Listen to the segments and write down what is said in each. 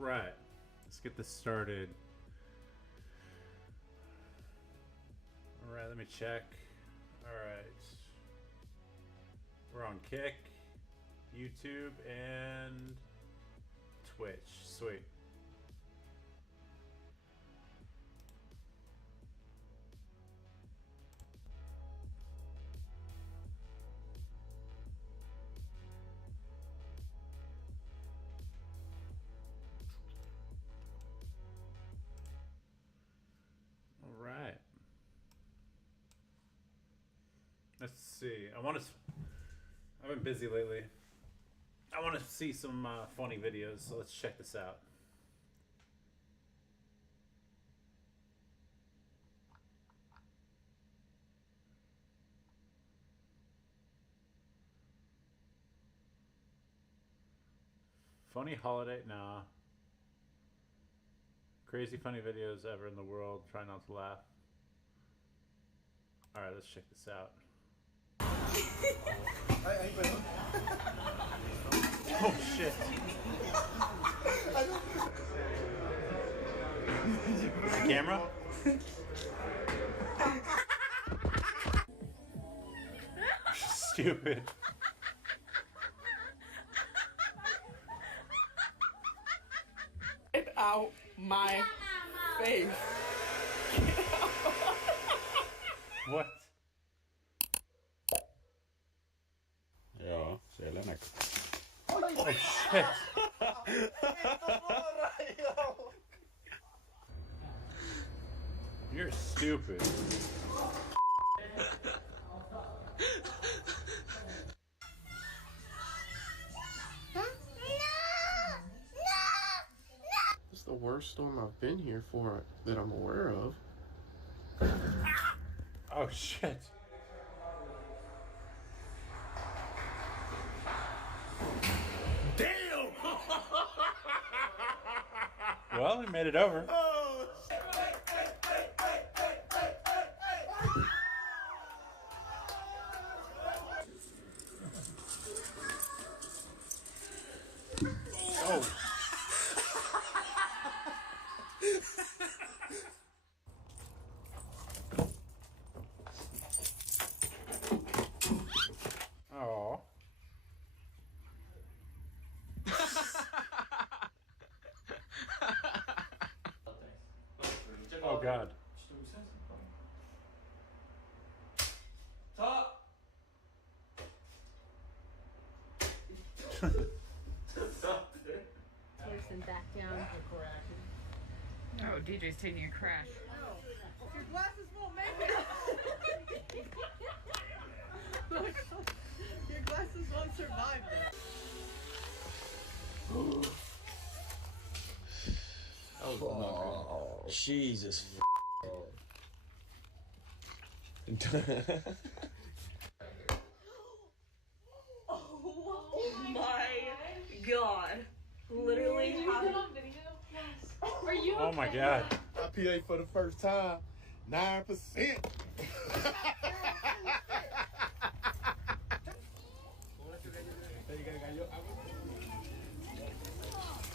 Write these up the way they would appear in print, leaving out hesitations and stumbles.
Right, let's get this started. All right, let me check. All right, we're on Kick, YouTube, and Twitch. Sweet. All right. Let's see. I've been busy lately. I want to see some funny videos, so let's check this out. Funny holiday? Nah. Crazy funny videos ever in the world. Try not to laugh. Alright, let's check this out. Oh shit. Is the camera? Stupid. Get out my face. What? Ja, selene. Oh shit. You're stupid. It's the worst storm I've been here for that I'm aware of. Oh shit. Damn! Well, we made it over. Oh. Oh. Oh god. Person back down. Oh, DJ's taking a crash. Your glasses won't make it. Your glasses won't survive that. Oh, Jesus. Oh my god. Literally how Are you? Oh my god. IPA for the first time, 9%.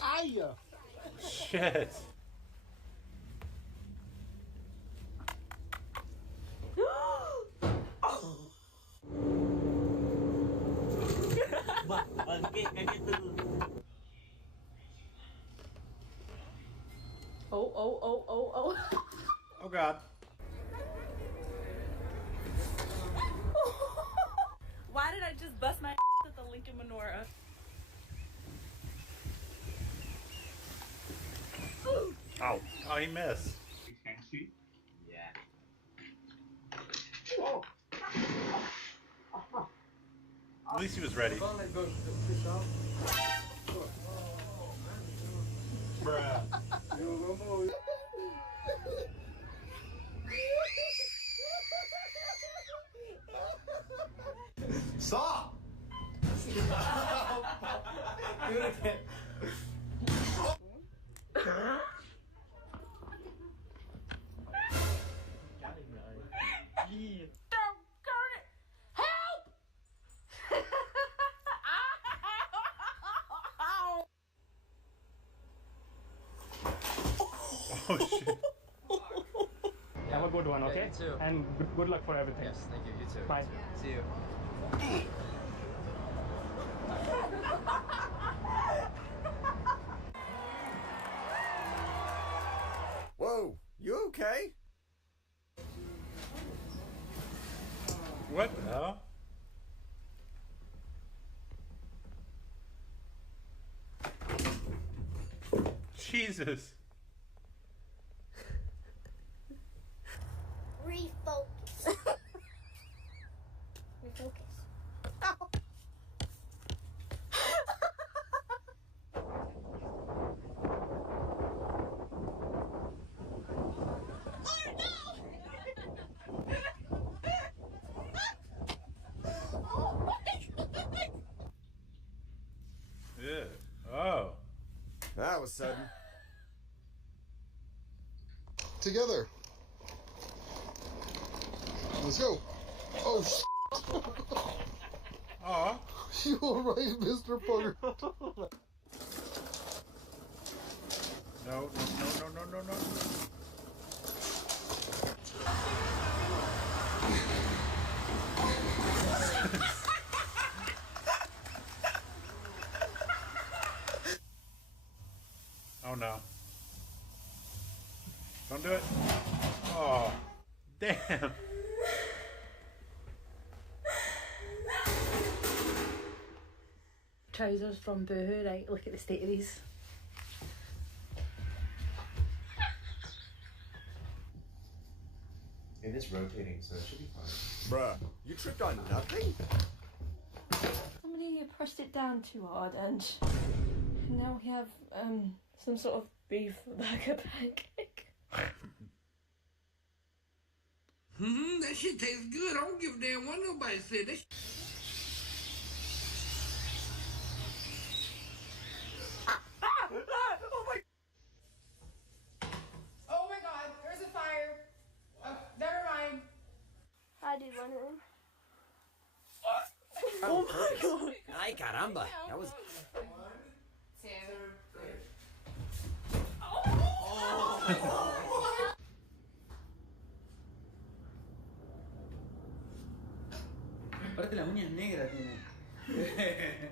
Aya. Shit. Oh. Oh god. Why did I just bust my at the Lincoln Menorah? Oh. Oh, he missed. Yeah. At least he was ready. Bruh. Stop! Do it again. Oh shit. Have a good one, okay? you too. And good luck for everything. Yes, thank you. You too. Bye. See you. Whoa, you okay? What the hell? Jesus. Refocus. Refocus. Yeah. Oh. That was sudden. Together. Let's go. Oh, Aw. you alright, Mr. Poker? No, no. Oh no. Don't do it. Oh. Damn. Trousers from Boohoo, right? Look at the state of these. It is rotating, so it should be fine. Bruh, you tripped on nothing? Somebody pressed it down too hard, and now we have some sort of beef like a pancake. That shit tastes good. I don't give a damn what nobody said. That Oh my god, there's a fire. Never mind. I did one of them. Oh my god! Ay, caramba. That was... 1, 2, 3. Aparte las uñas negras tiene.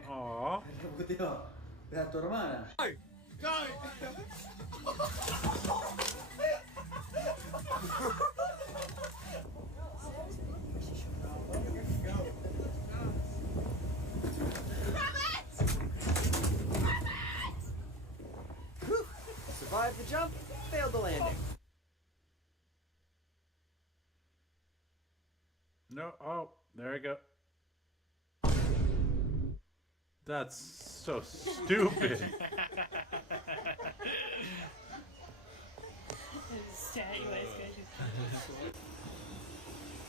Aw. De tu hermana. Survived the jump, failed the landing. No. Oh, there we go. That's so stupid.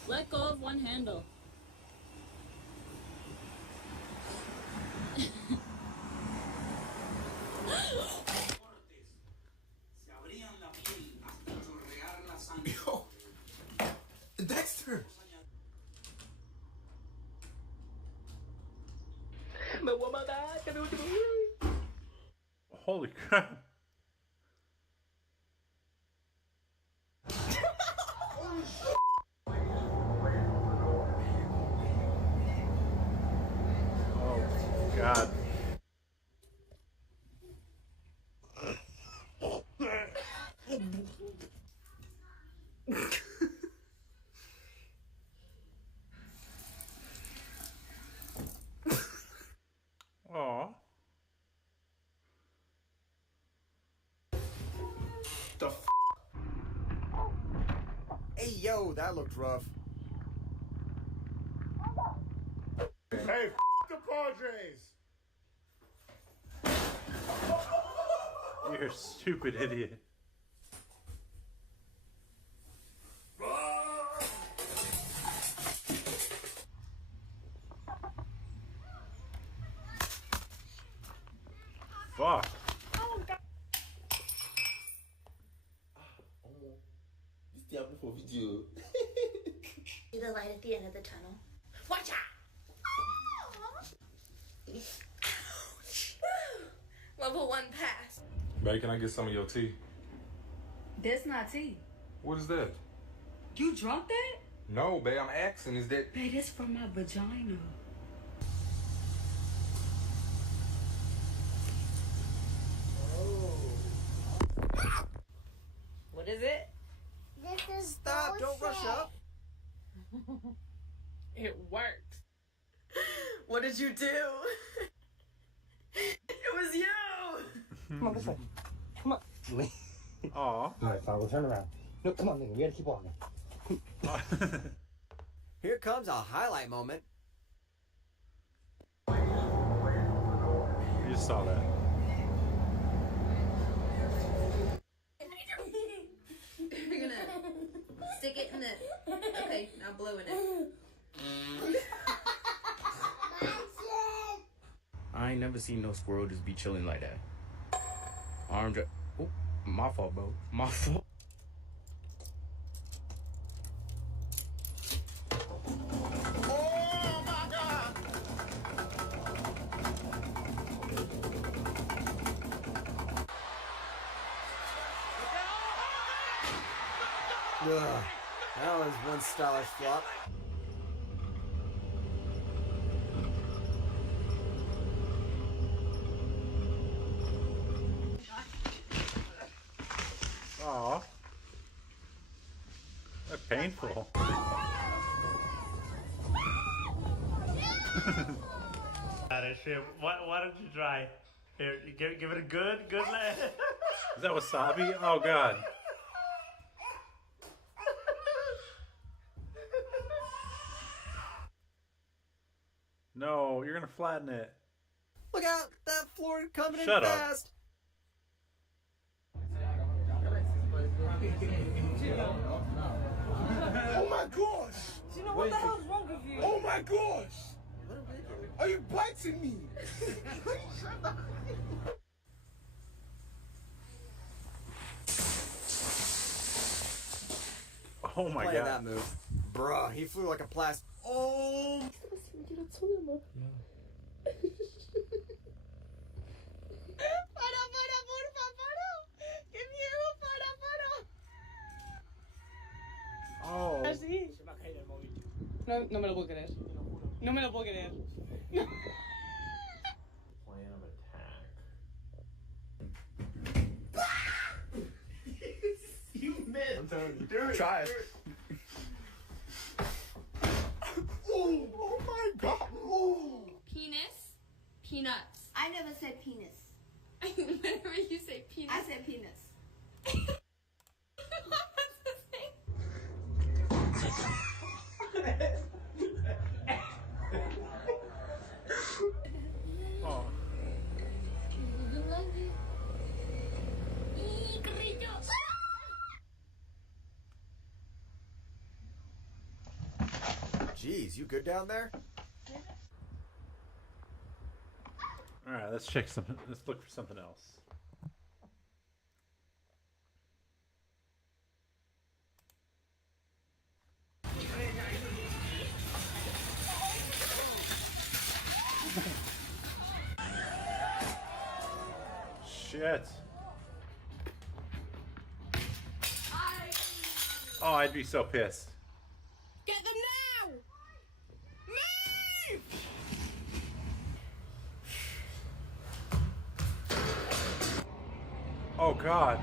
Let go of one handle. Yo, Dexter. Holy crap. Oh god. Aw. The Hey, yo, that looked rough. Hey, the Padres! You're a stupid idiot. Fuck. C'était un peu pour vidéo. See the light at the end of the tunnel. Watch out! Level 1 pass. Babe, can I get some of your tea? That's not tea. What is that? You drunk that? No, babe, I'm asking, is that... Babe, that's from my vagina. What is it? This is Stop, don't rush up. It worked. What did you do? It was you! Come on, this way. Come on. Aw. All right, Father, turn around. No, come on, Lincoln. We gotta keep walking. Here comes a highlight moment. You just saw that. You're gonna stick it in the... Okay, now blow in it. I ain't never seen no squirrel just be chilling like that. Arm drag. Oh, my fault, bro. My fault. Oh my god! Ugh, that was one stylish flop. Aw. That's painful. That shit. Why don't you try? Here, give it a good laugh. Is that wasabi? Oh god. No, you're gonna flatten it. Look out! That floor coming in Shut up. fast! Oh my gosh! You know what the hell's wrong with you? Oh my gosh! Are you biting me? Oh my Playing god. that move. Bruh, he flew like a blast. Oh! Oh. No, no me lo puedo creer. No me lo puedo creer. Plan of attack. You missed. I'm telling you. Do it. Try it. Oh my god. Ooh. Penis? Peanuts. I never said penis. Whenever you say penis. I said penis. What's the thing? Oh. Jeez, you good down there? Alright, let's check something. Let's look for something else. Shit. Oh, I'd be so pissed. Get them now! Move! Oh god.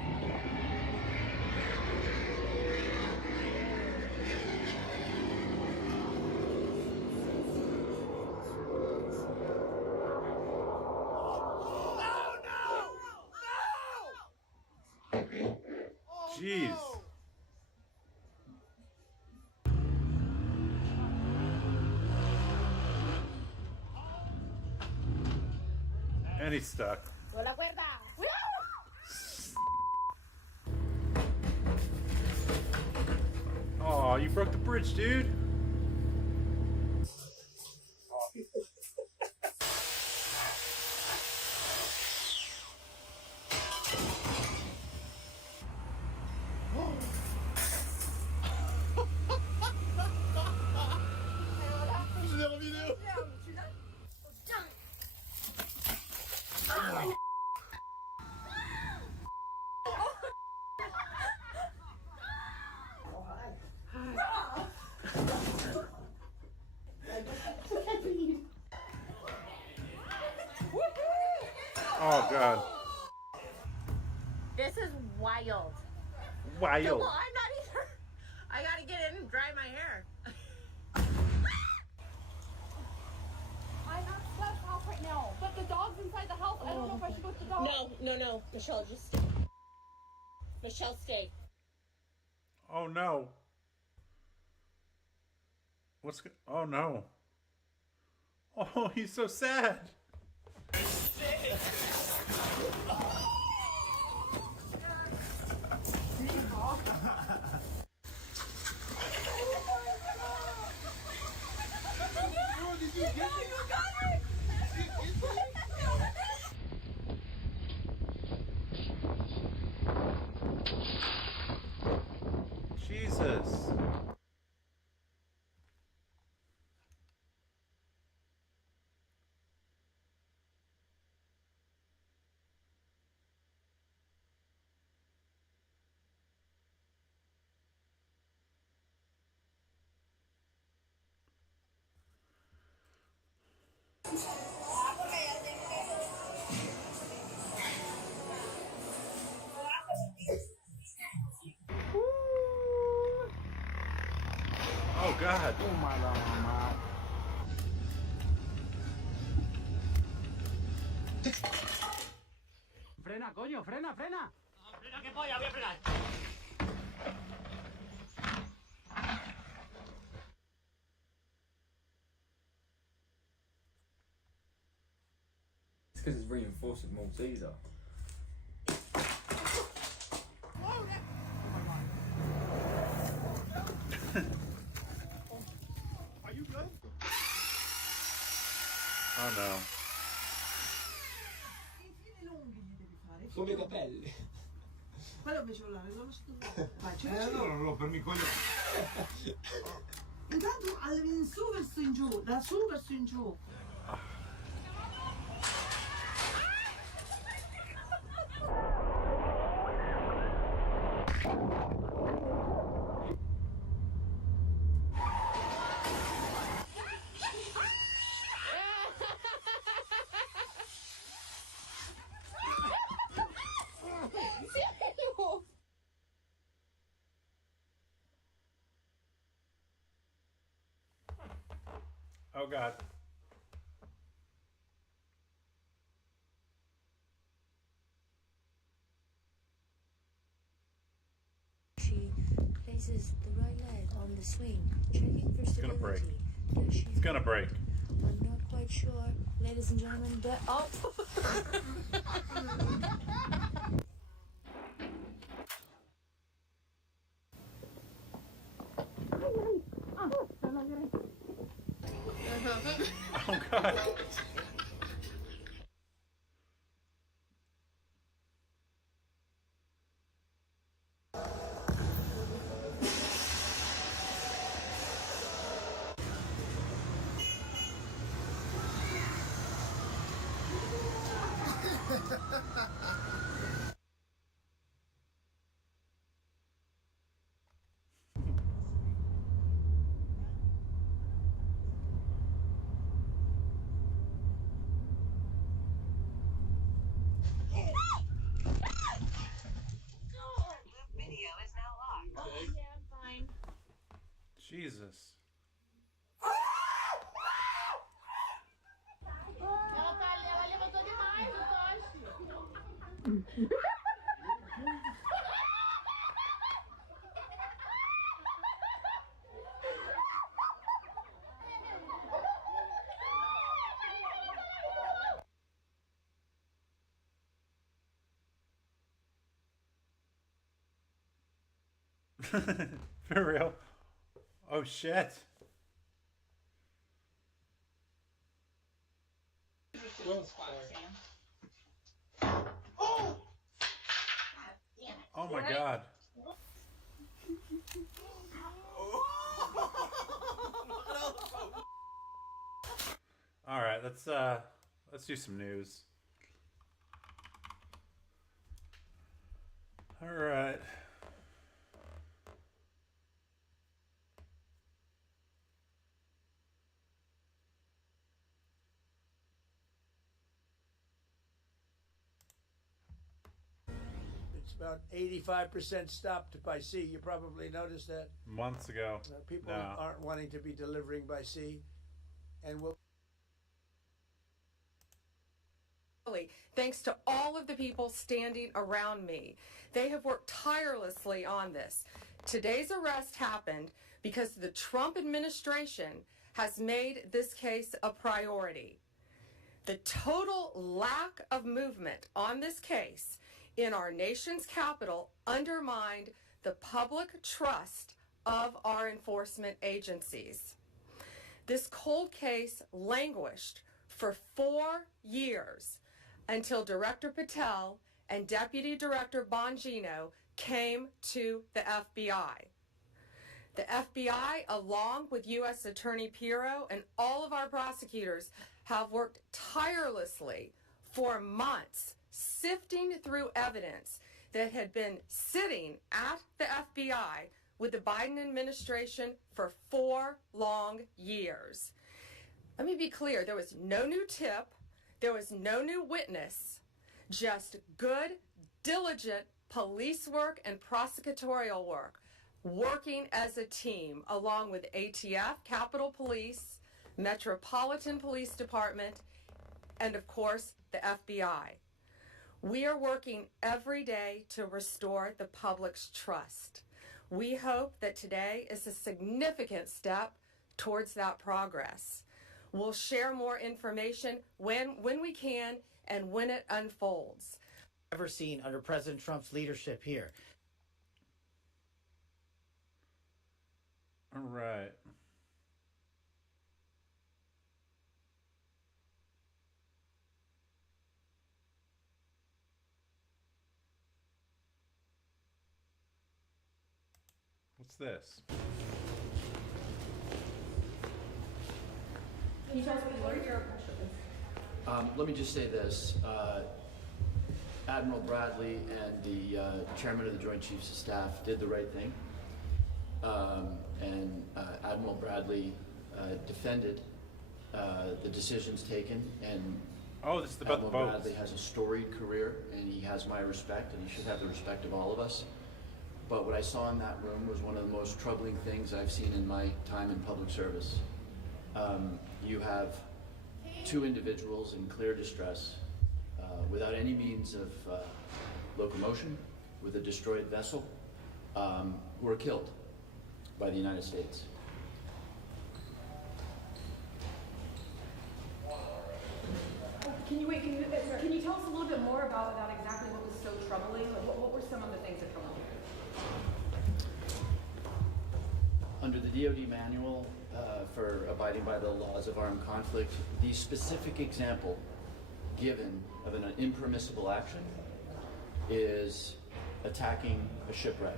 Jeez. And he's stuck. Oh, you broke the bridge, dude. Oh god. This is wild. Wild. Well, I'm not either. I gotta get in and dry my hair. I'm outside the house right now, but the dog's inside the house. I don't know if I should go with the dog. No. Michelle, just stay. Michelle, stay. Oh no. Oh no. Oh, he's so sad. Jesus. Oh God. Oh my God. Frena, coño, frena. Frena, ¿qué polla? Voy a frenar. It's because it's reinforced with Malteser. Are you good? Oh no. Come i capelli. Quello invece non lo so. Vai, No, per mi cogliere. Intanto in su verso in giù, da su verso in giù. Oh God. She places the right leg on the swing, checking for It's gonna break. It's gonna break. I'm not quite sure, ladies and gentlemen, but oh. Oh God. Jesus. Ela levantou demais o poste. For real? Oh shit. Oh my God. All right, let's do some news. All right. about 85% stopped by sea. You probably noticed that. Months ago. People aren't wanting to be delivering by sea, and will. Thanks to all of the people standing around me. They have worked tirelessly on this. Today's arrest happened because the Trump administration has made this case a priority. The total lack of movement on this case in our nation's capital undermined the public trust of our enforcement agencies. This cold case languished for 4 years until Director Patel and Deputy Director Bongino came to the FBI. The FBI, along with U.S. Attorney Pirro and all of our prosecutors, have worked tirelessly for months, sifting through evidence that had been sitting at the FBI with the Biden administration for 4 long years. Let me be clear, there was no new tip, there was no new witness, just good, diligent police work and prosecutorial work, working as a team along with ATF, Capitol Police, Metropolitan Police Department, and of course, the FBI. We are working every day to restore the public's trust. We hope that today is a significant step towards that progress. We'll share more information when we can and when it unfolds. Ever seen under President Trump's leadership here. All right. What's this? Can you tell us what your Let me just say this. Admiral Bradley and the chairman of the Joint Chiefs of Staff did the right thing. And Admiral Bradley defended the decisions taken. And this is about Admiral the boats. Bradley has a storied career, and he has my respect, and he should have the respect of all of us. But what I saw in that room was one of the most troubling things I've seen in my time in public service. You have 2 individuals in clear distress, without any means of locomotion, with a destroyed vessel, who were killed by the United States. Can you tell us a little bit more about exactly what was so troubling? Like, what were some of the things that troubled you? Under the DoD manual for abiding by the laws of armed conflict, the specific example given of an impermissible action is attacking a shipwreck.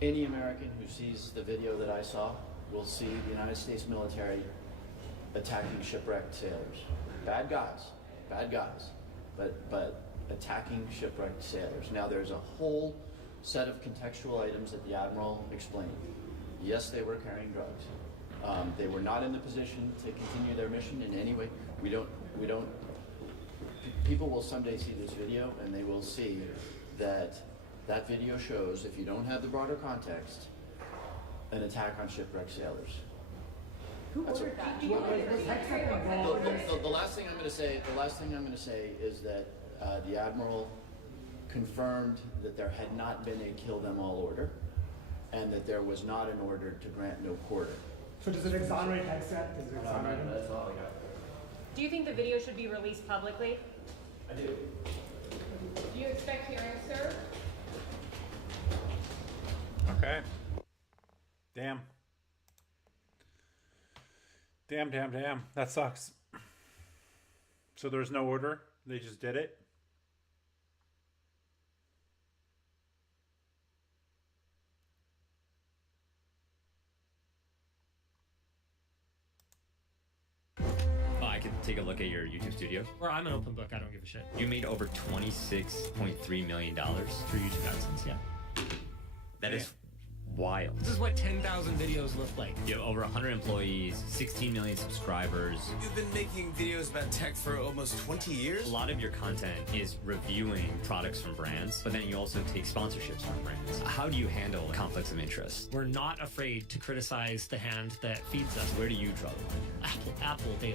Any American who sees the video that I saw will see the United States military attacking shipwrecked sailors. Bad guys, but attacking shipwrecked sailors. Now there's a whole set of contextual items that the Admiral explained. Yes, they were carrying drugs. They were not in the position to continue their mission in any way. People will someday see this video and they will see that video shows, if you don't have the broader context, an attack on shipwrecked sailors. Who ordered that? The last thing I'm going to say is that the Admiral confirmed that there had not been a kill them all order, and that there was not an order to grant no quarter. So does it exonerate Hegseth? Does it exonerate him? That's all I got. Do you think the video should be released publicly? I do. Do you expect hearings, sir? Okay. Damn. That sucks. So there's no order? They just did it? I could take a look at your YouTube studio. Or I'm an open book. I don't give a shit. You made over $26.3 million through YouTube AdSense, yeah. That is wild. This is what 10,000 videos look like. You have over 100 employees, 16 million subscribers. You've been making videos about tech for almost 20 years? A lot of your content is reviewing products from brands, but then you also take sponsorships from brands. How do you handle conflicts of interest? We're not afraid to criticize the hand that feeds us. Where do you draw the line? Apple, they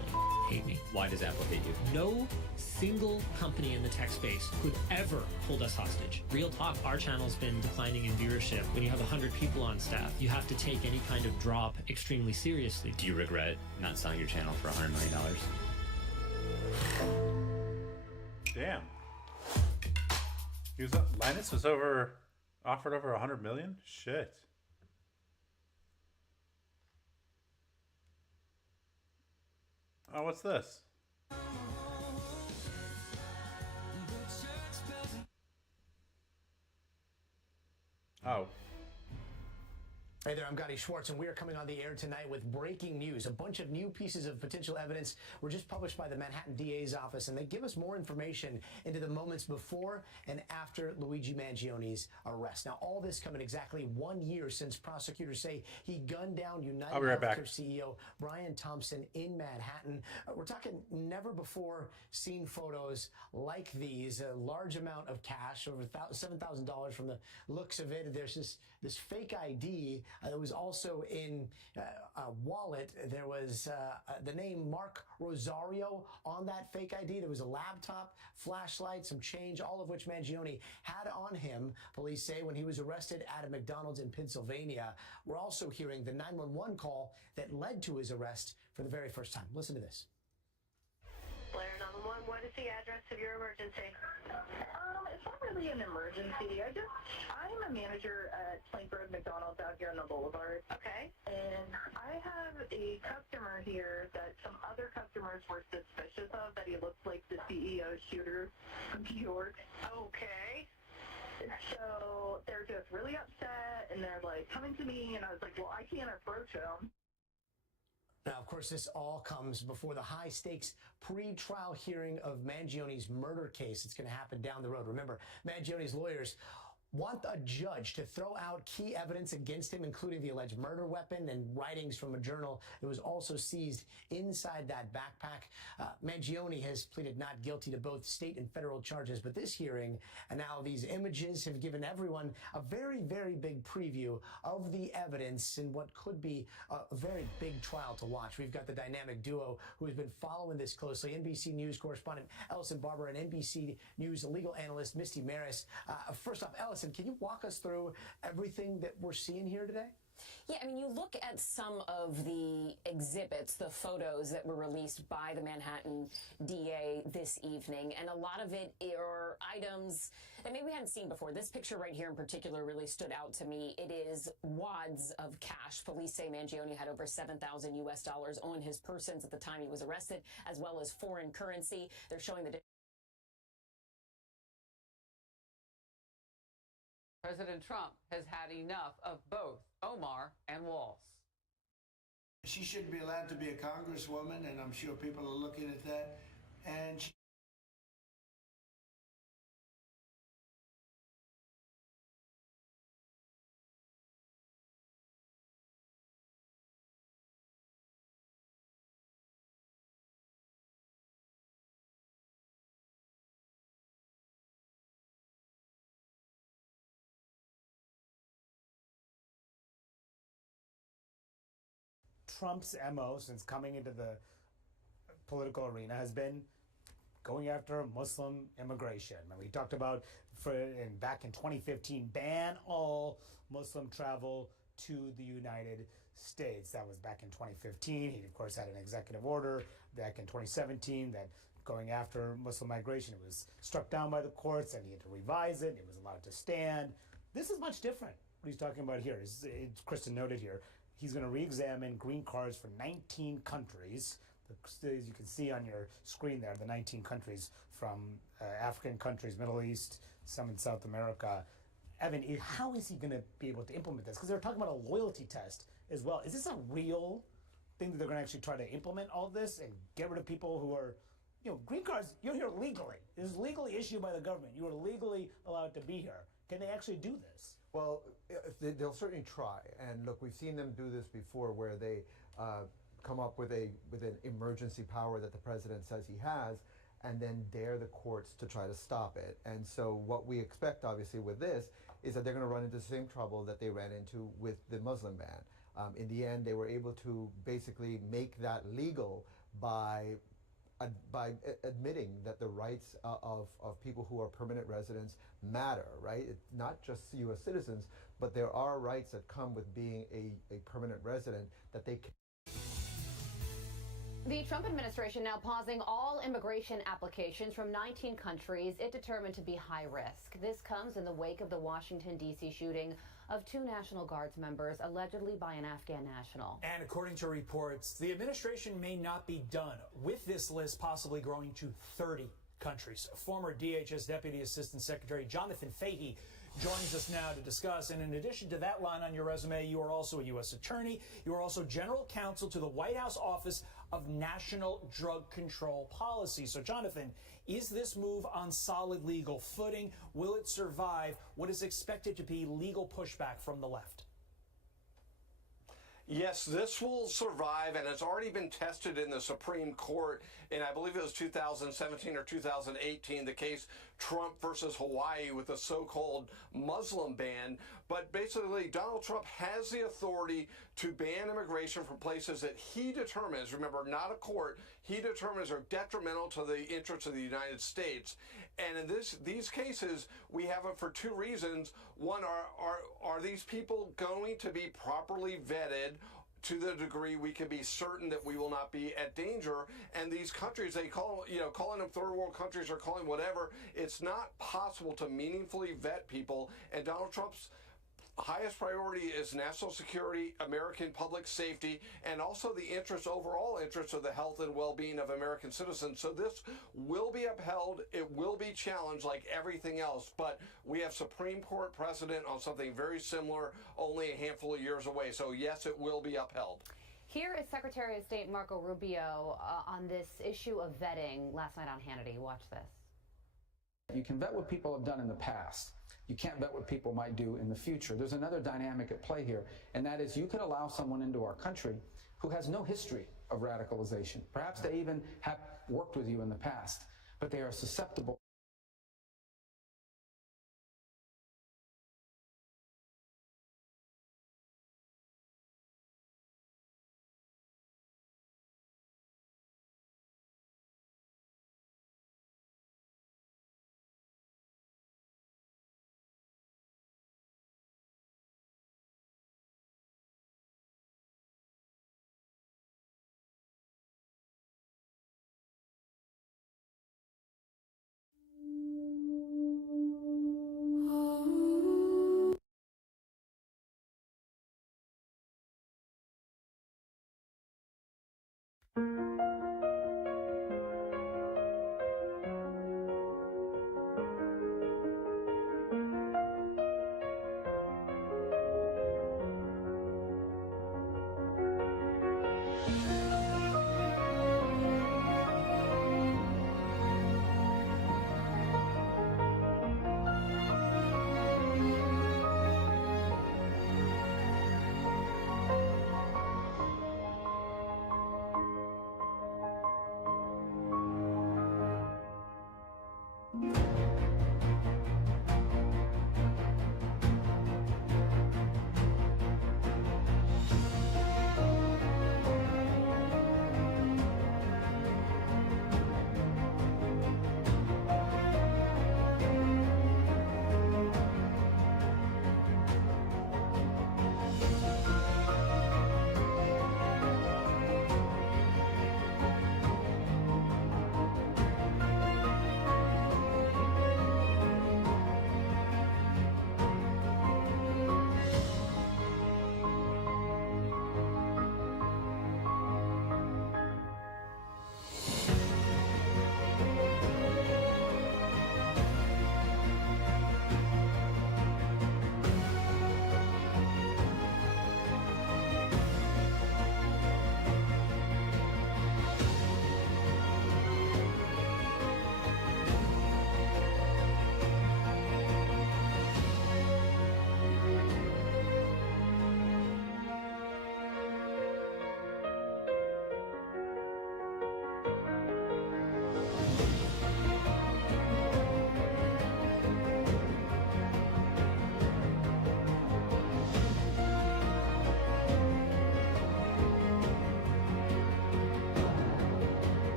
hate me. Why does Apple hate you? No single company in the tech space could ever hold us hostage. Real talk, our channel's been declining in viewership. When you have 100 people on staff, you have to take any kind of drop extremely seriously. Do you regret not selling your channel for $100 million? Damn. Linus was offered over 100 million? Shit. Oh, what's this? Oh. Hey there, I'm Gotti Schwartz, and we are coming on the air tonight with breaking news. A bunch of new pieces of potential evidence were just published by the Manhattan DA's office, and they give us more information into the moments before and after Luigi Mangioni's arrest. Now, all this coming exactly 1 year since prosecutors say he gunned down United Healthcare CEO Brian Thompson in Manhattan. We're talking never before seen photos like these. A large amount of cash, over $7,000 from the looks of it. There's this fake ID. There was also in a wallet, there was the name Mark Rosario on that fake ID. There was a laptop, flashlight, some change, all of which Mangione had on him, police say, when he was arrested at a McDonald's in Pennsylvania. We're also hearing the 911 call that led to his arrest for the very first time. Listen to this. Blair 911, what is the address of your emergency? It's not really an emergency. I'm a manager at Plank Road McDonald's out here on the boulevard. Okay. And I have a customer here that some other customers were suspicious of, that he looks like the CEO shooter from New York. Okay. So they're just really upset, and they're like coming to me, and I was like, well, I can't approach them. Now, of course, this all comes before the high-stakes pre-trial hearing of Mangione's murder case. It's going to happen down the road. Remember, Mangione's lawyers want a judge to throw out key evidence against him, including the alleged murder weapon and writings from a journal that was also seized inside that backpack. Mangione has pleaded not guilty to both state and federal charges, but this hearing and now these images have given everyone a very, very big preview of the evidence in what could be a very big trial to watch. We've got the dynamic duo who has been following this closely, NBC News correspondent Ellison Barber and NBC News legal analyst Misty Maris. First off, Ellison, can you walk us through everything that we're seeing here today? Yeah, I mean, you look at some of the exhibits, the photos that were released by the Manhattan DA this evening, and a lot of it are items that maybe we hadn't seen before. This picture right here in particular really stood out to me. It is wads of cash. Police say Mangione had over $7,000 US on his persons at the time he was arrested, as well as foreign currency. They're showing the President Trump has had enough of both Omar and Walls. She shouldn't be allowed to be a congresswoman, and I'm sure people are looking at that. And Trump's MO since coming into the political arena has been going after Muslim immigration. And we talked about back in 2015, ban all Muslim travel to the United States. That was back in 2015. He, of course, had an executive order back in 2017 that going after Muslim migration. It was struck down by the courts, and he had to revise it. It was allowed to stand. This is much different. What he's talking about here is, Kristen noted here, he's going to re-examine green cards for 19 countries. As you can see on your screen there, the 19 countries from African countries, Middle East, some in South America. Evan, how is he going to be able to implement this? Because they're talking about a loyalty test as well. Is this a real thing that they're going to actually try to implement all of this and get rid of people who are, green cards, you're here legally. It is legally issued by the government. You are legally allowed to be here. Can they actually do this? Well, they'll certainly try. And look, we've seen them do this before, where they come up with an emergency power that the president says he has, and then dare the courts to try to stop it. And so what we expect, obviously, with this is that they're going to run into the same trouble that they ran into with the Muslim ban. In the end, they were able to basically make that legal by admitting that the rights of people who are permanent residents matter, right? It's not just U.S. citizens, but there are rights that come with being a permanent resident that they can. The Trump administration now pausing all immigration applications from 19 countries it determined to be high risk. This comes in the wake of the Washington, D.C. shooting of 2 National Guards members, allegedly by an Afghan national. And according to reports, the administration may not be done with this list possibly growing to 30 countries. Former DHS Deputy Assistant Secretary Jonathan Fahey joins us now to discuss. And in addition to that line on your resume, you are also a U.S. attorney. You are also general counsel to the White House Office of National Drug Control Policy. So, Jonathan, is this move on solid legal footing? Will it survive what is expected to be legal pushback from the left? Yes, this will survive, and it's already been tested in the Supreme Court in, I believe it was 2017 or 2018, the case Trump versus Hawaii with the so-called Muslim ban. But basically, Donald Trump has the authority to ban immigration from places that he determines, remember, not a court, he determines are detrimental to the interests of the United States. And in these cases, we have it for 2 reasons. One, are these people going to be properly vetted to the degree we can be certain that we will not be at danger? And these countries, they calling them third world countries or calling whatever, it's not possible to meaningfully vet people. And Donald Trump's highest priority is national security, American public safety, and also the overall interest of the health and well-being of American citizens. So this will be upheld. It will be challenged like everything else. But we have Supreme Court precedent on something very similar, only a handful of years away. So yes, it will be upheld. Here is Secretary of State Marco Rubio on this issue of vetting last night on Hannity. Watch this. You can vet what people have done in the past. You can't bet what people might do in the future. There's another dynamic at play here, and that is you could allow someone into our country who has no history of radicalization. Perhaps they even have worked with you in the past, but they are susceptible.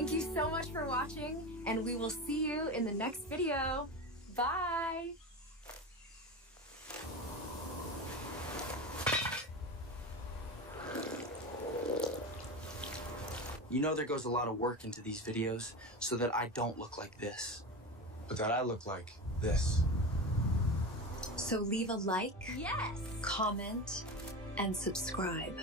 Thank you so much for watching, and we will see you in the next video. Bye! You know there goes a lot of work into these videos so that I don't look like this. But that I look like this. So leave a like, yes, comment, and subscribe.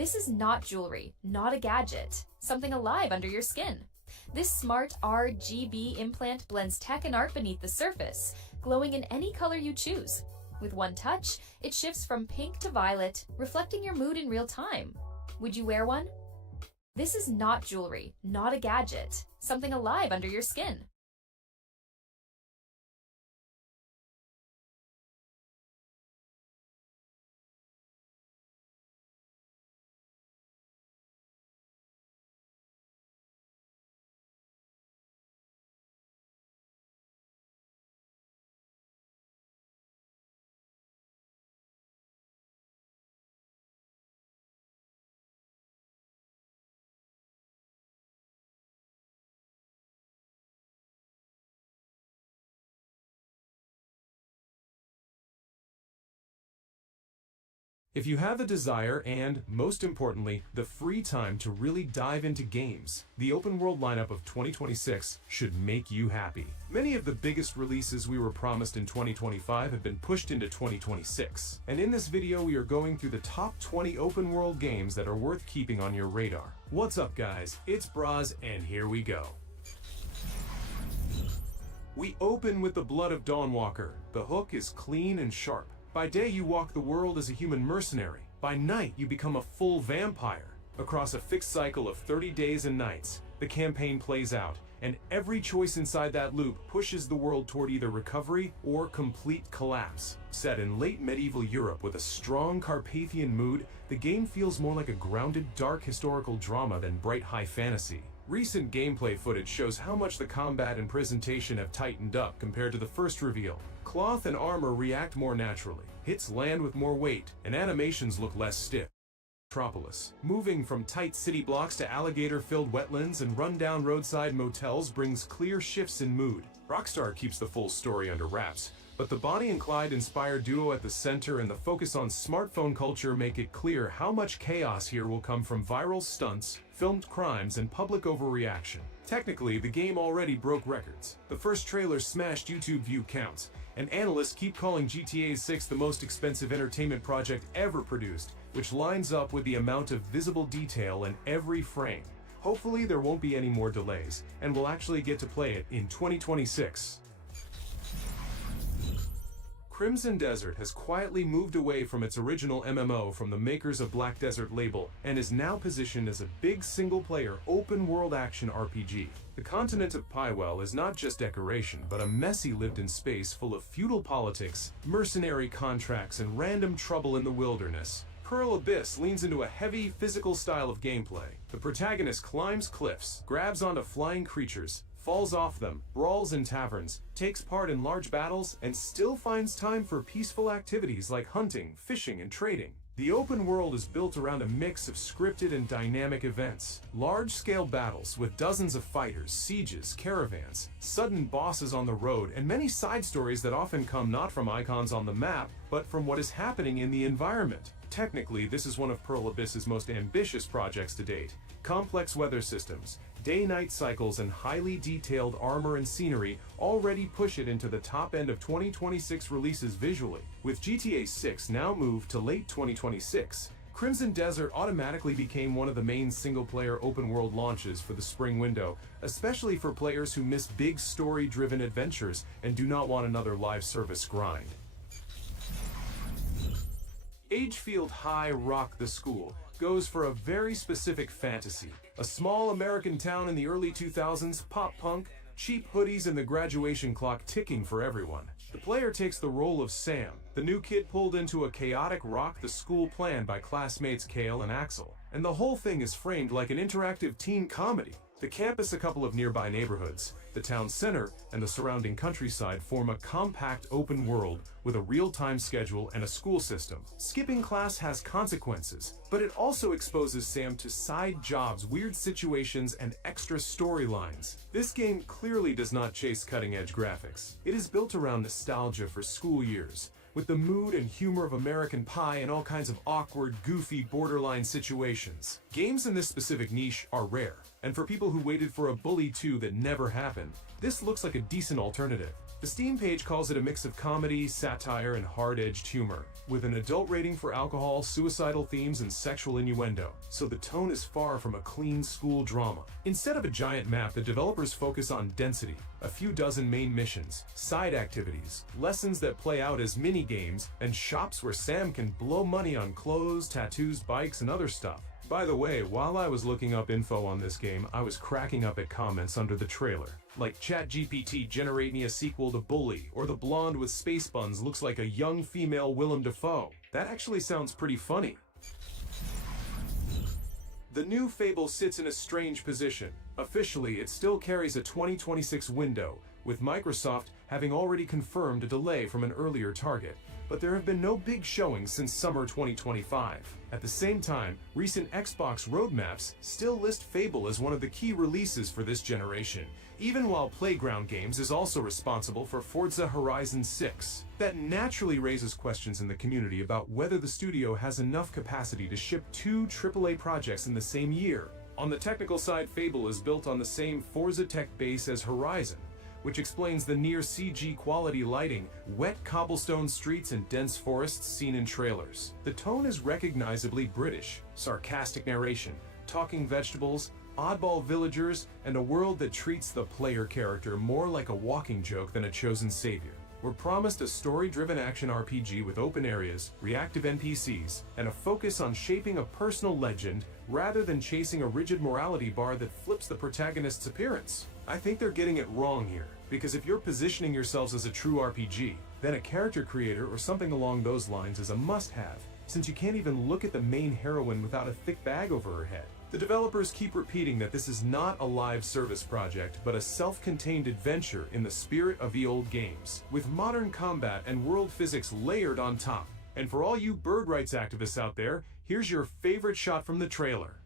This is not jewelry, not a gadget, something alive under your skin. This smart RGB implant blends tech and art beneath the surface, glowing in any color you choose. With one touch, it shifts from pink to violet, reflecting your mood in real time. Would you wear one? This is not jewelry, not a gadget, something alive under your skin. If you have the desire and, most importantly, the free time to really dive into games, the open world lineup of 2026 should make you happy. Many of the biggest releases we were promised in 2025 have been pushed into 2026. And in this video, we are going through the top 20 open world games that are worth keeping on your radar. What's up, guys? It's Braz, and here we go. We open with the Blood of Dawnwalker. The hook is clean and sharp. By day, you walk the world as a human mercenary. By night, you become a full vampire. Across a fixed cycle of 30 days and nights, the campaign plays out, and every choice inside that loop pushes the world toward either recovery or complete collapse. Set in late medieval Europe with a strong Carpathian mood, the game feels more like a grounded, dark historical drama than bright high fantasy. Recent gameplay footage shows how much the combat and presentation have tightened up compared to the first reveal. Cloth and armor react more naturally, hits land with more weight, and animations look less stiff. Metropolis. Moving from tight city blocks to alligator-filled wetlands and run-down roadside motels brings clear shifts in mood. Rockstar keeps the full story under wraps, but the Bonnie and Clyde-inspired duo at the center and the focus on smartphone culture make it clear how much chaos here will come from viral stunts, filmed crimes, and public overreaction. Technically, the game already broke records. The first trailer smashed YouTube view counts, and analysts keep calling GTA 6 the most expensive entertainment project ever produced, which lines up with the amount of visible detail in every frame. Hopefully there won't be any more delays, and we'll actually get to play it in 2026. Crimson Desert has quietly moved away from its original MMO from the makers of Black Desert label and is now positioned as a big single-player open-world action RPG. The continent of Pywell is not just decoration, but a messy lived-in space full of feudal politics, mercenary contracts, and random trouble in the wilderness. Pearl Abyss leans into a heavy, physical style of gameplay. The protagonist climbs cliffs, grabs onto flying creatures, falls off them, brawls in taverns, takes part in large battles, and still finds time for peaceful activities like hunting, fishing, and trading. The open world is built around a mix of scripted and dynamic events. Large-scale battles with dozens of fighters, sieges, caravans, sudden bosses on the road, and many side stories that often come not from icons on the map, but from what is happening in the environment. Technically, this is one of Pearl Abyss's most ambitious projects to date. Complex weather systems, day-night cycles, and highly detailed armor and scenery already push it into the top end of 2026 releases visually. With GTA 6 now moved to late 2026, Crimson Desert automatically became one of the main single-player open-world launches for the spring window, especially for players who miss big story-driven adventures and do not want another live service grind. Agefield High Rock the School goes for a very specific fantasy. A small American town in the early 2000s, pop punk, cheap hoodies, and the graduation clock ticking for everyone. The player takes the role of Sam, the new kid pulled into a chaotic rock the school plan by classmates Kale and Axel. And the whole thing is framed like an interactive teen comedy. The campus, a couple of nearby neighborhoods, the town center, and the surrounding countryside form a compact open world with a real-time schedule and a school system. Skipping class has consequences, but it also exposes Sam to side jobs, weird situations, and extra storylines. This game clearly does not chase cutting-edge graphics. It is built around nostalgia for school years, with the mood and humor of American Pie and all kinds of awkward, goofy, borderline situations. Games in this specific niche are rare, and for people who waited for a Bully 2 that never happened, this looks like a decent alternative. The Steam page calls it a mix of comedy, satire, and hard-edged humor, with an adult rating for alcohol, suicidal themes, and sexual innuendo, so the tone is far from a clean school drama. Instead of a giant map, the developers focus on density, a few dozen main missions, side activities, lessons that play out as mini-games, and shops where Sam can blow money on clothes, tattoos, bikes, and other stuff. By the way, while I was looking up info on this game, I was cracking up at comments under the trailer. Like, ChatGPT generate me a sequel to Bully, or the blonde with space buns looks like a young female Willem Dafoe. That actually sounds pretty funny. The new Fable sits in a strange position. Officially, it still carries a 2026 window, with Microsoft having already confirmed a delay from an earlier target. But there have been no big showings since summer 2025. At the same time, recent Xbox roadmaps still list Fable as one of the key releases for this generation, even while Playground Games is also responsible for Forza Horizon 6. That naturally raises questions in the community about whether the studio has enough capacity to ship 2 AAA projects in the same year. On the technical side, Fable is built on the same Forza tech base as Horizon, which explains the near CG quality lighting, wet cobblestone streets, and dense forests seen in trailers. The tone is recognizably British, sarcastic narration, talking vegetables, oddball villagers, and a world that treats the player character more like a walking joke than a chosen savior. We're promised a story-driven action RPG with open areas, reactive NPCs, and a focus on shaping a personal legend rather than chasing a rigid morality bar that flips the protagonist's appearance. I think they're getting it wrong here, because if you're positioning yourselves as a true RPG, then a character creator or something along those lines is a must-have, since you can't even look at the main heroine without a thick bag over her head. The developers keep repeating that this is not a live service project, but a self-contained adventure in the spirit of the old games, with modern combat and world physics layered on top. And for all you bird rights activists out there, here's your favorite shot from the trailer.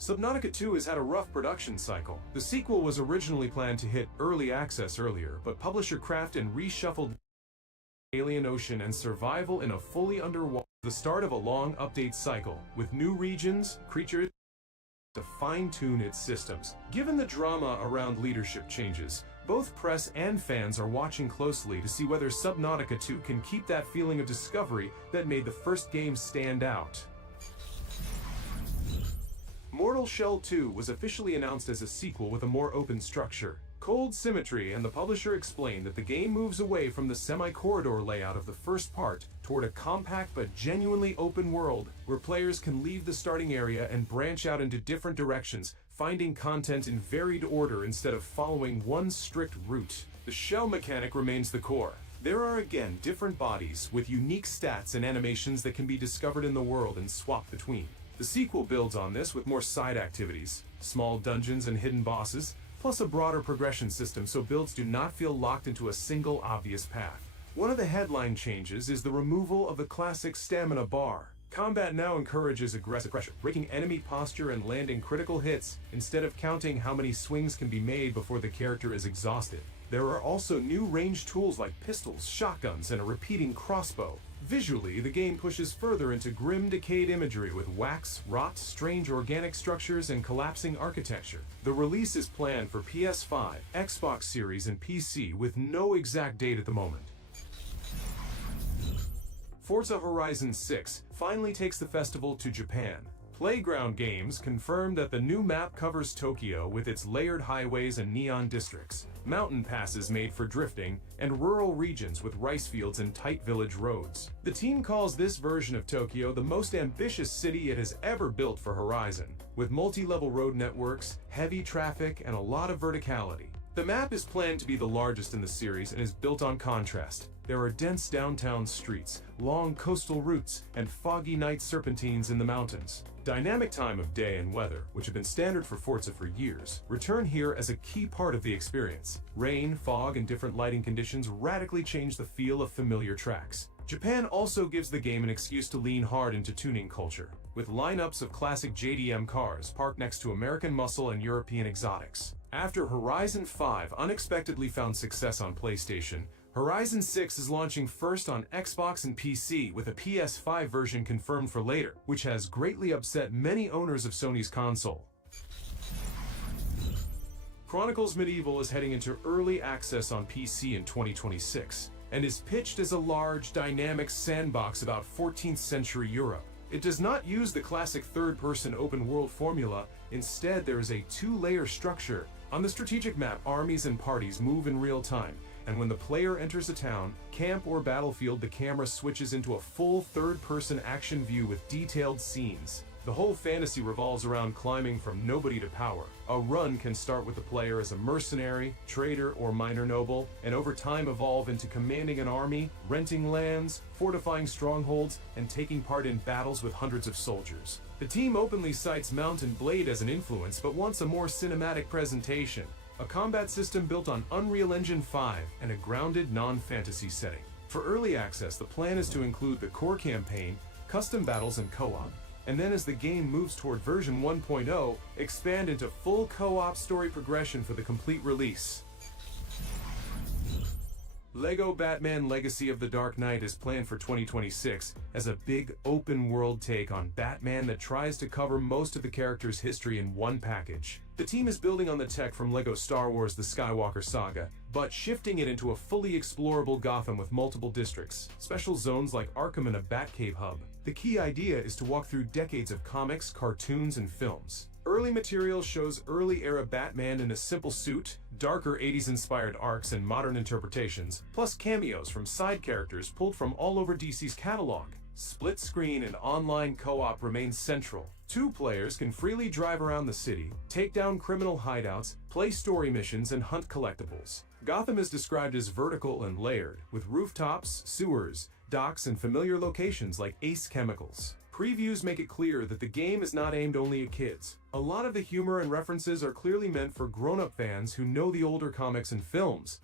Subnautica 2 has had a rough production cycle. The sequel was originally planned to hit early access earlier, but publisher Krafton reshuffled Alien Ocean and survival in a fully underwater. The start of a long update cycle, with new regions, creatures, to fine-tune its systems. Given the drama around leadership changes, both press and fans are watching closely to see whether Subnautica 2 can keep that feeling of discovery that made the first game stand out. Mortal Shell 2 was officially announced as a sequel with a more open structure. Cold Symmetry and the publisher explained that the game moves away from the semi-corridor layout of the first part toward a compact but genuinely open world where players can leave the starting area and branch out into different directions, finding content in varied order instead of following one strict route. The shell mechanic remains the core. There are again different bodies with unique stats and animations that can be discovered in the world and swapped between. The sequel builds on this with more side activities, small dungeons and hidden bosses, plus a broader progression system so builds do not feel locked into a single obvious path. One of the headline changes is the removal of the classic stamina bar. Combat now encourages aggressive pressure, breaking enemy posture and landing critical hits instead of counting how many swings can be made before the character is exhausted. There are also new ranged tools like pistols, shotguns, and a repeating crossbow. Visually, the game pushes further into grim, decayed imagery with wax, rot, strange organic structures, and collapsing architecture. The release is planned for PS5, Xbox Series, and PC with no exact date at the moment. Forza Horizon 6 finally takes the festival to Japan. Playground Games confirmed that the new map covers Tokyo with its layered highways and neon districts, mountain passes made for drifting, and rural regions with rice fields and tight village roads. The team calls this version of Tokyo the most ambitious city it has ever built for Horizon, with multi-level road networks, heavy traffic, and a lot of verticality. The map is planned to be the largest in the series and is built on contrast. There are dense downtown streets, long coastal routes, and foggy night serpentines in the mountains. Dynamic time of day and weather, which have been standard for Forza for years, return here as a key part of the experience. Rain, fog, and different lighting conditions radically change the feel of familiar tracks. Japan also gives the game an excuse to lean hard into tuning culture, with lineups of classic JDM cars parked next to American muscle and European exotics. After Horizon 5 unexpectedly found success on PlayStation, Horizon 6 is launching first on Xbox and PC with a PS5 version confirmed for later, which has greatly upset many owners of Sony's console. Chronicles Medieval is heading into early access on PC in 2026, and is pitched as a large, dynamic sandbox about 14th century Europe. It does not use the classic third-person open-world formula. Instead, there is a two-layer structure. On the strategic map, armies and parties move in real time, and when the player enters a town, camp, or battlefield, the camera switches into a full third-person action view with detailed scenes. The whole fantasy revolves around climbing from nobody to power. A run can start with the player as a mercenary, trader, or minor noble, and over time evolve into commanding an army, renting lands, fortifying strongholds, and taking part in battles with hundreds of soldiers. The team openly cites Mount & Blade as an influence, but wants a more cinematic presentation. A combat system built on Unreal Engine 5 and a grounded non-fantasy setting. For early access, the plan is to include the core campaign, custom battles, and co-op. And then as the game moves toward version 1.0, expand into full co-op story progression for the complete release. LEGO Batman Legacy of the Dark Knight is planned for 2026 as a big open-world take on Batman that tries to cover most of the character's history in one package. The team is building on the tech from LEGO Star Wars The Skywalker Saga, but shifting it into a fully explorable Gotham with multiple districts, special zones like Arkham and a Batcave hub. The key idea is to walk through decades of comics, cartoons, and films. Early material shows early-era Batman in a simple suit, darker 80s-inspired arcs and modern interpretations, plus cameos from side characters pulled from all over DC's catalog. Split-screen and online co-op remain central. Two players can freely drive around the city, take down criminal hideouts, play story missions, and hunt collectibles. Gotham is described as vertical and layered, with rooftops, sewers, docks, and familiar locations like Ace Chemicals. Previews make it clear that the game is not aimed only at kids. A lot of the humor and references are clearly meant for grown-up fans who know the older comics and films.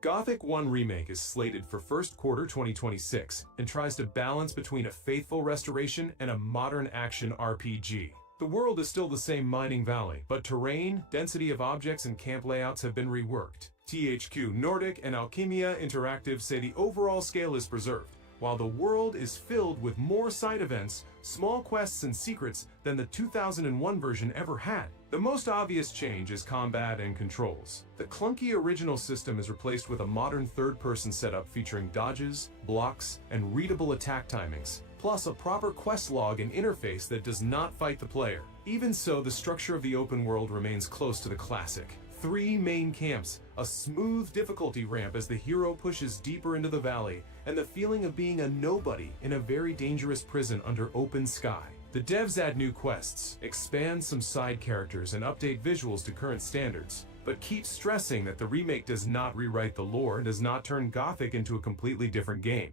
Gothic 1 Remake is slated for first quarter 2026 and tries to balance between a faithful restoration and a modern action RPG. The world is still the same mining valley, but terrain, density of objects, and camp layouts have been reworked. THQ Nordic and Alchemia Interactive say the overall scale is preserved, while the world is filled with more side events, small quests, and secrets than the 2001 version ever had. The most obvious change is combat and controls. The clunky original system is replaced with a modern third-person setup featuring dodges, blocks, and readable attack timings, plus a proper quest log and interface that does not fight the player. Even so, the structure of the open world remains close to the classic. 3 main camps, a smooth difficulty ramp as the hero pushes deeper into the valley, and the feeling of being a nobody in a very dangerous prison under open sky. The devs add new quests, expand some side characters, and update visuals to current standards, but keep stressing that the remake does not rewrite the lore and does not turn Gothic into a completely different game.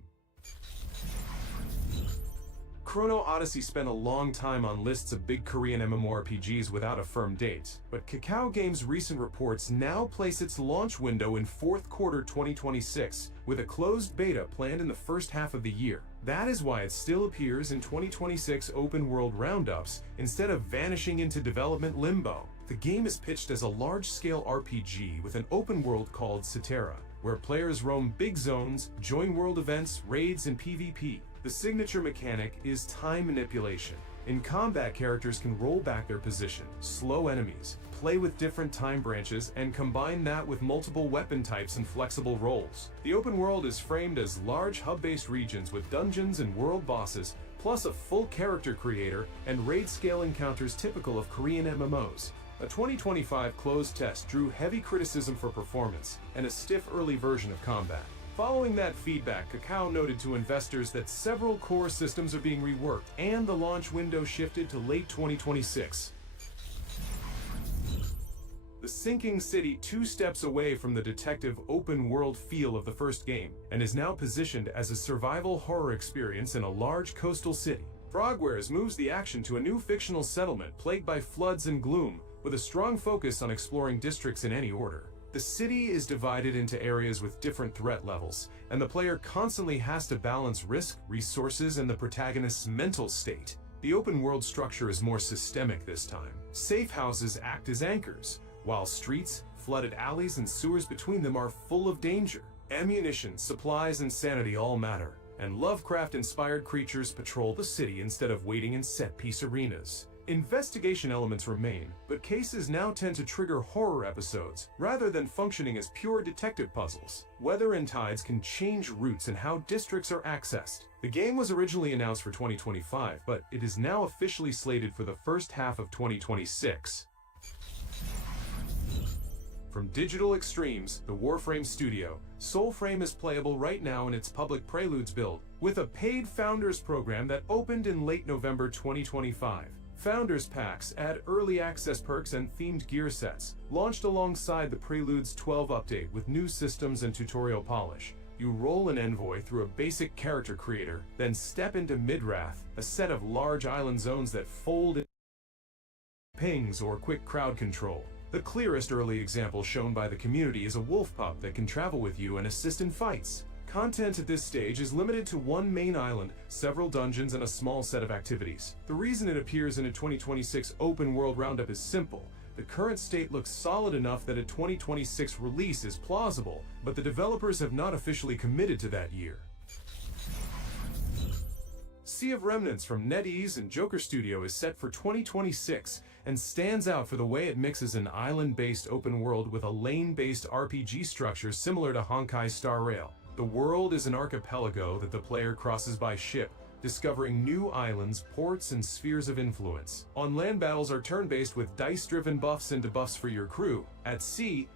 Chrono Odyssey spent a long time on lists of big Korean MMORPGs without a firm date, but Kakao Games' recent reports now place its launch window in fourth quarter 2026, with a closed beta planned in the first half of the year. That is why it still appears in 2026 open world roundups instead of vanishing into development limbo. The game is pitched as a large-scale RPG with an open world called Cetera, where players roam big zones, join world events, raids, and PvP. The signature mechanic is time manipulation. In combat, characters can roll back their position, slow enemies, play with different time branches, and combine that with multiple weapon types and flexible rolls. The open world is framed as large hub-based regions with dungeons and world bosses, plus a full character creator and raid-scale encounters typical of Korean MMOs. A 2025 closed test drew heavy criticism for performance and a stiff early version of combat. Following that feedback, Kakao noted to investors that several core systems are being reworked and the launch window shifted to late 2026. The Sinking City 2 steps away from the detective open-world feel of the first game and is now positioned as a survival horror experience in a large coastal city. Frogwares moves the action to a new fictional settlement plagued by floods and gloom, with a strong focus on exploring districts in any order. The city is divided into areas with different threat levels, and the player constantly has to balance risk, resources, and the protagonist's mental state. The open world structure is more systemic this time. Safe houses act as anchors, while streets, flooded alleys, and sewers between them are full of danger. Ammunition, supplies, and sanity all matter, and Lovecraft-inspired creatures patrol the city instead of waiting in set-piece arenas. Investigation elements remain, but cases now tend to trigger horror episodes, rather than functioning as pure detective puzzles. Weather and tides can change routes and how districts are accessed. The game was originally announced for 2025, but it is now officially slated for the first half of 2026. From Digital Extremes, the Warframe studio, Soulframe is playable right now in its public Preludes build, with a paid Founders program that opened in late November 2025. Founders Packs add early access perks and themed gear sets, launched alongside the Preludes 12 update with new systems and tutorial polish. You roll an envoy through a basic character creator, then step into Midrath, a set of large island zones that fold in pings or quick crowd control. The clearest early example shown by the community is a wolf pup that can travel with you and assist in fights. Content at this stage is limited to one main island, several dungeons, and a small set of activities. The reason it appears in a 2026 open world roundup is simple. The current state looks solid enough that a 2026 release is plausible, but the developers have not officially committed to that year. Sea of Remnants from NetEase and Joker Studio is set for 2026 and stands out for the way it mixes an island-based open world with a lane-based RPG structure similar to Honkai Star Rail. The world is an archipelago that the player crosses by ship, discovering new islands, ports, and spheres of influence. On land, battles are turn-based with dice-driven buffs and debuffs for your crew. At sea,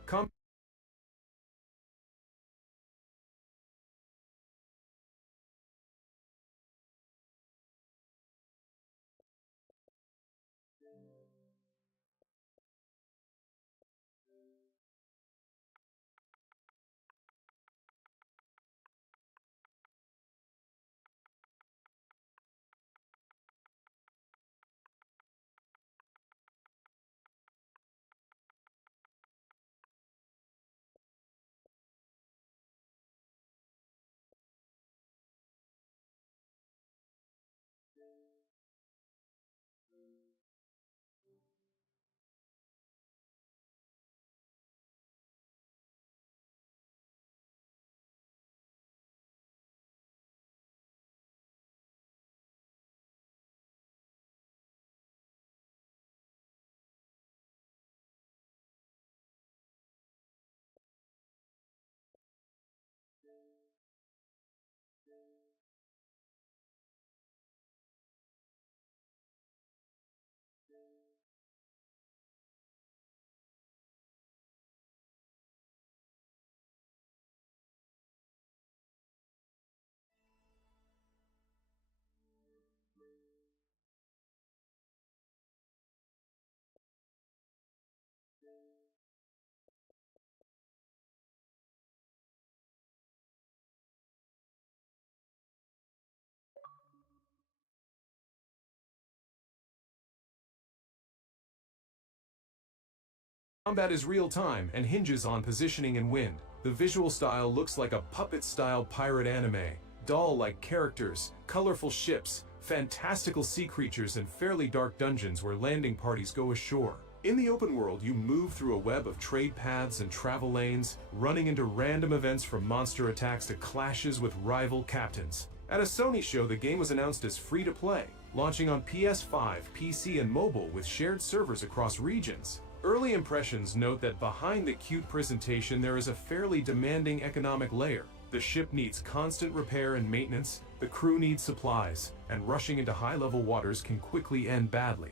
Combat is real-time and hinges on positioning and wind. The visual style looks like a puppet-style pirate anime. Doll-like characters, colorful ships, fantastical sea creatures, and fairly dark dungeons where landing parties go ashore. In the open world, you move through a web of trade paths and travel lanes, running into random events from monster attacks to clashes with rival captains. At a Sony show, the game was announced as free-to-play, launching on PS5, PC, and mobile with shared servers across regions. Early impressions note that behind the cute presentation there is a fairly demanding economic layer. The ship needs constant repair and maintenance, the crew needs supplies, and rushing into high-level waters can quickly end badly.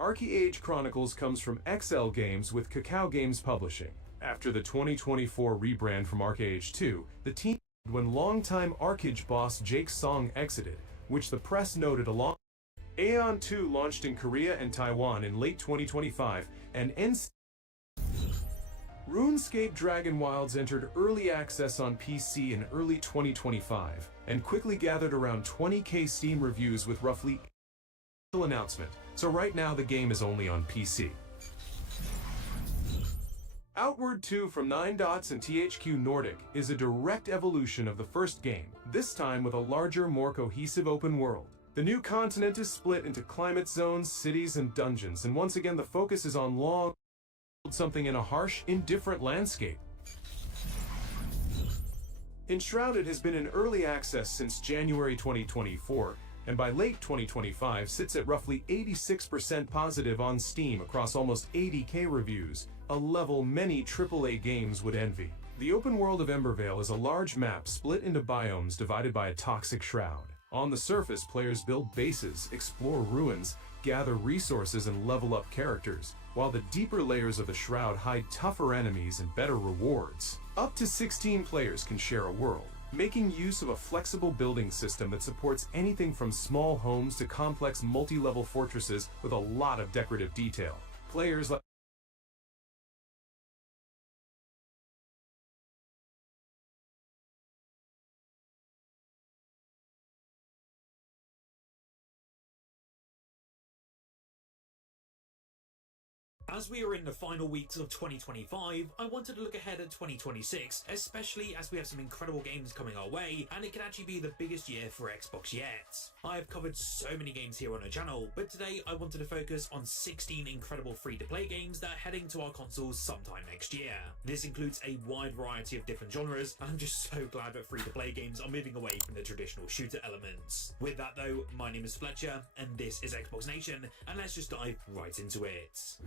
Archeage Chronicles comes from XL Games with Kakao Games Publishing. After the 2024 rebrand from Archeage 2, the team when longtime Archeage boss Jake Song exited, which the press noted along. Aeon 2 launched in Korea and Taiwan in late 2025, and RuneScape Dragon Wilds entered early access on PC in early 2025, and quickly gathered around 20,000 Steam reviews with roughly announcement. So right now the game is only on PC. Outward 2 from 9 Dots and THQ Nordic is a direct evolution of the first game, this time with a larger, more cohesive open world. The new continent is split into climate zones, cities, and dungeons, and once again the focus is on long something in a harsh, indifferent landscape. Enshrouded has been in early access since January 2024, and by late 2025 sits at roughly 86% positive on Steam across almost 80,000 reviews, a level many AAA games would envy. The open world of Embervale is a large map split into biomes divided by a toxic shroud. On the surface, players build bases, explore ruins, gather resources, and level up characters, while the deeper layers of the shroud hide tougher enemies and better rewards. Up to 16 players can share a world, making use of a flexible building system that supports anything from small homes to complex multi-level fortresses with a lot of decorative detail. Players like As we are in the final weeks of 2025, I wanted to look ahead at 2026, especially as we have some incredible games coming our way, and it could actually be the biggest year for Xbox yet. I have covered so many games here on the channel, but today I wanted to focus on 16 incredible free-to-play games that are heading to our consoles sometime next year. This includes a wide variety of different genres, and I'm just so glad that free-to-play games are moving away from the traditional shooter elements. With that though, my name is Fletcher, and this is Xbox Nation, and let's just dive right into it.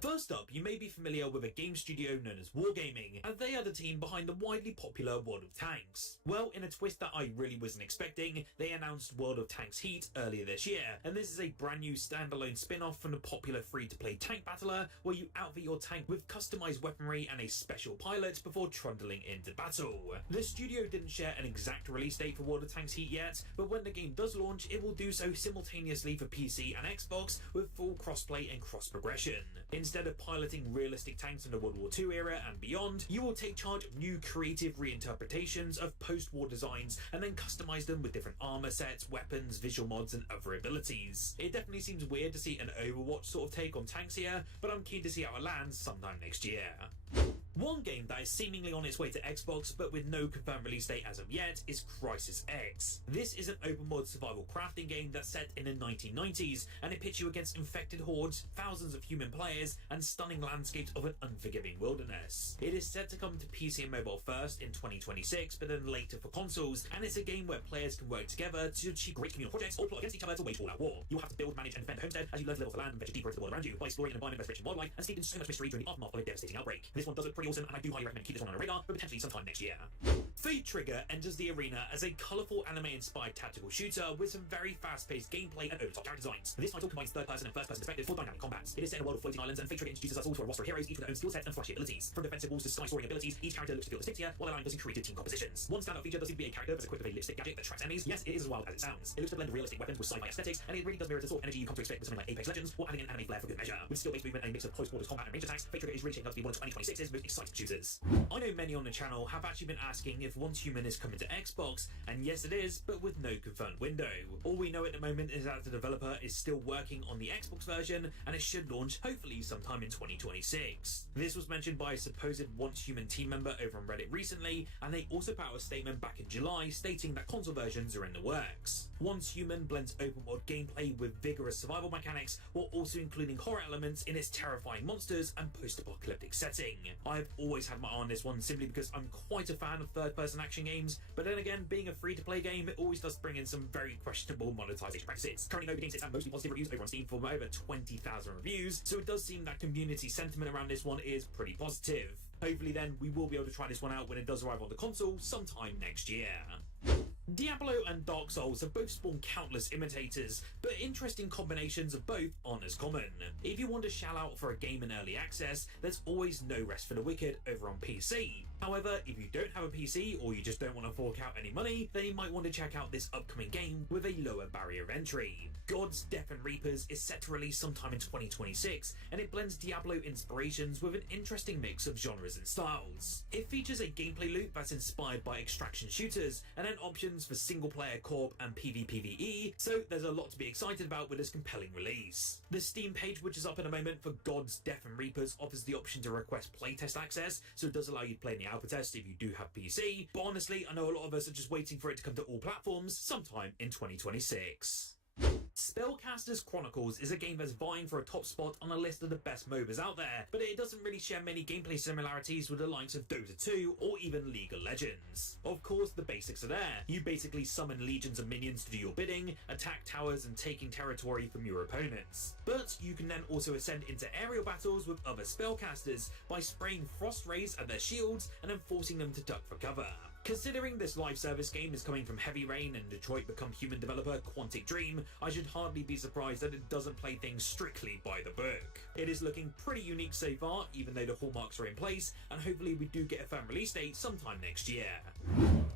First up, you may be familiar with a game studio known as Wargaming, and they are the team behind the widely popular World of Tanks. Well, in a twist that I really wasn't expecting, they announced World of Tanks Heat earlier this year, and this is a brand new standalone spin-off from the popular free-to-play Tank Battler, where you outfit your tank with customized weaponry and a special pilot before trundling into battle. The studio didn't share an exact release date for World of Tanks Heat yet, but when the game does launch, it will do so simultaneously for PC and Xbox with full crossplay and cross-progression. Instead of piloting realistic tanks in the World War II era and beyond, you will take charge of new creative reinterpretations of post-war designs and then customize them with different armor sets, weapons, visual mods, and other abilities. It definitely seems weird to see an Overwatch sort of take on tanks here, but I'm keen to see how it lands sometime next year. One game that is seemingly on its way to Xbox but with no confirmed release date as of yet is Crysis X. This is an open world survival crafting game that's set in the 1990s, and it pits you against infected hordes, thousands of human players, and stunning landscapes of an unforgiving wilderness. It is set to come to PC and mobile first in 2026, but then later for consoles, and it's a game where players can work together to achieve great communal projects or plot against each other to wage all-out war. You'll have to build, manage, and defend a homestead as you learn to live off the land and venture deeper into the world around you by exploring an environment that's rich in wildlife and steeped in so much mystery during the aftermath of a devastating outbreak. This one does look pretty awesome, and I do highly recommend keep this one on a radar for potentially sometime next year. Fate Trigger enters the arena as a colourful anime-inspired tactical shooter with some very fast-paced gameplay and over-the-top character designs. This title combines third-person and first-person perspectives for dynamic combats. It is set in a world of floating islands, and Fate Trigger introduces us all to a roster of heroes, each with their own skill set and flashy abilities. From defensive walls to sky-soaring abilities, each character looks to feel distinct here, while allowing us in creative team compositions. One standout feature does seem to be a character that's equipped with a lipstick gadget that tracks enemies. Yes, it is as wild as it sounds. It looks to blend realistic weapons with sci-fi aesthetics, and it really does mirror the sort of energy you come to expect with something like Apex Legends, or adding an anime flair for good measure. With skill-based movement and a mix of close-quarters combat and range attacks, Fate Trigger is really shaping up to be one of 2026's most exciting shooters. I know many on the channel have actually been asking if if Once Human is coming to Xbox, and yes it is, but with no confirmed window. All we know at the moment is that the developer is still working on the Xbox version, and it should launch hopefully sometime in 2026. This was mentioned by a supposed Once Human team member over on Reddit recently, and they also put out a statement back in July stating that console versions are in the works. Once Human blends open world gameplay with vigorous survival mechanics, while also including horror elements in its terrifying monsters and post-apocalyptic setting. I've always had my eye on this one simply because I'm quite a fan of third-person action games, but then again, being a free-to-play game, it always does bring in some very questionable monetization practices. Currently, no game sits at mostly positive reviews over on Steam for over 20,000 reviews, so it does seem that community sentiment around this one is pretty positive. Hopefully then, we will be able to try this one out when it does arrive on the console sometime next year. Diablo and Dark Souls have both spawned countless imitators, but interesting combinations of both aren't as common. If you want to shell out for a game in early access, there's always no rest for the wicked over on PC. However, if you don't have a PC or you just don't want to fork out any money, then you might want to check out this upcoming game with a lower barrier of entry. Gods, Death and Reapers is set to release sometime in 2026, and it blends Diablo inspirations with an interesting mix of genres and styles. It features a gameplay loop that's inspired by extraction shooters, and then options for single-player co-op and PvPvE, so there's a lot to be excited about with this compelling release. The Steam page, which is up in a moment for Gods, Death and Reapers, offers the option to request playtest access, so it does allow you to play in the alpha test if you do have PC, but honestly, I know a lot of us are just waiting for it to come to all platforms sometime in 2026. Spellcasters Chronicles is a game that's vying for a top spot on a list of the best MOBAs out there, but it doesn't really share many gameplay similarities with the likes of Dota 2 or even League of Legends. Of course, the basics are there. You basically summon legions of minions to do your bidding, attack towers and taking territory from your opponents. But you can then also ascend into aerial battles with other spellcasters by spraying frost rays at their shields and then forcing them to duck for cover. Considering this live service game is coming from Heavy Rain and Detroit Become Human developer Quantic Dream, I should hardly be surprised that it doesn't play things strictly by the book. It is looking pretty unique so far, even though the hallmarks are in place, and hopefully we do get a firm release date sometime next year.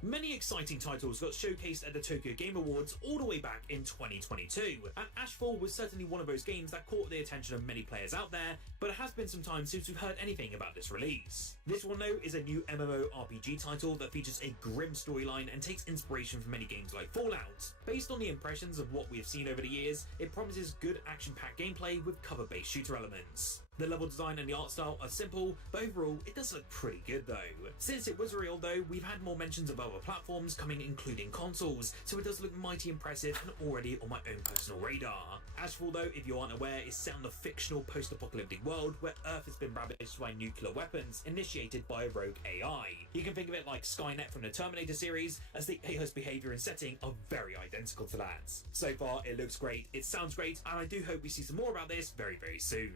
Many exciting titles got showcased at the Tokyo Game Awards all the way back in 2022, and Ashfall was certainly one of those games that caught the attention of many players out there, but it has been some time since we've heard anything about this release. This one though is a new MMORPG title that features a grim storyline and takes inspiration from many games like Fallout. Based on the impressions of what we have seen over the years, it promises good action-packed gameplay with cover-based shooter elements. The level design and the art style are simple, but overall it does look pretty good though. Since it was real though, we've had more mentions of other platforms coming, including consoles, so it does look mighty impressive and already on my own personal radar. Ashfall though, if you aren't aware, is set on a fictional post-apocalyptic world where Earth has been ravaged by nuclear weapons initiated by a rogue AI. You can think of it like Skynet from the Terminator series, as the AI's behaviour and setting are very identical to that. So far it looks great, it sounds great, and I do hope we see some more about this very soon.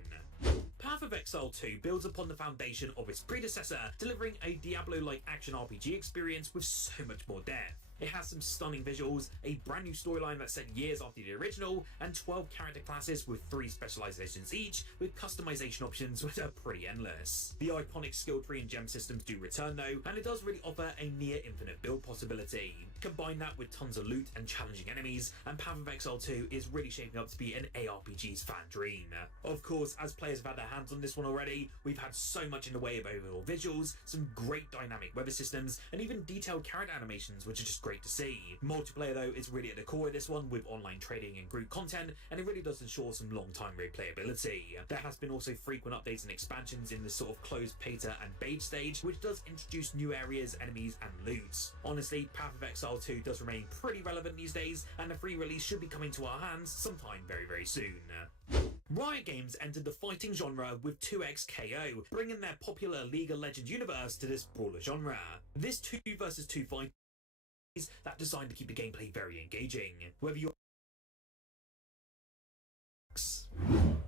Path of Exile 2 builds upon the foundation of its predecessor, delivering a Diablo-like action RPG experience with so much more depth. It has some stunning visuals, a brand new storyline that's set years after the original, and 12 character classes with 3 specializations each, with customization options which are pretty endless. The iconic skill tree and gem systems do return though, and it does really offer a near infinite build possibility. Combine that with tons of loot and challenging enemies, and Path of Exile 2 is really shaping up to be an ARPG's fan dream. Of course, as players have had their hands on this one already, we've had so much in the way of overall visuals, some great dynamic weather systems, and even detailed character animations which are just great to see. Multiplayer though is really at the core of this one, with online trading and group content, and it really does ensure some long-time replayability. There has been also frequent updates and expansions in this sort of closed beta and beige stage, which does introduce new areas, enemies and loot. Honestly, Path of Exile 2 does remain pretty relevant these days, and the free release should be coming to our hands sometime very soon. Riot Games entered the fighting genre with 2XKO, bringing their popular League of Legends universe to this brawler genre. This 2 vs 2 fight that designed to keep the gameplay very engaging. Whether you're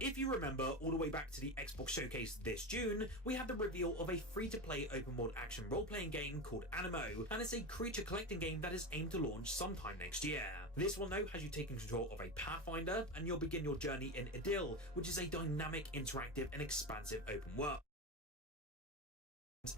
If you remember, all the way back to the Xbox showcase this June, we had the reveal of a free-to-play open-world action role-playing game called Animo, and it's a creature collecting game that is aimed to launch sometime next year. This one though has you taking control of a Pathfinder, and you'll begin your journey in Idil, which is a dynamic, interactive and expansive open world,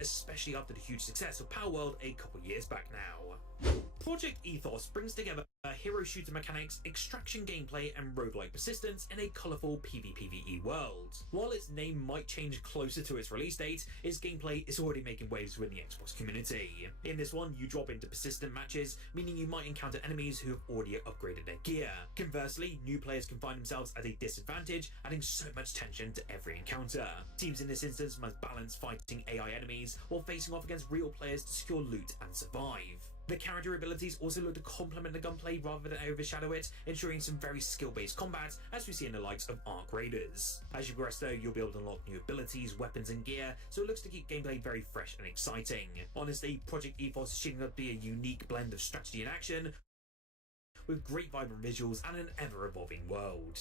especially after the huge success of Palworld a couple years back now. Project Ethos brings together hero shooter mechanics, extraction gameplay, and roguelike persistence in a colourful PvPvE world. While its name might change closer to its release date, its gameplay is already making waves within the Xbox community. In this one, you drop into persistent matches, meaning you might encounter enemies who have already upgraded their gear. Conversely, new players can find themselves at a disadvantage, adding so much tension to every encounter. Teams in this instance must balance fighting AI enemies while facing off against real players to secure loot and survive. The character abilities also look to complement the gunplay rather than overshadow it, ensuring some very skill-based combat, as we see in the likes of Arc Raiders. As you progress though, you'll be able to unlock new abilities, weapons and gear, so it looks to keep gameplay very fresh and exciting. Honestly, Project Ethos is shaping up to be a unique blend of strategy and action, with great vibrant visuals and an ever-evolving world.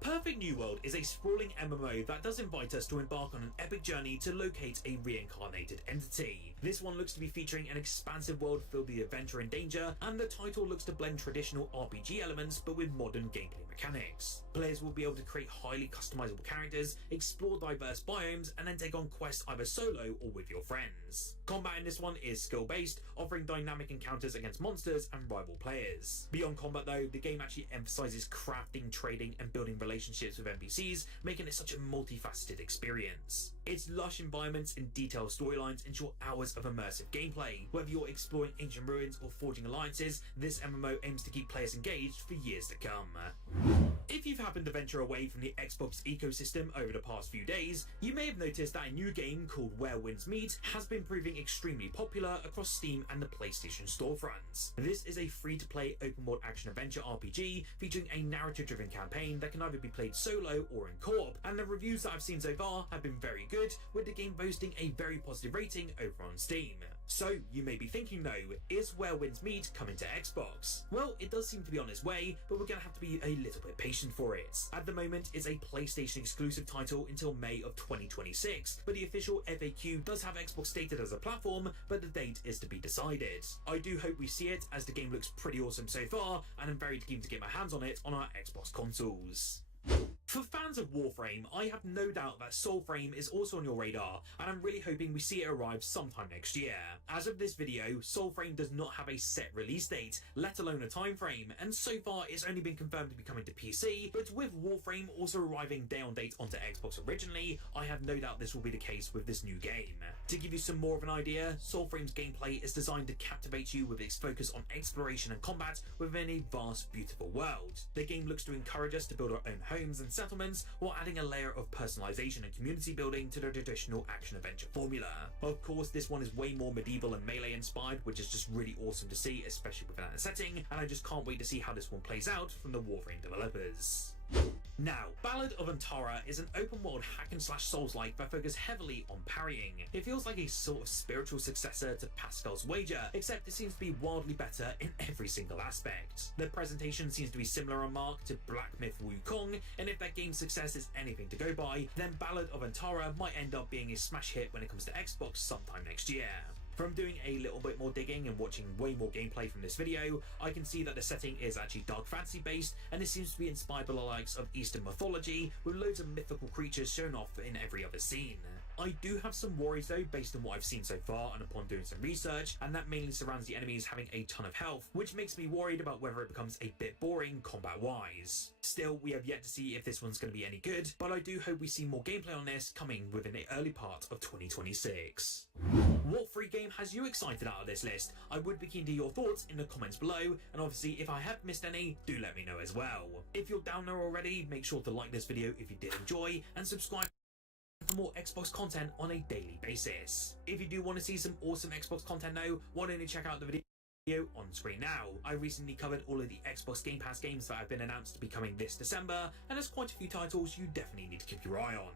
Perfect New World is a sprawling MMO that does invite us to embark on an epic journey to locate a reincarnated entity. This one looks to be featuring an expansive world filled with adventure and danger, and the title looks to blend traditional RPG elements but with modern gameplay mechanics. Players will be able to create highly customizable characters, explore diverse biomes, and then take on quests either solo or with your friends. Combat in this one is skill-based, offering dynamic encounters against monsters and rival players. Beyond combat though, the game actually emphasizes crafting, trading, and building relationships with NPCs, making it such a multifaceted experience. Its lush environments and detailed storylines ensure hours of immersive gameplay. Whether you're exploring ancient ruins or forging alliances, this MMO aims to keep players engaged for years to come. If you've happened to venture away from the Xbox ecosystem over the past few days, you may have noticed that a new game called Where Winds Meet has been proving extremely popular across Steam and the PlayStation storefronts. This is a free-to-play open-world action-adventure RPG featuring a narrative-driven campaign that can either be played solo or in co-op, and the reviews that I've seen so far have been very good, with the game boasting a very positive rating over on Steam. So, you may be thinking though, is Where Winds Meet coming to Xbox? Well, it does seem to be on its way, but we're gonna have to be a little bit patient for it. At the moment, it's a PlayStation exclusive title until May of 2026, but the official FAQ does have Xbox stated as a platform, but the date is to be decided. I do hope we see it, as the game looks pretty awesome so far, and I'm very keen to get my hands on it on our Xbox consoles. For fans of Warframe, I have no doubt that Soulframe is also on your radar, and I'm really hoping we see it arrive sometime next year. As of this video, Soulframe does not have a set release date, let alone a time frame, and so far it's only been confirmed to be coming to PC, but with Warframe also arriving day on date onto Xbox originally, I have no doubt this will be the case with this new game. To give you some more of an idea, Soulframe's gameplay is designed to captivate you with its focus on exploration and combat within a vast, beautiful world. The game looks to encourage us to build our own homes and settlements while adding a layer of personalization and community building to the traditional action-adventure formula. Of course, this one is way more medieval and melee inspired, which is just really awesome to see, especially within that setting, and I just can't wait to see how this one plays out from the Warframe developers. Now, Ballad of Antara is an open-world hack-and-slash Souls-like that focuses heavily on parrying. It feels like a sort of spiritual successor to Pascal's Wager, except it seems to be wildly better in every single aspect. The presentation seems to be similar on mark to Black Myth Wukong, and if that game's success is anything to go by, then Ballad of Antara might end up being a smash hit when it comes to Xbox sometime next year. From doing a little bit more digging and watching way more gameplay from this video, I can see that the setting is actually dark fantasy based, and it seems to be inspired by the likes of Eastern mythology, with loads of mythical creatures shown off in every other scene. I do have some worries though, based on what I've seen so far and upon doing some research, and that mainly surrounds the enemies having a ton of health, which makes me worried about whether it becomes a bit boring combat-wise. Still, we have yet to see if this one's going to be any good, but I do hope we see more gameplay on this coming within the early part of 2026. What free game has you excited out of this list? I would be keen to hear your thoughts in the comments below, and obviously if I have missed any, do let me know as well. If you're down there already, make sure to like this video if you did enjoy, and subscribe for more Xbox content on a daily basis. If you do want to see some awesome Xbox content though, why don't you check out the video on screen now. I recently covered all of the Xbox Game Pass games that have been announced to be coming this December, and there's quite a few titles you definitely need to keep your eye on.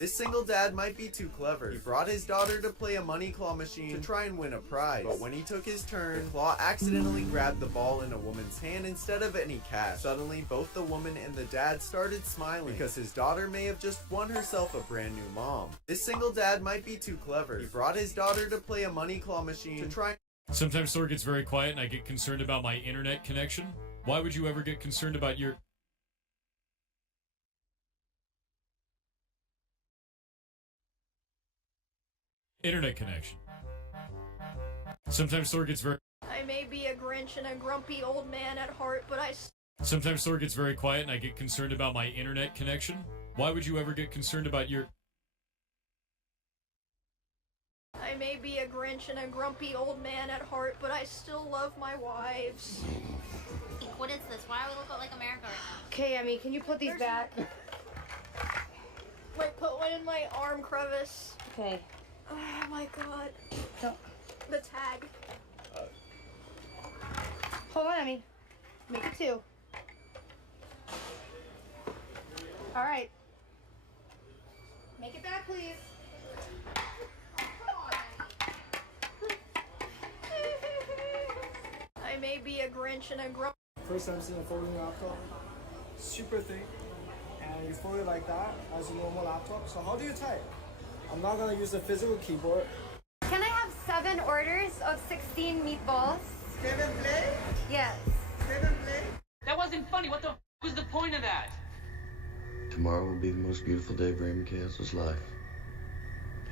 This single dad might be too clever. He brought his daughter to play a money claw machine to try and win a prize. But when he took his turn, the claw accidentally grabbed the ball in a woman's hand instead of any cash. Suddenly, both the woman and the dad started smiling because his daughter may have just won herself a brand new mom. This single dad might be too clever. He brought his daughter to play a money claw machine to try. Sometimes Thor gets very quiet and I get concerned about my internet connection. Why would you ever get concerned about your... internet connection? Sometimes Thor gets very... I may be a Grinch and a grumpy old man at heart, but Sometimes Thor gets very quiet and I get concerned about my internet connection. Why would you ever get concerned about your... I may be a Grinch and a grumpy old man at heart, but I still love my wives. What is this? Why do we look like America right now? Okay, Emmy, can you put these back? Wait, put one in my arm crevice. Okay. Oh my god. The tag. Hold on, Emmy. Make it two. Alright. Make it back, please. I may be a Grinch and a grump. First time seeing a folding laptop. Super thick. And you fold it like that as a normal laptop. So how do you type? I'm not gonna use the physical keyboard. Can I have 7 orders of 16 meatballs? 7 plates? Yes. 7 plates? That wasn't funny. What the was the point of that? Tomorrow will be the most beautiful day of Raymond Chaos's life.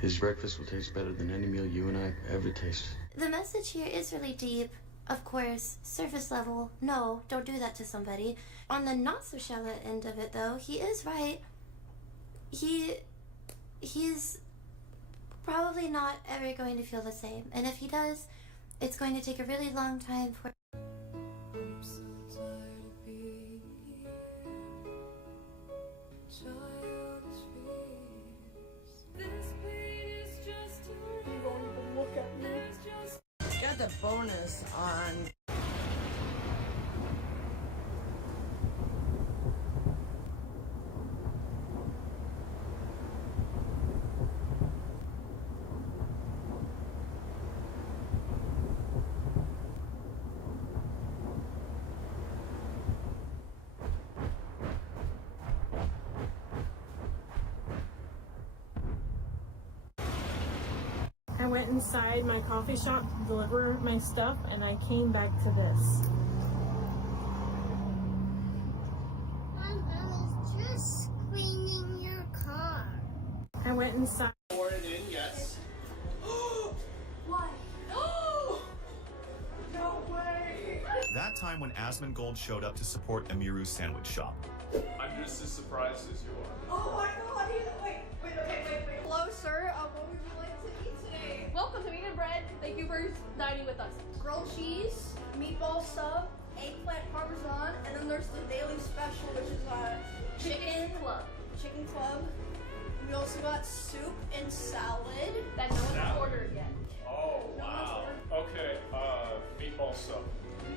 His breakfast will taste better than any meal you and I ever tasted. The message here is really deep. Of course, surface level, no, don't do that to somebody. On the not so shallow end of it, though, he is right. He's probably not ever going to feel the same. And if he does, it's going to take a really long time for... I'm so tired of being here. Childish fears. This pain is just a... You won't even look at me. Got the bonus on... I went inside my coffee shop to deliver my stuff, and I came back to this. Mommy's just cleaning your car. I went inside. Ordered in, yes. Why? No! No way! That time when Asmongold showed up to support Amiru's sandwich shop. I'm just as surprised as you are. Oh my god! Wait. Hello, sir. What would you like to eat today? Welcome to Meat and Bread. Thank you for dining with us. Grilled cheese, meatball sub, eggplant parmesan, and then there's the daily special, which is chicken club. Chicken club. We also got soup and salad. That no one's ordered yet. Oh, wow. Okay, meatball sub.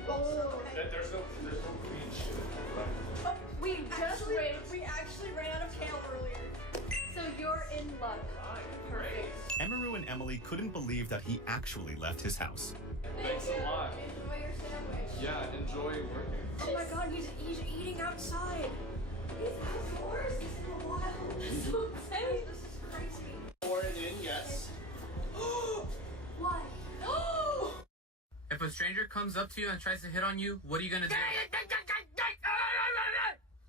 There's no green shit, right? Oh, we actually ran out of kale earlier. So you're in luck. Perfect. Emiru and Emily couldn't believe that he actually left his house. Thanks a lot. Enjoy your sandwich. Yeah, enjoy working. Oh my god, he's eating outside. He's outdoors. This is wild. So exciting. This is crazy. Ordered in, yes. Why? No! If a stranger comes up to you and tries to hit on you, what are you gonna do?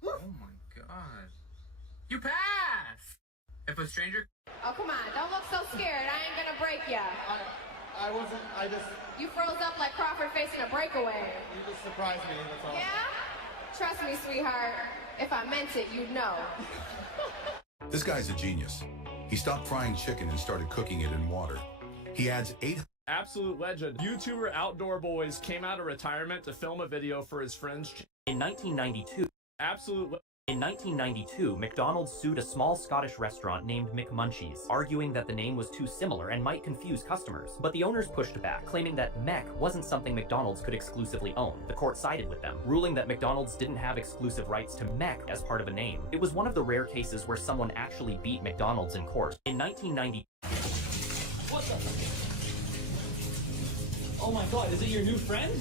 Oh my god. You passed! If a stranger... Oh, come on. Don't look so scared. I ain't gonna break ya. I wasn't, I just... You froze up like Crawford facing a breakaway. You just surprised me, that's all. Yeah? Trust me, sweetheart. If I meant it, you'd know. This guy's a genius. He stopped frying chicken and started cooking it in water. He adds 8... Absolute legend. YouTuber Outdoor Boys came out of retirement to film a video for his friends. In 1992, absolute. In 1992, McDonald's sued a small Scottish restaurant named McMunchies, arguing that the name was too similar and might confuse customers. But the owners pushed back, claiming that Mech wasn't something McDonald's could exclusively own. The court sided with them, ruling that McDonald's didn't have exclusive rights to Mech as part of a name. It was one of the rare cases where someone actually beat McDonald's in court. In 1990... What the? Oh my god, is it your new friend?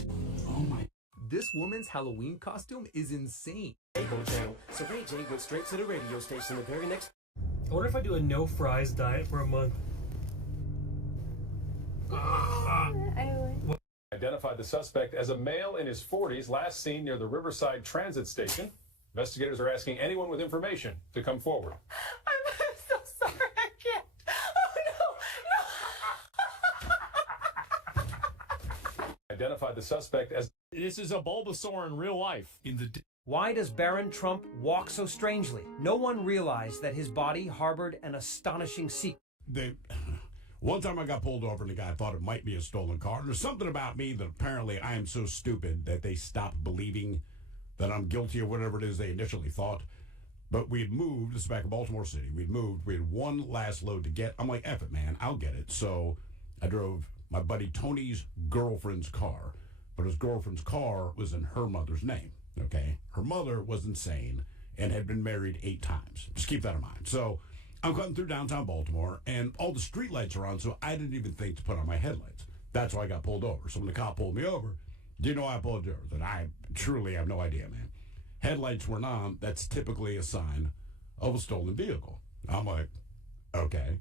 Oh my... This woman's Halloween costume is insane. Channel. So Ray J went straight to the radio station the very next. I wonder if I do a no fries diet for a month. Identified the suspect as a male in his 40s, last seen near the Riverside Transit Station. Investigators are asking anyone with information to come forward. I'm so sorry, I can't. Oh no, Identified the suspect as... This is a Bulbasaur in real life. Why does Baron Trump walk so strangely? No one realized that his body harbored an astonishing secret. One time I got pulled over and the guy thought it might be a stolen car. There's something about me that apparently I am so stupid that they stopped believing that I'm guilty of whatever it is they initially thought. But we had moved, this is back in Baltimore City, we had one last load to get. I'm like, F it, man, I'll get it. So I drove my buddy Tony's girlfriend's car, but his girlfriend's car was in her mother's name, okay? Her mother was insane and had been married 8 times. Just keep that in mind. So I'm cutting through downtown Baltimore, and all the street lights are on, so I didn't even think to put on my headlights. That's why I got pulled over. So when the cop pulled me over, do you know why I pulled you over? That I truly have no idea, man. Headlights weren't on. That's typically a sign of a stolen vehicle. I'm like, okay.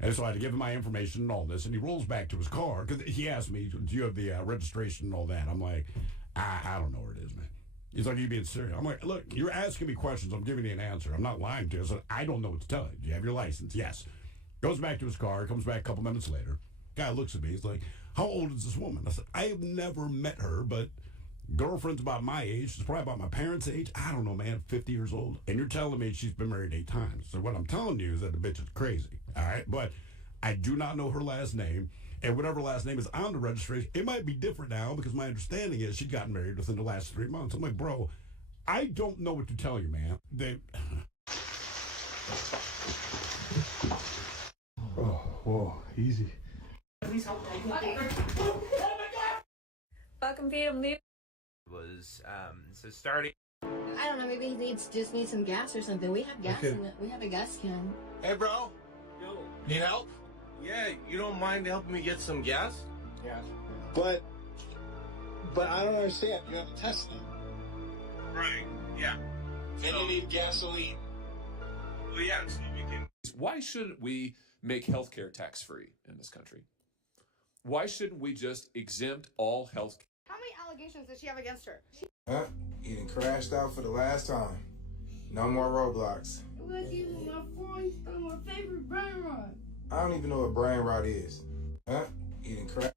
And so I had to give him my information and all this, and he rolls back to his car, because he asked me, do you have the registration and all that? I'm like, I don't know where it is, man. He's like, you being serious? I'm like, look, you're asking me questions. I'm giving you an answer. I'm not lying to you. I said, I don't know what to tell you. Do you have your license? Yes. Goes back to his car, comes back a couple minutes later. Guy looks at me. He's like, how old is this woman? I said, I have never met her, but girlfriend's about my age. She's probably about my parents' age. I don't know, man, 50 years old. And you're telling me she's been married 8 times. So what I'm telling you is that the bitch is crazy. All right? But I do not know her last name. And whatever last name is on the registration, it might be different now because my understanding is she'd gotten married within the last 3 months. I'm like, bro, I don't know what to tell you, man. Oh, whoa, easy. Please help. Fucking feed him, dude. Was so starting. I don't know. Maybe he just needs some gas or something. We have gas. We have a gas can. Hey, bro. Yo. Need help? Yeah. You don't mind helping me get some gas? Yeah. But I don't understand. You have a Tesla. Right. Yeah. And you need gasoline. Well, yeah. So we can. Why shouldn't we make healthcare tax-free in this country? Why shouldn't we just exempt all health? How many allegations does she have against her? You done crashed out for the last time. No more Roblox. It was even my voice on my favorite brain rod. I don't even know what brain rot is. You done crashed.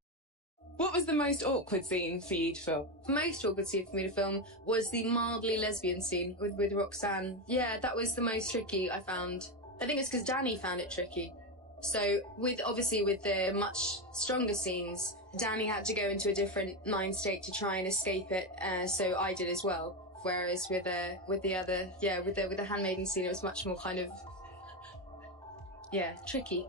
What was the most awkward scene for you to film? The most awkward scene for me to film was the mildly lesbian scene with Roxanne. Yeah, that was the most tricky, I found. I think it's because Danny found it tricky. So obviously with the much stronger scenes, Danny had to go into a different mind state to try and escape it. So I did as well. Whereas with the handmaiden scene, it was much more kind of, tricky.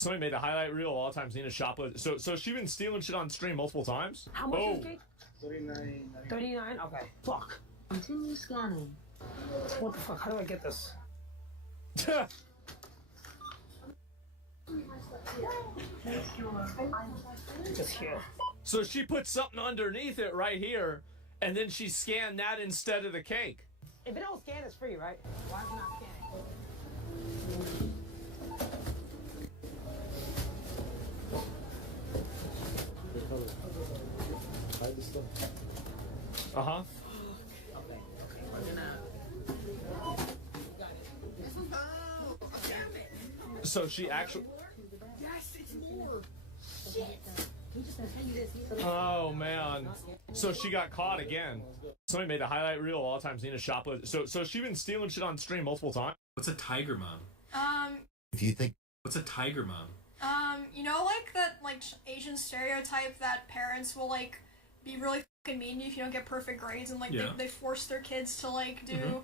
Somebody made a highlight reel of all the times Nina shoplifted. So she been stealing shit on stream multiple times? How much is the cake? $39. $39? Okay. Fuck. Continue scanning. What the fuck? How do I get this? Just here. So she put something underneath it right here, and then she scanned that instead of the cake. If it don't scan, it's free, right? Why is it not scanning? Uh-huh. So she actually... Yes, it's more. Shit. Oh, man. So she got caught again. Somebody made a highlight reel of all the times Nina shoplifted. So she been stealing shit on stream multiple times? What's a tiger mom? If you think... What's a tiger mom? You know, like that, Asian stereotype that parents will, be really mean if you don't get perfect grades, and like Yeah. they force their kids to like do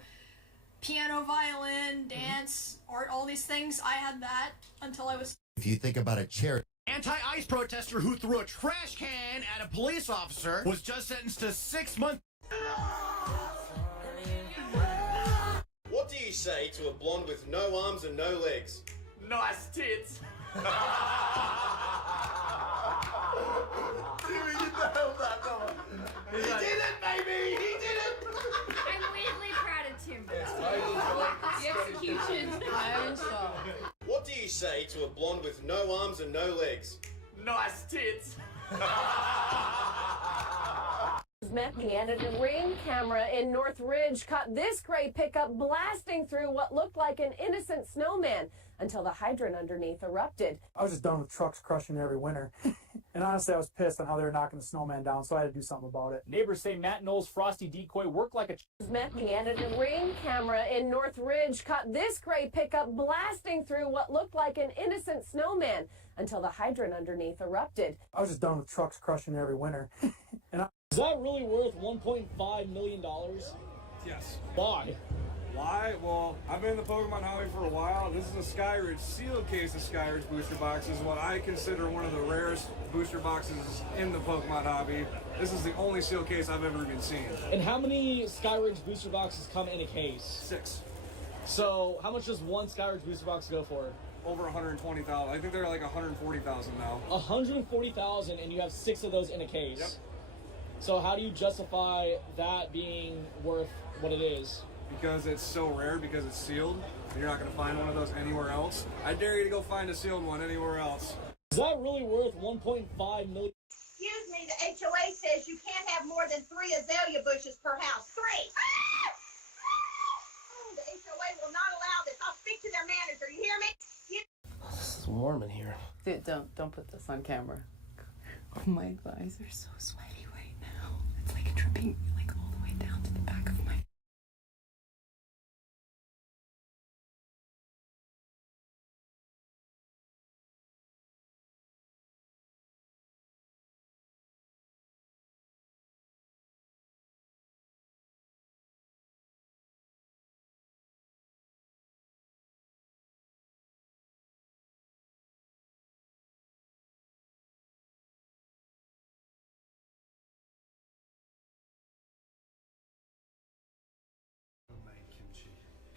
piano, violin, dance, art, all these things. I had that until I was. If you think about a charity. Anti-ICE protester who threw a trash can at a police officer was just sentenced to 6 months. What do you say to a blonde with no arms and no legs? Nice tits. He did it, baby! He did it! I'm weirdly proud of Tim. The execution. What do you say to a blonde with no arms and no legs? Nice tits. Met Canada Ring camera in Northridge caught this gray pickup blasting through what looked like an innocent snowman until the hydrant underneath erupted. I was just done with trucks crushing every winter. And honestly, I was pissed on how they were knocking the snowman down, so I had to do something about it. Neighbors say Matt Knowles' frosty decoy worked like a... Met Canada Ring camera in Northridge caught this gray pickup blasting through what looked like an innocent snowman until the hydrant underneath erupted. I was just done with trucks crushing every winter. Is that really worth $1.5 million? Yes. Why? Why? Well, I've been in the Pokemon hobby for a while. This is a Skyridge sealed case of Skyridge booster boxes, what I consider one of the rarest booster boxes in the Pokemon hobby. This is the only sealed case I've ever even seen. And how many Skyridge booster boxes come in a case? 6. So, how much does one Skyridge booster box go for? Over 120,000. I think they're like 140,000 now. 140,000, and you have 6 of those in a case. Yep. So how do you justify that being worth what it is? Because it's so rare, because it's sealed, and you're not going to find one of those anywhere else. I dare you to go find a sealed one anywhere else. Is that really worth $1.5 million? Excuse me, the HOA says you can't have more than 3 azalea bushes per house. 3! The HOA will not allow this. I'll speak to their manager. You hear me? This is warm in here. Dude, don't put this on camera. Oh, my thighs are so sweaty right now. It's like dripping like all the way down to the back of my...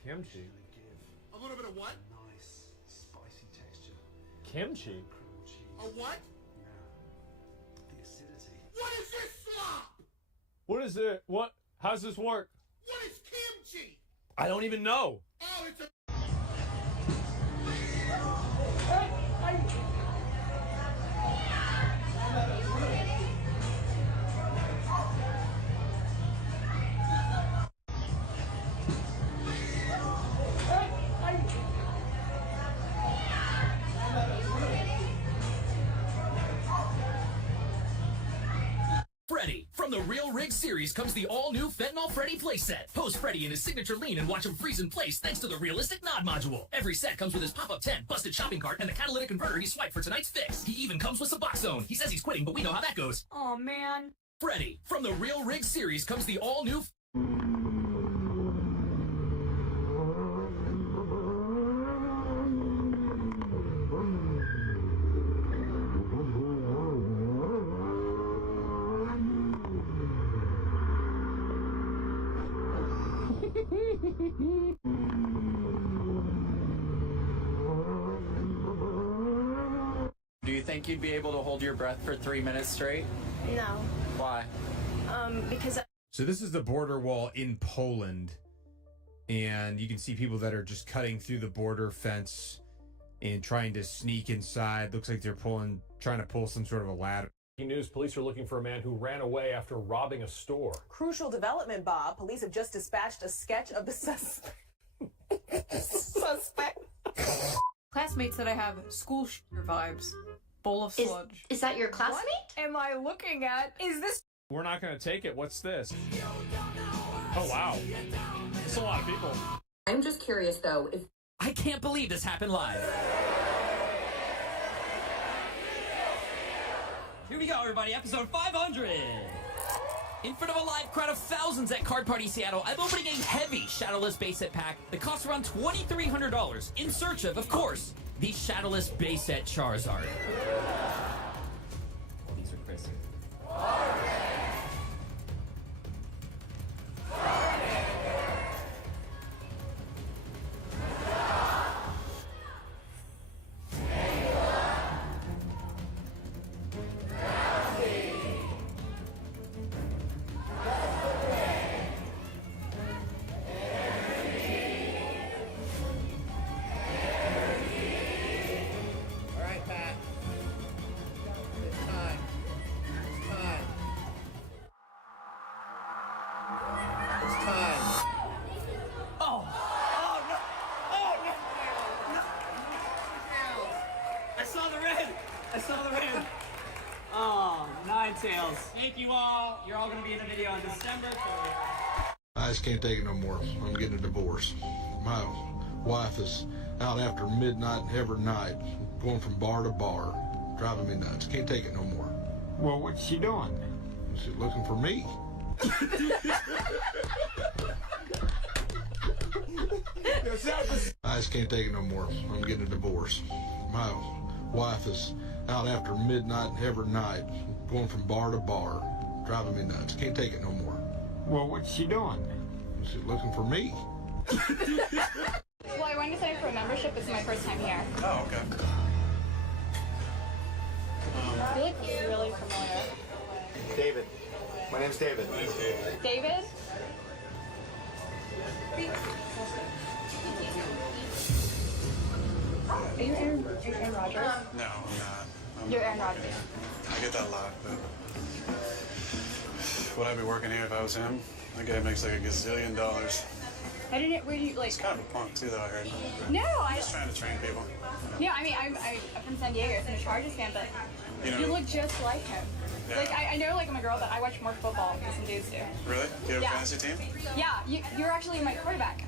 Kimchi. A little bit of what? Nice, spicy texture. Kimchi? A what? The acidity. What is this slop? What is it? What? How's this work? What is kimchi? I don't even know. Oh, it's a... Freddy. From the Real Rig series comes the all-new Fentanyl Freddy playset. Pose Freddy in his signature lean and watch him freeze in place thanks to the realistic nod module. Every set comes with his pop-up tent, busted shopping cart, and the catalytic converter he swiped for tonight's fix. He even comes with Suboxone. He says he's quitting, but we know how that goes. Oh man. Freddy. From the Real Rig series comes the all-new... Do you think you'd be able to hold your breath for 3 minutes straight? No. Why? Because So this is the border wall in Poland, and you can see people that are just cutting through the border fence and trying to sneak inside. Looks like they're trying to pull some sort of a ladder. News: police are looking for a man who ran away after robbing a store. Crucial development, Bob. Police have just dispatched a sketch of the suspect. Classmates that I have school shooter vibes. Bowl of sludge. Is that your classmate? What am I looking at? Is this... We're not going to take it. What's this? Oh, wow. That's a lot of people. I'm just curious, though, if... I can't believe this happened live. Here we go, everybody. Episode 500. In front of a live crowd of thousands at Card Party Seattle, I'm opening a heavy Shadowless base set pack that costs around $2,300 in search of course, the Shadowless base set Charizard. These are crazy. Tails. Thank you all. You're all going to be in the video on December 3rd. I just can't take it no more. I'm getting a divorce. My wife is out after midnight every night, going from bar to bar, driving me nuts. Can't take it no more. Well, what's she doing? She's looking for me. I just can't take it no more. I'm getting a divorce. My wife is out after midnight every night, going from bar to bar, driving me nuts. Can't take it no more. Well, what's she doing? She's looking for me. Well, I wanted to sign up for a membership. It's my first time here. Oh, okay. You look really familiar. David. My name's David. David? Are you Aaron Rodgers? No, I'm not. You're Aaron Rodgers. I get that a lot, but would I be working here if I was him? That guy makes like $1 gazillion. I didn't. Where do you like? He's kind of a punk too, though. I heard. No, I. Just trying to train people. No, I mean I'm from San Diego, so I'm a Chargers fan, but You you know- look just like him. Yeah. Like I know, like I'm a girl, but I watch more football than some dudes do. Really? Do you have Yeah. a fantasy team? Yeah, you're actually my quarterback.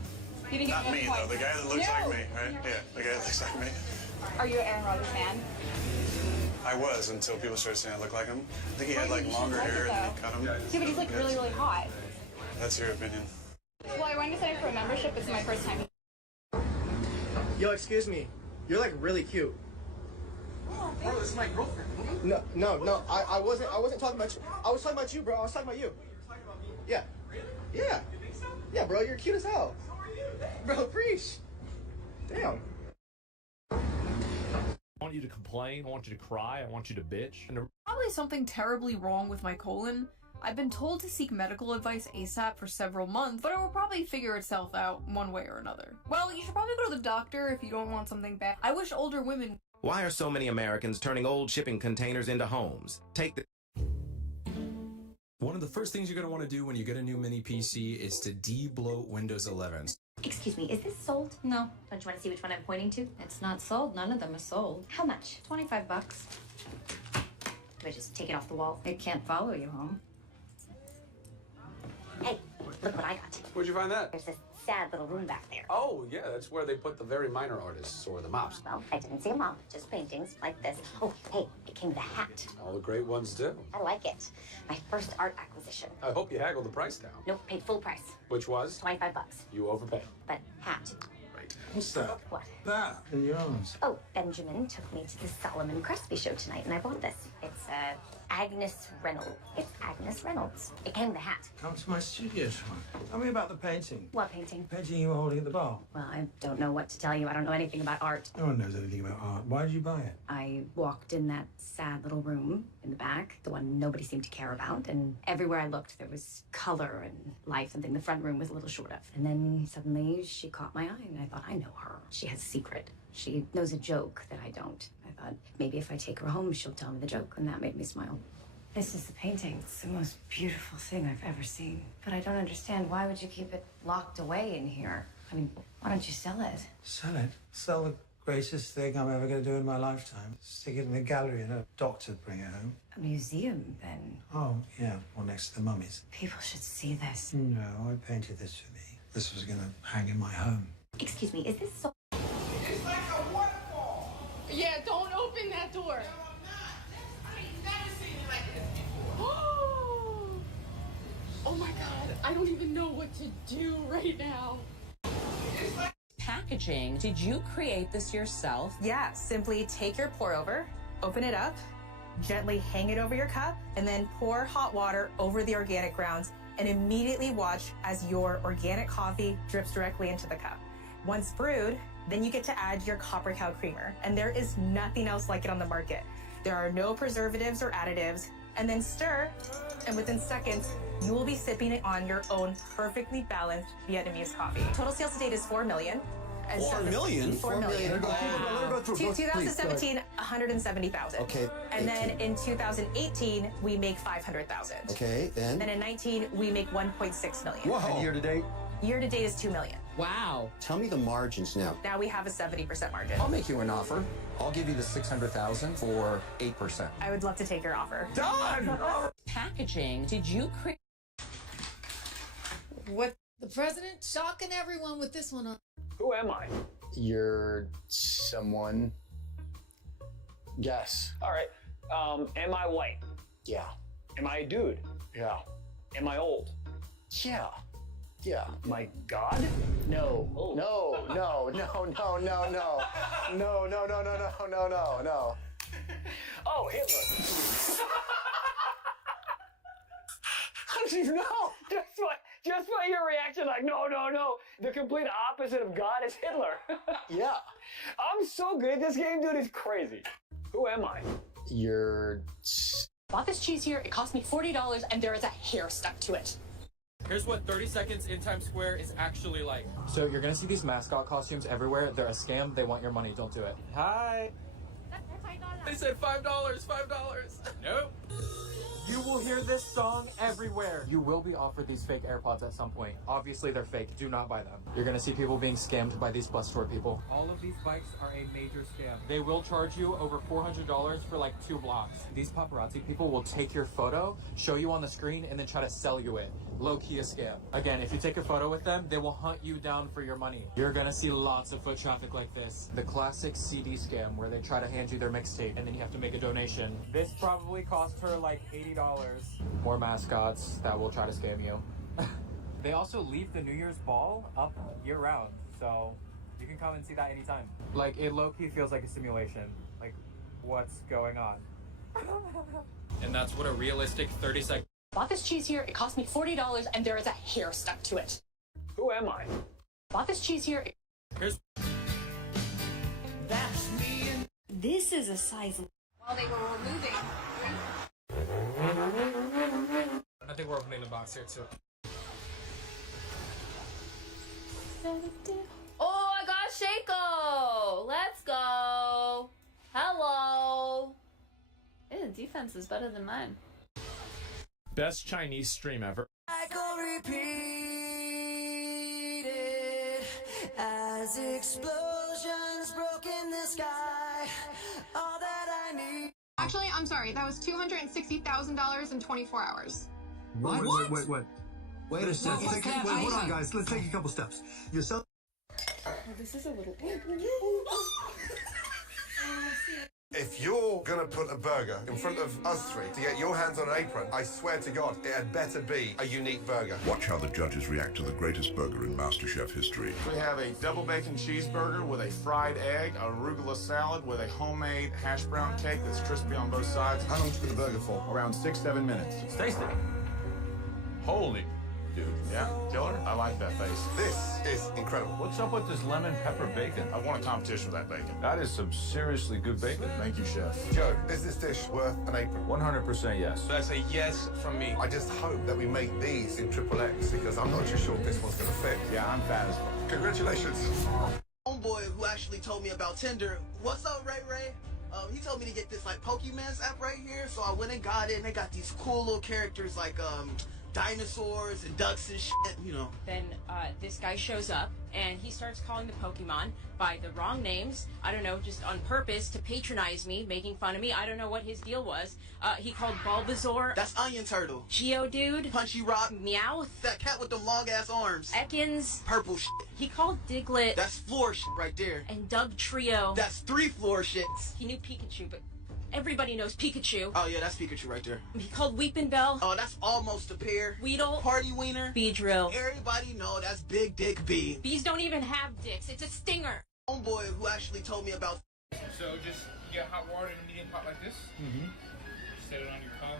You didn't Not get me, enough though. points. The guy that looks No. like me, right? Yeah, the guy that looks like me. Are you an Aaron Rodgers fan? I was until people started saying I look like him. I think he had Why like didn't you longer like it, hair and then he though? cut him. Yeah, but he's like really, really hot. That's your opinion. Well, I wanted to sign up for a membership. It's my first time. Yo, excuse me. You're like really cute. Bro, this is my girlfriend. No. I wasn't talking about you. I was talking about you, bro. I was talking about you. Yeah. Yeah. Yeah, bro. You're cute as hell. Bro, preach. Damn. I want you to complain. I want you to cry. I want you to bitch. And Probably something terribly wrong with my colon. I've been told to seek medical advice ASAP for several months, but it will probably figure itself out one way or another. Well, you should probably go to the doctor if you don't want something bad. I wish older women... Why are so many Americans turning old shipping containers into homes? Take the... One of the first things you're going to want to do when you get a new mini PC is to de-bloat Windows 11. Excuse me, is this sold? No. Don't you want to see which one I'm pointing to? It's not sold. None of them are sold. How much? $25. Do I just take it off the wall? It can't follow you home. Hey, look what I got. Where'd you find that? There's this sad little room back there. Oh, yeah, that's where they put the very minor artists or the mops. Well, I didn't see a mop, just paintings like this. Oh, hey, it came with a hat. All the great ones do. I like it. My first art acquisition. I hope you haggled the price down. Nope, paid full price. Which was? $25. You overpaid. But hat. What's that? What? That in your arms. Oh, Benjamin took me to the Solomon Crespi show tonight, and I bought this. It's Agnes Reynolds. It's Agnes Reynolds. It came with a hat. Come to my studio, Sean. Tell me about the painting. What painting? Painting you were holding at the bar. Well, I don't know what to tell you. I don't know anything about art. No one knows anything about art. Why did you buy it? I walked in that sad little room in the back, the one nobody seemed to care about, and everywhere I looked, there was color and life, and then the front room was a little short of. And then suddenly she caught my eye, and I thought, I know her. She has a secret. She knows a joke that I don't. I thought, maybe if I take her home, she'll tell me the joke, and that made me smile. This is the painting. It's the most beautiful thing I've ever seen. But I don't understand. Why would you keep it locked away in here? I mean, why don't you sell it? Sell it? Sell the greatest thing I'm ever going to do in my lifetime. Stick it in the gallery and a doctor bring it home. A museum, then? Oh, yeah. Well, next to the mummies. People should see this. No, I painted this for me. This was going to hang in my home. Excuse me, is this so... It's like a waterfall. Yeah, don't open that door. what to do right now. Packaging. Did you create this yourself? Yeah, simply take your pour over, open it up, gently hang it over your cup, and then pour hot water over the organic grounds and immediately watch as your organic coffee drips directly into the cup. Once brewed, then you get to add your Copper Cow creamer, and there is nothing else like it on the market. There are no preservatives or additives, and then stir, and within seconds, you will be sipping it on your own perfectly balanced Vietnamese coffee. Total sales to date is 4 million. And 4 million? 4 million. Let her go through. 2017, 170,000. Okay. And then in 2018, we make 500,000. Okay, then? Then in 19, we make 1.6 million. Whoa. And year to date? Year to date is 2 million. Wow. Tell me the margins now. Now we have a 70% margin. I'll make you an offer. I'll give you the 600,000 for 8%. I would love to take your offer. Done! Packaging. Did you create? What? The president shocking everyone with this one on. Who am I? You're someone. Guess. All right. Am I white? Yeah. Am I a dude? Yeah. Am I old? Yeah. Yeah. Am I God? No. No. No. No. No. No. No. No. No. No. No. No. No. No. No. Oh, Hitler. How did you know? Just by your reaction, like, no. The complete opposite of God is Hitler. Yeah. I'm so good at this game, dude. It's crazy. Who am I? You're. Bought this cheese here. It cost me $40, and there is a hair stuck to it. Here's what 30 seconds in Times Square is actually like. So you're gonna see these mascot costumes everywhere. They're a scam. They want your money. Don't do it. Hi. They said $5. Nope. You will hear this song everywhere. You will be offered these fake AirPods at some point. Obviously, they're fake. Do not buy them. You're gonna see people being scammed by these bus tour people. All of these bikes are a major scam. They will charge you over $400 for like 2 blocks. These paparazzi people will take your photo, show you on the screen, and then try to sell you it. Low-key a scam. Again, if you take a photo with them, they will hunt you down for your money. You're gonna see lots of foot traffic like this. The classic CD scam where they try to hand you their mixtape and then you have to make a donation. This probably cost her like $80. More mascots that will try to scam you. They also leave the New Year's ball up year-round, so you can come and see that anytime. Like, it low-key feels like a simulation. Like, what's going on? And that's what a realistic 30 second. Bought this cheese here. It cost me $40, and there is a hair stuck to it. Who am I? Bought this cheese here. Here's. That's me. This is a size. While they were removing. I think we're opening the box here too. Oh, I got Shaco! Let's go! Hello! Hey, the defense is better than mine. Best Chinese stream ever. Repeated as explosions broke in the sky. All that I need. Actually, I'm sorry. That was $260,000 in 24 hours. What? Wait. Wait a second. Hold on, guys. Let's take a couple steps. You're so. Oh, this is a little. If you're gonna put a burger in front of us three to get your hands on an apron, I swear to God, it had better be a unique burger. Watch how the judges react to the greatest burger in MasterChef history. We have a double bacon cheeseburger with a fried egg, arugula salad with a homemade hash brown cake that's crispy on both sides. How long did you put the burger for? Around 6-7 minutes. It's tasty. Holy, dude. Yeah, killer. I like that face. This is incredible. What's up with this lemon pepper bacon? I won a competition with that bacon. That is some seriously good bacon. Thank you, chef. Joe, is this dish worth an apron? 100% yes. That's a yes from me. I just hope that we make these in XXX because I'm not too sure if this one's gonna fit. Yeah, I'm fat as fuck. Congratulations. Homeboy who actually told me about Tinder. What's up, Ray Ray? He told me to get this like Pokemon's app right here, so I went and got it. And they got these cool little characters like dinosaurs and ducks and shit, you know. Then this guy shows up and he starts calling the Pokemon by the wrong names. I don't know, just on purpose to patronize me, making fun of me. I don't know what his deal was. He called Bulbasaur. That's Onion Turtle. Geodude. Punchy Rock. Meowth. That cat with the long ass arms. Ekans. Purple shit. He called Diglett. That's floor shit right there. And Doug Trio. That's 3 floor shits. He knew Pikachu, but Everybody knows Pikachu. Oh, yeah, that's Pikachu right there. He called Weepin' Bell. Oh, that's almost a pair. Weedle. Party Wiener. Beedrill. Everybody know that's Big Dick B. Bees don't even have dicks. It's a stinger. Homeboy who actually told me about... So just get hot water in a medium pot like this. Mm-hmm. Set it on your palm.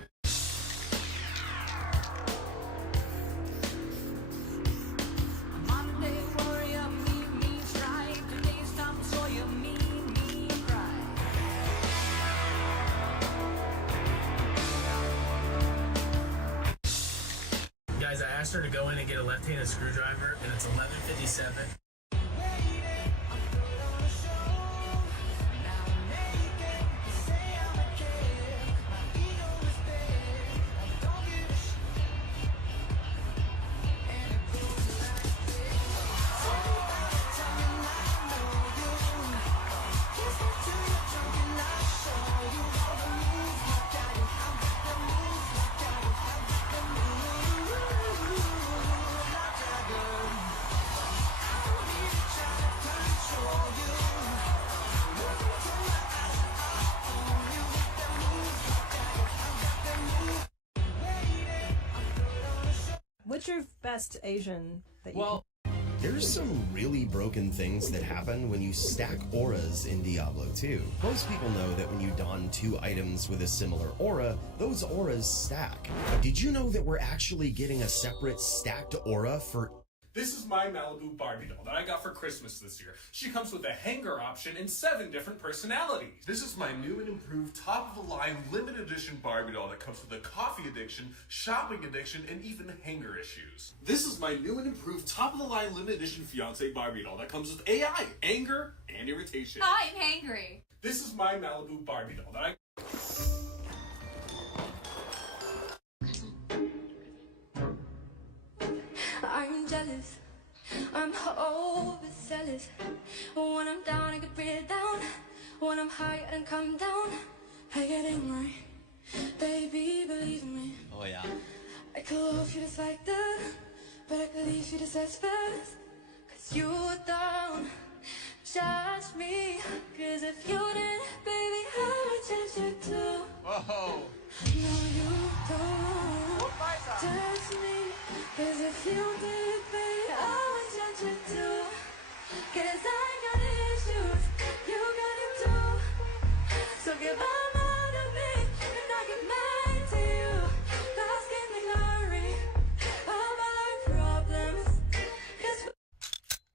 Monday warrior, me strive. Today's time so you me cry. Guys, I asked her to go in and get a left-handed screwdriver, and it's 11:57. What's your best Asian that you There's some really broken things that happen when you stack auras in Diablo 2. Most people know that when you don 2 items with a similar aura, those auras stack. Did you know that we're actually getting a separate stacked aura for... This is my Malibu Barbie doll that I got for Christmas this year. She comes with a hanger option and 7 different personalities. This is my new and improved top-of-the-line limited edition Barbie doll that comes with a coffee addiction, shopping addiction, and even hanger issues. This is my new and improved top-of-the-line limited edition fiance Barbie doll that comes with AI, anger, and irritation. I'm hangry. This is my Malibu Barbie doll that I... I'm jealous, I'm overzealous. When I'm down, I get breathe down. When I'm high, I don't come down. I get angry, baby, believe me. Oh yeah. I could love you just like that, but I could leave you just as fast. Cause you don't judge me. Cause if you did, baby, I would judge you too. Whoa. No, you don't judge me. Cause if you did, baby, I would judge you too. Cause I got issues, you got it too. So give them all to me, and I get mad to you. Lost in the glory of our problems.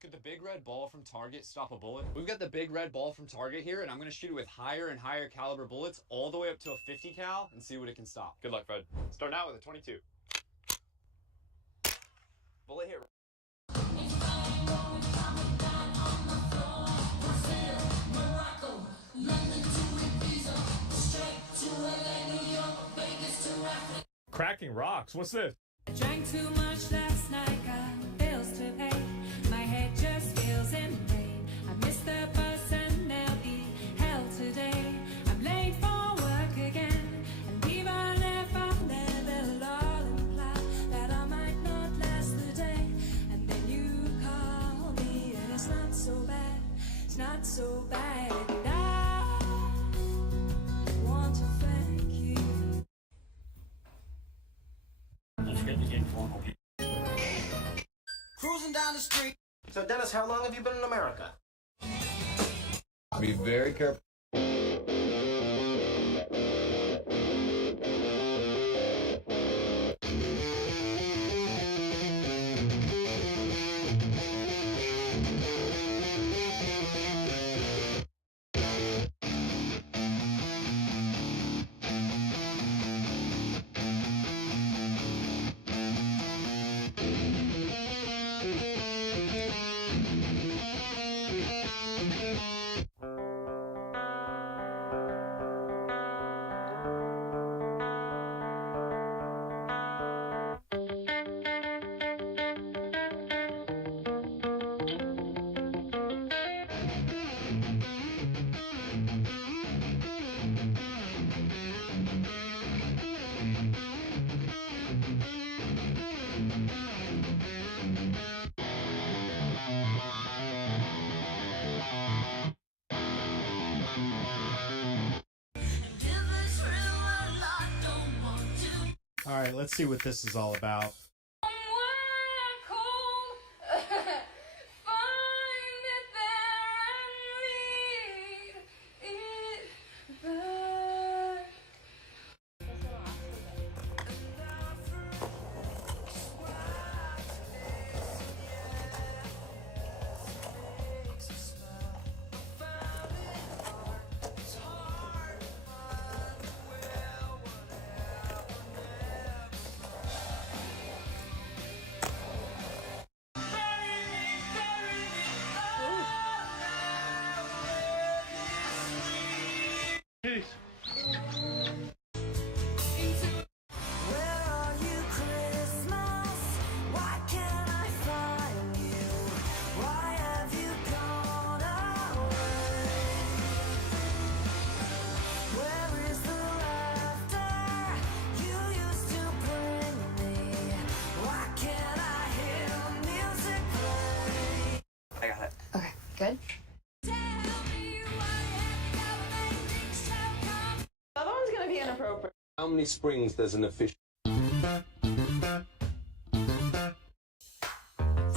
Could the big red ball from Target stop a bullet? We've got the big red ball from Target here, and I'm going to shoot it with higher and higher caliber bullets all the way up to a 50 cal and see what it can stop. Good luck, Fred. Starting out with a 22. Bullet hit. Cracking rocks. What's this? I drank too much last night, got bills to pay. My head just feels in pain. I missed the bus and there'll be hell today. I'm late for work again, and even if I'm there, they'll all imply that I might not last the day. And then you call me, and it's not so bad. It's not so bad. And I want to thank you. Cruising down the street. So, Dennis, how long have you been in America? Be very careful. All right, let's see what this is all about. I got it. Okay, good. The other one's gonna be inappropriate. How many springs does an official? Fill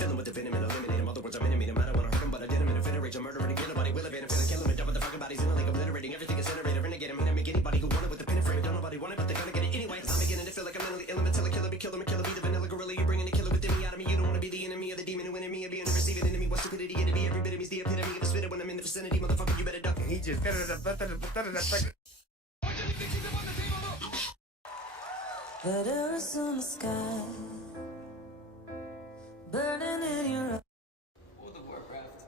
him with the venom and eliminate him. Other words, I'm enemy. No matter when I hurt him, but I did him in a fit of rage. I'm murdering, kill nobody, will evade him, finna kill him and dump the fucking bodies in a lake, obliterating everything incinerator, renegade him, and I make anybody who want it with the pin and frame. Don't nobody want it, but they're gonna get it anyway. I'm beginning to feel like I'm mentally ill. I'm a killer, be killer, be the vanilla gorilla. You're bringing the killer within me out of me. You don't wanna be the enemy of the demon who in me, or being receiving enemy. What stupidity it'd be? Every bit of me's the epitome of a spitter when I'm in the vicinity. Motherfucker, you better duck. He just The terrace on the sky, burning in your eyes. World of Warcraft.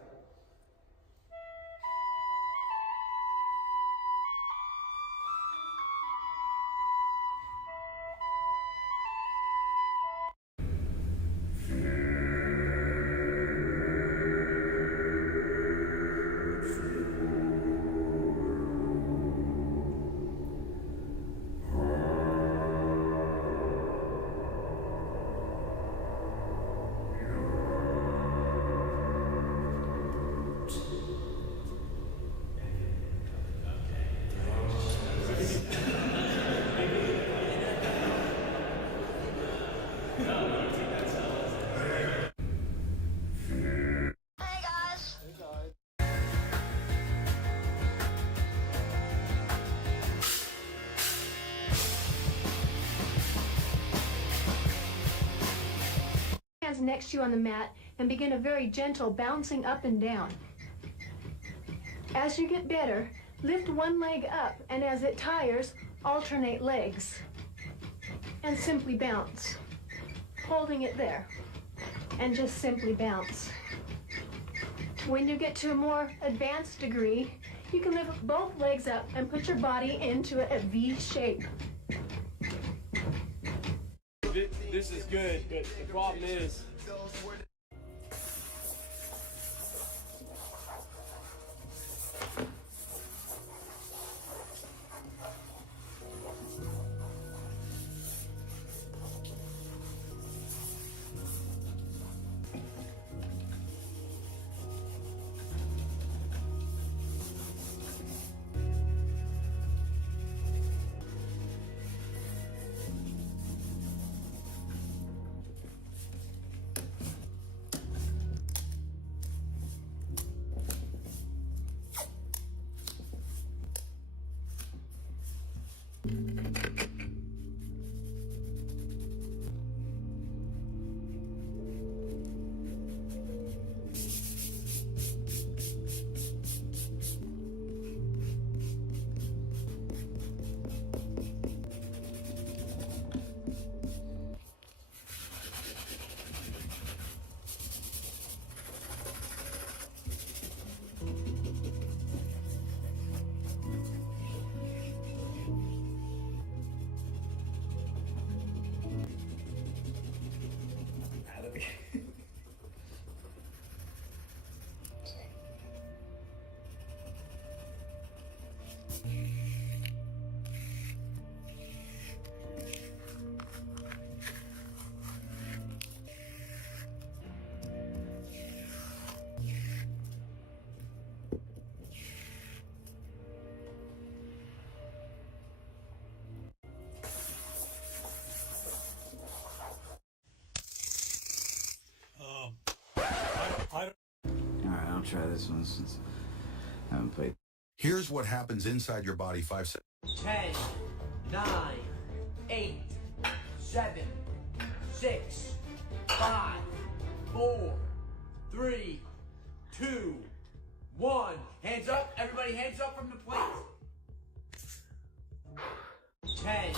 Hands next to you on the mat and begin a very gentle bouncing up and down. As you get better, lift one leg up, and as it tires, alternate legs. And simply bounce, holding it there, and just simply bounce. When you get to a more advanced degree, you can lift both legs up and put your body into a V shape. This is good, but the problem is this one since I haven't played. Here's what happens inside your body 5 seconds. 10, 9, 8, 7, 6, 5, 4, 3, 2, 1. Hands up, everybody, hands up from the plate. 10.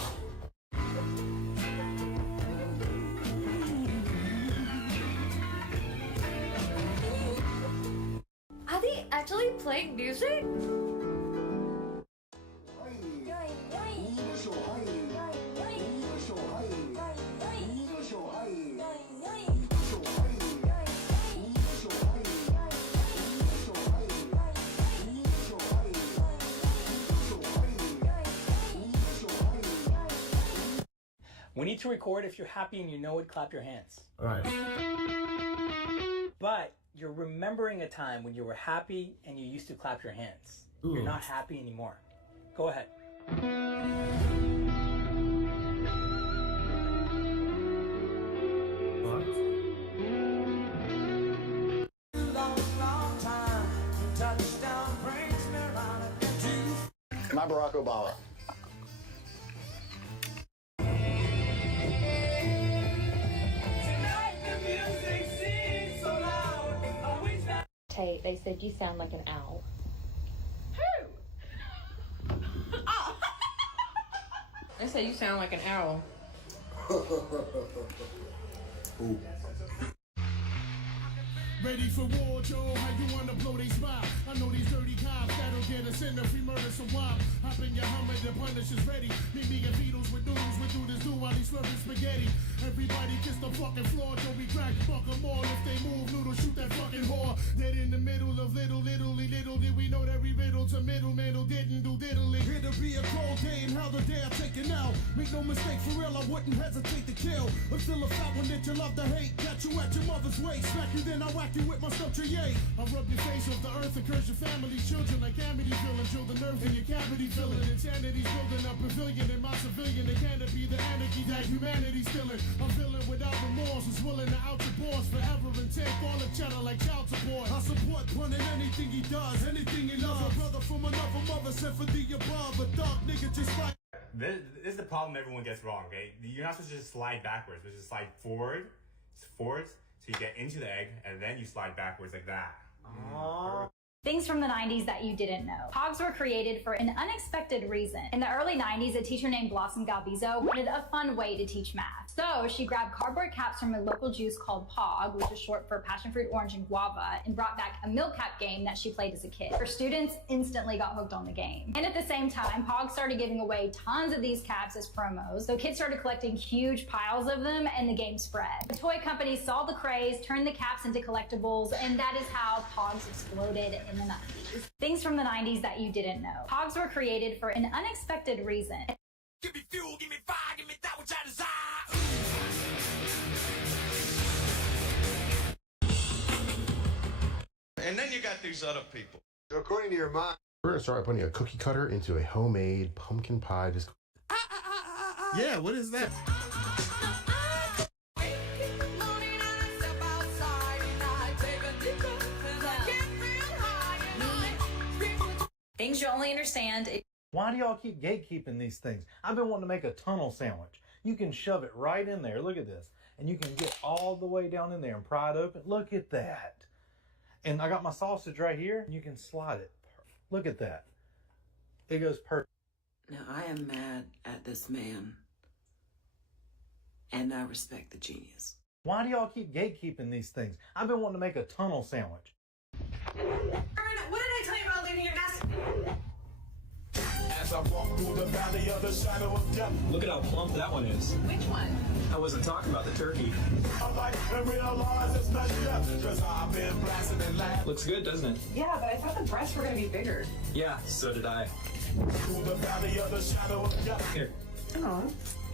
Are they actually playing music? We need to record. If you're happy and you know it, clap your hands. All right. But you're remembering a time when you were happy and you used to clap your hands. Ooh. You're not happy anymore. Go ahead. Am I Barack Obama? Tate, they said you sound like an owl. Who? Oh. They say you sound like an owl. Ooh. Ready for war, Joe? How you wanna blow they spot? I know these dirty cops that'll get us in if we murder some wop. Hop in your Hummer, the punish is ready. Meet me and Beatles with noodles, we do this do while he's slurping spaghetti. Everybody kiss the fucking floor, till we crack, fuck them all. If they move, noodle, shoot that fucking whore. Dead in the middle of little did we know that we riddle to middleman who didn't do diddly. It'll be a cold day and how the day I take it out. Make no mistake, for real, I wouldn't hesitate to kill. I'm still a fat one that you love to hate. Got you at your mother's waist, smack you then I whack you with my sculpture, yay. I rub your face off the earth and curse your family, children like Amityville and drill the nerve in your cavity, filling insanity's building a pavilion in my civilian. It can't be the anarchy that humanity's stealing. I'm feeling without remorse, was willing to out your boss forever and take all the cheddar like child support. I support Pun in anything he does, anything he loves. A brother from another mother sent for the above, a dark nigga just like. This is the problem everyone gets wrong, okay? You're not supposed to just slide backwards, but just slide forwards, so you get into the egg, and then you slide backwards like that. Things from the 90s that you didn't know. Pogs were created for an unexpected reason. In the early 90s, a teacher named Blossom Galbizo wanted a fun way to teach math. So she grabbed cardboard caps from a local juice called Pog, which is short for passion fruit, orange, and guava, and brought back a milk cap game that she played as a kid. Her students instantly got hooked on the game. And at the same time, Pog started giving away tons of these caps as promos, so kids started collecting huge piles of them, and the game spread. The toy companies saw the craze, turned the caps into collectibles, and that is how Pogs exploded in the 90s. Things from the 90s that you didn't know. Pogs were created for an unexpected reason. Give me fuel, give me fire, give me that which I desire. And then you got these other people. So according to your mind, we're gonna start by putting a cookie cutter into a homemade pumpkin pie. Just yeah, what is that? Things you only understand. Why do y'all keep gatekeeping these things? I've been wanting to make a tunnel sandwich. You can shove it right in there. Look at this. And you can get all the way down in there and pry it open. Look at that. And I got my sausage right here. You can slide it. Look at that. It goes perfect. Now, I am mad at this man. And I respect the genius. Why do y'all keep gatekeeping these things? I've been wanting to make a tunnel sandwich. What did I tell you about leaving your nest? As I walk through the valley of the shadow of death. Look at how plump that one is. Which one? I wasn't talking about the turkey. I like and realize it's not death, 'cause I've been blasting and laughing. Looks good, doesn't it? Yeah, but I thought the breasts were going to be bigger. Yeah, so did I. Through the valley of the shadow of death. Here. Oh,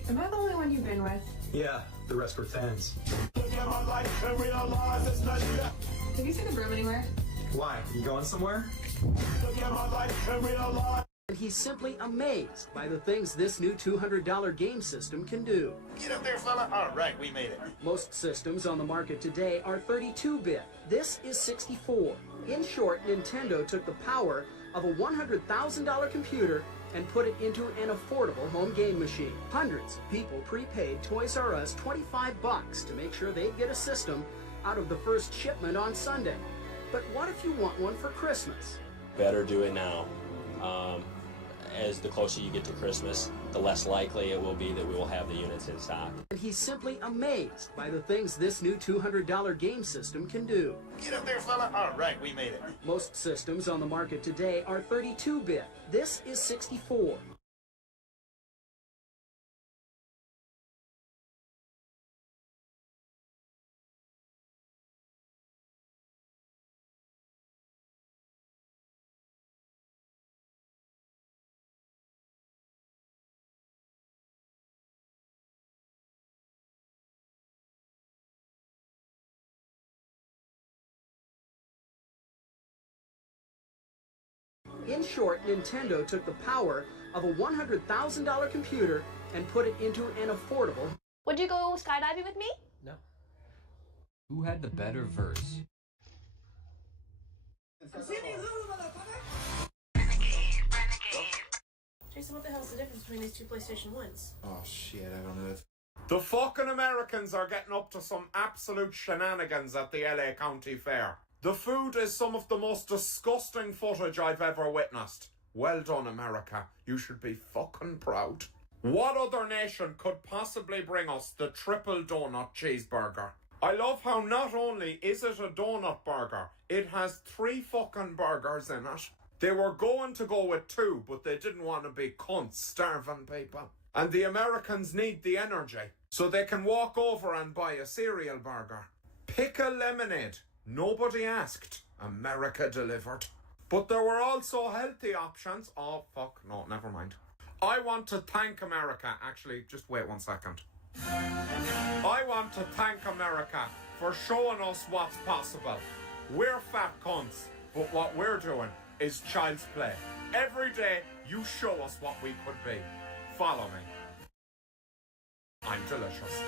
am I the only one you've been with? Yeah, the rest were fans. Look at my life and realize it's not death. Have you seen the broom anywhere? Why? You going somewhere? Look at my life and realize. And he's simply amazed by the things this new $200 game system can do. Get up there, fella. All right, we made it. Most systems on the market today are 32-bit. This is 64. In short, Nintendo took the power of a $100,000 computer and put it into an affordable home game machine. Hundreds of people prepaid Toys R Us $25 to make sure they'd get a system out of the first shipment on Sunday. But what if you want one for Christmas? Better do it now. As the closer you get to Christmas, the less likely it will be that we will have the units in stock. And he's simply amazed by the things this new $200 game system can do. Get up there, fella. All right, we made it. Most systems on the market today are 32-bit. This is 64. In short, Nintendo took the power of a $100,000 computer and put it into an affordable. Would you go skydiving with me? No. Who had the better verse? Jason, what the hell's the difference between these two PlayStation 1s? Oh, shit, I don't know. The fucking Americans are getting up to some absolute shenanigans at the LA County Fair. The food is some of the most disgusting footage I've ever witnessed. Well done, America. You should be fucking proud. What other nation could possibly bring us the triple donut cheeseburger? I love how not only is it a donut burger, it has 3 fucking burgers in it. They were going to go with 2, but they didn't want to be cunts starving people. And the Americans need the energy, so they can walk over and buy a cereal burger. Pickle lemonade. Nobody asked. America delivered. But there were also healthy options. Oh, fuck. No, never mind. I want to thank America. Actually, just wait 1 second. I want to thank America for showing us what's possible. We're fat cunts, but what we're doing is child's play. Every day, you show us what we could be. Follow me. I'm delicious.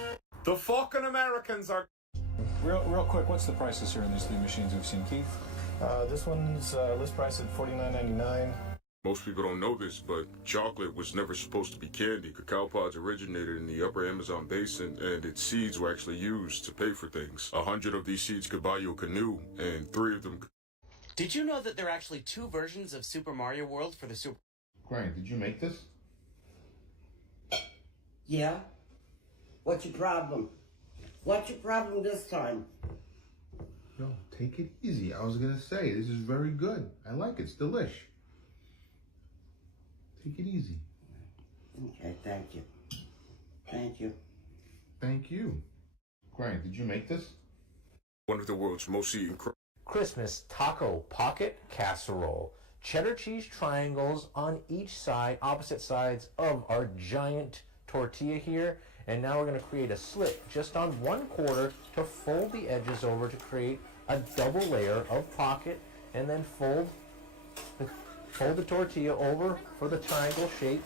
The fucking Americans are... Real quick, what's the prices here on these 3 machines we've seen, Keith? This one's list price at $49.99. Most people don't know this, but chocolate was never supposed to be candy. Cacao pods originated in the upper Amazon basin, and its seeds were actually used to pay for things. 100 of these seeds could buy you a canoe, and 3 of them... Did you know that there are actually 2 versions of Super Mario World for the Super... Grant, did you make this? Yeah? What's your problem? What's your problem this time? No, take it easy. I was gonna say, this is very good. I like it. It's delish. Take it easy. Okay, thank you. Thank you. Thank you. Grant, did you make this? One of the world's most eaten... Christmas taco pocket casserole. Cheddar cheese triangles on each side, opposite sides of our giant tortilla here. And now we're going to create a slit just on 1/4 to fold the edges over to create a double layer of pocket, and then fold the tortilla over for the triangle shape.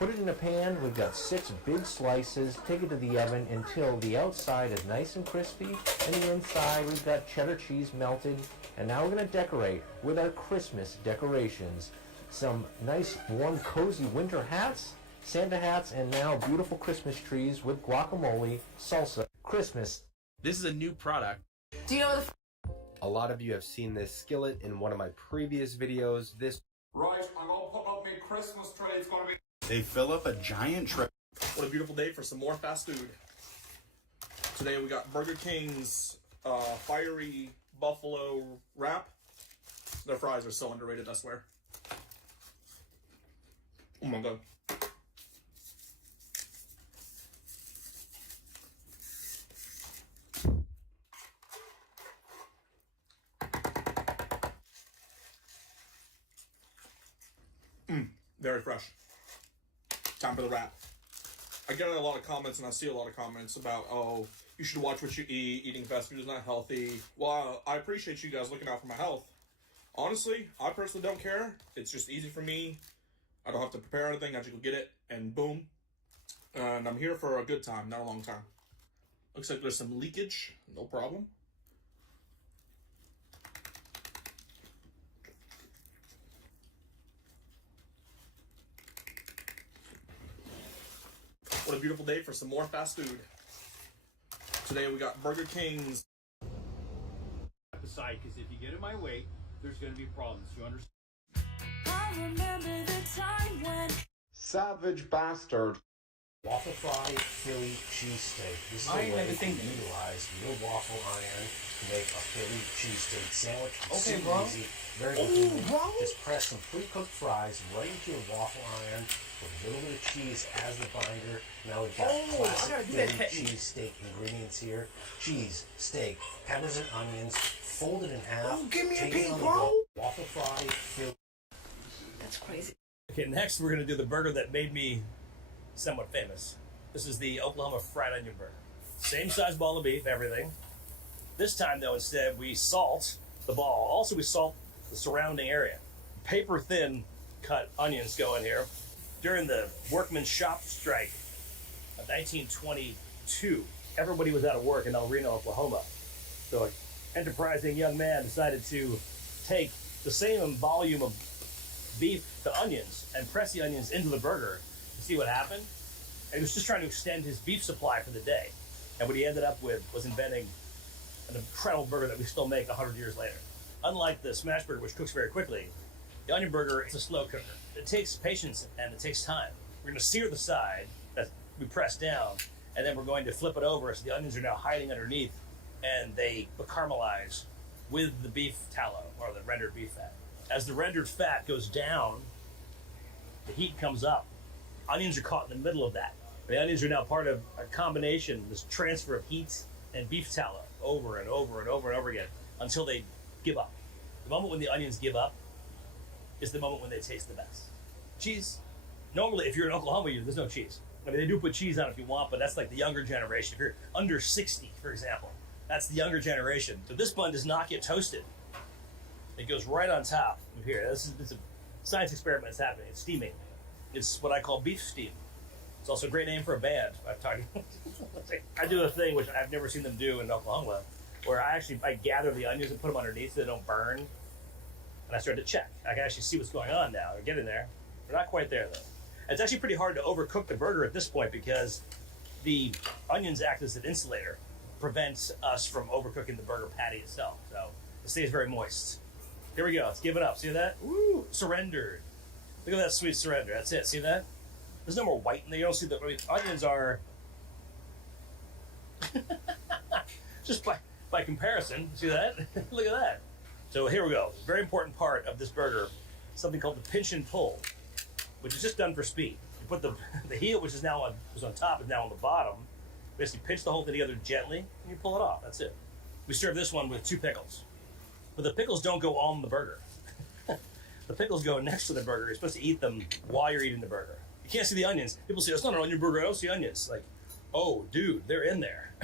Put it in a pan. We've got 6 big slices. Take it to the oven until the outside is nice and crispy, and the inside we've got cheddar cheese melted. And now we're going to decorate with our Christmas decorations. Some nice, warm, cozy winter hats, Santa hats, and now beautiful Christmas trees with guacamole, salsa, Christmas. This is a new product. Do you know A lot of you have seen this skillet in one of my previous videos. Right, I'm gonna put up my Christmas tree. It's gonna be... They fill up a giant tray. What a beautiful day for some more fast food. Today we got Burger King's fiery buffalo wrap. Their fries are so underrated, I swear. Oh my god. Very fresh. Time for the wrap. I get a lot of comments, and I see a lot of comments about, oh, you should watch what you eat, eating fast food is not healthy. Well, I appreciate you guys looking out for my health. Honestly, I personally don't care. It's just easy for me I don't have to prepare anything. I just go get it and boom. And I'm here for a good time, not a long time. Looks like there's some leakage. No problem. What a beautiful day for some more fast food. Today we got Burger King's. Aside, because if you get in my way, there's going to be problems. You understand? I remember the time when. Savage bastard. Waffle fry Philly cheesesteak. This is I a way never to think- utilize your waffle iron to make a Philly cheesesteak sandwich. Okay, Super bro. easy, very Ooh, convenient. bro. Just press some pre-cooked fries right into your waffle iron with a little bit of cheese as the binder. Now we've got I classic gotta do that Philly technique. cheesesteak ingredients here: cheese, steak, peppers and onions, folded in half. Oh, give me a take it piece, on the bro. go. Waffle fry Philly. That's crazy. Okay, next we're gonna do the burger that made me somewhat famous. This is the Oklahoma fried onion burger. Same size ball of beef, everything. This time though, instead we salt the ball. Also we salt the surrounding area. Paper thin cut onions go in here. During the workman's shop strike of 1922, everybody was out of work in El Reno, Oklahoma. So an enterprising young man decided to take the same volume of beef to onions and press the onions into the burger to see what happened. And he was just trying to extend his beef supply for the day. And what he ended up with was inventing an incredible burger that we still make 100 years later. Unlike the smash burger, which cooks very quickly, the onion burger is a slow cooker. It takes patience and it takes time. We're going to sear the side that we press down, and then we're going to flip it over so the onions are now hiding underneath, and they caramelize with the beef tallow or the rendered beef fat. As the rendered fat goes down, the heat comes up. Onions are caught in the middle of that. The onions are now part of a combination, this transfer of heat and beef tallow over and over and over and over again until they give up. The moment when the onions give up is the moment when they taste the best. Cheese. Normally, if you're in Oklahoma, there's no cheese. I mean, they do put cheese on if you want, but that's like the younger generation. If you're under 60, for example, that's the younger generation. So this bun does not get toasted. It goes right on top of here. It's a science experiment that's happening. It's steaming. It's what I call beef steam. It's also a great name for a band. I do a thing which I've never seen them do in Oklahoma, where I gather the onions and put them underneath so they don't burn. And I start to check. I can actually see what's going on now. We're getting there. We're not quite there though. It's actually pretty hard to overcook the burger at this point because the onions act as an insulator, prevents us from overcooking the burger patty itself. So it stays very moist. Here we go. Let's give it up. See that? Woo! Surrendered. Look at that sweet surrender. That's it. See that? There's no more white in there. You don't see the onions are just by comparison. See that? Look at that. So here we go. Very important part of this burger, something called the pinch and pull, which is just done for speed. You put the heel, which was on top, is now on the bottom. Basically, pinch the whole thing together gently, and you pull it off. That's it. We serve this one with 2 pickles, but the pickles don't go on the burger. The pickles go next to the burger. You're supposed to eat them while you're eating the burger. You can't see the onions. People say, it's not an onion burger, I don't see onions. Like, oh, dude, they're in there.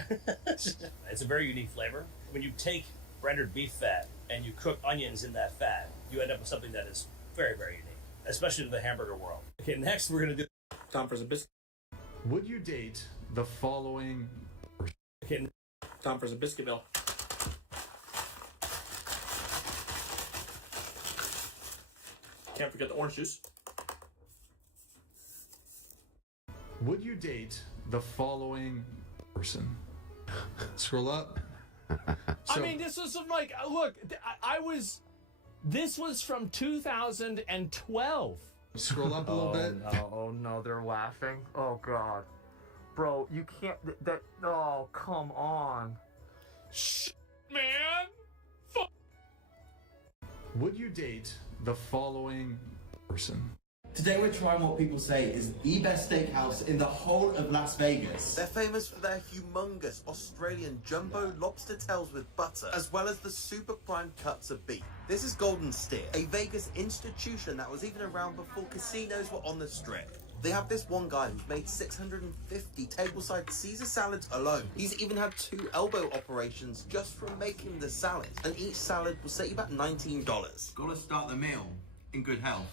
It's a very unique flavor. When you take rendered beef fat and you cook onions in that fat, you end up with something that is very, very unique, especially in the hamburger world. Okay, next we're going to do Time for some biscuit. Would you date the following? Okay, time for some Biscuitville. Can't forget the orange juice. Would you date the following person? Scroll up. I mean, this was from like, look, this was from 2012. Scroll up a little bit. No, oh no, they're laughing. Oh God. Bro, you can't, oh, come on. Shit, man. Would you date the following person? Today we're trying what people say is the best steakhouse in the whole of Las Vegas. They're famous for their humongous Australian jumbo lobster tails with butter, as well as the super prime cuts of beef. This is Golden Steer, a Vegas institution that was even around before casinos were on the strip. They have this one guy who's made 650 tableside Caesar salads alone. He's even had 2 elbow operations just from making the salads, and each salad will set you about $19. Gotta start the meal in good health.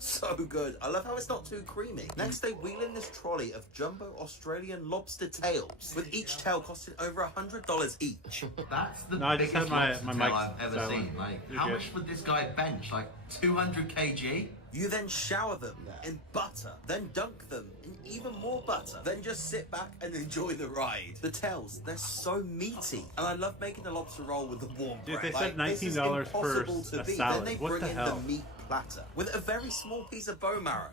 So good. I love how it's not too creamy. Next, they wheel in this trolley of jumbo Australian lobster tails, with each tail costing over $100 each. That's the No, I just biggest had my lobster mic tail I've ever silent. seen. Like, You're how good. much would this guy bench? Like 200 kg? You then shower them in butter, then dunk them in even more butter, then just sit back and enjoy the ride. The tails, they're so meaty, and I love making a lobster roll with the warm Dude, bread. they said this is $19 for impossible to a beat. salad. Then they What bring the in hell? the meat platter with a very small piece of bone marrow.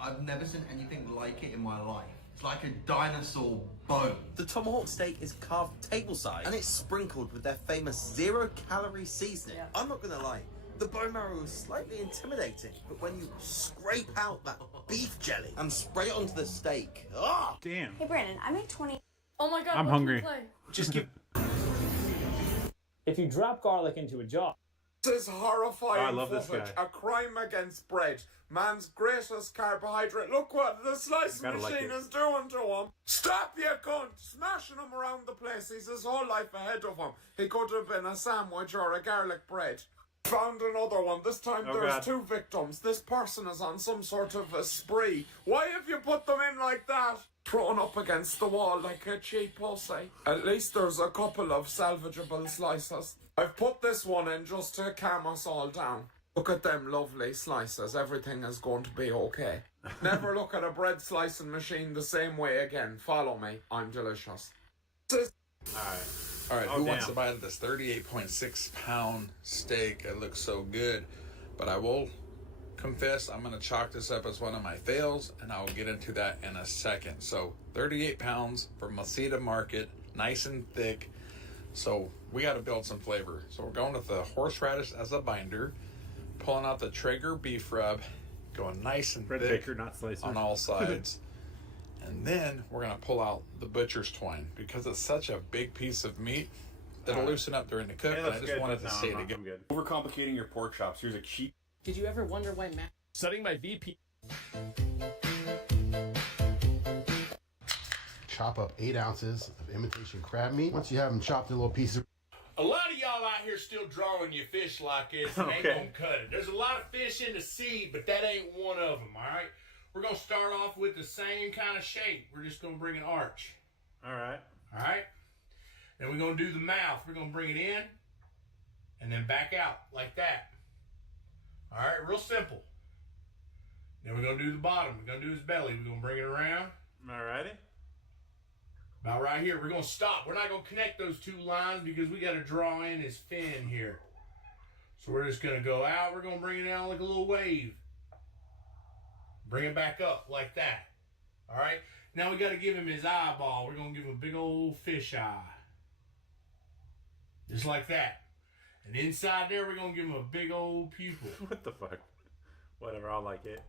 I've never seen anything like it in my life. It's like a dinosaur bone. The tomahawk steak is carved table size, and it's sprinkled with their famous 0-calorie seasoning. I'm not gonna lie, the bone marrow is slightly intimidating, but when you scrape out that beef jelly and spray it onto the steak, ah! Damn. Hey Brandon, I made 20. Oh my god, I'm what hungry. can we play? Just give. If you drop garlic into a jar. This is horrifying Oh, I love this footage. guy. A crime against bread. Man's greatest carbohydrate. Look what the slicing Gotta like machine it. is doing to him. Stop, you cunt! Smashing him around the place. He's his whole life ahead of him. He could have been a sandwich or a garlic bread. Found another one. This time Oh, there's God. 2 victims. This person is on some sort of a spree. Why have you put them in like that? Thrown up against the wall like a cheap pussy. At least there's a couple of salvageable slices. I've put this one in just to calm us all down. Look at them lovely slices. Everything is going to be okay. Never look at a bread slicing machine the same way again. Follow me. I'm delicious. All right, Who Oh, wants damn. to buy this 38.6 pound steak? It looks so good. But I will confess, I'm going to chalk this up as one of my fails, and I'll get into that in a second. So 38 pounds from Masita Market, nice and thick. So we got to build some flavor. So we're going with the horseradish as a binder, pulling out the Traeger beef rub, going nice and Fred thick Baker, not Slicer. on all sides. And then we're going to pull out the butcher's twine because it's such a big piece of meat. It'll loosen up during the cook, It and I looks just good, wanted but to no, say I'm it not- again. I'm good. Overcomplicating your pork chops. Here's a cheap. Did you ever wonder why Matt? Setting my VP. Chop up 8 ounces of imitation crab meat. Once you have them chopped in little pieces. A lot of y'all out here still drawing your fish like this and ain't Okay. gonna cut it. There's a lot of fish in the sea, but that ain't one of them, all right? We're gonna start off with the same kind of shape. We're just gonna bring an arch. All right. All right? Then we're gonna do the mouth. We're gonna bring it in and then back out like that. All right, real simple. Then we're gonna do the bottom. We're gonna do his belly. We're gonna bring it around. All righty. About right here. We're gonna stop. We're not gonna connect those 2 lines because we gotta draw in his fin here. So we're just gonna go out. We're gonna bring it down like a little wave. Bring it back up like that. All right. Now we gotta give him his eyeball. We're gonna give him a big old fish eye. Just like that. And inside there, we're gonna give him a big old pupil. What the fuck? Whatever, I'll like it.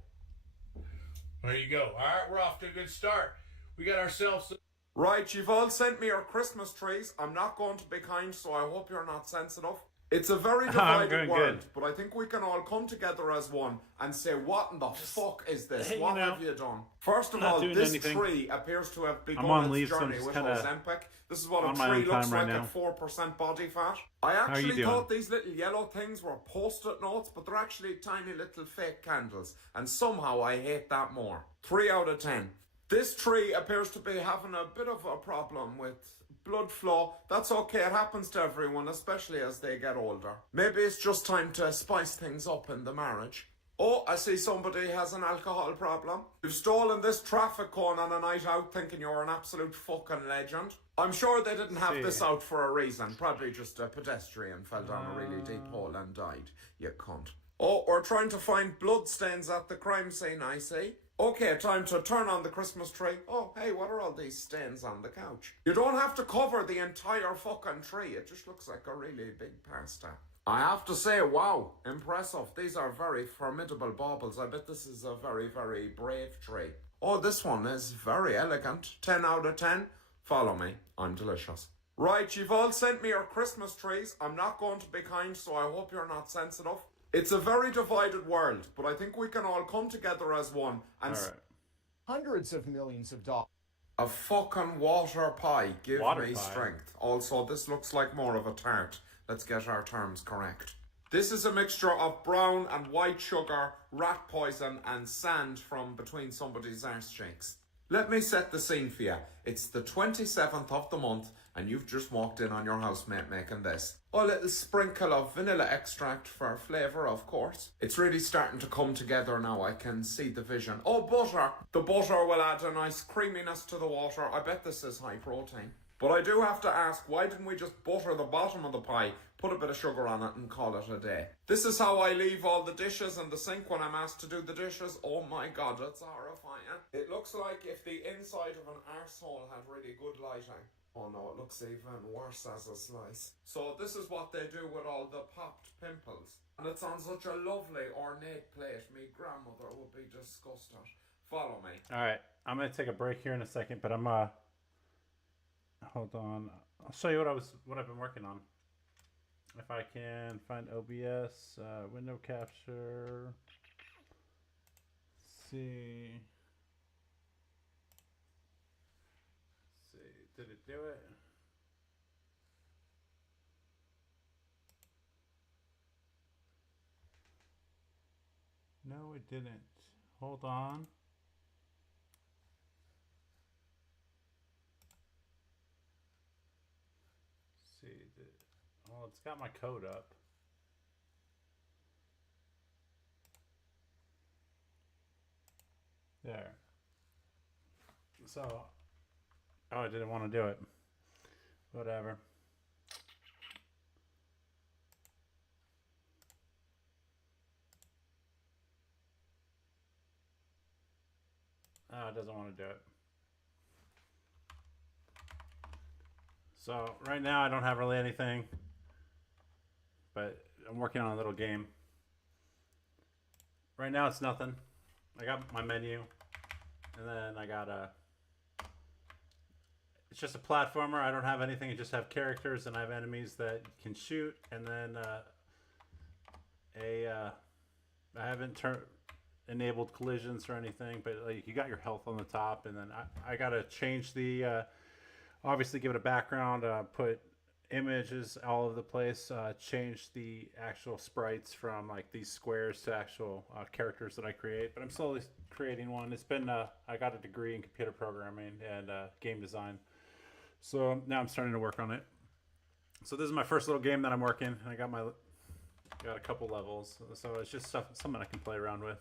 There you go. All right, we're off to a good start. We got ourselves. Right, you've all sent me your Christmas trees. I'm not going to be kind, so I hope you're not sensitive. It's a very I'm divided going world, good. but I think we can all come together as one and say, what in the fuck is this? Hey, you What know, have you done? First of not all, doing this anything. tree appears to have begun on its leave, so I'm journey just with kinda Ozempic. This is what on a my tree own looks time right like now. at 4% body fat. I How are you actually doing? thought these little yellow things were post-it notes, but they're actually tiny little fake candles, and somehow I hate that more. 3 out of 10. This tree appears to be having a bit of a problem with blood flow. That's okay, it happens to everyone, especially as they get older. Maybe it's just time to spice things up in the marriage. Oh, I see somebody has an alcohol problem. You've stolen this traffic cone on a night out thinking you're an absolute fucking legend. I'm sure they didn't have this out for a reason. Probably just a pedestrian fell down a really deep hole and died. You cunt. Oh, we're trying to find bloodstains at the crime scene, I see. Okay, time to turn on the Christmas tree. Oh, hey, what are all these stains on the couch? You don't have to cover the entire fucking tree. It just looks like a really big pasta. I have to say, wow, impressive. These are very formidable baubles. I bet this is a very, very brave tree. Oh, this one is very elegant. 10 out of 10. Follow me. I'm delicious. Right, you've all sent me your Christmas trees. I'm not going to be kind, so I hope you're not sensitive. It's a very divided world, but I think we can all come together as one and... Hundreds of millions of dollars. A fucking water pie. Give Water me pie. strength. Also, this looks like more of a tart. Let's get our terms correct. This is a mixture of brown and white sugar, rat poison and sand from between somebody's arse cheeks. Let me set the scene for you. It's the 27th of the month and you've just walked in on your housemate making this. A little sprinkle of vanilla extract for flavour, of course. It's really starting to come together now. I can see the vision. Oh, butter. The butter will add a nice creaminess to the water. I bet this is high protein. But I do have to ask, why didn't we just butter the bottom of the pie, put a bit of sugar on it and call it a day? This is how I leave all the dishes in the sink when I'm asked to do the dishes. Oh my God, it's horrifying. It looks like if the inside of an arsehole had really good lighting. Oh no, it looks even worse as a slice. So this is what they do with all the popped pimples. And it's on such a lovely ornate plate. Me grandmother would be disgusted. Follow me. Alright, I'm going to take a break here in a second, but I'm hold on. I'll show you what I've been working on. If I can find OBS, window capture. Let's see. Did it do it? No, it didn't. Hold on. See, well, it's got my code up. There. So, oh, I didn't want to do it. Whatever. Oh, it doesn't want to do it. So right now I don't have really anything, but I'm working on a little game. Right now it's nothing. I got my menu, and then I got it's just a platformer. I don't have anything. I just have characters, and I have enemies that can shoot, and then I haven't enabled collisions or anything, but like you got your health on the top, and then I gotta change the obviously give it a background, put images all over the place, change the actual sprites from like these squares to actual characters that I create. But I'm slowly creating one. It's been I got a degree in computer programming and game design, so now I'm starting to work on it. So this is my first little game that I'm working. I got a couple levels, so it's just something I can play around with.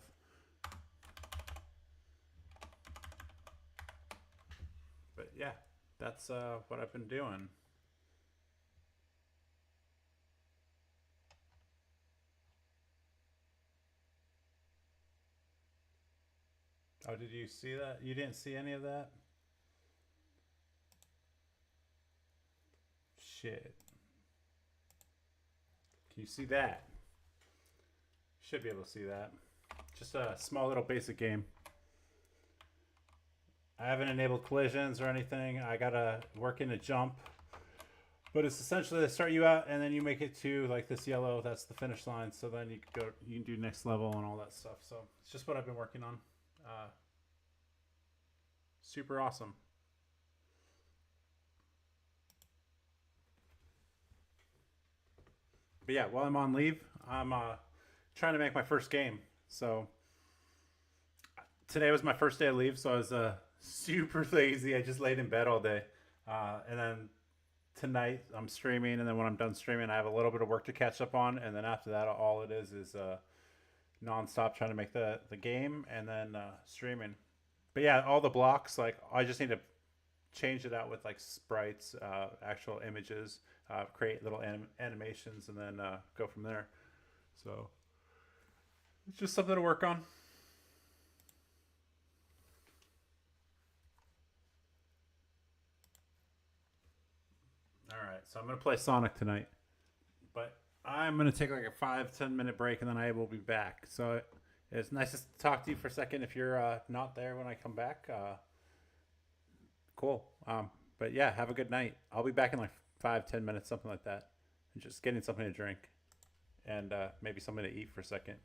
But yeah, that's what I've been doing. Oh, did you see that? You didn't see any of that? Shit. Can you see that? Should be able to see that. Just a small little basic game. I haven't enabled collisions or anything. I gotta work in a jump. But it's essentially they start you out and then you make it to like this yellow, that's the finish line. So then you can do next level and all that stuff. So it's just what I've been working on. Super awesome. But yeah, while I'm on leave, I'm trying to make my first game. So today was my first day of leave, so I was super lazy. I just laid in bed all day. And then tonight I'm streaming, and then when I'm done streaming, I have a little bit of work to catch up on. And then after that, all it is non-stop trying to make the game and then streaming. But yeah, all the blocks, like I just need to change it out with like sprites, actual images, create little animations, and then go from there. So it's just something to work on. Alright, so I'm going to play Sonic tonight. But I'm going to take like a 5-10 minute break and then I will be back. So it's nice to talk to you for a second if you're not there when I come back. Cool. But yeah, have a good night. I'll be back in like 5-10 minutes, something like that. And just getting something to drink. And maybe something to eat for a second.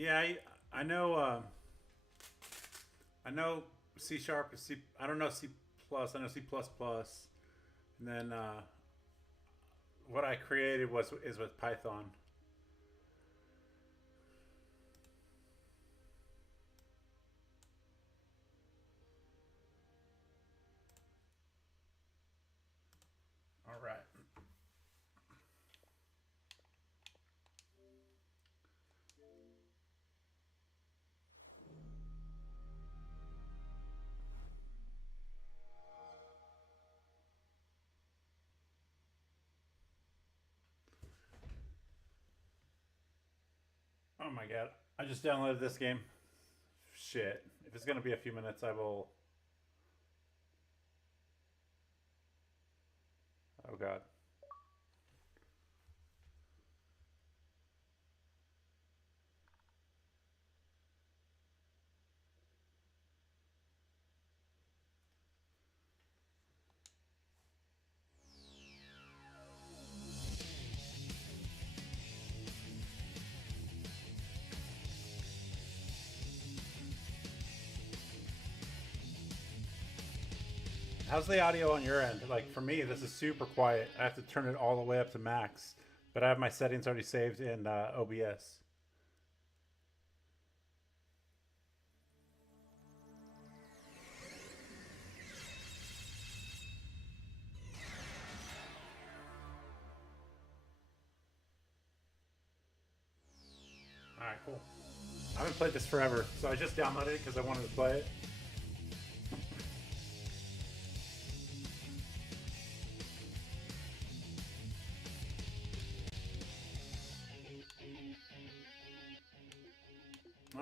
Yeah, I know. I know C#. I don't know C++. I know C++. And then what I created is with Python. All right. Oh my god. I just downloaded this game. Shit. If it's gonna be a few minutes, I will... Oh god. How's the audio on your end? Like for me, this is super quiet. I have to turn it all the way up to max, but I have my settings already saved in OBS. Alright, cool. I haven't played this forever, so I just downloaded it because I wanted to play it.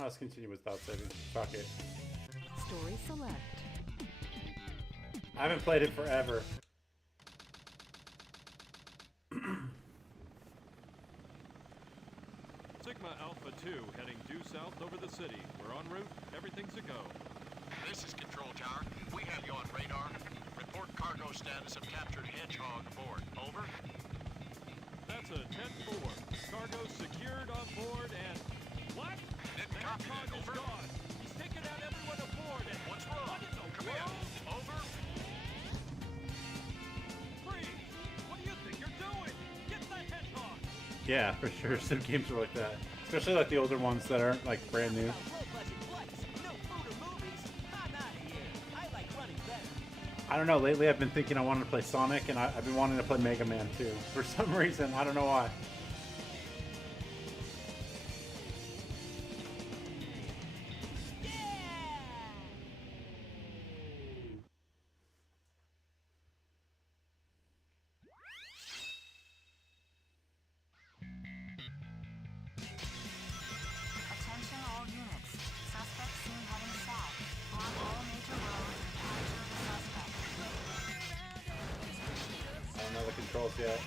Oh, let's continue without saving. Fuck it. Story select. I haven't played it forever. Sigma Alpha 2 heading due south over the city. We're en route. Everything's a go. This is Control Tower. We have you on radar. Report cargo status of captured Hedgehog aboard. Over. That's a 10-4. Cargo secured on board and... What? Didn't copy that. Over. Gone. He's taken out everyone aboard and... What's wrong? What in the Come world? in. Over. Freeze! What do you think you're doing? Get the Hedgehog! Yeah, for sure. Some games are like that. Especially like the older ones that aren't like brand new. I don't know, lately I've been thinking I wanted to play Sonic, and I've been wanting to play Mega Man too. For some reason, I don't know why. Attention all units. Suspect seen heading south. Block all major roads and capture the suspect. I don't know the controls yet.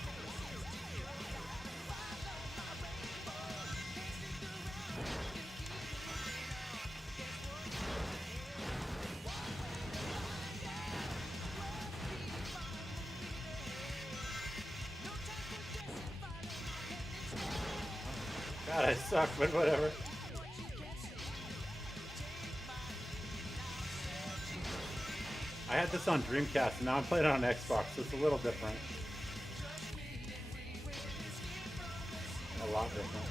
God, I suck, but whatever. I had this on Dreamcast, and now I'm playing it on Xbox, so it's a little different. A lot different.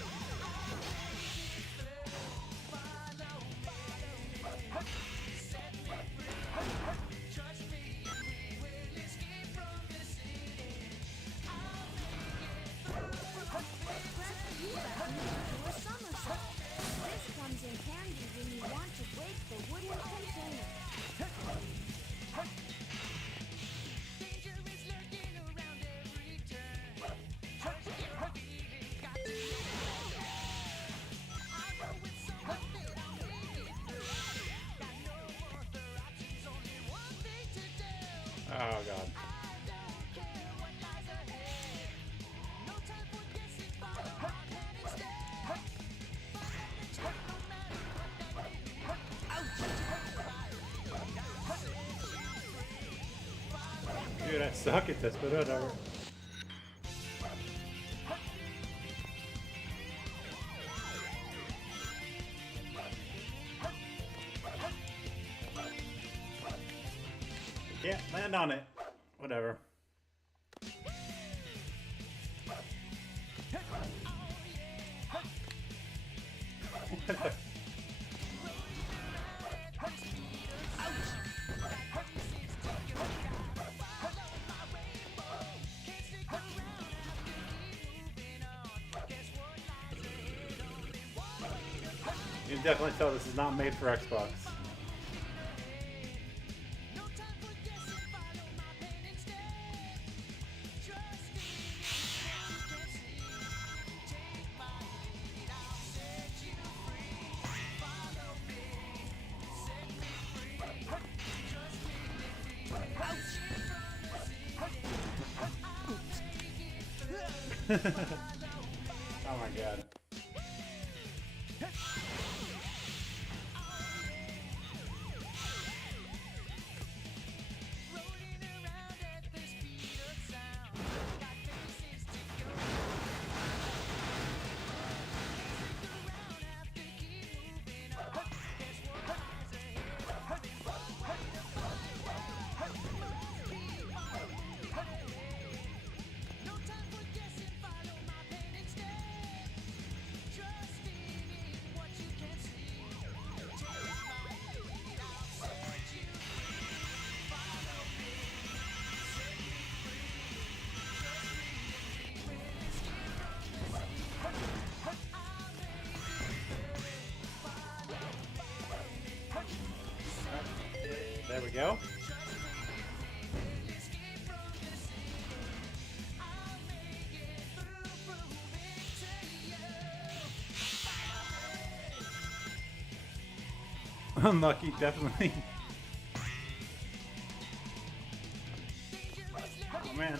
This comes in handy when you want to break the wooden container. Oh god. Dude, I suck at this, but whatever. Can't land on it. Whatever. You can definitely tell this is not made for Xbox. Oh my god. There we go. Unlucky, definitely. Oh man.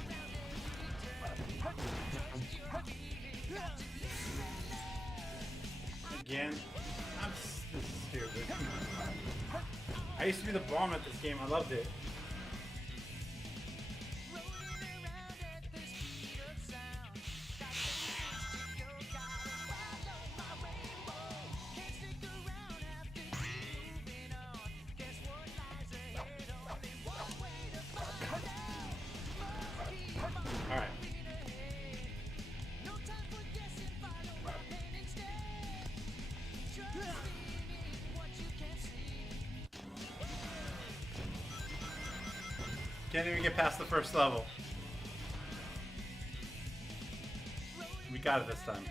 Again. This is stupid. I used to be the bomb at this game. I loved it. All right. Can't even get past the first level. We got it this time.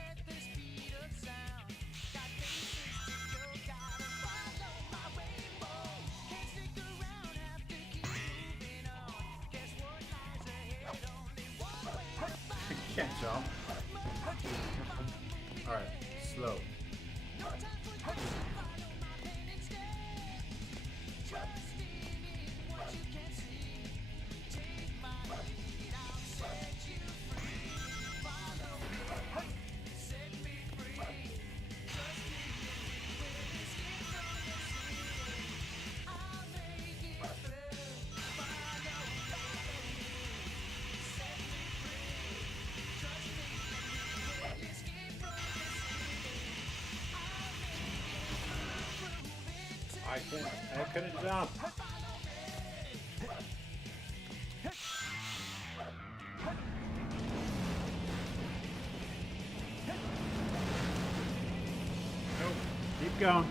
Can't jump. Alright, slow. I couldn't jump. Nope. Keep going.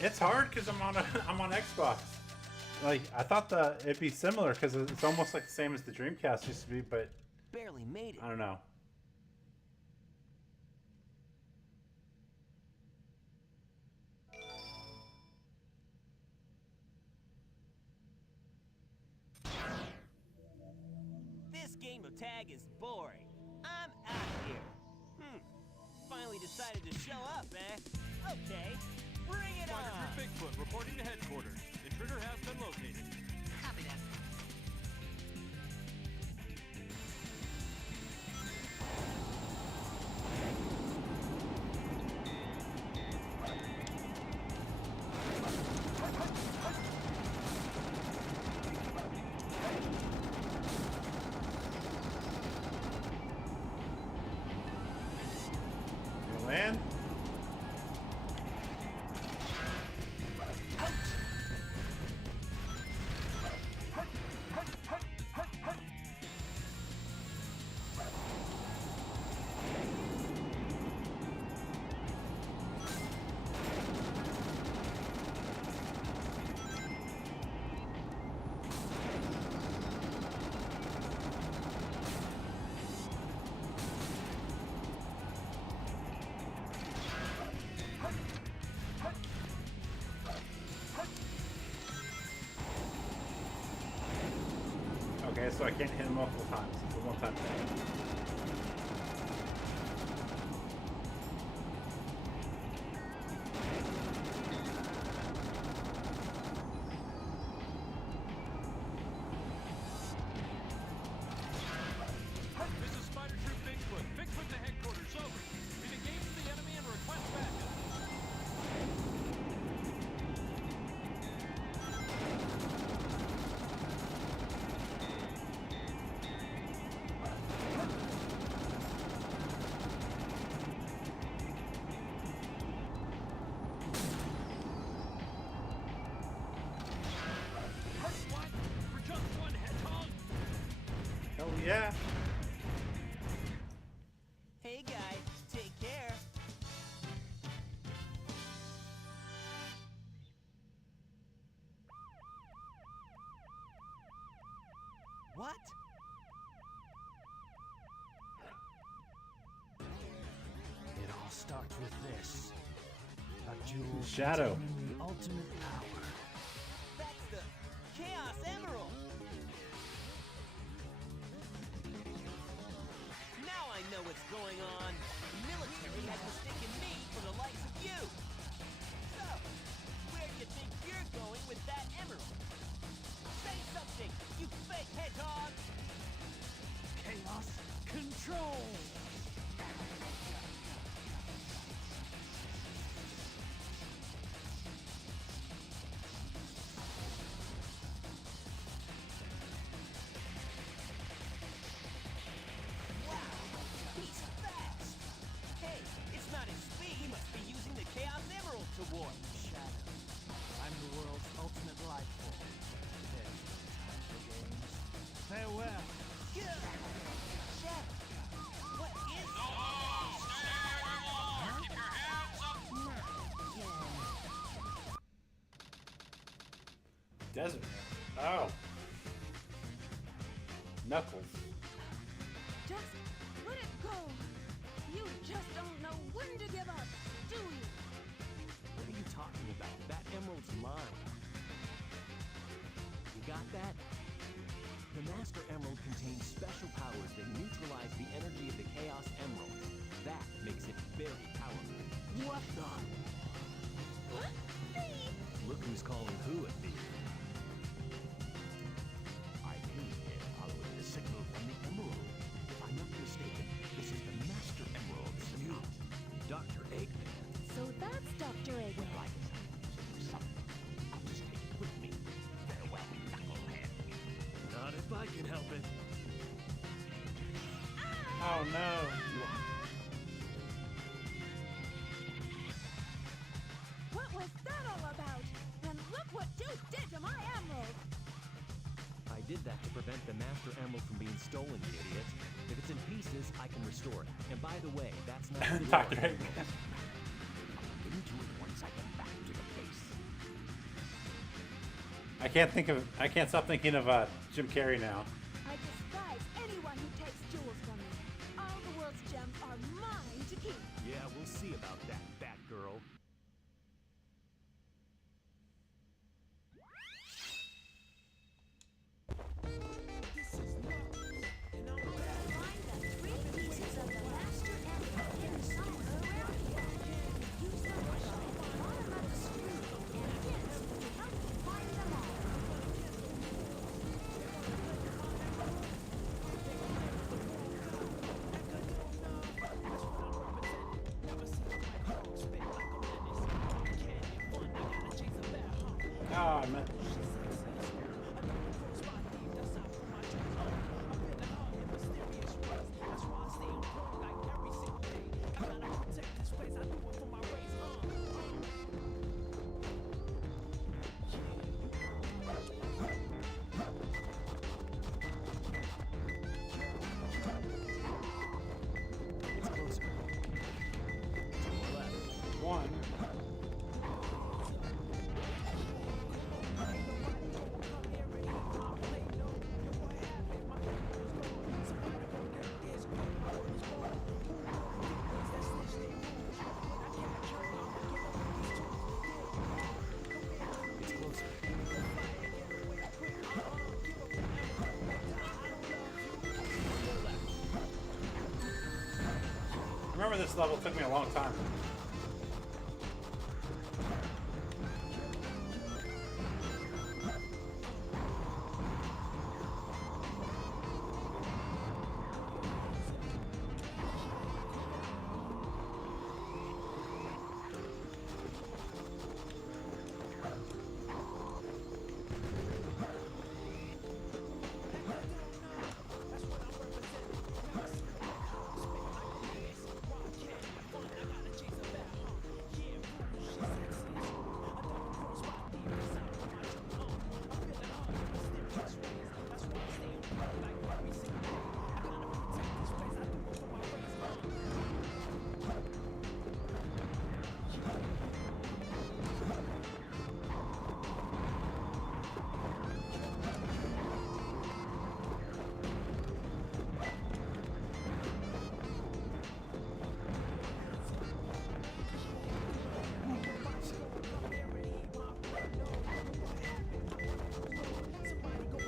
It's hard because I'm on Xbox. Like I thought it'd be similar because it's almost like the same as the Dreamcast used to be, but barely made it. I don't know. This game of tag is boring. I'm out of here. Finally decided decided to show up, eh? Okay, bring it Spider on! Troop Bigfoot reporting to headquarters. Intruder has been located. Copy that. You land? Okay, so I can't hit him multiple times. It's a one-time thing. This is Spider Troop Bigfoot. Bigfoot to headquarters. Over. We've engaged the enemy and request backup. What? For just one hedgehog? Hell yeah. Hey guys, take care. What? It all starts with this. A jewel Shadow. containing the ultimate power. That's the Chaos Emerald! Now I know what's going on. The military has mistaken me for the likes of you. So, where do you think you're going with that emerald? Say something, you fake hedgehog! Chaos control! He's fast! Hey, it's not his speed. He must be using the Chaos Emerald to warp. Shadow. I'm the world's ultimate life form. There's no time for games. Farewell. Shadow, what is Keep your hands up! Desert. Oh. Knuckles. Just let it go. You just don't know when to give up, do you? What are you talking about? That emerald's mine. You got that? The Master Emerald contains special powers that neutralize the energy of the Chaos Emerald. That makes it very powerful. What the? What? Thief! Look who's calling who a thief. I came here following the signal from the Emerald. If I'm not mistaken, this is the Master Emerald Salute. Dr. Eggman. So that's Dr. Eggman. Well, I guess I'm something. I'll just take it with me. Farewell, knucklehead. Not if I can help it. Oh no. What was that all about? And look what you did to my emerald! I did that to prevent the Master Emerald from being stolen, you idiot. If it's in pieces, I can restore it. And by the way, that's not Dr. Eggman. I'll into it once I get back to the base. I can't stop thinking of Jim Carrey now. I despise anyone who takes jewels from me. All the world's gems are mine to keep. Yeah, we'll see about that, Batgirl. Find the 3 pieces of the Master Emerald hidden somewhere around here. Ah, man. One. Remember, this level took me a long time.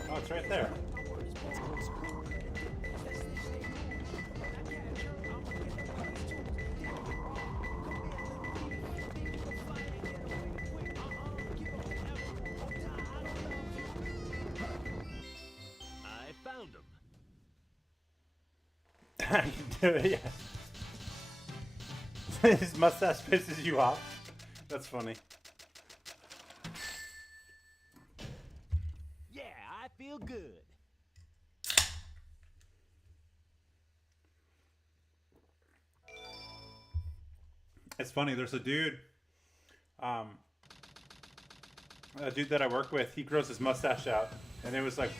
Oh, it's right there. I found him. I can do it, yeah. His mustache pisses you off? That's funny. Yeah, I feel good. It's funny, there's a dude that I work with, he grows his mustache out, and it was like,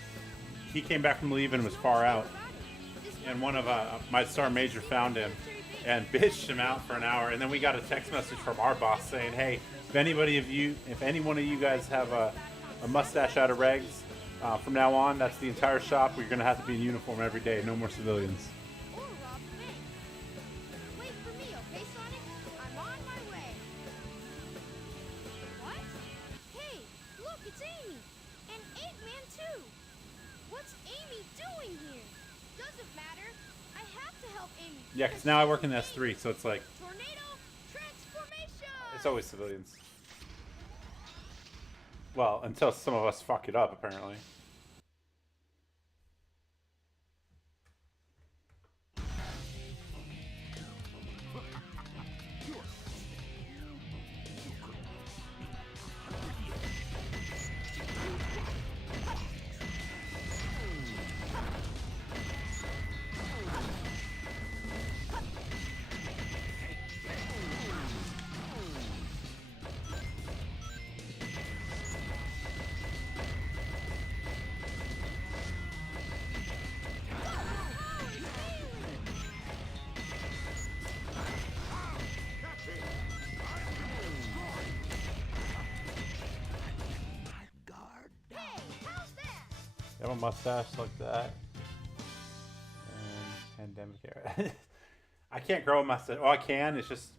he came back from leave and was far out, and one of my star major found him and bitched him out for an hour, and then we got a text message from our boss saying, hey, if any one of you guys have a mustache out of regs, from now on, that's the entire shop, you're going to have to be in uniform every day, no more civilians. Wait for me, okay, Sonic? I'm on my way. What? Hey, look, it's Amy! And Eggman, too! What's Amy doing here? Doesn't matter. I have to help Amy. Yeah, because now I work in the S3, so it's like, Tornado transformation! it's always civilians. Well, until some of us fuck it up, apparently. I have a mustache like that. And pandemic era. I can't grow a mustache. Oh, I can. It's just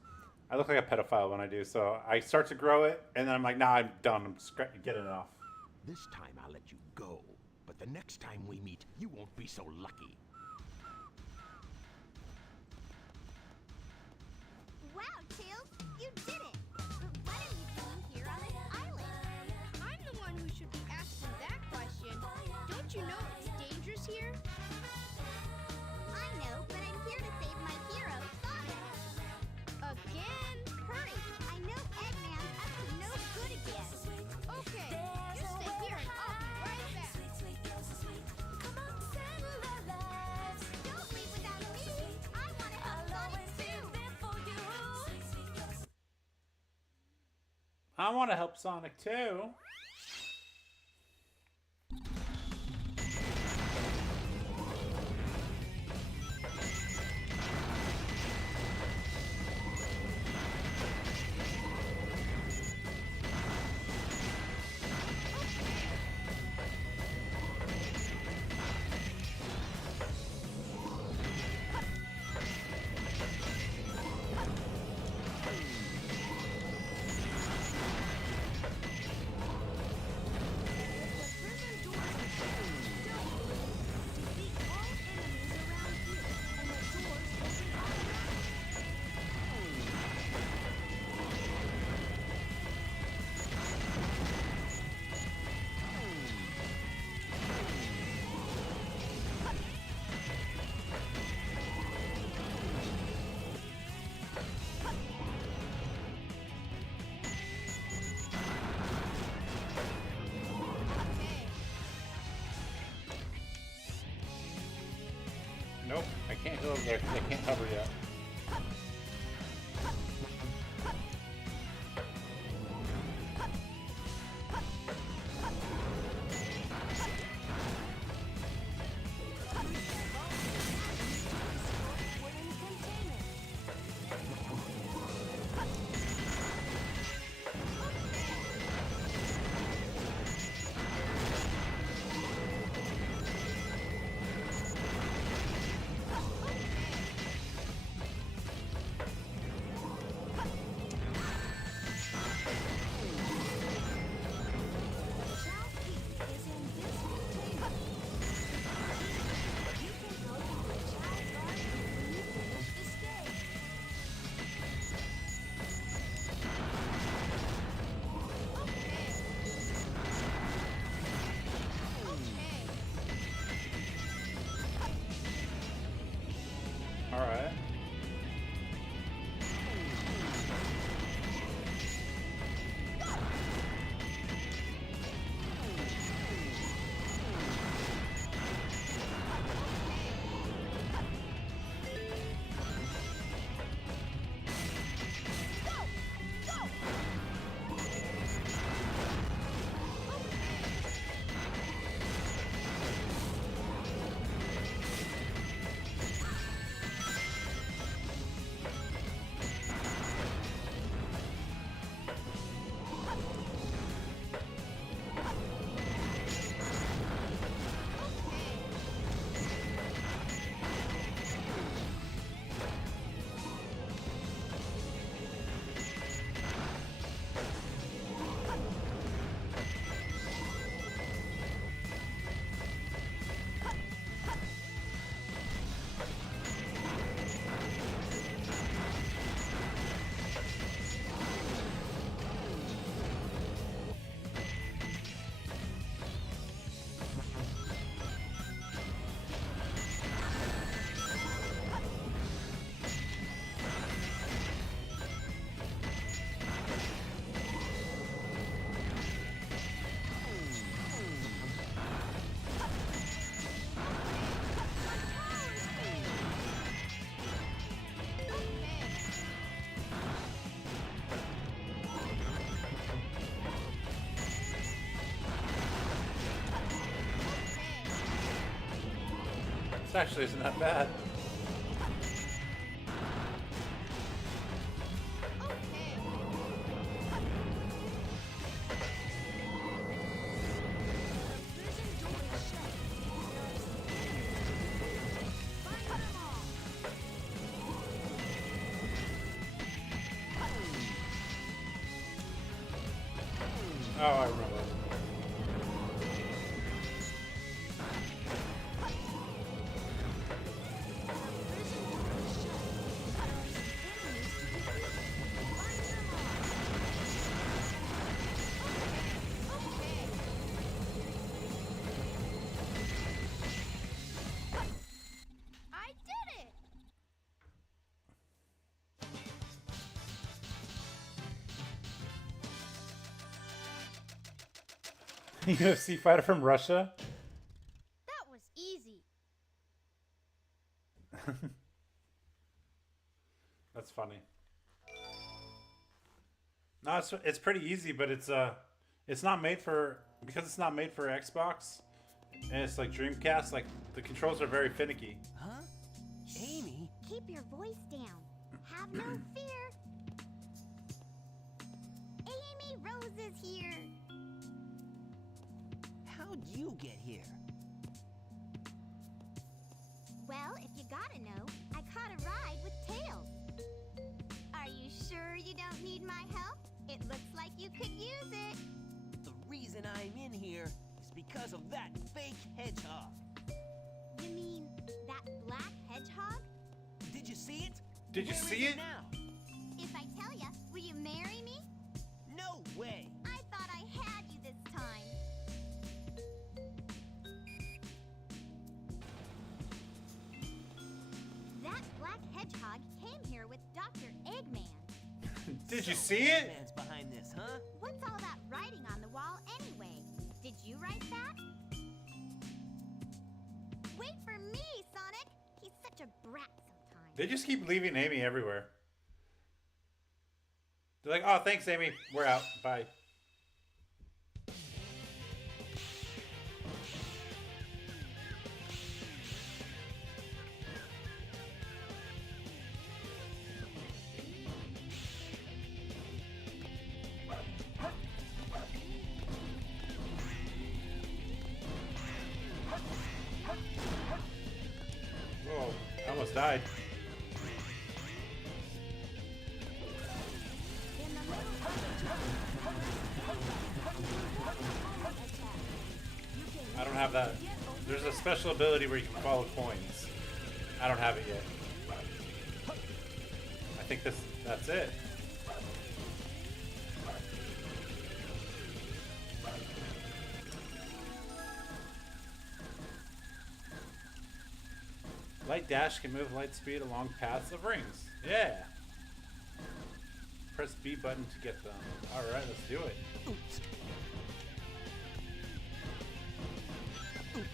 I look like a pedophile when I do. So I start to grow it, and then I'm like, nah, I'm done. I'm getting it off. This time I'll let you go, but the next time we meet, you won't be so lucky. Wow, Tails, you did it! But what are you doing here on this island? I'm the one who should be asking that question. Don't you know it's dangerous here? I know, but I'm here to save my hero, Sonic. Again? Hurry! I know Eggman's up to no good again. Okay. I want to help Sonic too. Nope, I can't go over there because I can't hover yet. Alright. This actually isn't that bad. Oh, I remember. I did it! UFC fighter from Russia? That was easy. That's funny. No, it's pretty easy, but it's not made for, because it's not made for Xbox, and it's like Dreamcast. Like the controls are very finicky. Huh? Amy? Keep your voice down. Have no fear. Amy Rose is here. How'd you get here? Well, if you gotta know, I caught a ride with Tails. Are you sure you don't need my help? It looks like you could use it. The reason I'm in here is because of that fake hedgehog. You mean that black hedgehog? Did you see it? Did you Where see is it? Now? If I tell you, will you marry me? No way. I thought I had you this time. That black hedgehog came here with Dr. Eggman. Did you see it? Eggman's behind this, huh? What's all that writing on the wall anyway? Did you write that? Wait for me, Sonic! He's such a brat sometimes. They just keep leaving Amy everywhere. They're like, oh, thanks, Amy. We're out. Bye. Whoa, I almost died. I don't have that. There's a special ability where you can follow coins. I don't have it yet. I think that's it. Light dash can move light speed along paths of rings. Yeah. Press B button to get them. Alright, let's do it. Oops. Oops.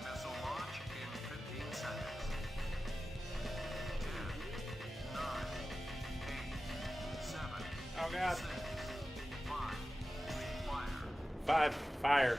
Missile launch in 15 seconds. 10, 9, 8, 7, Oh god. 6, 5, fire. 5. Fire.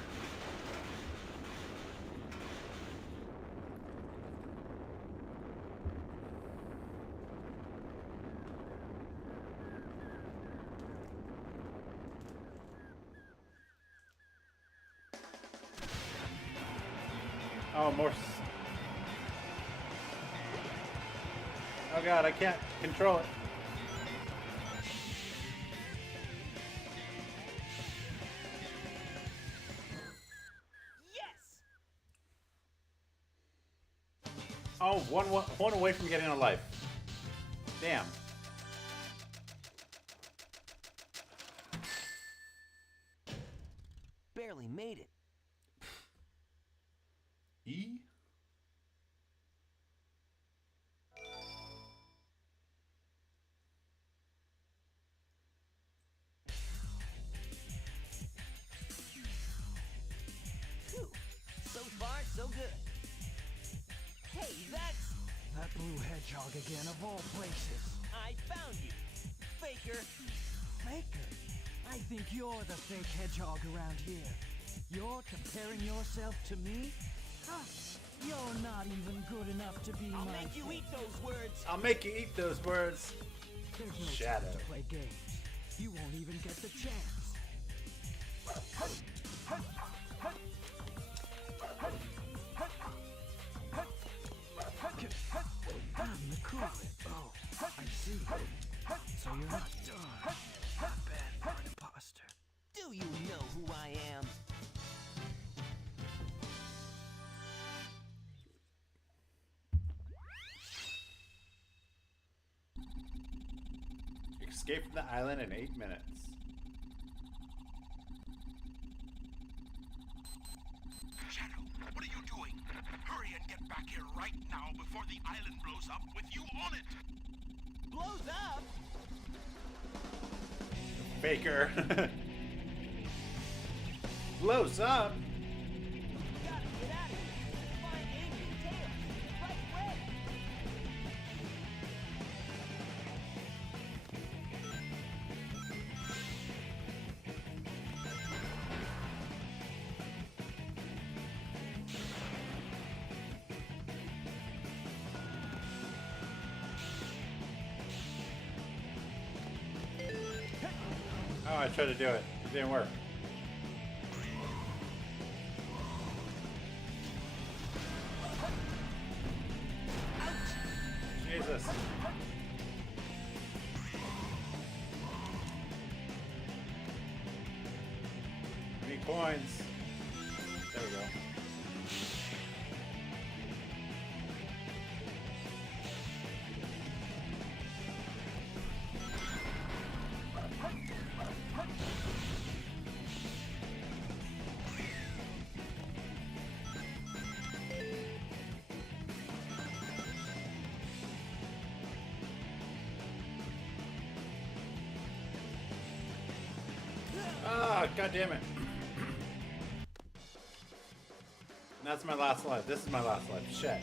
Oh, more. Oh god, I can't control it. Yes! Oh, one away from getting a life. Damn. Barely made it. E? Phew. So far, so good. Hey, that's... That blue hedgehog again, of all places. I found you. Faker. Faker? I think you're the fake hedgehog around here. You're comparing yourself to me? Huh. You're not even good enough to be I'll my make you fake. eat those words. I'll make you eat those words. There's no Shadow. time to play games. You won't even get the chance. you're not done. Not bad for an imposter. Do you know who I am? Escape from the island in 8 minutes. Shadow, what are you doing? Hurry and get back here right now before the island blows up with you on it! Blows up? Faker. Blows up. Gotta get out of here. Find Amy and Tails. Right away. Oh, I tried to do it. It didn't work. Jesus. I need coins. There we go. Ah, God damn it. That's my last life. This is my last life. Shit.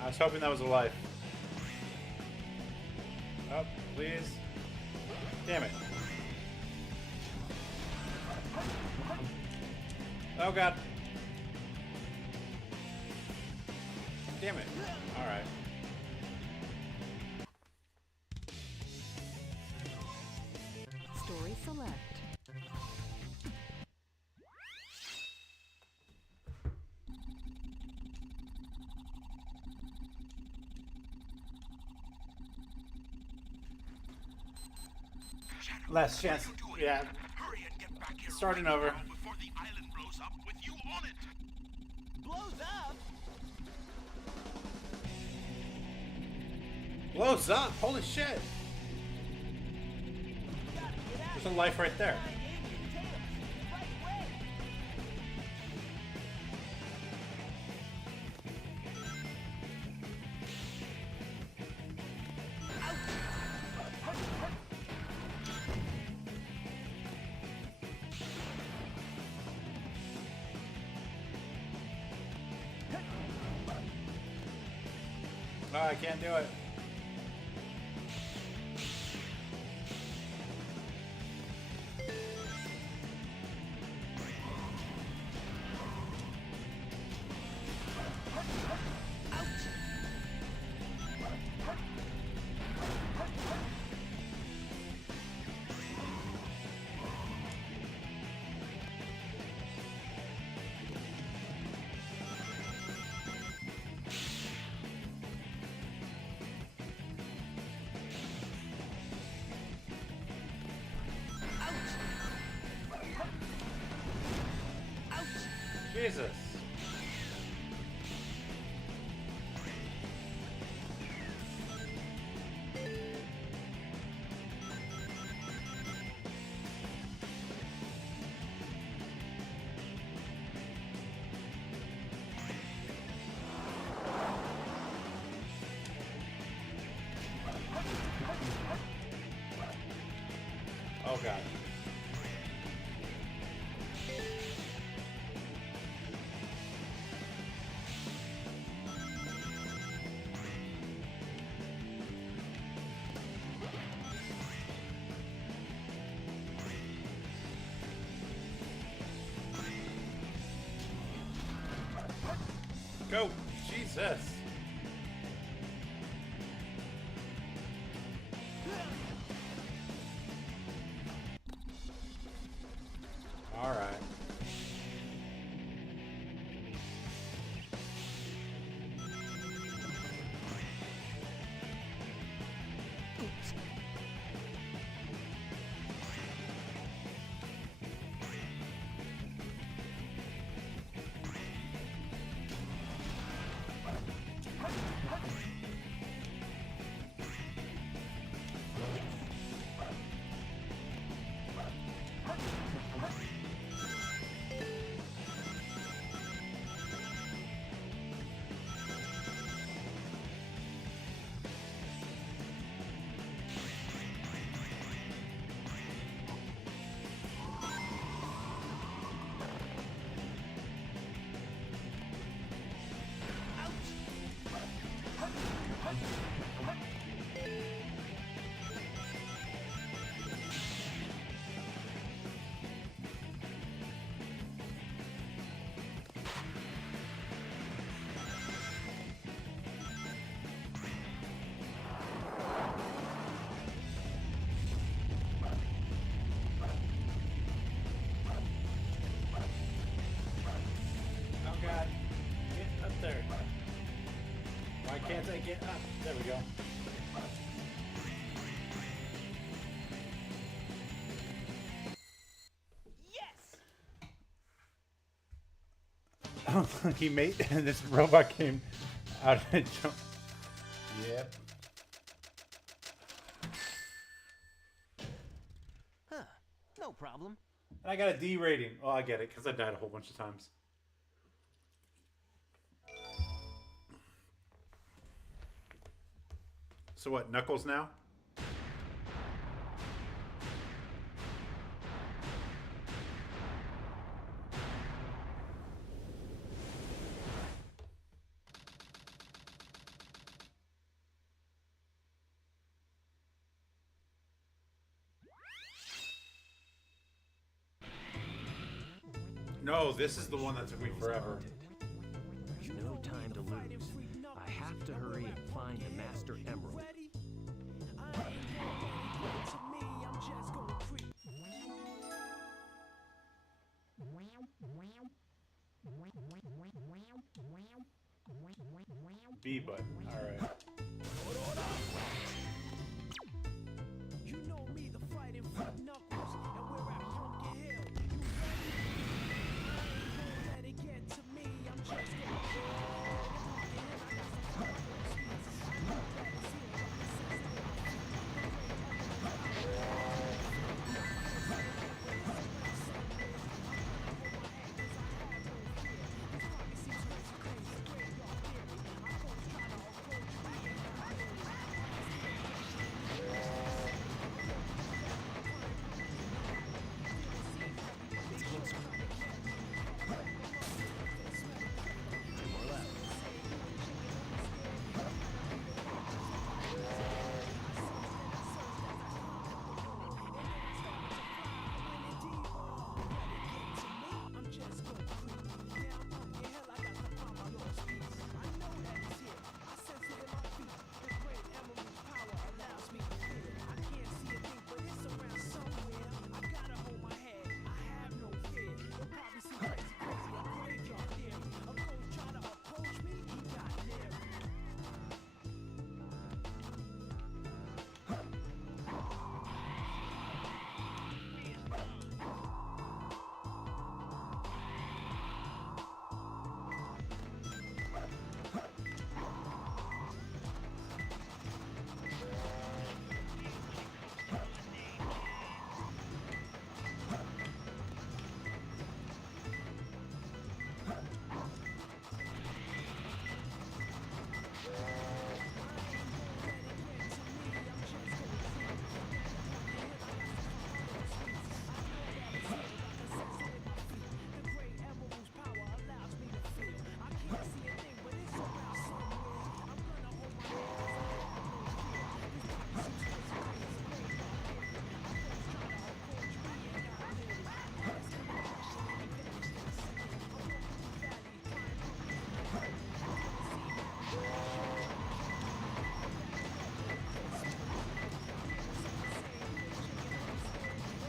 I was hoping that was a life. Oh, please. Damn it. Oh god. Damn it. Alright. Story select. Last chance. Yeah. Hurry and get back here Starting right over. now before the island blows up with you on it! Blows up? Blows up. Holy shit. Gotta get out. There's a life right there. Find Amy and Tails. Right away. Oh, I can't do it. Jesus. Oh god. Oh God, get up there. Why can't I get up? There we go. Oh, he made this robot came out and jumped. Yep. Huh. No problem. And I got a D rating. Oh, I get it because I died a whole bunch of times. So what? Knuckles now? No, this is the one that took me forever. There's no time to lose. I have to hurry and find the Master Emerald. B button. Alright. You know me, the fighting front knuckles, and we're at Pumpkin Hill. You ready? I ain't gonna let it get to me. I'm just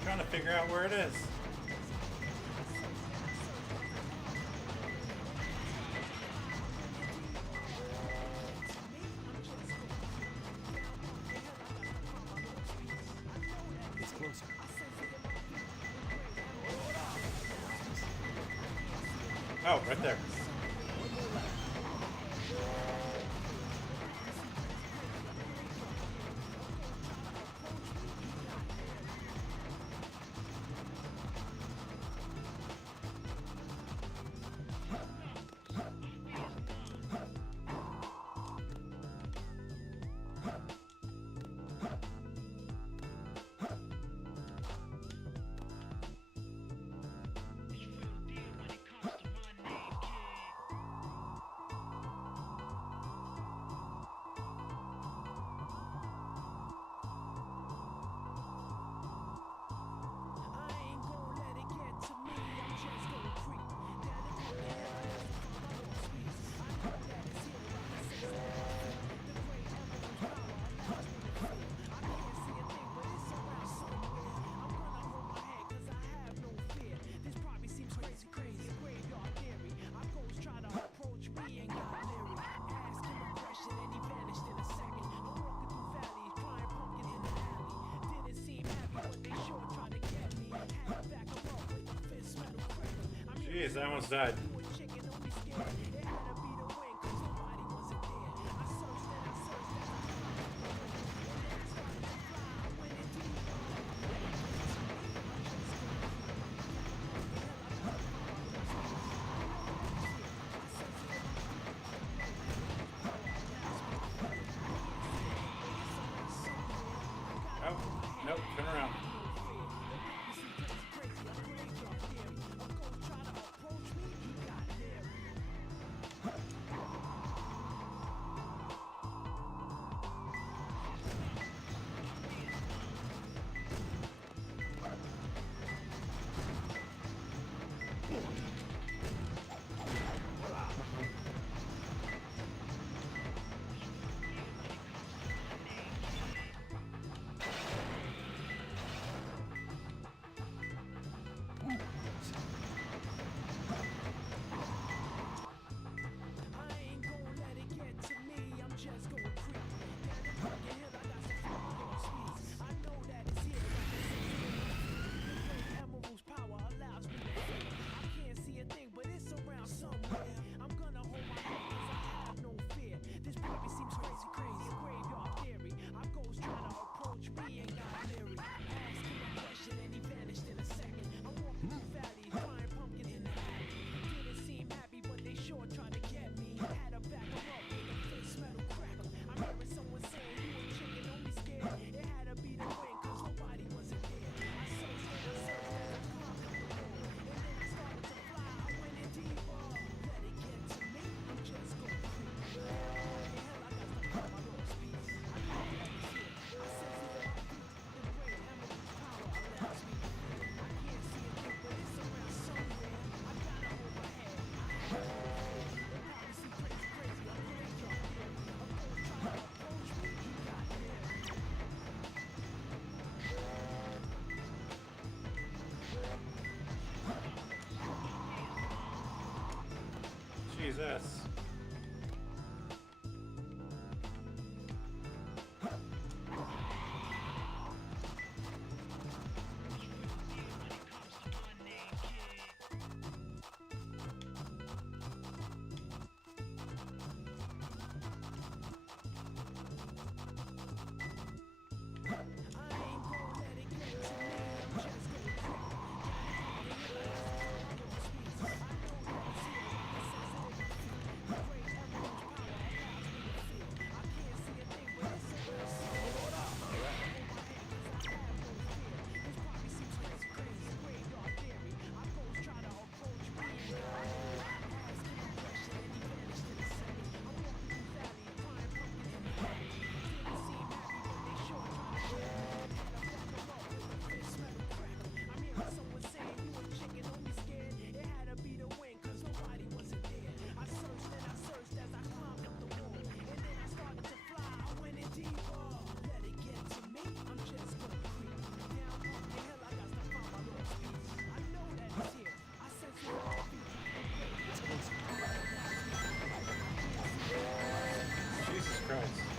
Trying to figure out where it is. It's closer. Oh, right there. Jeez, I almost died. Oh, nope, turn around. Jesus. Jesus Christ.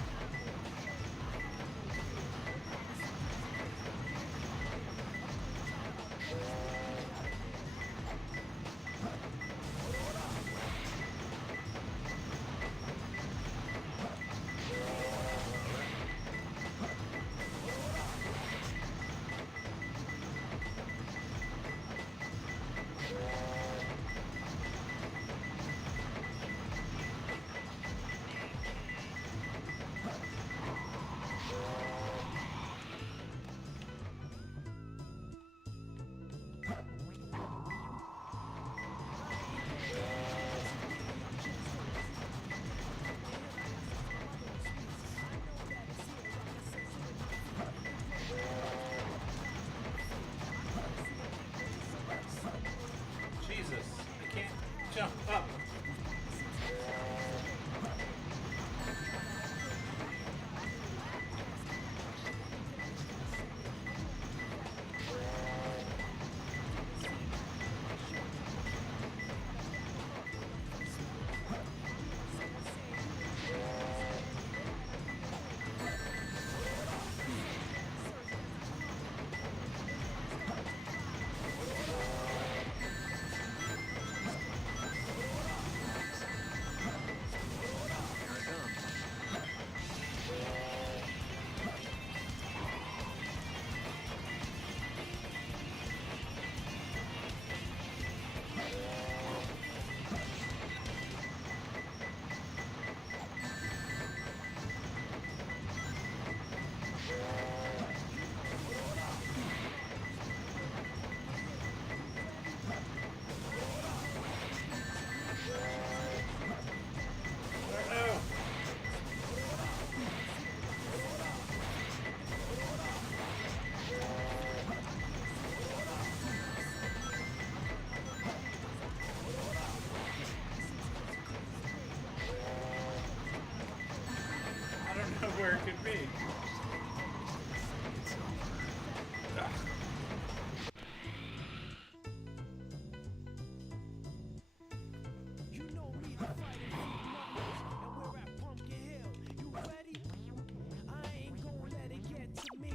where it could be.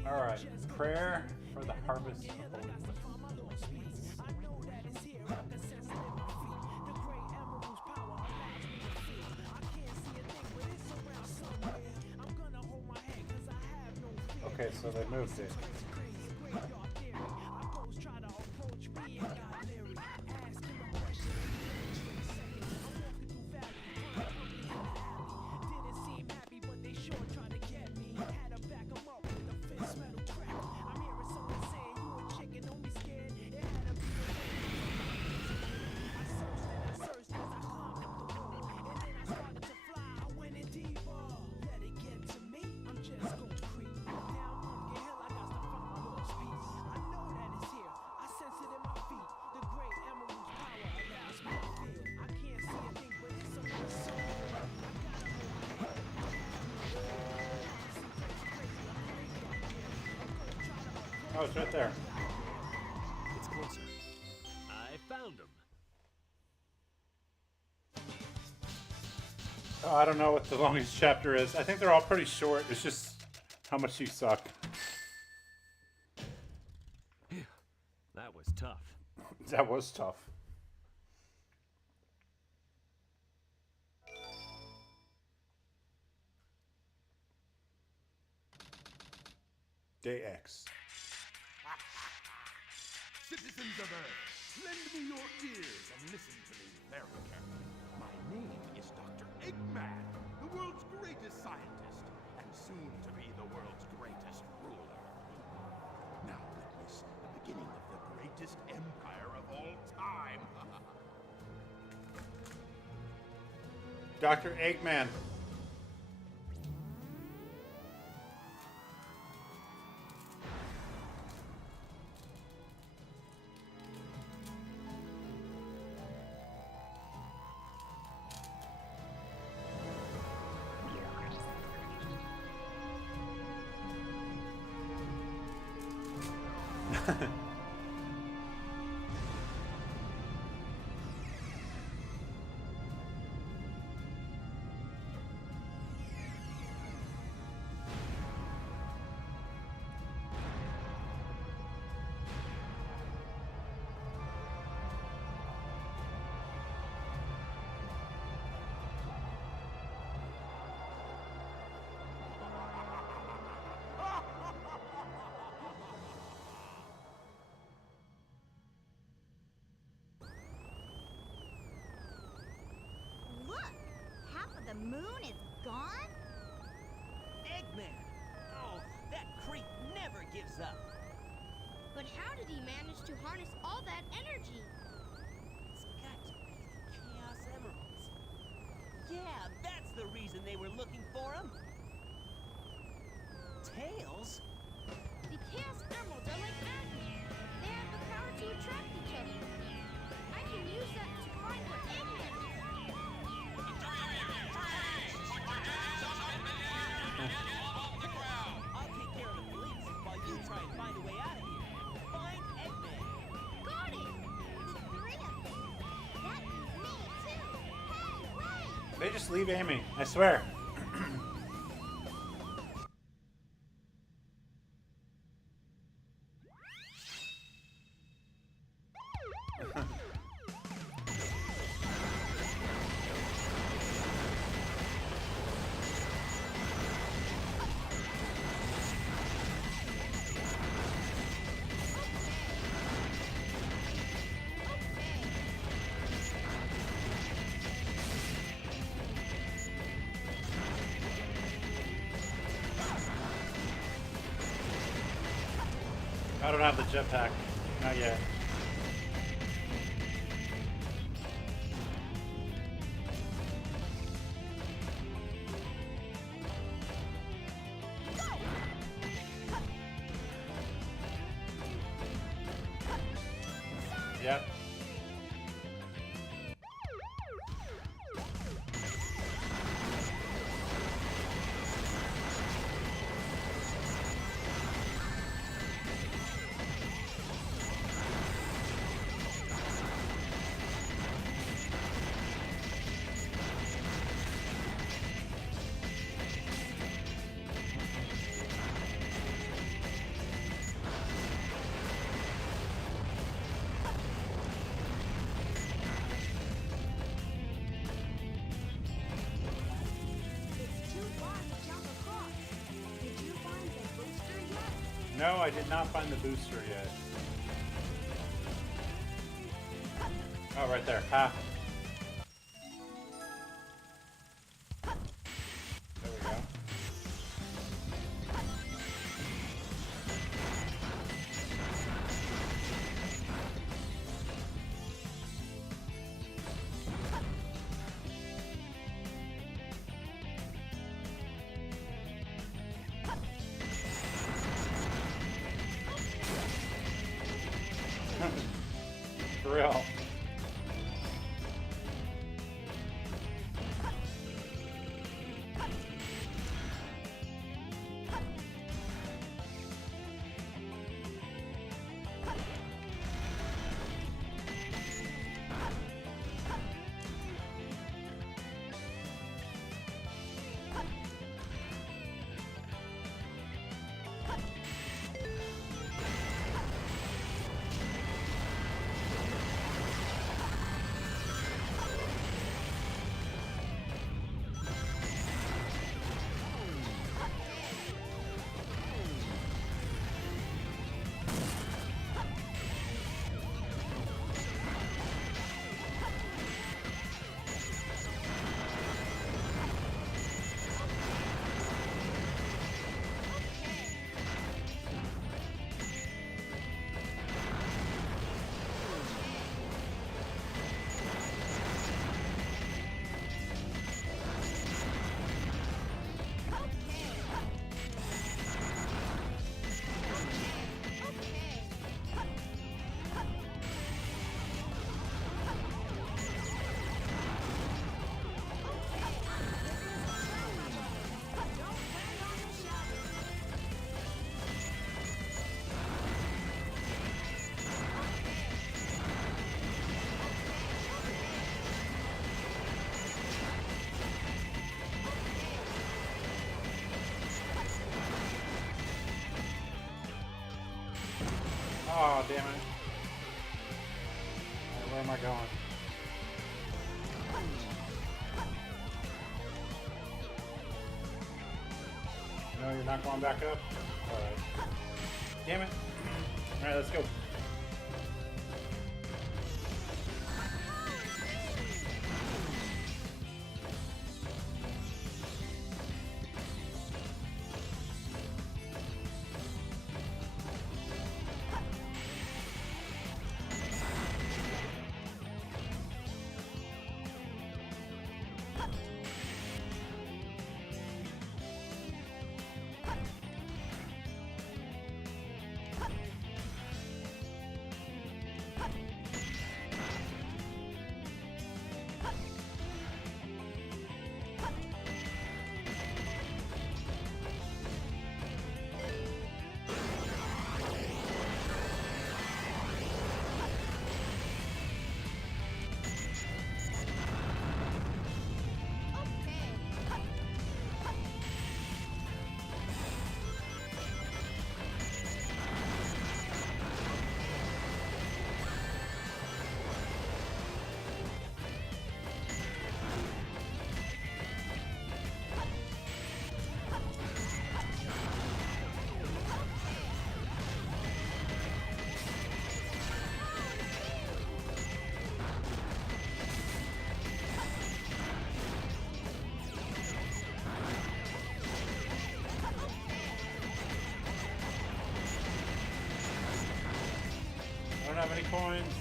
All right, prayer for the harvest of holiness. Okay, so they moved it. Oh, it's right there. It's closer. I found him. Oh, I don't know what the longest chapter is. I think they're all pretty short. It's just how much you suck. That was tough. That was tough. Day X. Citizens of Earth, lend me your ears and listen to me very carefully. My name is Dr. Eggman, the world's greatest scientist, and soon to be the world's greatest ruler. Now witness the beginning of the greatest empire of all time. Dr. Eggman. Look! Half of the moon is gone? Eggman! Oh, that creep never gives up. But how did he manage to harness all that energy? It's got to be the Chaos Emeralds. Yeah, that's the reason they were looking for him. Tails? The Chaos Emeralds are like magnets. They have the power to attract each other. I can use that to find where Eggman is. I'll take care of the police while you try and find a way out of here. Find Eggman. Got it! The three of them. That means me too. Hey, wait! They just leave Amy, I swear. I don't have the jetpack. Not yet. Yep. No, I did not find the booster yet. Oh, right there. Ha. There we go. For real. Oh, damn it. Alright, where am I going? No, you're not going back up? Alright. Damn it. Alright, let's go. I don't have any coins.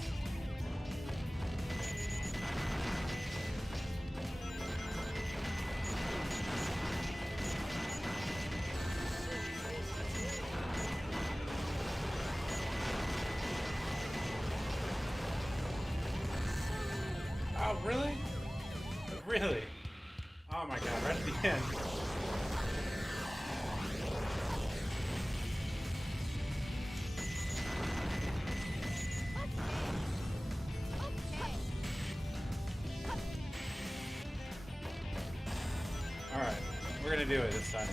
Oh, really? Really? Oh my god, right at the end. Alright, we're gonna do it this time.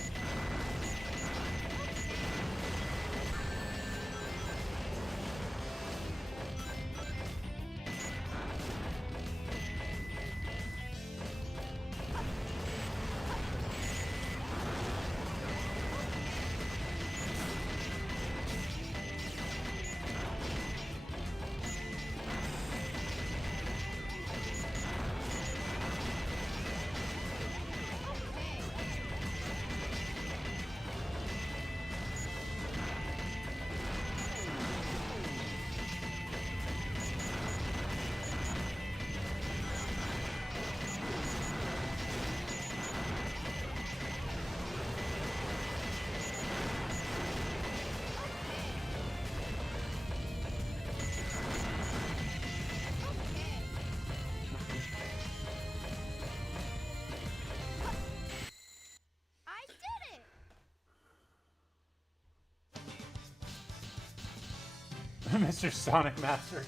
Mr. Sonic Master.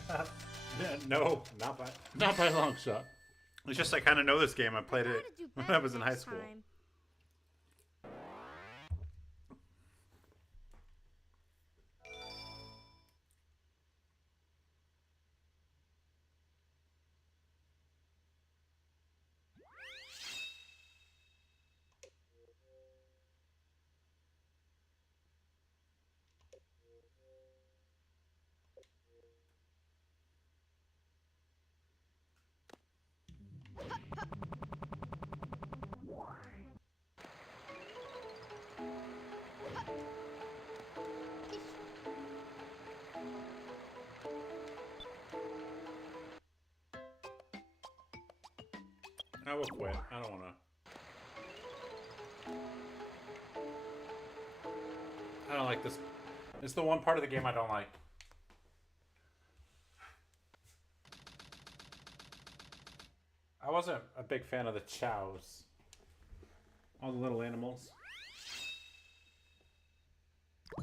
No, not by a long shot. It's just I kind of know this game. I played it when I was in high school. I will quit. I don't want to. I don't like this. It's the one part of the game I don't like. I wasn't a big fan of the chows. All the little animals. I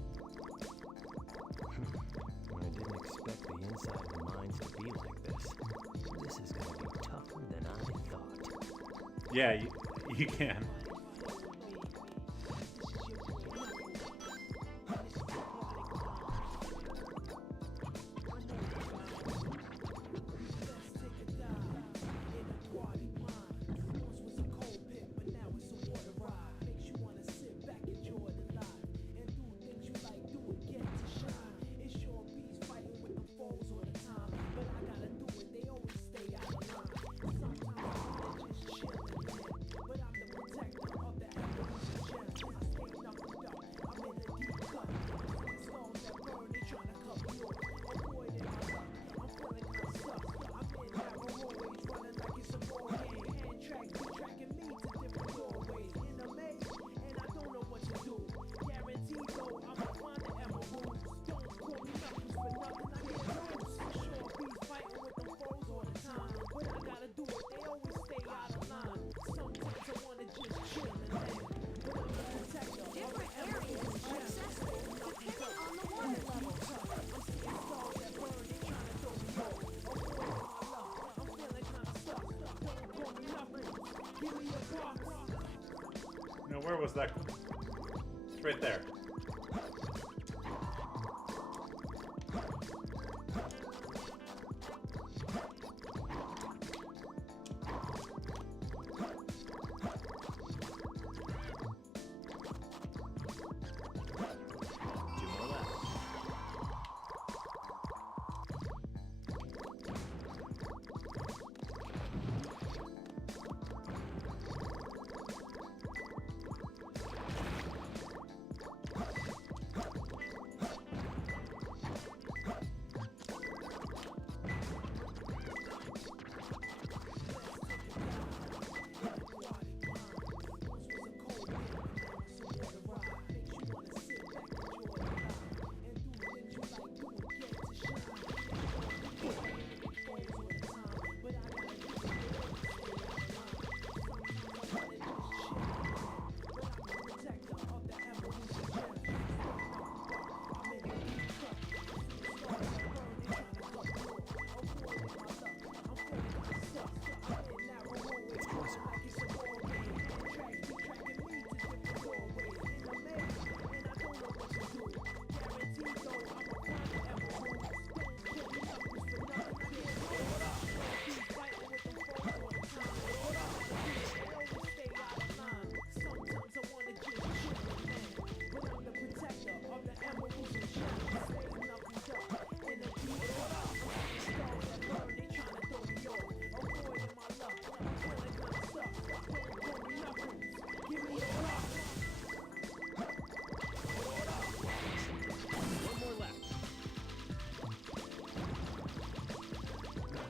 didn't expect the inside of the mines to be like this. This is going to be tougher than I thought. Yeah, you can. No, where was that? It's right there.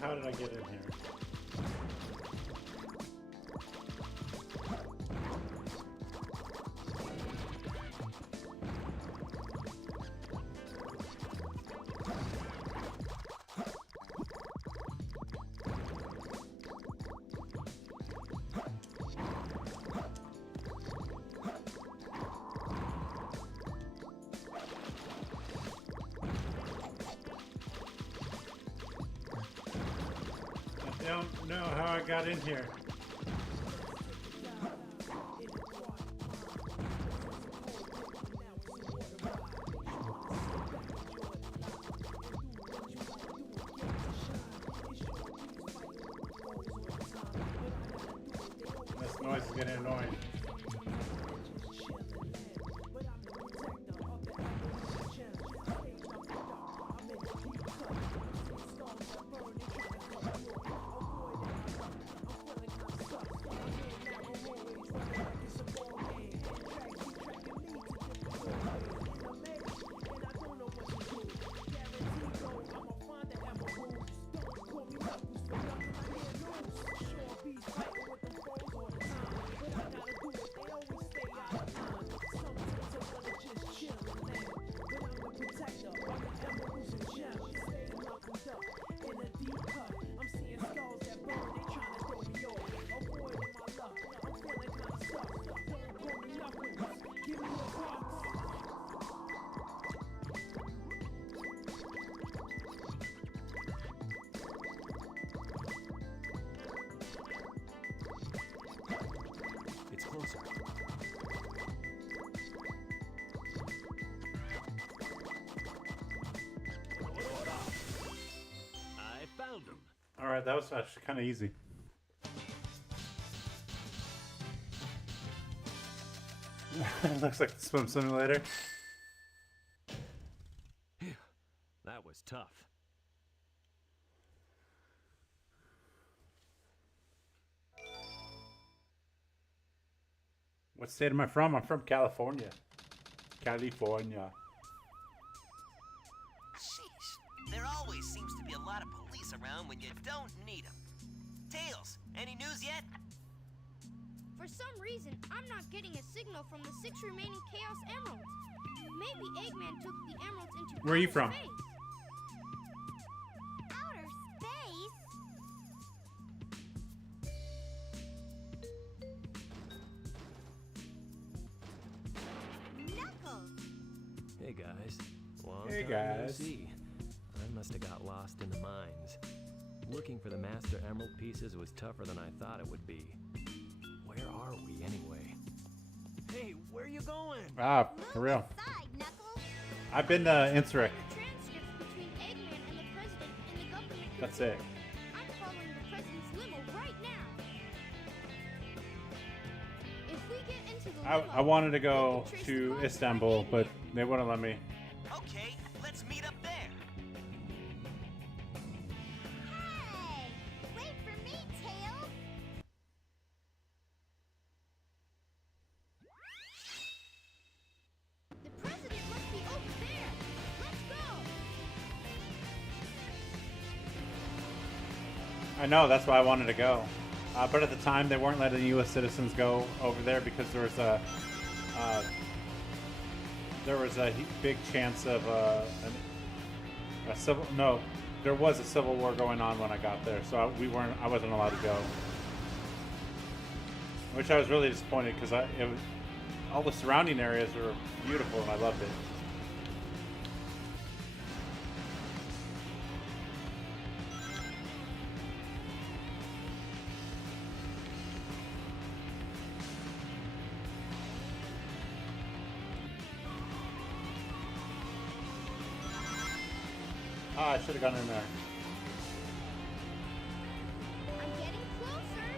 How did I get in here? don't know how I got in here. This noise is getting annoying. It's closer. I found him. All right, that was actually kind of easy. Looks like the swim simulator. That was tough. What state am I from? I'm from California. California. Sheesh. There always seems to be a lot of police around when you don't need them. Tails, any news yet? For some reason, I'm not getting a signal from the 6 remaining Chaos Emeralds. Maybe Eggman took the emeralds into Where are you outer from? space. Outer space? Knuckles! Hey guys. Long Hey, time no guys. see. I must have got lost in the mines. Looking for the Master Emerald pieces was tougher than I thought it would be. Where are we anyway? Hey, where you going? Ah, for real. Side, Knuckles! I've been to Interact. Transcripts between Eggman and the President and the government. That's it. I'm following the President's limo right now. If we get into the limo, I wanted to go we can trace the to cause of Istanbul, but they wouldn't let me. Okay, let's meet up there. Hey! Wait for me, Tails! The President must be over there! Let's go! I know, that's why I wanted to go. But at the time, they weren't letting U.S. citizens go over there because there was a big chance of a civil. No, there was a civil war going on when I got there, so I wasn't allowed to go. Which I was really disappointed because all the surrounding areas were beautiful and I loved it. Ah, I should have gone in there. I'm getting closer!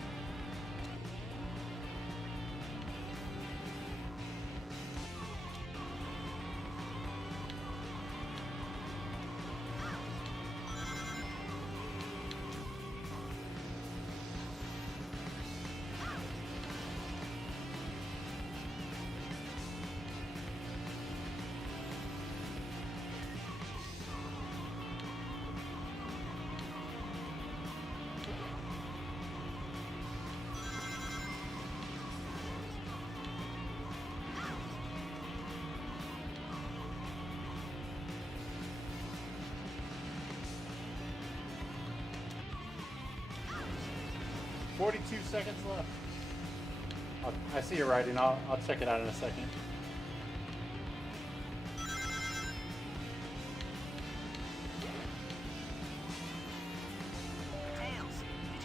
$42 seconds left. I see your writing. I'll check it out in a second. Tails, did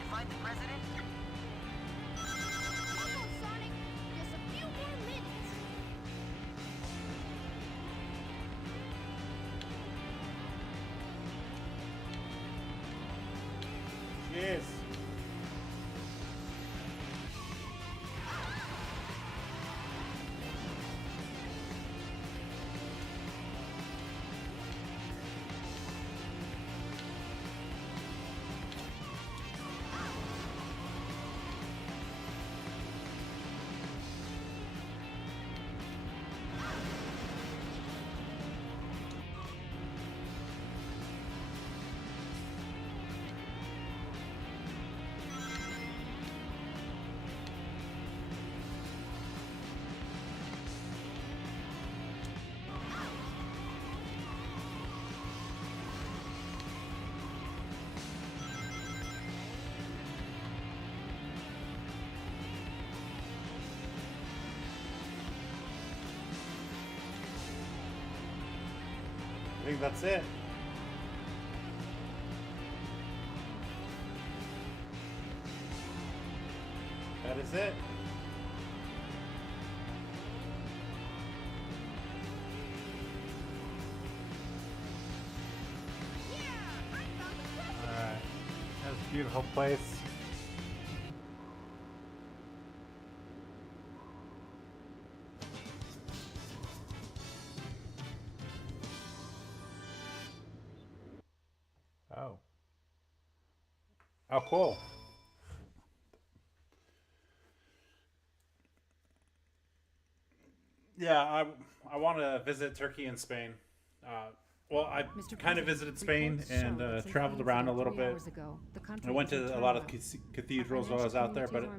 think that's it. That is it. Alright. That's a beautiful place. Oh. Oh, cool. Yeah, I want to visit Turkey and Spain. Well, I kind of visited Spain and traveled around a little bit. I went to a lot of cathedrals while I was out there, but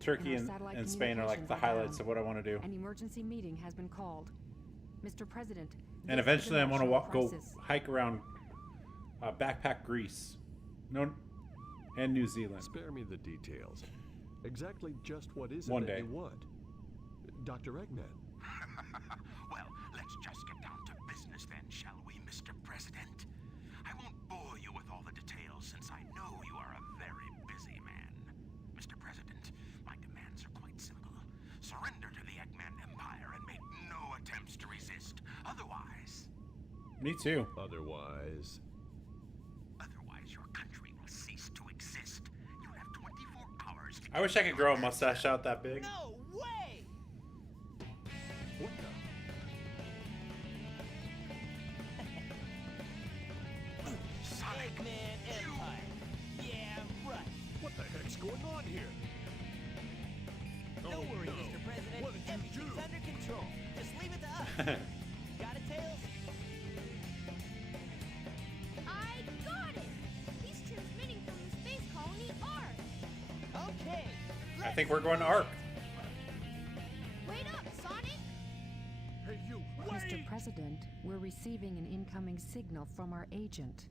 Turkey and Spain are like the highlights of what I want to do. An emergency meeting has been called. Mr. President. And eventually I want to go hike around backpack Greece. No, and New Zealand. Spare me the details. Exactly just what is it One that day. you want? Dr. Eggman. Well, let's just get down to business then, shall we, Mr. President? I won't bore you with all the details since I know you are a very busy man. Mr. President, my demands are quite simple. Surrender to the Eggman Empire and make no attempts to resist. Otherwise... Me too. Otherwise... Otherwise, your country will cease to exist. You'll have 24 hours to... I wish I could grow a mustache out that big. No way! What the? Sonic Man Empire. Yeah, right. What the heck's going on here? Don't worry, Mr. President. What did you Everything's do? under control. Just leave it to us. Got it, Tails? I got it! He's transmitting from the space colony Ark. Okay. I think we're going to Ark. Wait up, Sonic! Hey, you, Mr. President, we're receiving an incoming signal from our agent.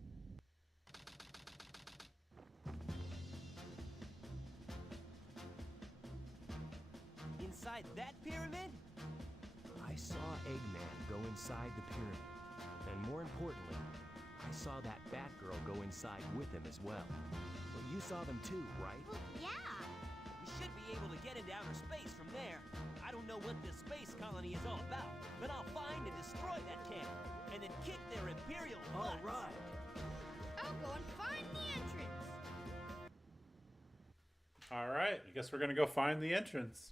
Inside that pyramid? I saw Eggman go inside the pyramid. And more importantly, I saw that Batgirl go inside with him as well. Well, you saw them too, right? Well, yeah. We should be able to get into outer space from there. I don't know what this space colony is all about, but I'll find and destroy that cannon, and then kick their Imperial butts. All right. I'll go and find the entrance. All right. I guess we're going to go find the entrance.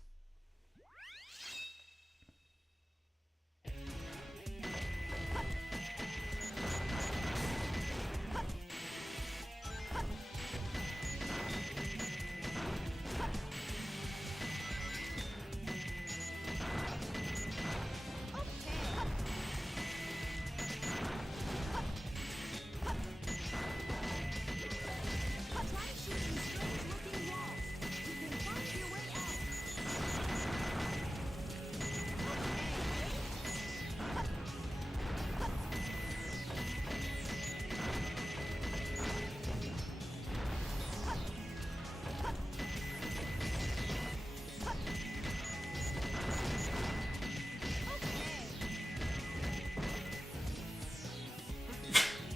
Try shooting strange-looking walls. You can find your way out.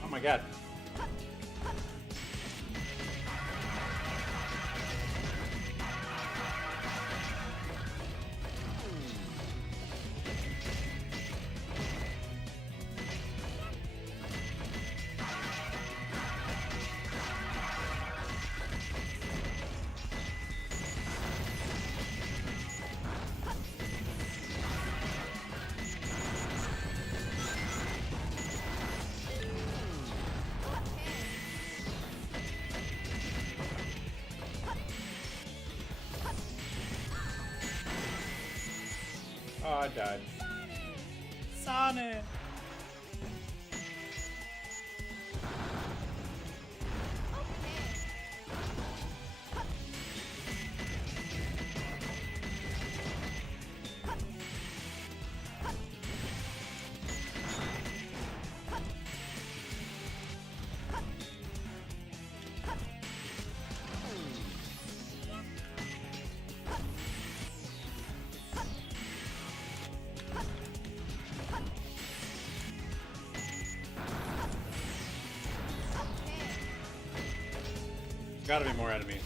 Oh my god. Oh, I died. Sonic! Gotta be more enemies.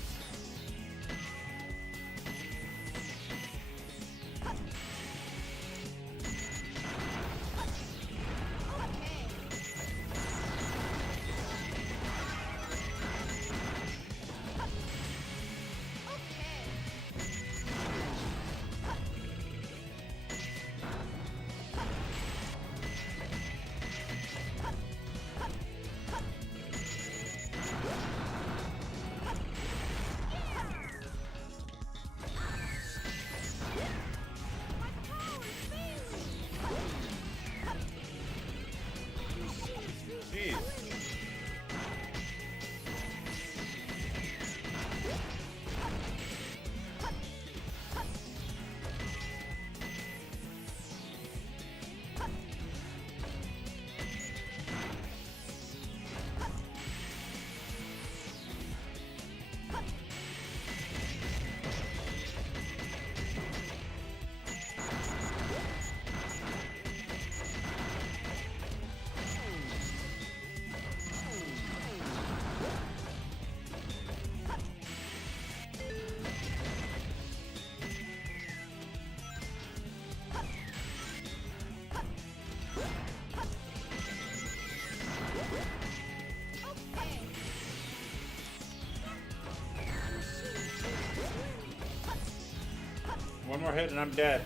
One more hit and I'm dead.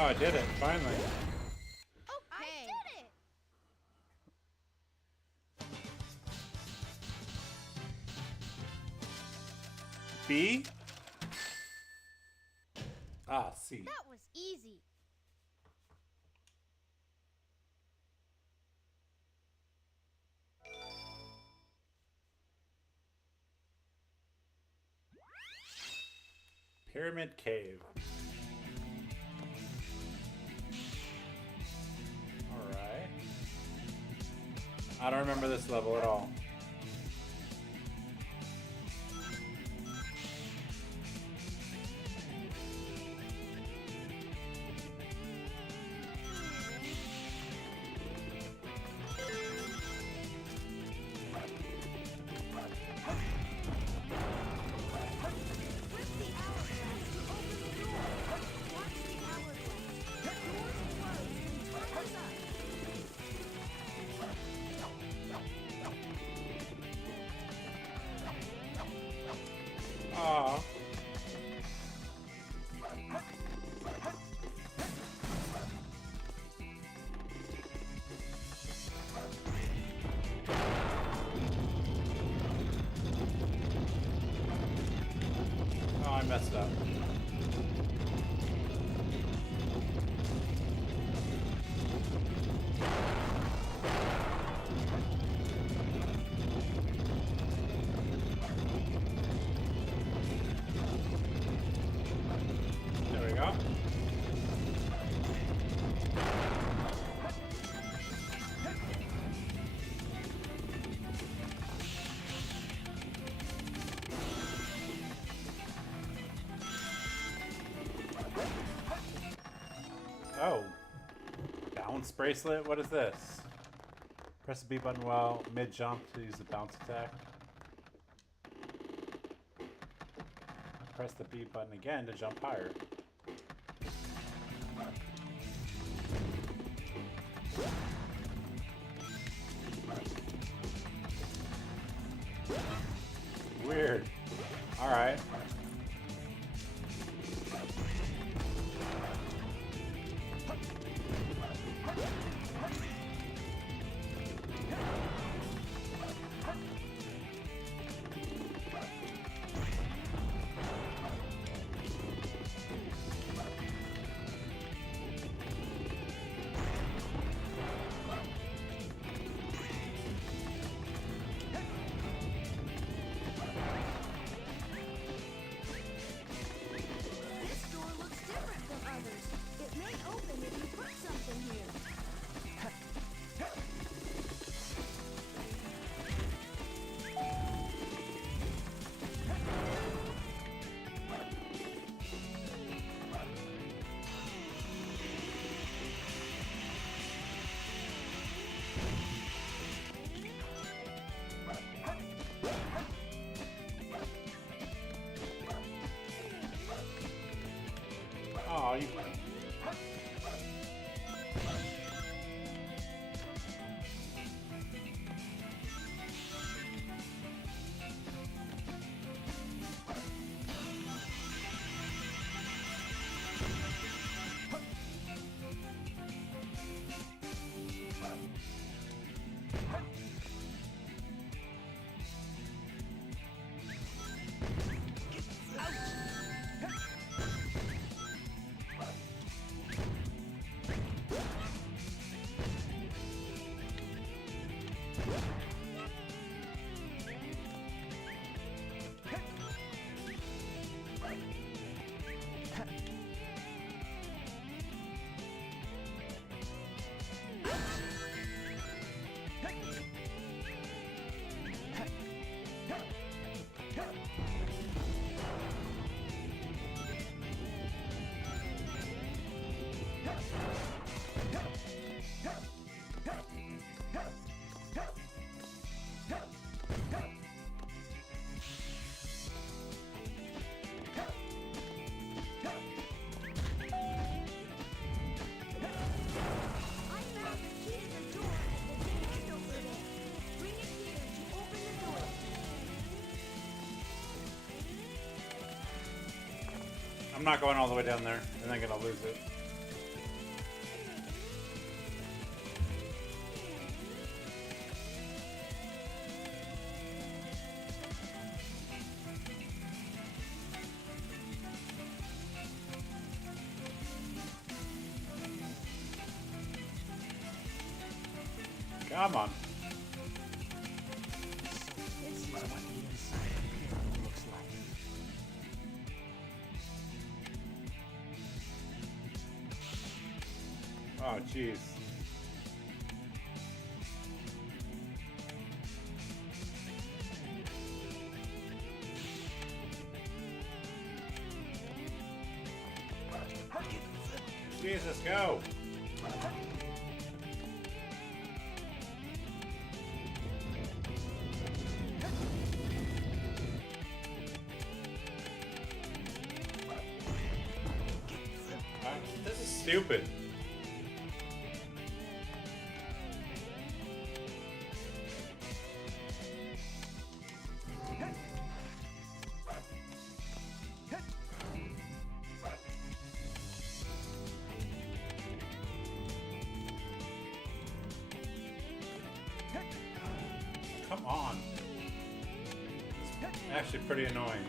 Oh, I did it, finally. I did it! B? Ah, C. That was easy. Pyramid Cave. Alright. I don't remember this level at all. I messed up. There we go. Oh. Bounce bracelet? What is this? Press the B button while mid-jump to use the bounce attack. Press the B button again to jump higher. Weird. Alright. This door looks different from others. It may open if you put something here. Oh, you. I'm not going all the way down there, and I'm gonna lose it. Come on. This is what the inside of the pyramid looks like. Oh, jeez. Jesus, go! This is stupid. Come on. It's actually pretty annoying.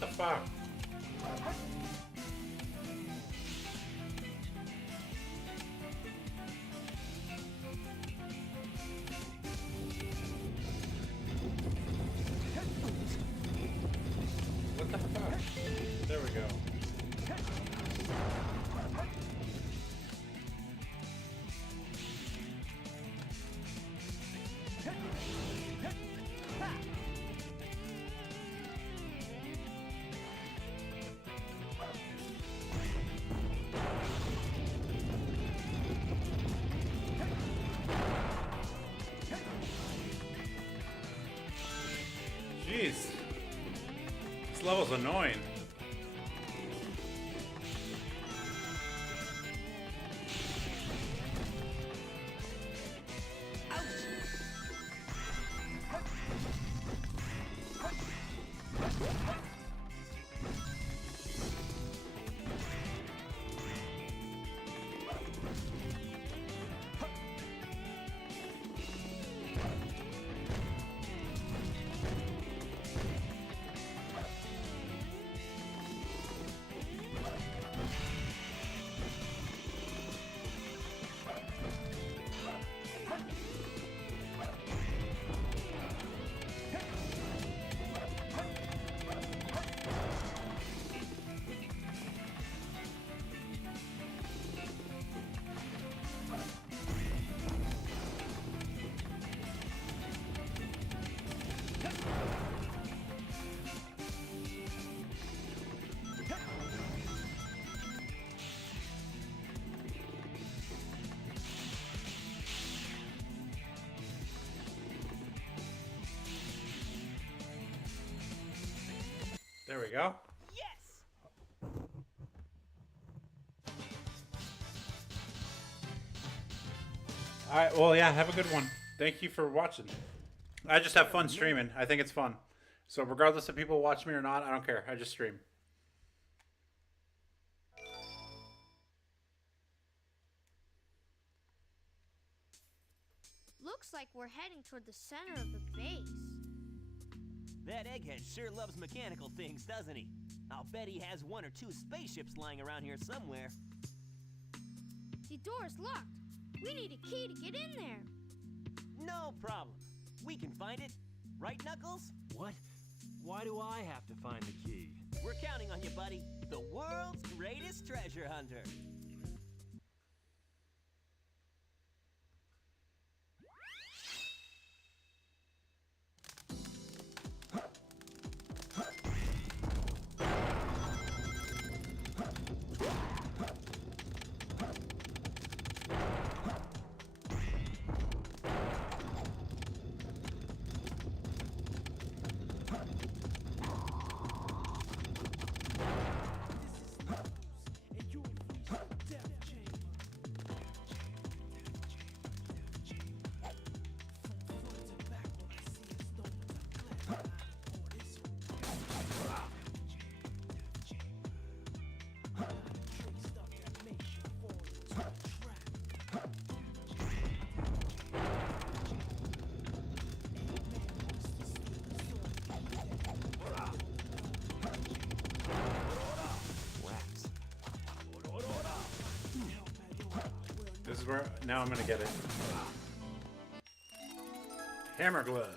What the fuck? What the fuck? There we go. Jeez. This level's annoying. There we go. Yes! Alright, well, yeah, have a good one. Thank you for watching. I just have fun streaming. I think it's fun. So regardless if people watch me or not, I don't care. I just stream. Looks like we're heading toward the center of the base. That egghead sure loves mechanical things, doesn't he? I'll bet he has 1 or 2 spaceships lying around here somewhere. The door's locked. We need a key to get in there. No problem. We can find it. Right, Knuckles? What? Why do I have to find the key? We're counting on you, buddy. The world's greatest treasure hunter. This is where, now I'm gonna get it. Hammer gloves.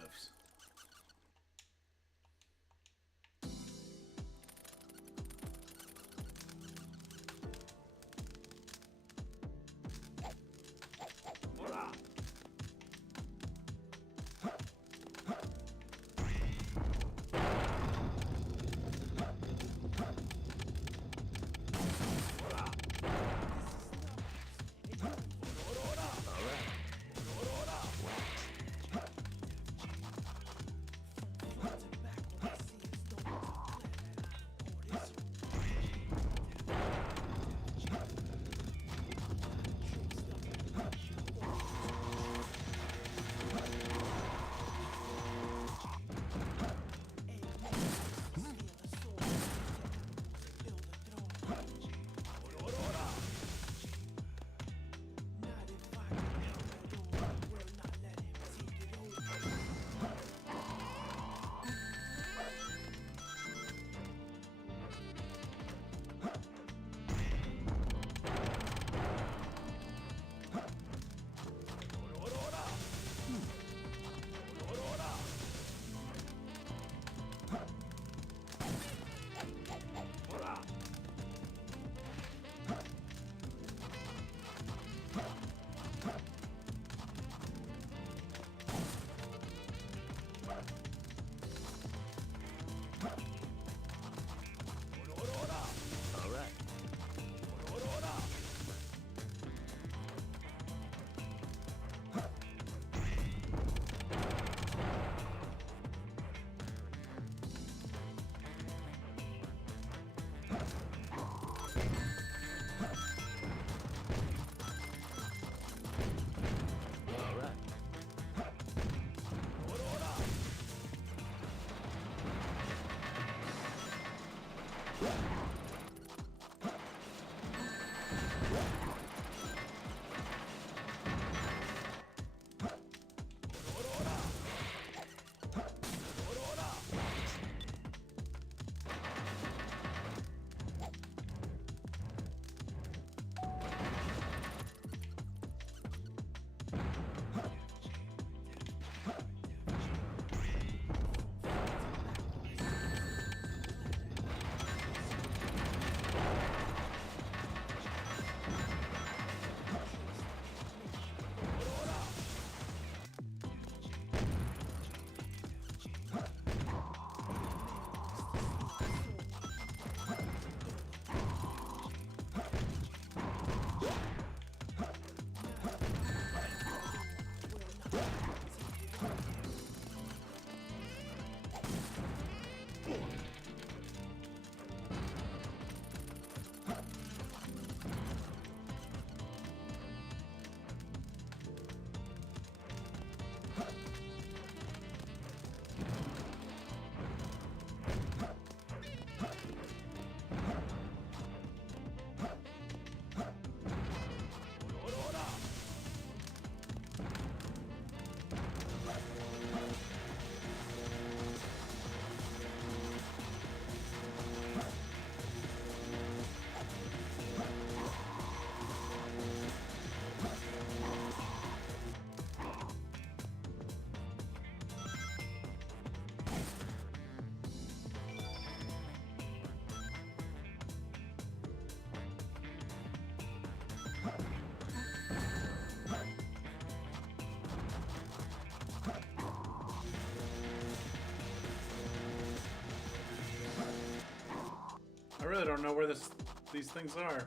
I really don't know where these things are.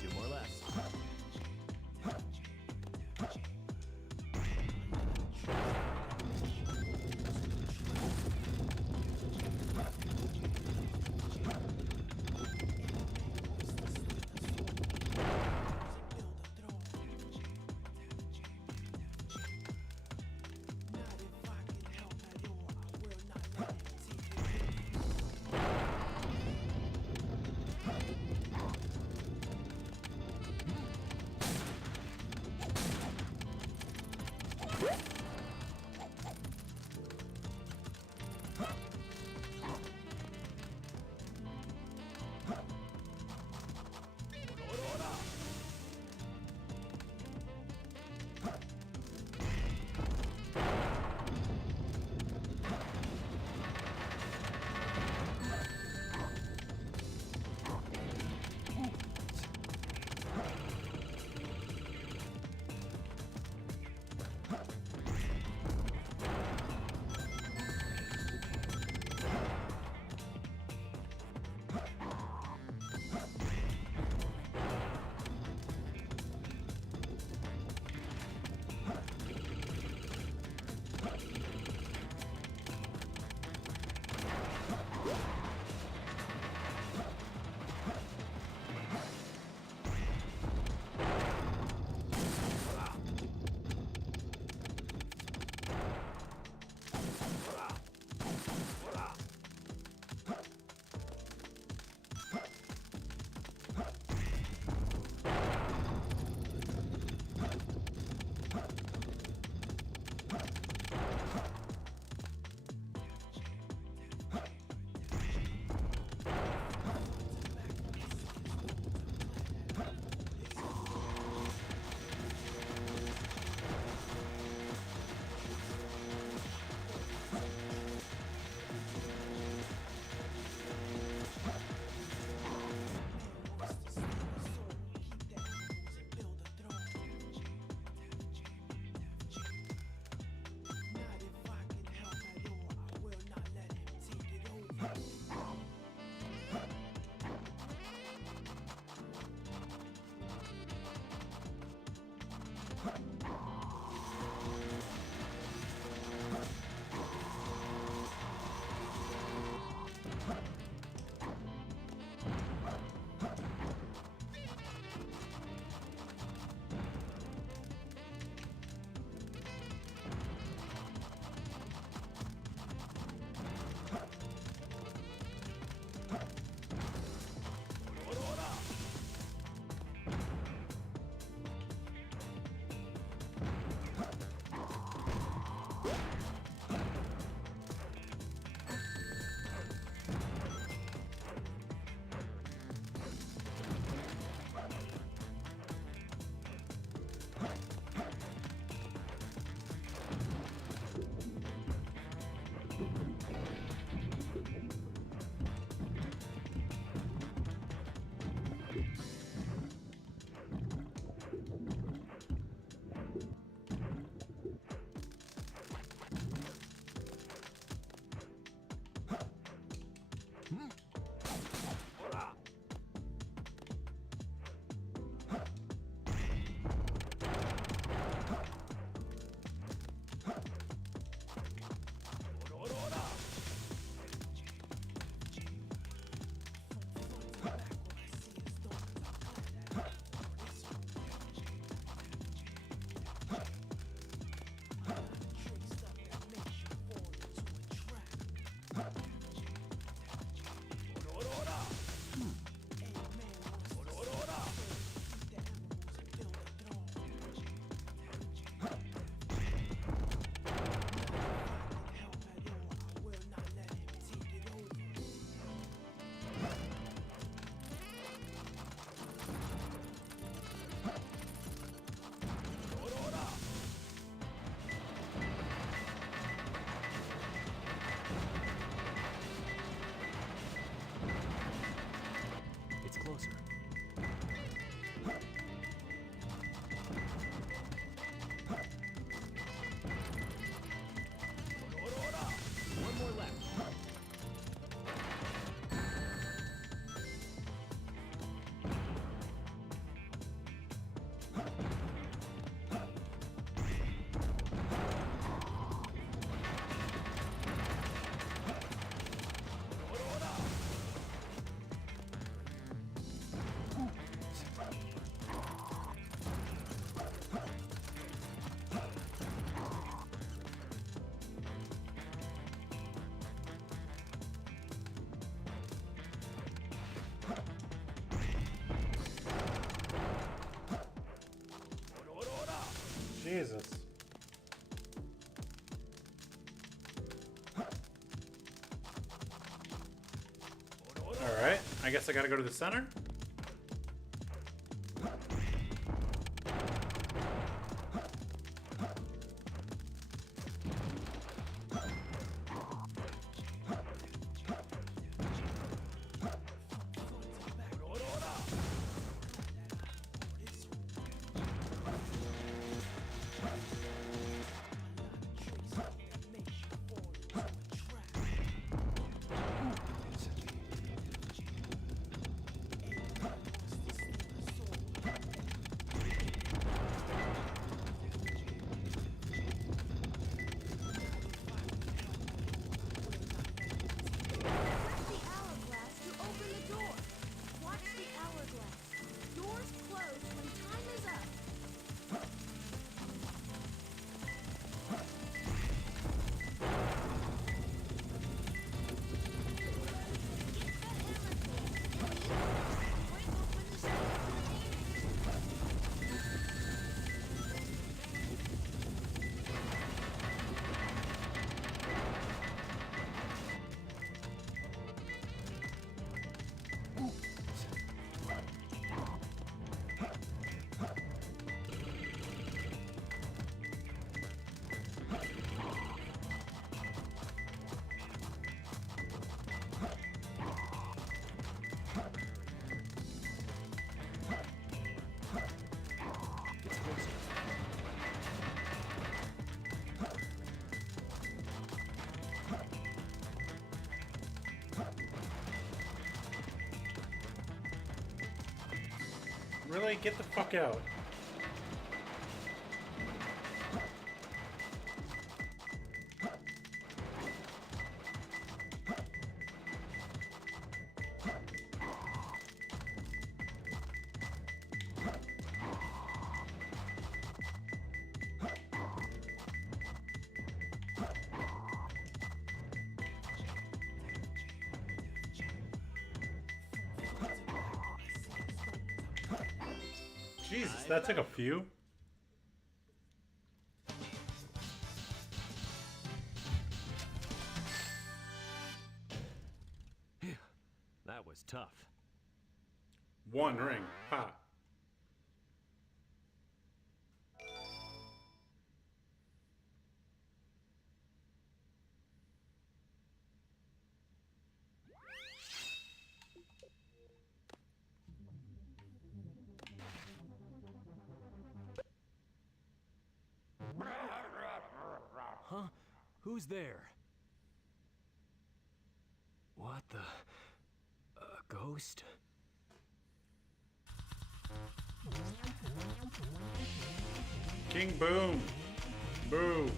Two more left. Jesus. Alright, I guess I gotta go to the center. Really? Get the fuck out. Jesus, that took a few. That was tough. One ring. Ha. Huh? Who's there? What the? A ghost? King Boom. Boo.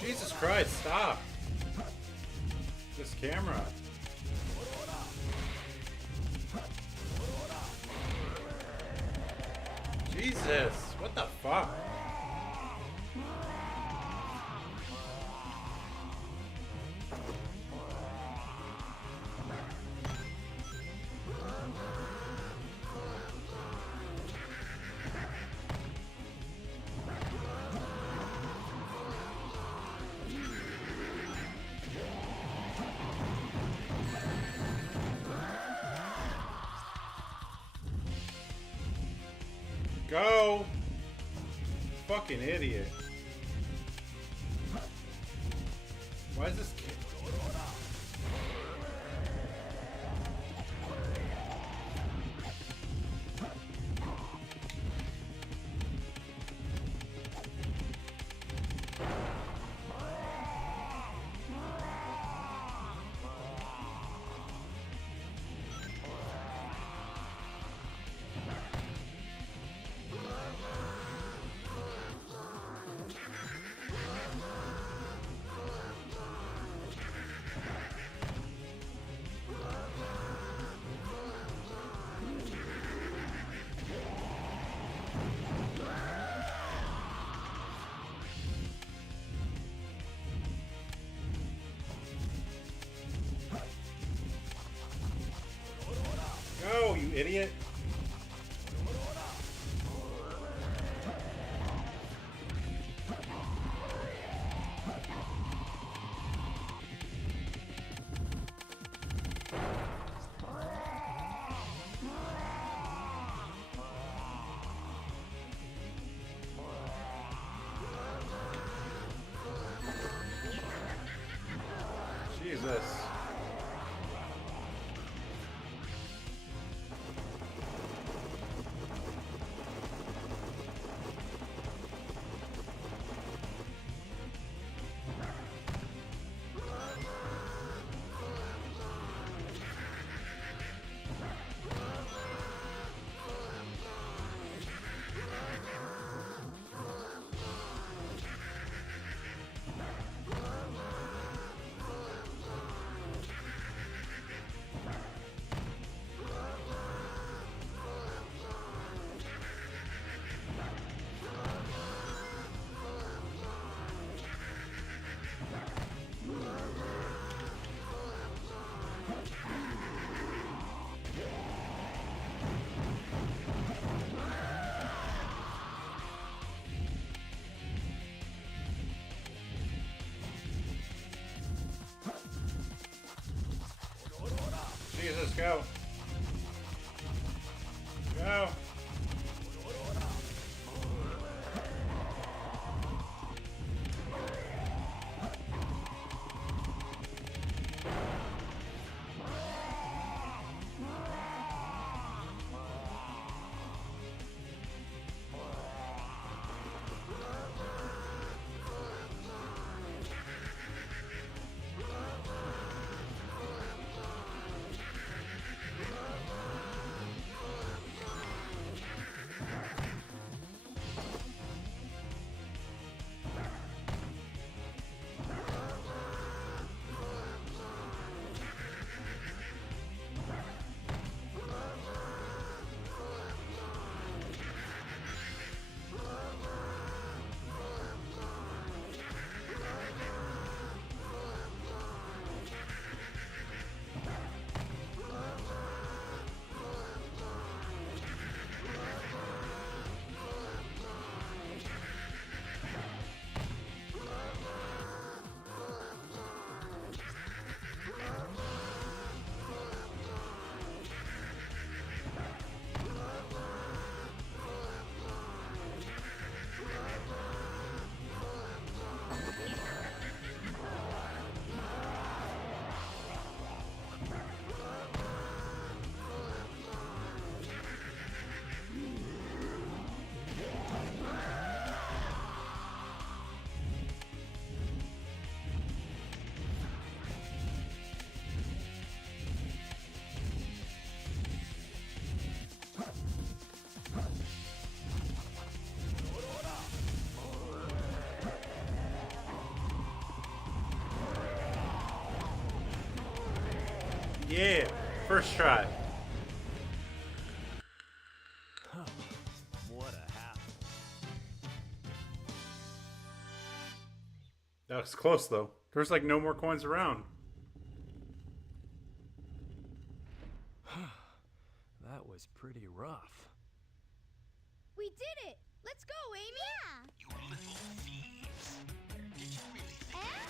Jesus Christ, stop! This camera. Jesus, what the fuck? Go! Fucking idiot. Why is this kid? You idiot. Jesus. Jesus, go. Go. Yeah, first try. What a hassle. That was close though. There's like no more coins around. That was pretty rough. We did it! Let's go, Amy! Yeah! You little thieves. Did you really think Eh?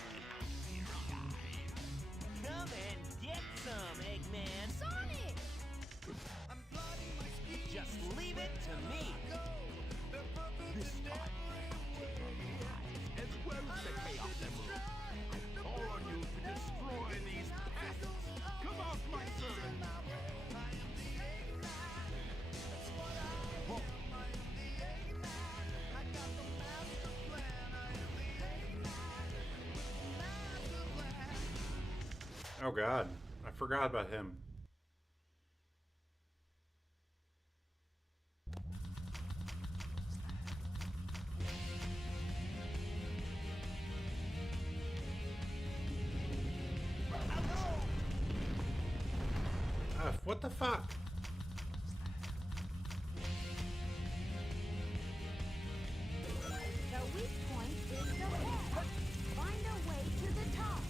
Come and get some, Eggman. Sonic! Just leave it to me. This time, as well as the Chaos Emerald. I call on you to destroy these pests. Come out, my servant. Oh god, I forgot about him. What the fuck? The weak point is the head. Find a way to the top.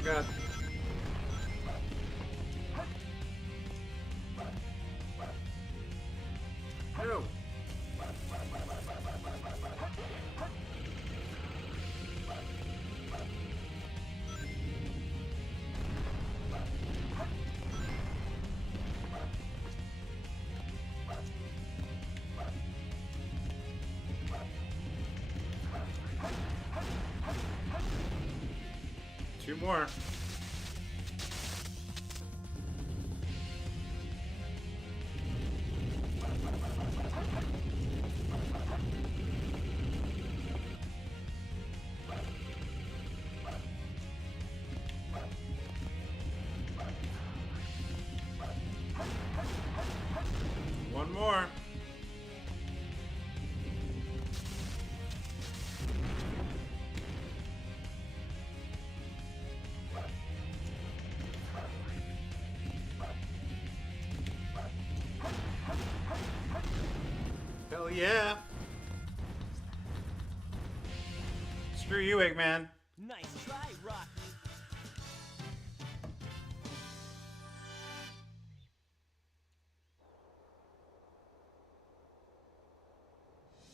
Oh god. No. Two more. One more. Hell yeah. Screw you, Eggman. Nice try, Rocky.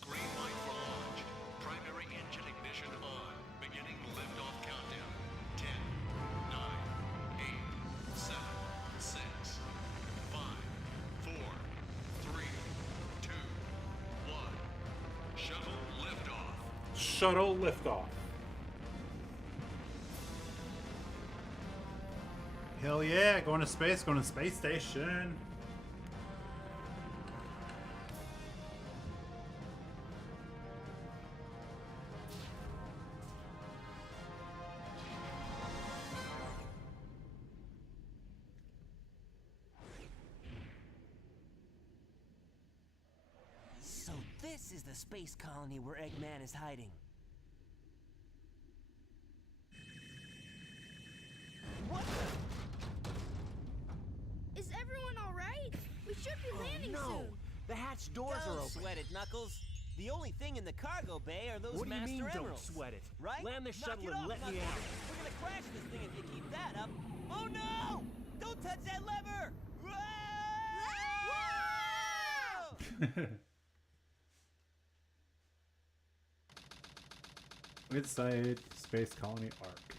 Green light for launch. Primary engine ignition on. Beginning liftoff countdown. 10, 9, 8, 7, 6, 5, 4, 3, 2, 1. Shuttle liftoff. Shuttle liftoff. Hell yeah, going to space, going to space station. So this is the space colony where Eggman is hiding. What the? Is everyone alright? We should be landing soon. The hatch doors are open. Don't sweat it, Knuckles. The only thing in the cargo bay are those What do you Master mean, don't Emeralds. sweat it? Right? Land the Knock shuttle it and off, let me Knuckles. out. We're gonna crash this thing if you keep that up. Oh no! Don't touch that lever! Inside Space Colony Arc.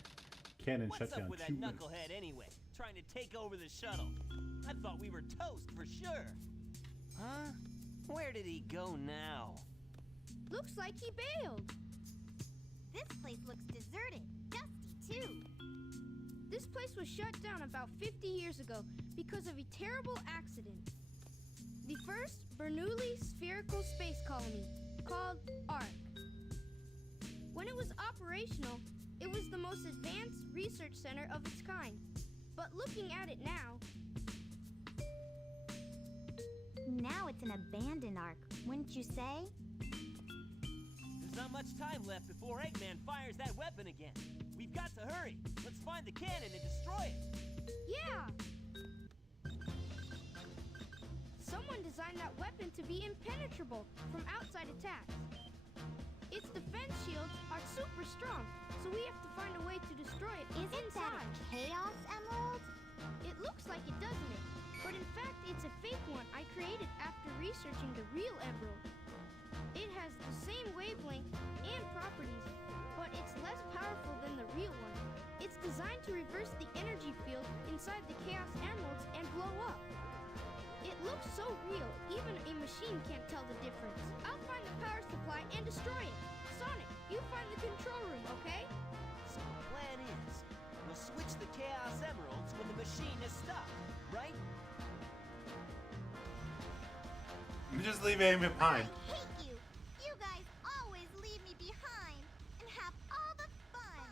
Cannon What's shut up down with that 2 minutes. knucklehead anyway? Trying to take over the shuttle. I thought we were toast for sure. Huh? Where did he go now? Looks like he bailed. This place looks deserted. Dusty, too. This place was shut down about 50 years ago because of a terrible accident. The first Bernoulli spherical space colony, called ARC. When it was operational, it was the most advanced research center of its kind. But looking at it now... Now it's an abandoned ark, wouldn't you say? There's not much time left before Eggman fires that weapon again. We've got to hurry. Let's find the cannon and destroy it. Yeah! Someone designed that weapon to be impenetrable from outside attacks. Its defense shields are super strong, so we have to find a way to destroy it Isn't that a Chaos Emerald? It looks like it, doesn't it? But in fact, it's a fake one I created after researching the real emerald. It has the same wavelength and properties, but it's less powerful than the real one. It's designed to reverse the energy field inside the Chaos Emeralds and blow up. It looks so real, even a machine can't tell the difference. I'll find the power supply and destroy it. Sonic, you find the control room, okay? So the plan is, we'll switch the Chaos Emeralds when the machine is stopped, right? You just leave Amy behind. I hate you. You guys always leave me behind and have all the fun.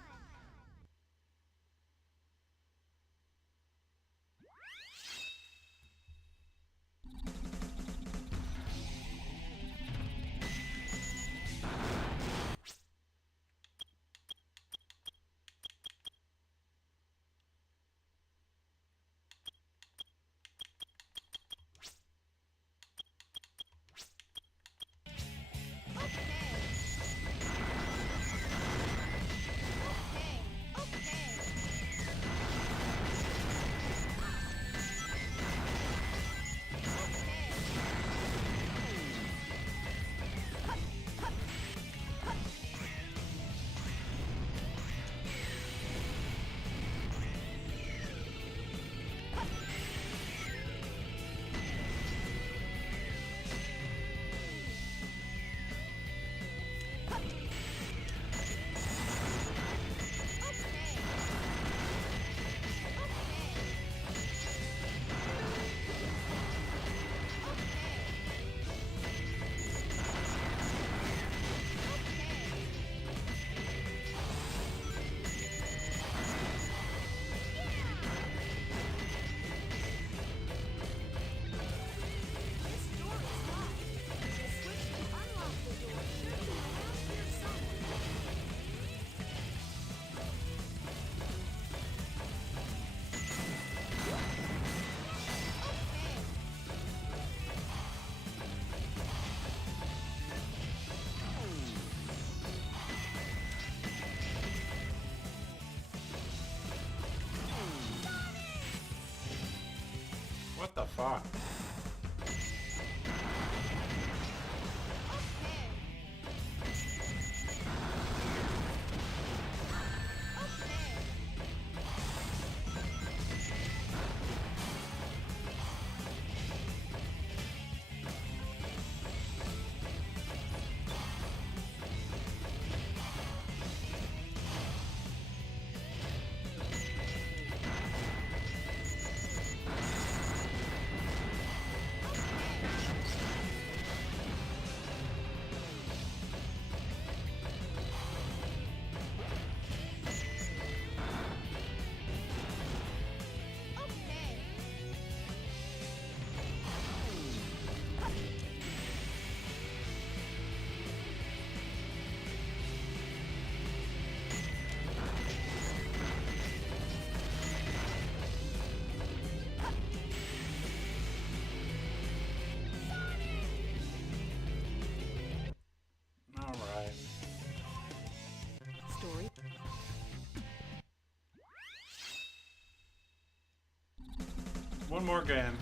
One more game.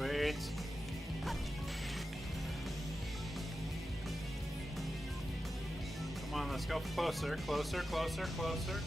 Sweet. Come on, let's go closer, closer, closer, closer.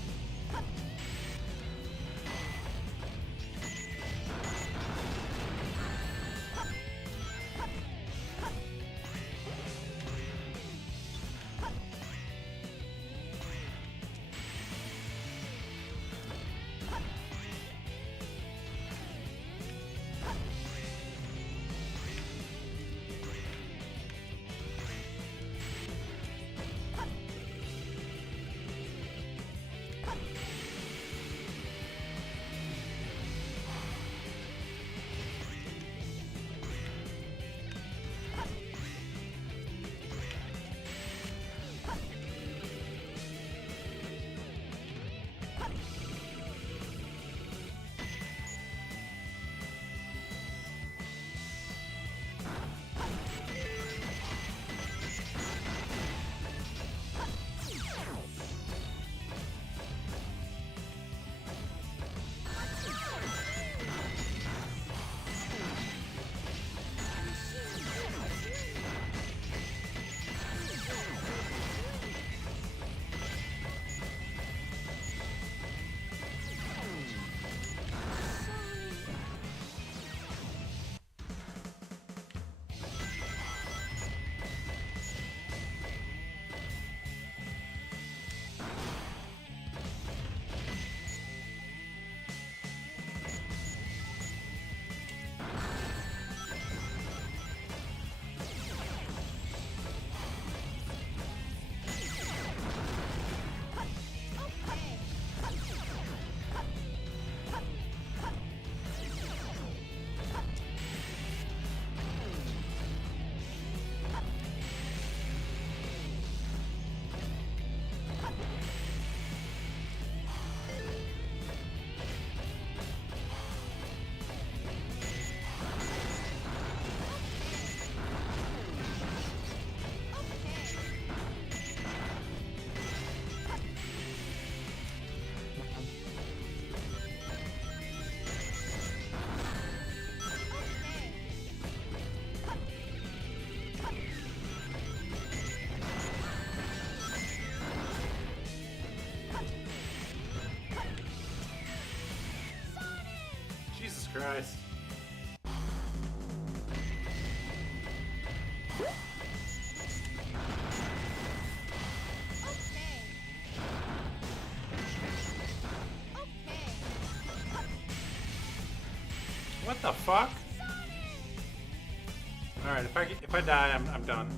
Christ. What the fuck? All right, if I die, I'm done.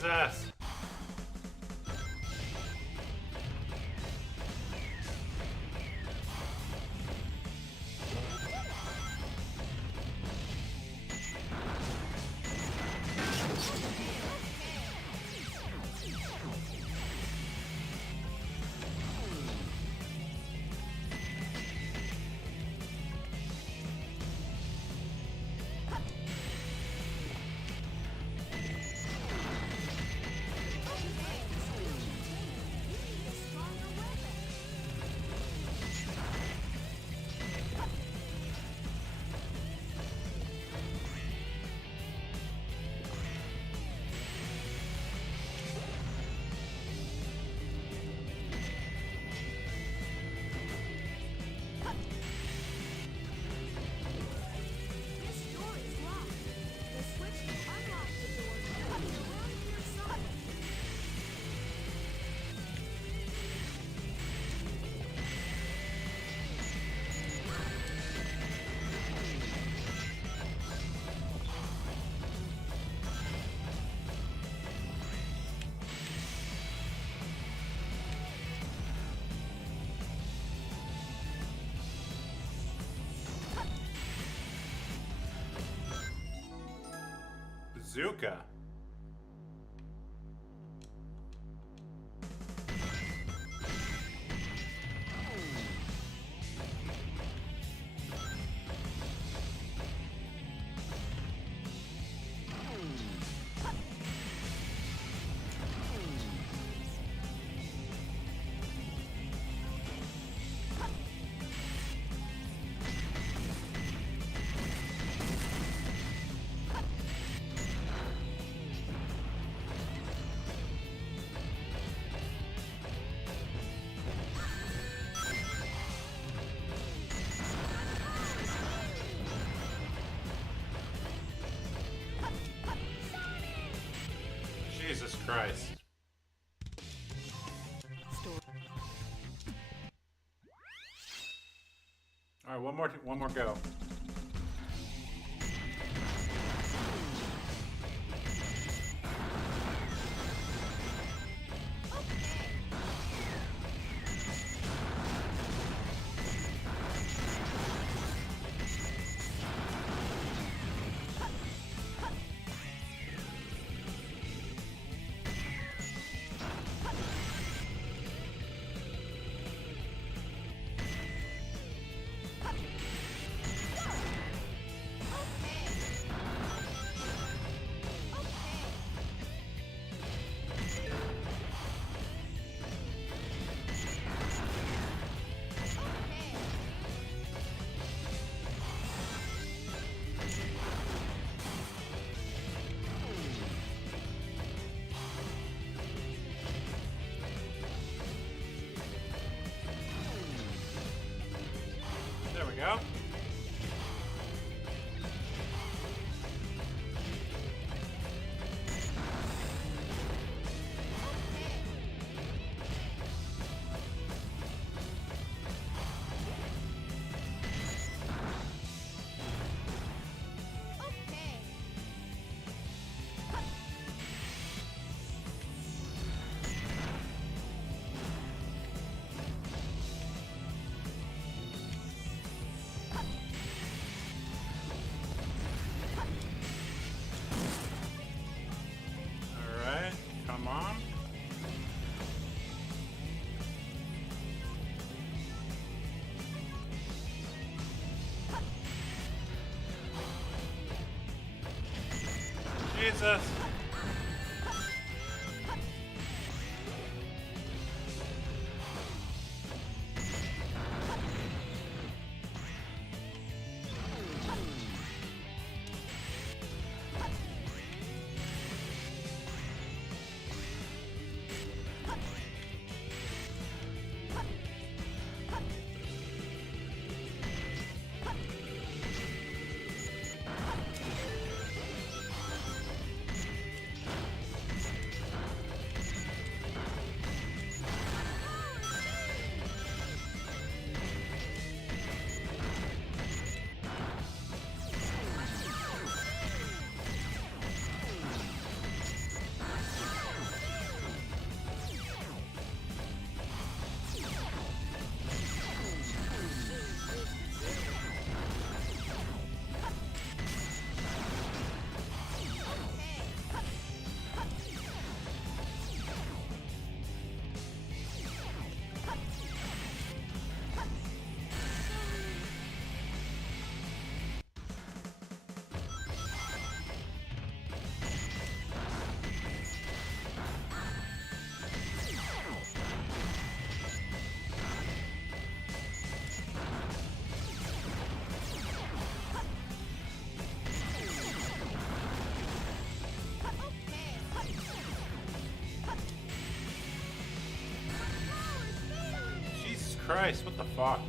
Jesus. Bazooka. Jesus Christ. All right, one more go. There we go. Come on. Jesus. Christ, what the fuck?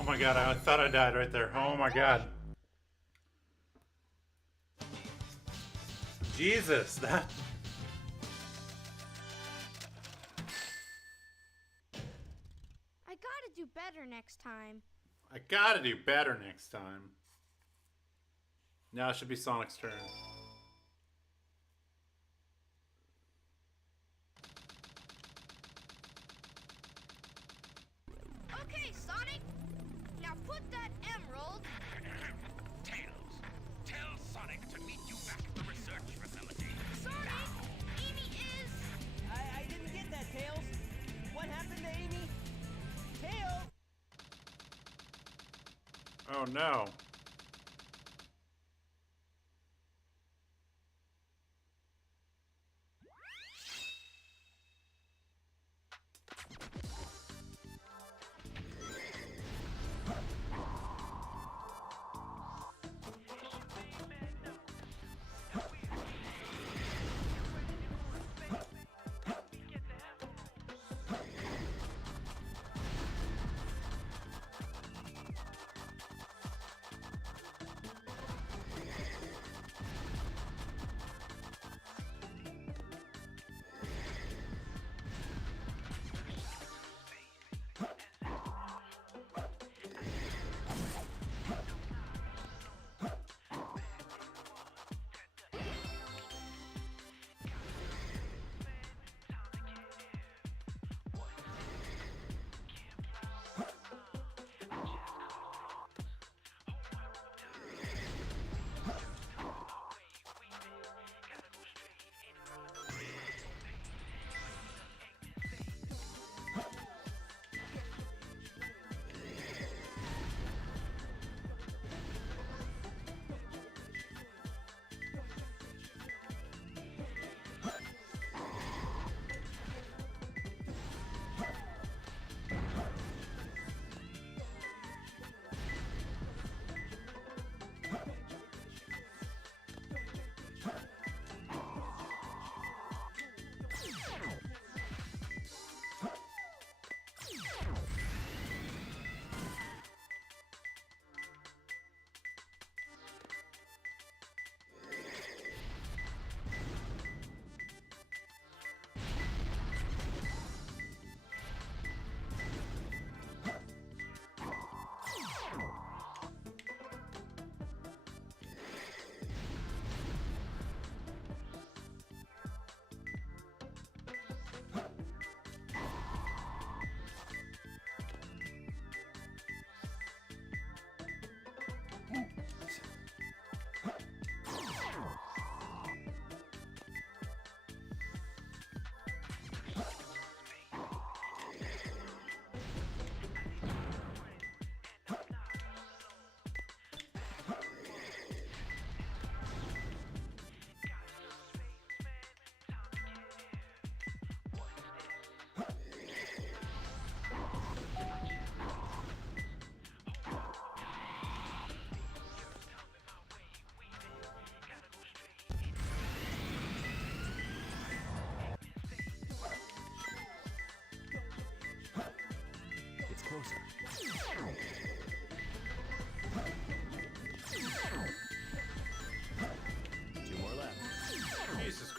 Oh my god, I thought I died right there. Oh my god. Jesus, that... I gotta do better next time. I gotta do better next time. Now it should be Sonic's turn. Okay, Sonic. Now put that emerald. Tails, tell Sonic to meet you back at the research facility. Sonic, Amy is. I didn't get that, Tails. What happened to Amy? Tails! Oh no.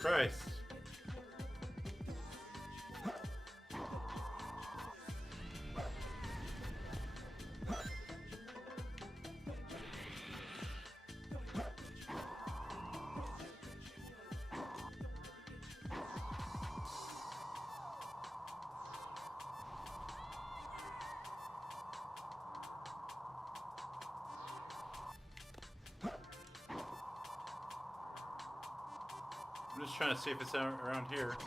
Christ. I'm just trying to see if it's around here.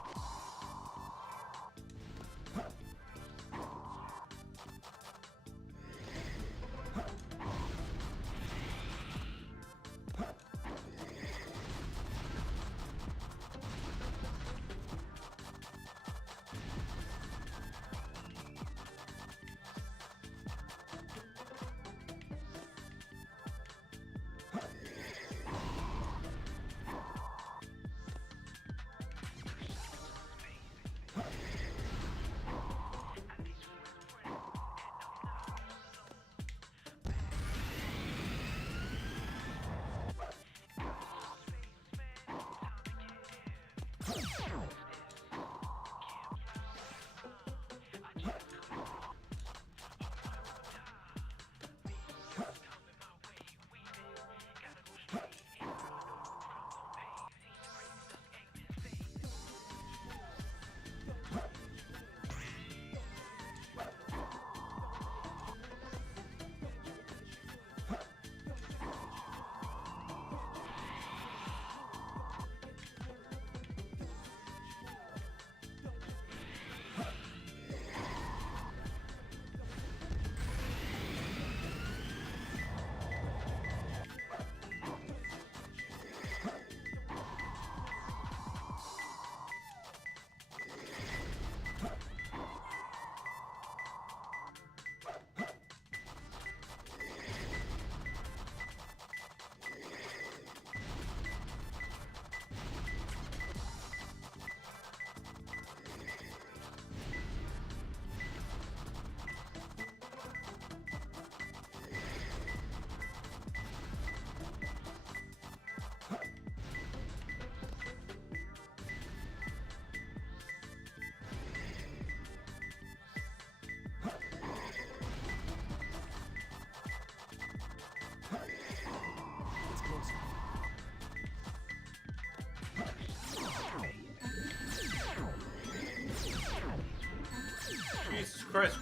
Jesus Christ.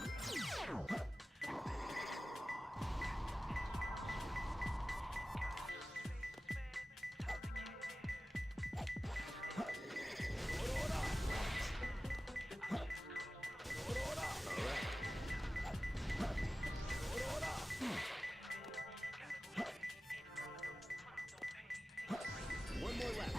One more left.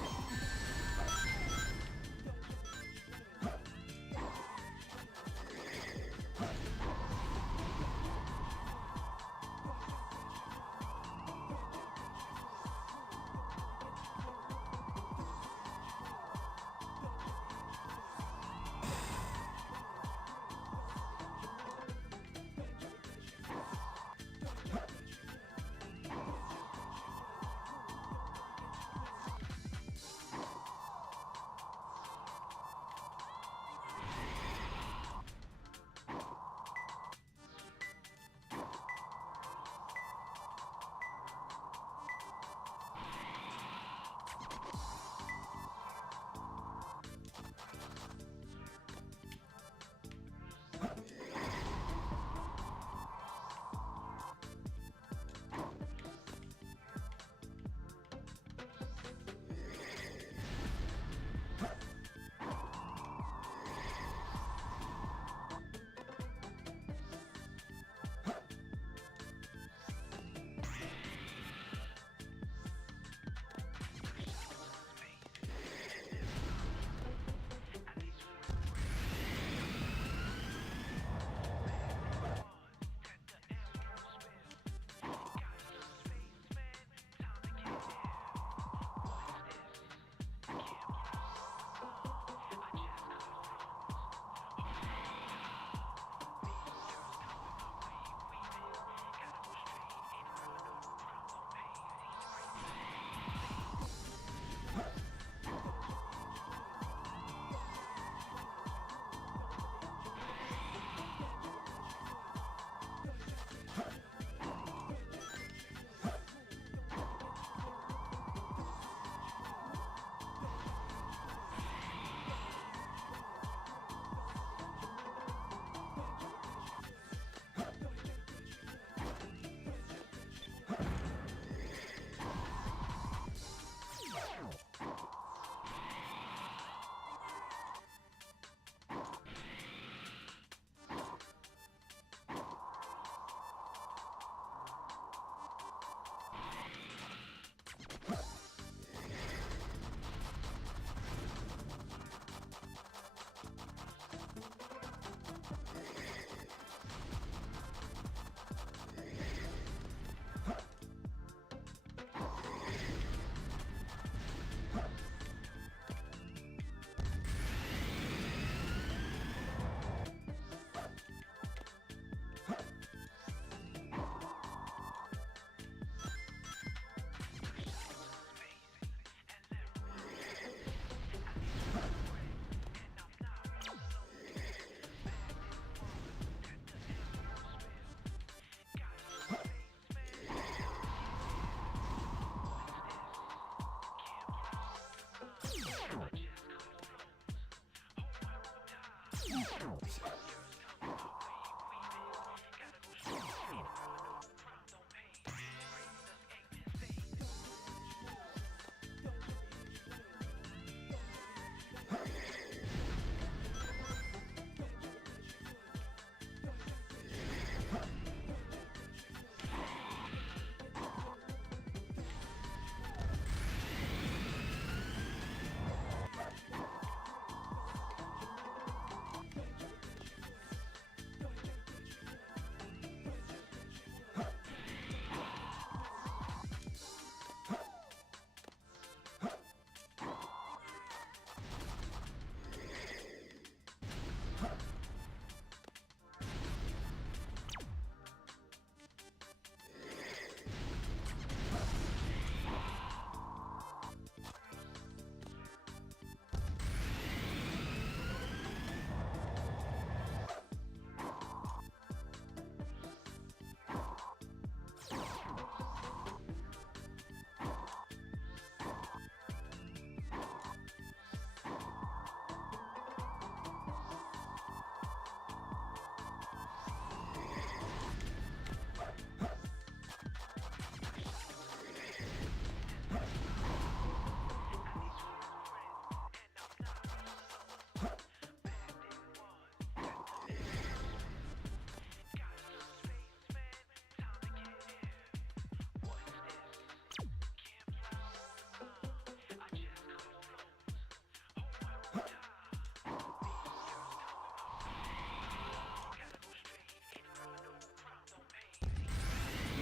moves.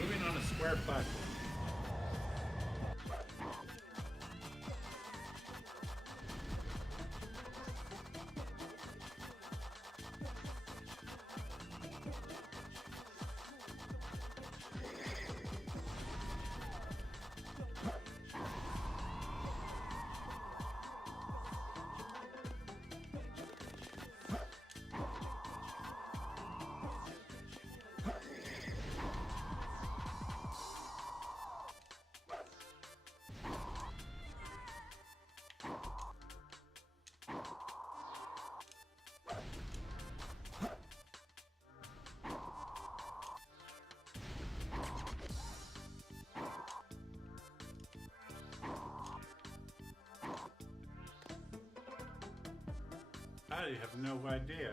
Moving on a square platform. I have no idea.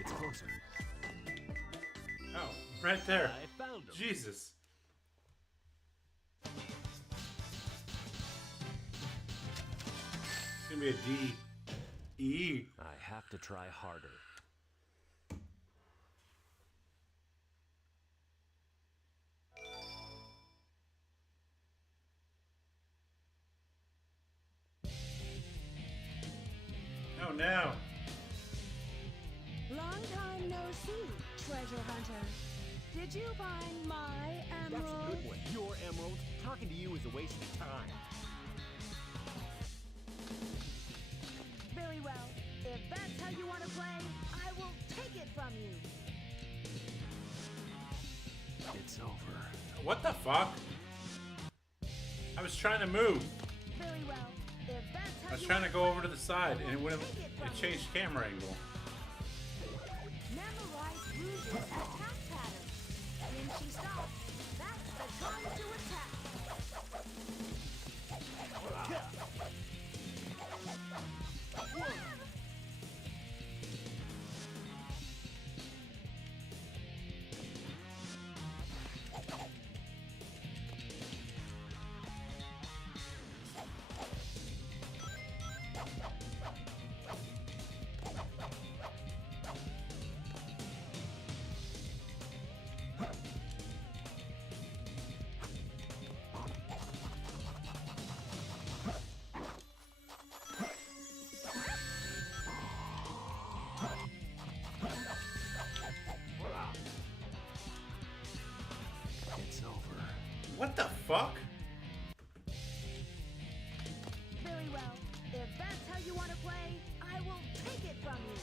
It's closer. Oh, right there. I found him. Jesus. It's gonna be a D. E. I have to try harder. Oh no. Long time no see, treasure hunter. Did you find my emerald? That's a good one. Your emerald. Talking to you is a waste of time. Very well. If that's how you want to play, I will take it from you. It's over. What the fuck? I was trying to move. Very well. If that's how I was you trying to wanna go over to the side and it wouldn't. It changed camera angle. memorize Rouge's attack pattern. When she stops, that's the time to attack. It's over. What the fuck? Very well. If that's how you want to play, I will take it from you.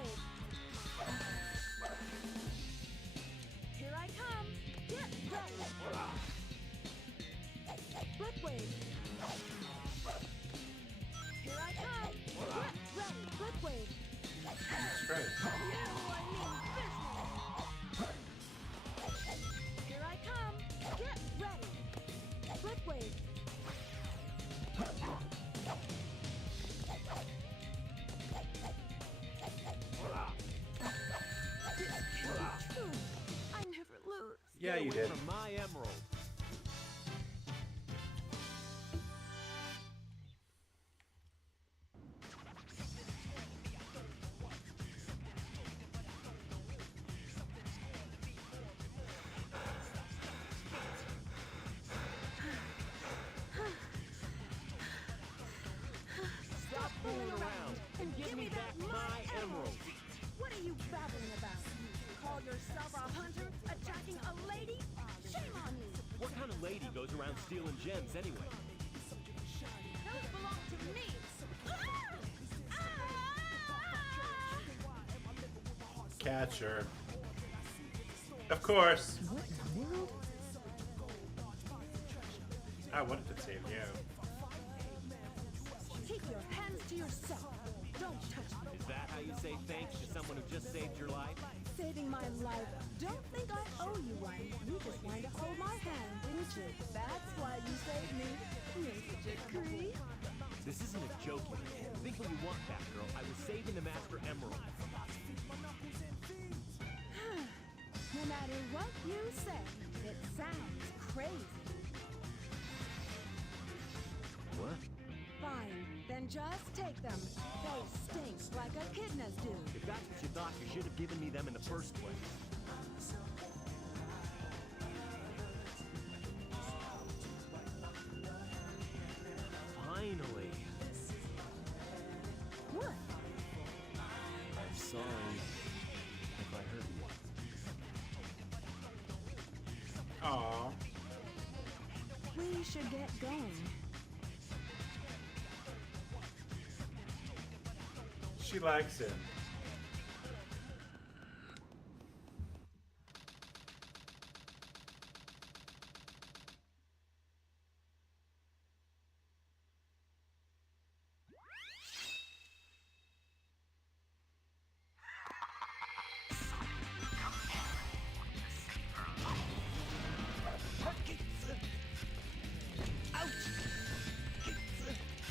wave. Here I come. Get ready. Flip wave. Here I come. Get ready. Flip wave. That's great. You, I mean business. Here I come. Get ready. Flip wave. This can't be true. I never lose. Yeah, Get you away did. from my emerald. Stop fooling around and give me back my emerald. What are you babbling about? Call yourself a hunter attacking a lady? Shame on you. What kind of lady goes around stealing gems anyway? Those belong to me. Catcher. Of course. I wanted to save you. Keep your hands to yourself. Don't touch me. Is that how you say thanks to someone who just saved your life? Saving my life. Don't think I owe you one. You just wanted to hold my hand, didn't you? That's why you saved me. You're such a creep. This isn't a joke. Think what you want, Batgirl. I was saving the Master Emerald. No matter what you say, it sounds crazy. What? Fine, then just take them. They stink like echidnas do. If that's what you thought, you should have given me them in the first place. Finally. What? I'm sorry if I hurt you. Aww. We should get going. She likes him.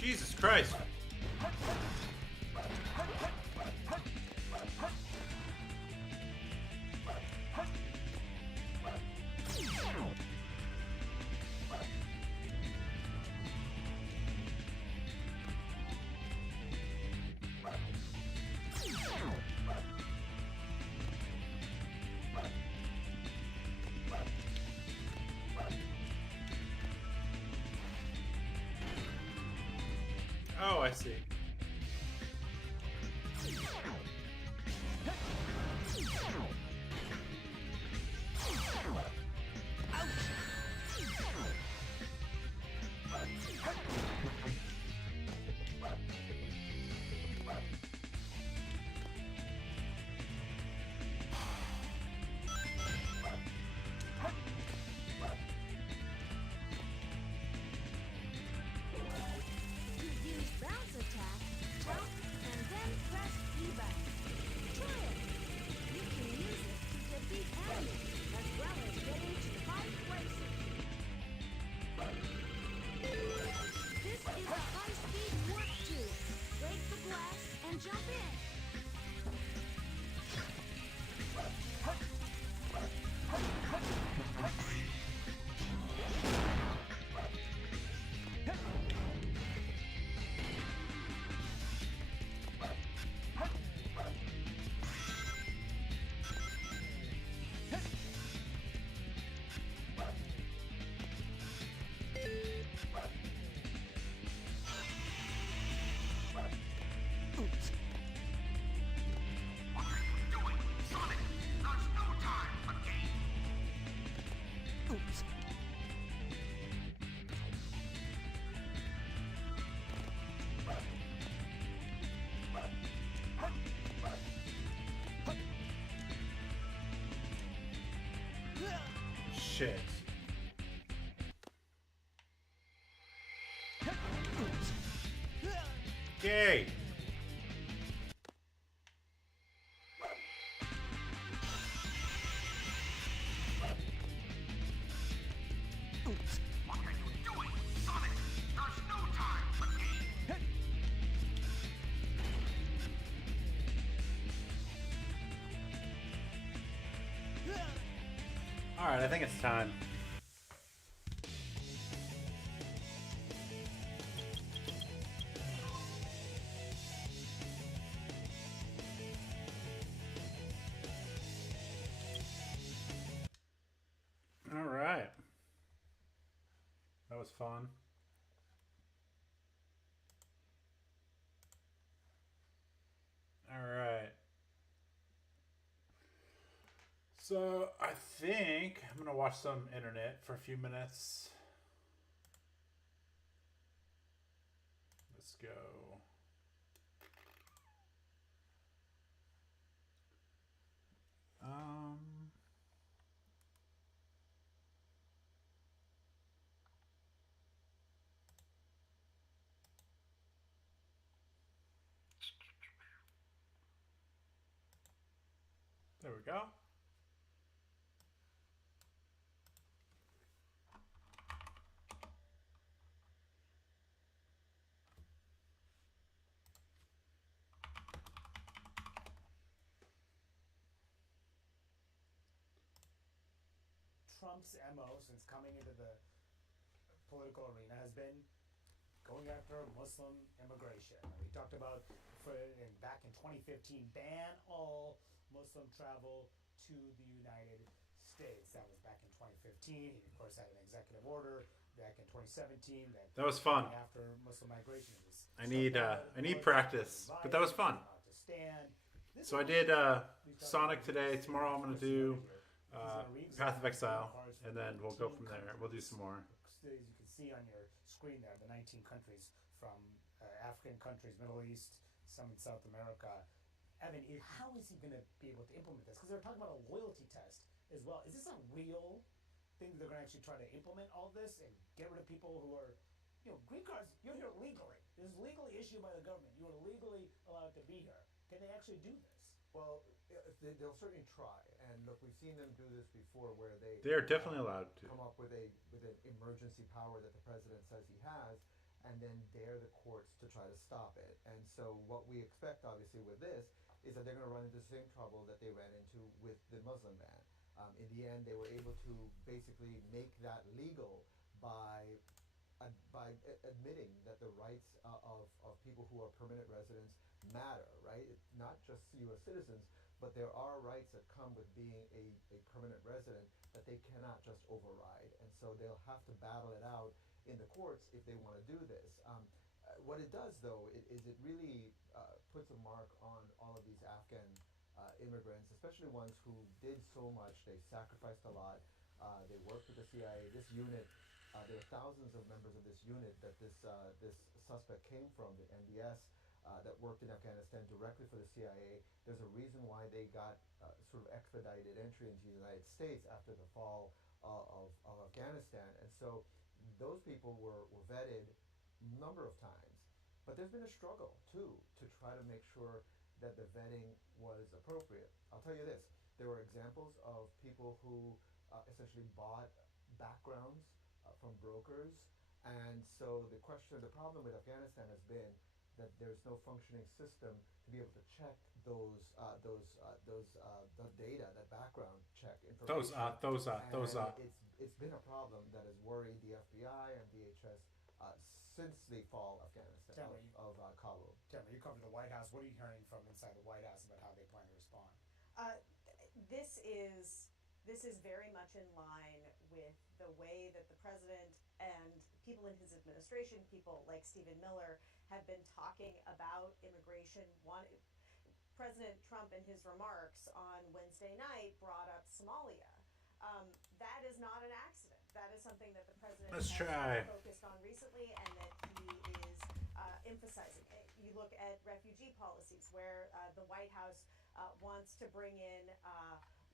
Jesus Christ. Oh, I see. You use bounce attack shit. Yay! What are you doing, Sonic? There's no time for games. Alright, I think it's time. Alright. That was fun. Alright. So I think I'm gonna watch some internet for a few minutes. Let's go. There we go. Trump's MO since coming into the political arena has been going after Muslim immigration. We talked about back in 2015, ban all Muslim travel to the United States. That was back in 2015. He, of course, had an executive order back in 2017. That was fun. After Muslim migration, I need practice, but that was fun. So I did Sonic today. Tomorrow I'm gonna do Path of Exile, and then we'll go from there. We'll do some more. As you can see on your screen there, the 19 countries from African countries, Middle East, some in South America. Evan, how is he going to be able to implement this? Because they're talking about a loyalty test as well. Is this a real thing that they're going to actually try to implement all this and get rid of people who are, green cards, you're here legally. This is legally issued by the government. You are legally allowed to be here. Can they actually do this? Well, they'll certainly try. And look, we've seen them do this before where they are definitely allowed to come up with an emergency power that the president says he has, and then dare the courts to try to stop it. And so what we expect, obviously, with this is that they're going to run into the same trouble that they ran into with the Muslim ban. In the end, they were able to basically make that legal by admitting that the rights of people who are permanent residents matter, right? Not just U.S. citizens, but there are rights that come with being a permanent resident that they cannot just override. And so they'll have to battle it out in the courts if they want to do this. What it does, though, is it really puts a mark on all of these Afghan immigrants, especially ones who did so much. They sacrificed a lot. They worked with the CIA. This unit, there are thousands of members of this unit that this suspect came from, the NDS, that worked in Afghanistan directly for the CIA. There's a reason why they got sort of expedited entry into the United States after the fall of Afghanistan. And so those people were vetted a number of times. But there's been a struggle, too, to try to make sure that the vetting was appropriate. I'll tell you this. There were examples of people who essentially bought backgrounds from brokers. And so the problem with Afghanistan has been that there's no functioning system to be able to check the data, that background check information. It's been a problem that has worried the FBI and DHS since the fall of Afghanistan, of Kabul. Tamara, you covered the White House. What are you hearing from inside the White House about how they plan to respond? This is very much in line with the way that the president and people in his administration, people like Stephen Miller, have been talking about immigration. President Trump, in his remarks on Wednesday night, brought up Somalia. That is not an accident. That is something that the president has focused on recently, and that he is emphasizing. You look at refugee policies, where the White House wants to bring in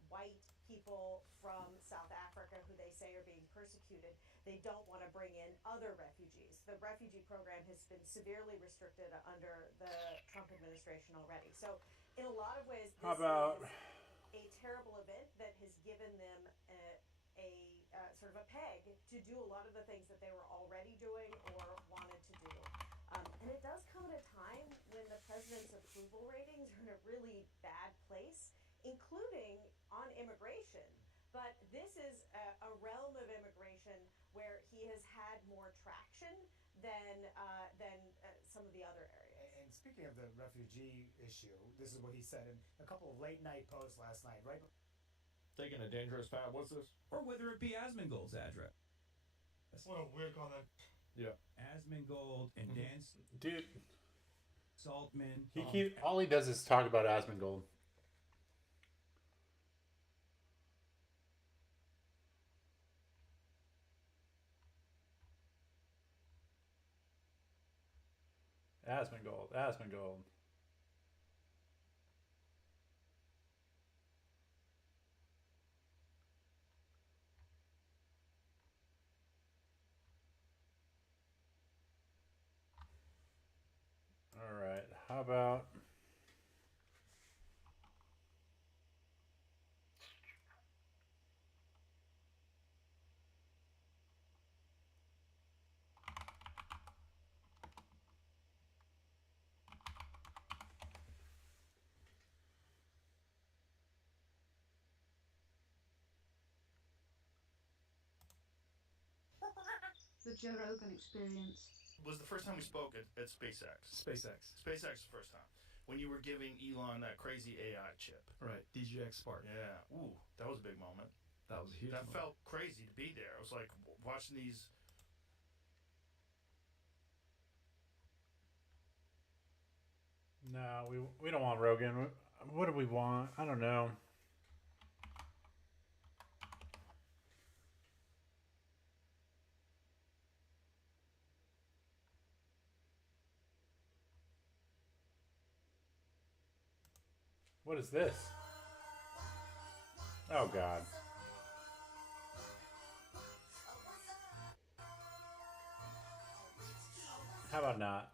white people from South Africa who they say are being persecuted. They don't want to bring in other refugees. The refugee program has been severely restricted under the Trump administration already. So in a lot of ways, this is a terrible event that has given them sort of a peg to do a lot of the things that they were already doing or wanted to do. And it does come at a time when the president's approval ratings are in a really bad place, including on immigration. But this is a realm of immigration where he has had more traction than some of the other areas. And speaking of the refugee issue, this is what he said in a couple of late night posts last night, right? Taking a dangerous path. What's this? Or whether it be Asmongold's address. What a weird comment. Yeah. Asmongold and Dan Dude, Saltman. all he does is talk about Asmongold. Asmongold. All right, how about The Joe Rogan Experience was the first time we spoke at SpaceX. SpaceX was the first time. When you were giving Elon that crazy AI chip. Right, DGX Spark. Yeah. Ooh, that was a big moment. That was a huge That moment. felt crazy to be there. I was like watching these. No, we don't want Rogan. What do we want? I don't know. What is this? Oh God. How about not?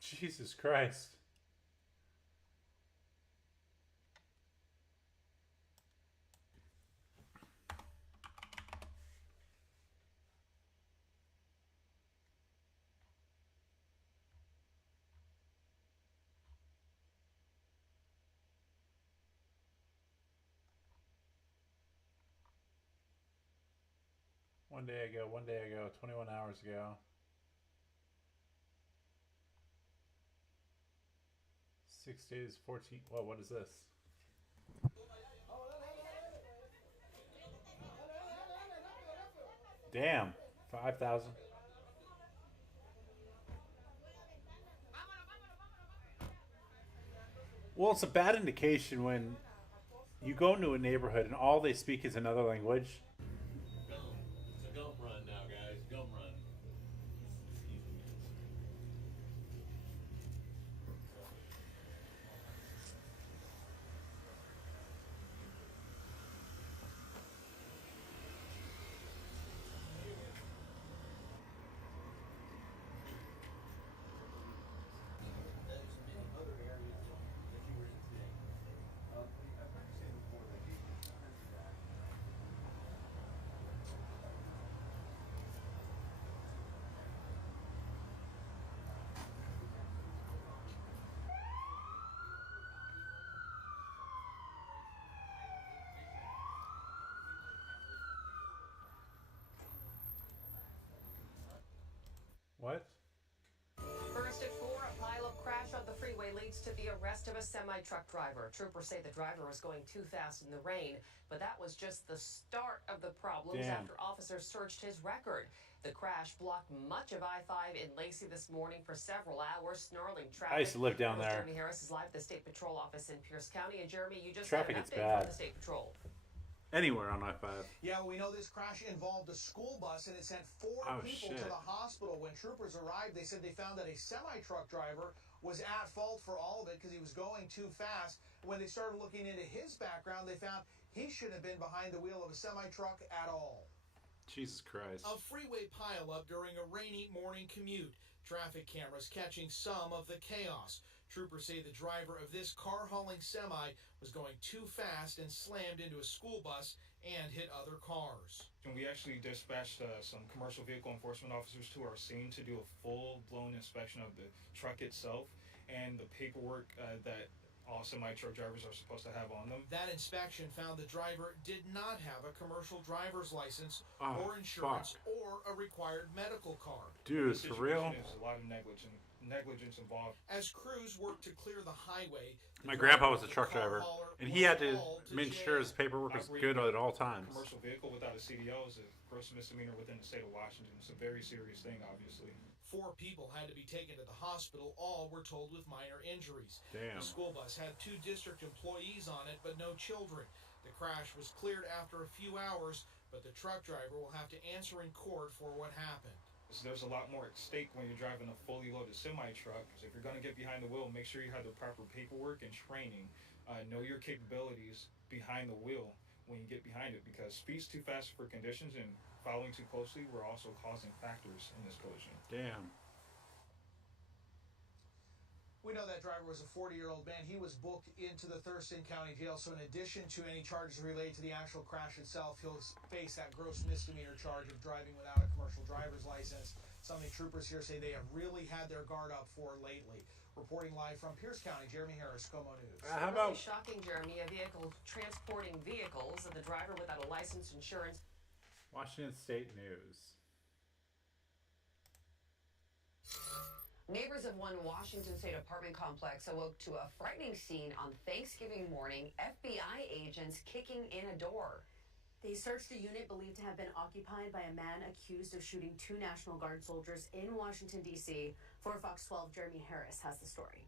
Jesus Christ. One day ago, 21 hours ago. 6 days, 14. Whoa, what is this? Damn, 5,000. Well, it's a bad indication when you go into a neighborhood and all they speak is another language. It's a gum run now, guys. Gum run. What? First at 4, a pileup crash on the freeway leading leads to the arrest of a semi-truck driver. Troopers say the driver was going too fast in the rain, but that was just the start of the problems after officers searched his record. The crash blocked much of I-5 in Lacey this morning for several hours, snarling traffic. I used to live down there. Jeremy Harris is live at the State Patrol office in Pierce County. And Jeremy, you just Traffic had is an update bad. from the State Patrol. Anywhere on I-5. Yeah, we know this crash involved a school bus, and it sent 4 people to the hospital. When troopers arrived, they said they found that a semi-truck driver was at fault for all of it because he was going too fast. When they started looking into his background, they found he shouldn't have been behind the wheel of a semi-truck at all. Jesus Christ. A freeway pileup during a rainy morning commute. Traffic cameras catching some of the chaos. Troopers say the driver of this car-hauling semi was going too fast and slammed into a school bus and hit other cars. And we actually dispatched some commercial vehicle enforcement officers to our scene to do a full-blown inspection of the truck itself and the paperwork that all semi-truck drivers are supposed to have on them. That inspection found the driver did not have a commercial driver's license or insurance or a required medical card. Dude, for real? There's a lot of negligence involved. As crews worked to clear the highway, My grandpa was a truck driver, and he had to make sure his paperwork was good at all times. Commercial vehicle without a CDL is a gross misdemeanor within the state of Washington. It's a very serious thing, obviously. 4 people had to be taken to the hospital. All were told with minor injuries. Damn. The school bus had 2 district employees on it, but no children. The crash was cleared after a few hours, but the truck driver will have to answer in court for what happened. So there's a lot more at stake when you're driving a fully loaded semi-truck. So if you're going to get behind the wheel, make sure you have the proper paperwork and training. Know your capabilities behind the wheel when you get behind it, because speed's too fast for conditions and following too closely were also causing factors in this collision. Damn. We know that driver was a 40-year-old man. He was booked into the Thurston County Jail. So in addition to any charges related to the actual crash itself, he'll face that gross misdemeanor charge of driving without a commercial driver's license. Something troopers here say they have really had their guard up for lately. Reporting live from Pierce County, Jeremy Harris, Como News. How about shocking, Jeremy? A vehicle transporting vehicles and the driver without a license, insurance. Washington State News. Neighbors of one Washington State apartment complex awoke to a frightening scene on Thanksgiving morning. FBI agents kicking in a door. They searched a unit believed to have been occupied by a man accused of shooting 2 National Guard soldiers in Washington, D.C. For Fox 12, Jeremy Harris has the story.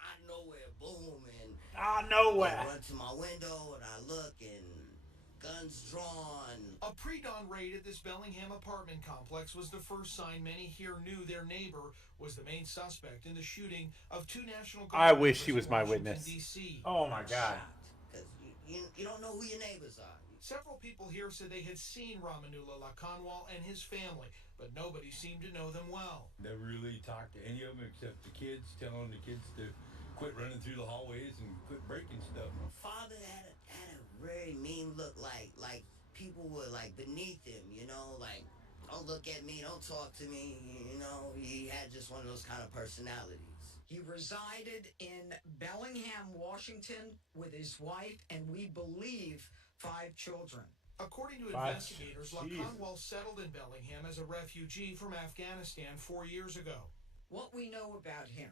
Out of nowhere, boom, and nowhere. I run to my window and I look and guns drawn. A pre-dawn raid at this Bellingham apartment complex was the first sign many here knew their neighbor was the main suspect in the shooting of 2 National Guard. I wish he was my witness. DC. Oh my God. Because you don't know who your neighbors are. Several people here said they had seen Ramanullah Lakanwal and his family, but nobody seemed to know them well. Never really talked to any of them except the kids, telling the kids to quit running through the hallways and quit breaking stuff. Father had a very mean look, like people were like beneath him, you know, like don't look at me, don't talk to me, you know. He had just one of those kind of personalities. He resided in Bellingham, Washington with his wife and we believe 5 children. According to investigators, Lakanwal settled in Bellingham as a refugee from Afghanistan 4 years ago. What we know about him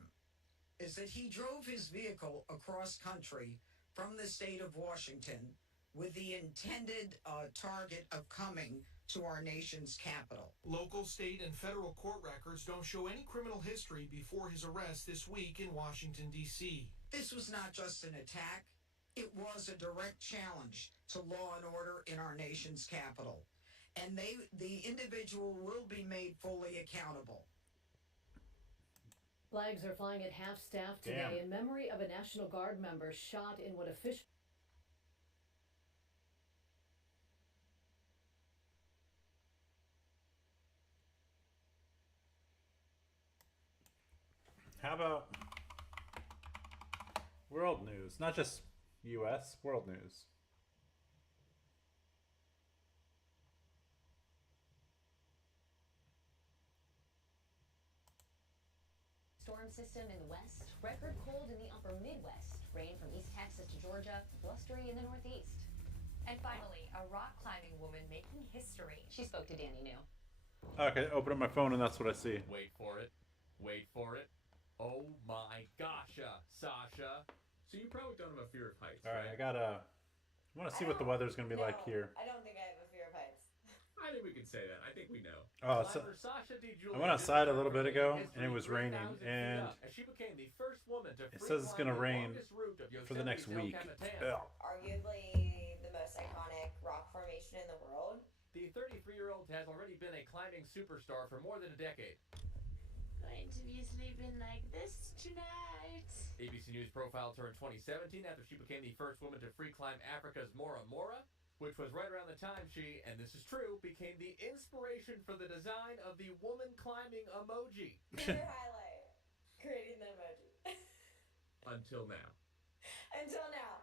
is that he drove his vehicle across country from the state of Washington with the intended target of coming to our nation's capital. Local, state, and federal court records don't show any criminal history before his arrest this week in Washington, D.C. This was not just an attack. It was a direct challenge to law and order in our nation's capital. And the individual will be made fully accountable. Flags are flying at half-staff today in memory of a National Guard member shot in what officials... How about world news? Not just U.S., world news. Storm system in the west, record cold in the upper Midwest, rain from East Texas to Georgia, blustery in the Northeast. And finally, a rock climbing woman making history. She spoke to Danny New. Okay, open up my phone and that's what I see. Wait for it. Wait for it. Oh my gosh, Sasha. So you probably don't have a fear of heights, All right, right? I want to see what the weather's going to be like here. I don't think I have a fear of heights. I think we can say that. I think we know. Oh, so However, Sasha DiGiulio I went outside a little bit ago, history and it was 3,000 raining, feet and up, as she became the first woman to it says it's going to rain for the next week. Ugh. Arguably the most iconic rock formation in the world. The 33-year-old has already been a climbing superstar for more than a decade. Going to be sleeping like this tonight. ABC News profile turned 2017 after she became the first woman to free climb Africa's Mora Mora, which was right around the time she, and this is true, became the inspiration for the design of the woman climbing emoji. Their highlight, creating the emoji. Until now. Until now.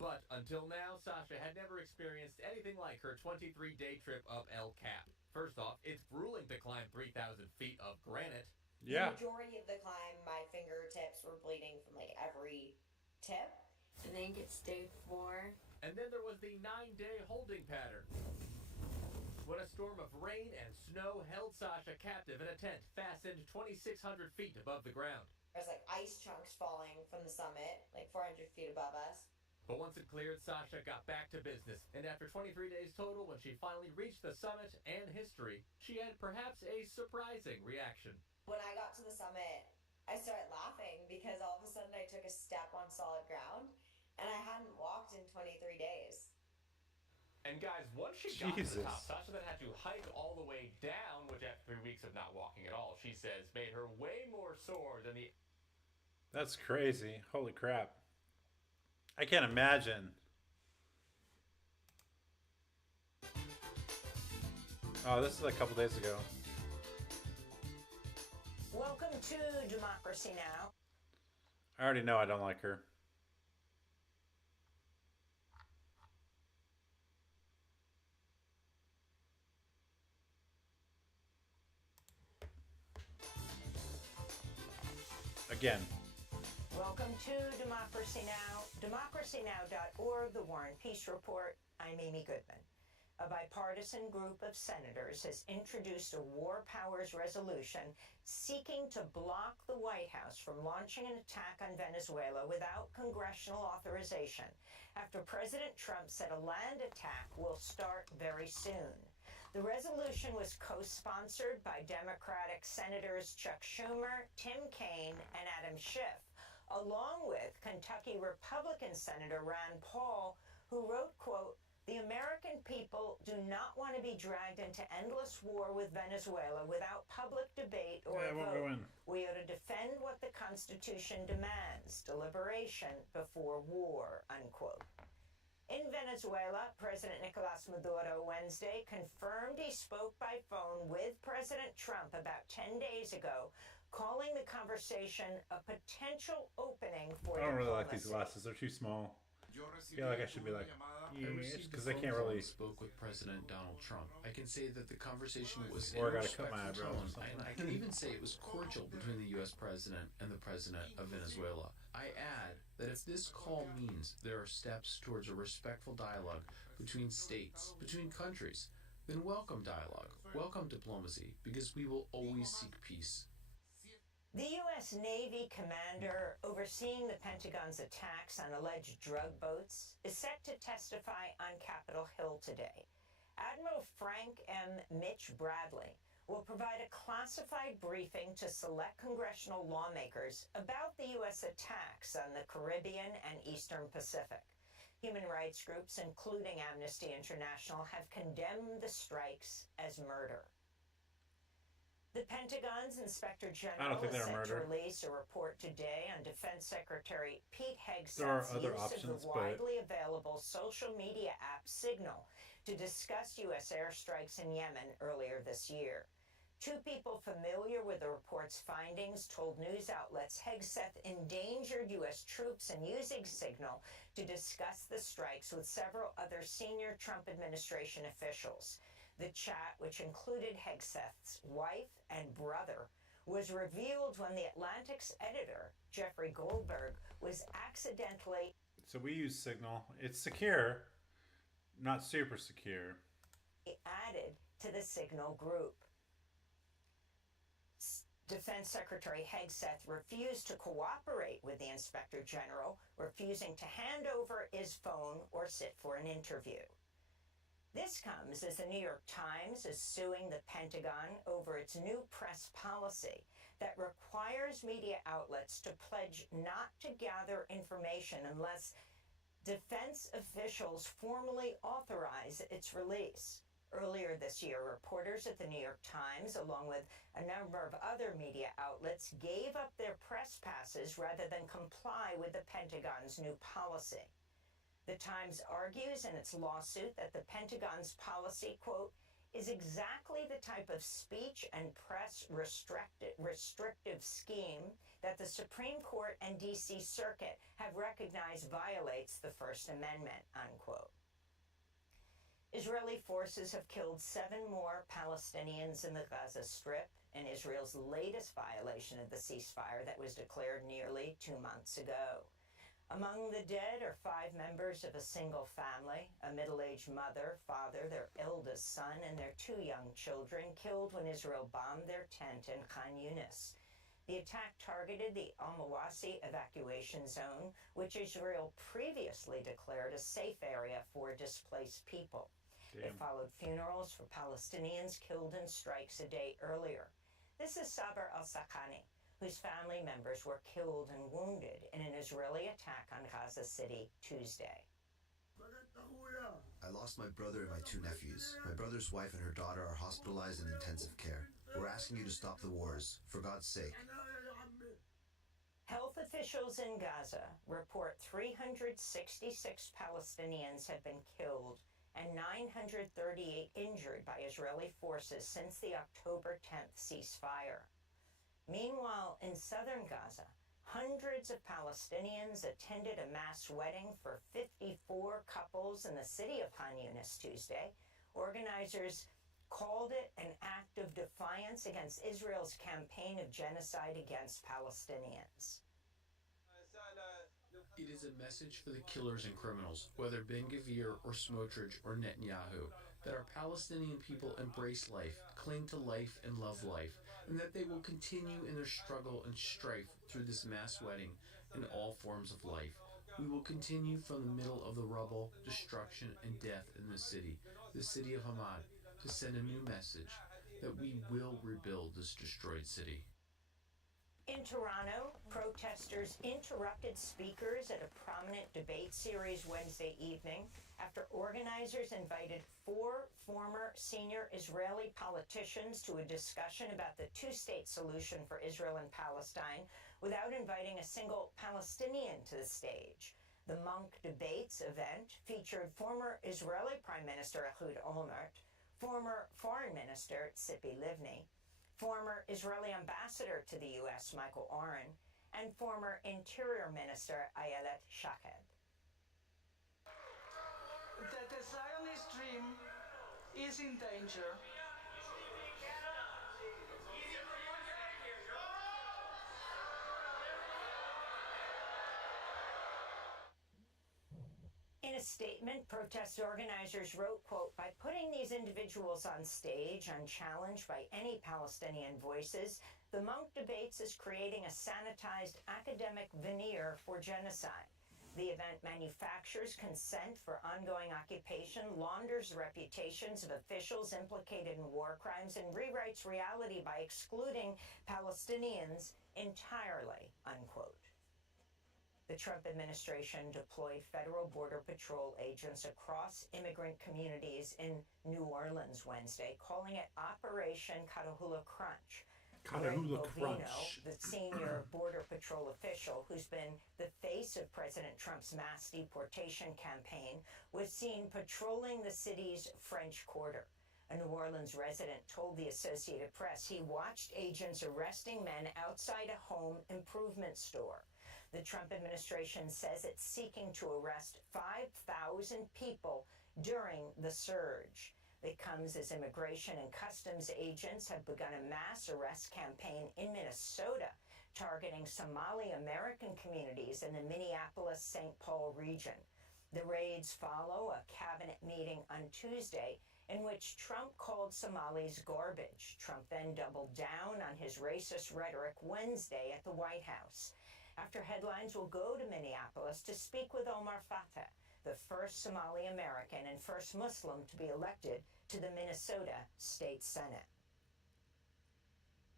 But until now, Sasha had never experienced anything like her 23-day trip up El Cap. First off, it's grueling to climb 3,000 feet of granite. Yeah. The majority of the climb, my fingertips were bleeding from like every tip. I think it's day 4. And then there was the 9-day holding pattern, when a storm of rain and snow held Sasha captive in a tent fastened 2,600 feet above the ground. There's like ice chunks falling from the summit, like 400 feet above us. But once it cleared, Sasha got back to business. And after 23 days total, when she finally reached the summit and history, she had perhaps a surprising reaction. When I got to the summit, I started laughing because all of a sudden I took a step on solid ground. And I hadn't walked in 23 days. And guys, once she got to the top, Sasha then had to hike all the way down, which after 3 weeks of not walking at all, she says, made her way more sore than the... That's crazy. Holy crap. I can't imagine. Oh, this is a couple days ago. Welcome to Democracy Now! I already know I don't like her. Again. Welcome to Democracy Now! DemocracyNow.org, The War and Peace Report. I'm Amy Goodman. A bipartisan group of senators has introduced a war powers resolution seeking to block the White House from launching an attack on Venezuela without congressional authorization, after President Trump said a land attack will start very soon. The resolution was co-sponsored by Democratic Senators Chuck Schumer, Tim Kaine, and Adam Schiff, along with Kentucky Republican Senator Rand Paul, who wrote, quote, "The American people do not want to be dragged into endless war with Venezuela without public debate or a vote. We ought to defend what the Constitution demands, deliberation before war," unquote. In Venezuela, President Nicolas Maduro Wednesday confirmed he spoke by phone with President Trump about 10 days ago, calling the conversation a potential opening for I don't really like diplomacy. these glasses. They're too small. I feel like I should be like, because I can't really. Spoke with President Donald Trump. I can say that the conversation was Or I in a gotta cut my respectful eyebrows or tone, something. and I can even say it was cordial between the U.S. president and the president of Venezuela. I add that if this call means there are steps towards a respectful dialogue between states, between countries, then welcome dialogue, welcome diplomacy, because we will always seek peace. The U.S. Navy commander overseeing the Pentagon's attacks on alleged drug boats is set to testify on Capitol Hill today. Admiral Frank M. Mitch Bradley will provide a classified briefing to select congressional lawmakers about the U.S. attacks on the Caribbean and Eastern Pacific. Human rights groups, including Amnesty International, have condemned the strikes as murder. The Pentagon's Inspector General is set to release a report today on Defense Secretary Pete Hegseth's use of the widely available social media app Signal to discuss U.S. airstrikes in Yemen earlier this year. Two people familiar with the report's findings told news outlets Hegseth endangered U.S. troops in using Signal to discuss the strikes with several other senior Trump administration officials. The chat, which included Hegseth's wife and brother, was revealed when the Atlantic's editor, Jeffrey Goldberg, was accidentally... So we use Signal. It's secure, not super secure. ...added to the Signal group. Defense Secretary Hegseth refused to cooperate with the Inspector General, refusing to hand over his phone or sit for an interview. This comes as the New York Times is suing the Pentagon over its new press policy that requires media outlets to pledge not to gather information unless defense officials formally authorize its release. Earlier this year, reporters at the New York Times, along with a number of other media outlets, gave up their press passes rather than comply with the Pentagon's new policy. The Times argues in its lawsuit that the Pentagon's policy, quote, is exactly the type of speech and press restrictive scheme that the Supreme Court and D.C. Circuit have recognized violates the First Amendment, unquote. Israeli forces have killed 7 more Palestinians in the Gaza Strip in Israel's latest violation of the ceasefire that was declared nearly 2 months ago. Among the dead are 5 members of a single family, a middle-aged mother, father, their eldest son, and their 2 young children killed when Israel bombed their tent in Khan Yunis. The attack targeted the Al-Mawasi evacuation zone, which Israel previously declared a safe area for displaced people. It followed funerals for Palestinians killed in strikes a day earlier. This is Saber al-Sakani, whose family members were killed and wounded in an Israeli attack on Gaza City Tuesday. I lost my brother and my 2 nephews. My brother's wife and her daughter are hospitalized in intensive care. We're asking you to stop the wars, for God's sake. Health officials in Gaza report 366 Palestinians have been killed and 938 injured by Israeli forces since the October 10th ceasefire. Meanwhile, in southern Gaza, hundreds of Palestinians attended a mass wedding for 54 couples in the city of Khan Yunis Tuesday. Organizers called it an act of defiance against Israel's campaign of genocide against Palestinians. It is a message for the killers and criminals, whether Ben-Gvir or Smotrich or Netanyahu, that our Palestinian people embrace life, cling to life, and love life, and that they will continue in their struggle and strife through this mass wedding and all forms of life. We will continue from the middle of the rubble, destruction, and death in the city of Hamad, to send a new message that we will rebuild this destroyed city. In Toronto, protesters interrupted speakers at a prominent debate series Wednesday evening after organizers invited 4 former senior Israeli politicians to a discussion about the 2-state solution for Israel and Palestine without inviting a single Palestinian to the stage. The Monk Debates event featured former Israeli Prime Minister Ehud Olmert, former Foreign Minister Tzipi Livni, former Israeli Ambassador to the U.S. Michael Oren, and former Interior Minister Ayelet Shaked. That the Zionist dream is in danger. In a statement, protest organizers wrote, quote, by putting these individuals on stage unchallenged by any Palestinian voices, the Monk Debates is creating a sanitized academic veneer for genocide. The event manufactures consent for ongoing occupation, launders reputations of officials implicated in war crimes, and rewrites reality by excluding Palestinians entirely, unquote. The Trump administration deployed federal Border Patrol agents across immigrant communities in New Orleans Wednesday, calling it Operation Catahoula Crunch. Catahoula Crunch. The senior Border Patrol official who's been the face of President Trump's mass deportation campaign was seen patrolling the city's French Quarter. A New Orleans resident told the Associated Press he watched agents arresting men outside a home improvement store. The Trump administration says it's seeking to arrest 5,000 people during the surge. It comes as immigration and customs agents have begun a mass arrest campaign in Minnesota targeting Somali American communities in the Minneapolis-St. Paul region. The raids follow a cabinet meeting on Tuesday in which Trump called Somalis garbage. Trump then doubled down on his racist rhetoric Wednesday at the White House. After headlines, we'll go to Minneapolis to speak with Omar Fatah, the first Somali American and first Muslim to be elected to the Minnesota State Senate.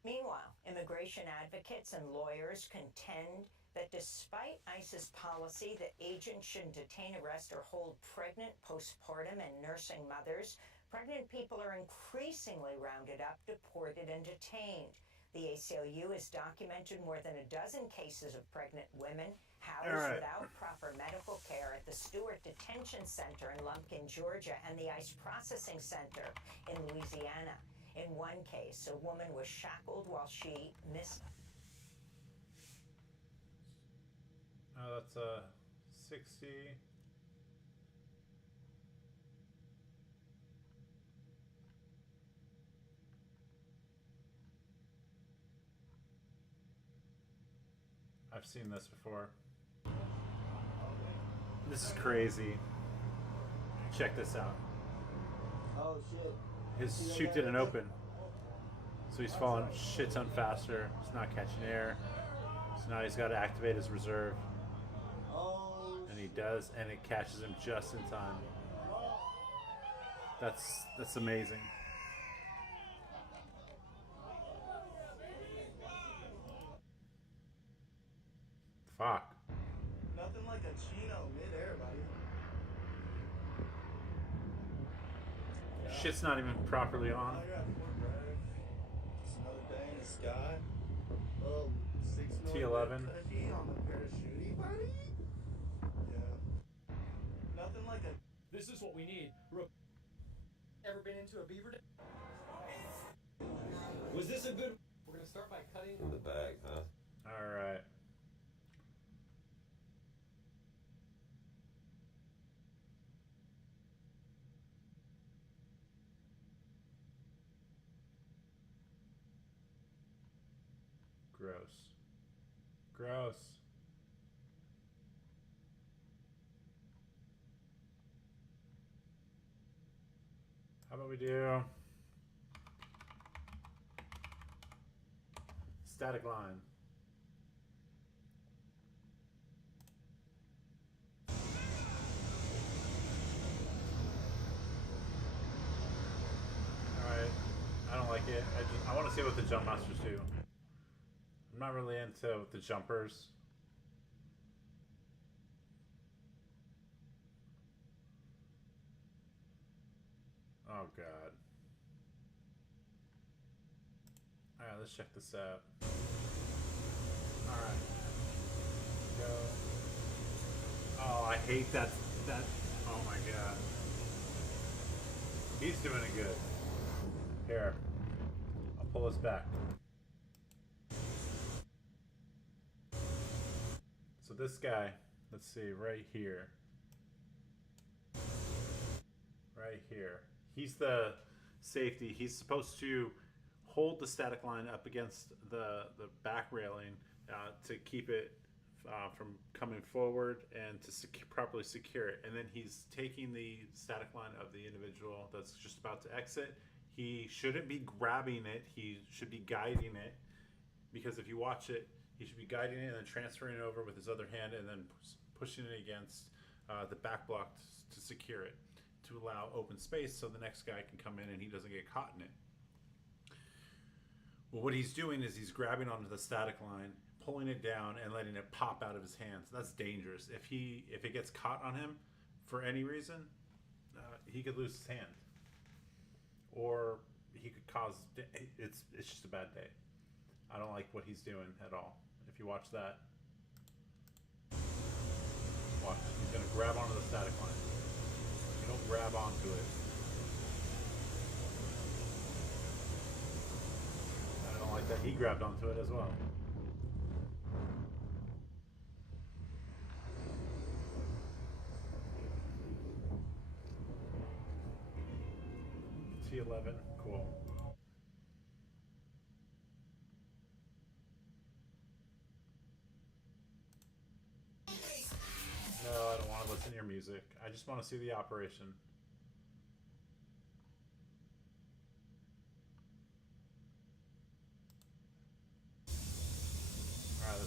Meanwhile, immigration advocates and lawyers contend that despite ICE's policy that agents shouldn't detain, arrest, or hold pregnant, postpartum, and nursing mothers, pregnant people are increasingly rounded up, deported, and detained. The ACLU has documented more than a dozen cases of pregnant women housed without proper medical care at the Stewart Detention Center in Lumpkin, Georgia, and the ICE Processing Center in Louisiana. In one case, a woman was shackled while she missed. That's 60. I've seen this before. This is crazy. Check this out. Oh shit. His chute didn't open. So he's falling shit ton faster. He's not catching air. So now he's got to activate his reserve. And he does, and it catches him just in time. That's amazing. Fuck. Nothing like a chino mid-air, buddy. Shit's not even properly on. I got four drivers. Just another day in the sky. Oh, 6 T11. cushy on the parachute, buddy. Yeah. Nothing like a. This is what we need. Ever been into a beaver dam? Was this a good? We're gonna start by cutting The bag, huh? All right. Gross. Gross. How about we do static line? Alright. I don't like it. I want to see what the jump masters do. I'm not really into the jumpers. Oh god. Alright, let's check this out. Alright. Go. Oh, I hate that. Oh my god. He's doing it good. Here. I'll pull this back. So this guy, let's see, right here. Right here. He's the safety. He's supposed to hold the static line up against the back railing to keep it from coming forward and to properly secure it. And then he's taking the static line of the individual that's just about to exit. He shouldn't be grabbing it. He should be guiding it, because if you watch it, he should be guiding it and then transferring it over with his other hand and then pushing it against the back block to secure it, to allow open space so the next guy can come in and he doesn't get caught in it. Well, what he's doing is he's grabbing onto the static line, pulling it down, and letting it pop out of his hands. That's dangerous. If it gets caught on him for any reason, he could lose his hand, or he could cause. It's just a bad day. I don't like what he's doing at all. If you watch that, watch. He's gonna grab onto the static line. You don't grab onto it. I don't like that he grabbed onto it as well. T11, cool. No, I don't want to listen to your music. I just want to see the operation.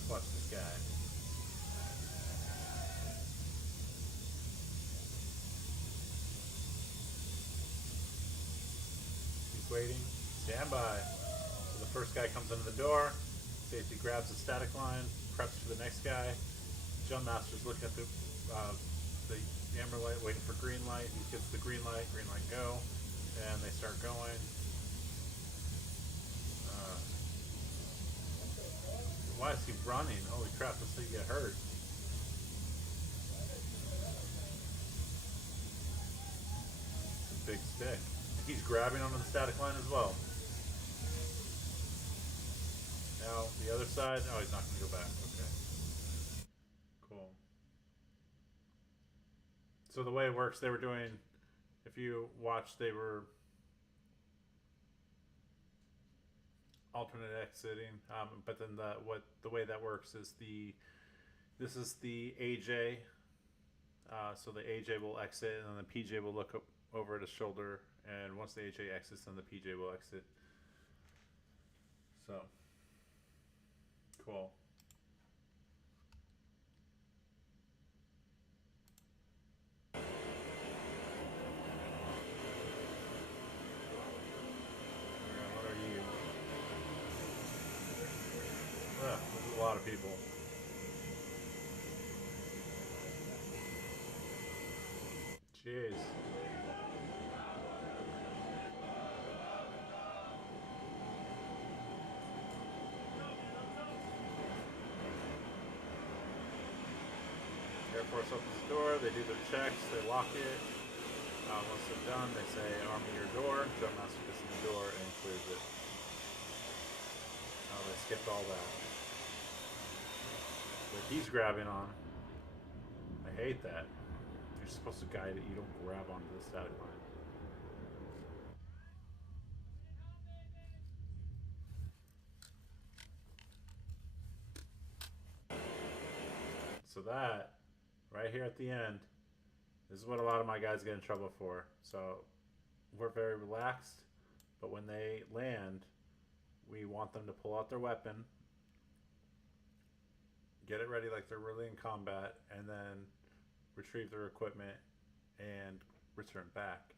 Watch this guy. He's waiting. Stand by. So the first guy comes into the door. Safety grabs the static line, preps for the next guy. Jump Master's looking at the amber light, waiting for green light. He gets the green light go, and they start going. Why is he running? Holy crap, let's say you get hurt. It's a big stick. He's grabbing onto the static line as well. Now, the other side, oh, he's not going to go back. Okay. Cool. So the way it works, they were doing, if you watch, they were alternate exiting, but then the way that works is this is the AJ, so the AJ will exit, and then the PJ will look over at his shoulder, and once the AJ exits, then the PJ will exit. So cool. There's a lot of people. Jeez. Air Force opens the door, they do their checks, they lock it. Once they're done, they say, arm me your door. Jump Master gets in the door and clears it. Oh, they skipped all that. But he's grabbing on. I hate that. You're supposed to guide it, you don't grab onto the static line. So that, right here at the end, this is what a lot of my guys get in trouble for. So we're very relaxed, but when they land, we want them to pull out their weapon, get it ready like they're really in combat, and then retrieve their equipment and return back.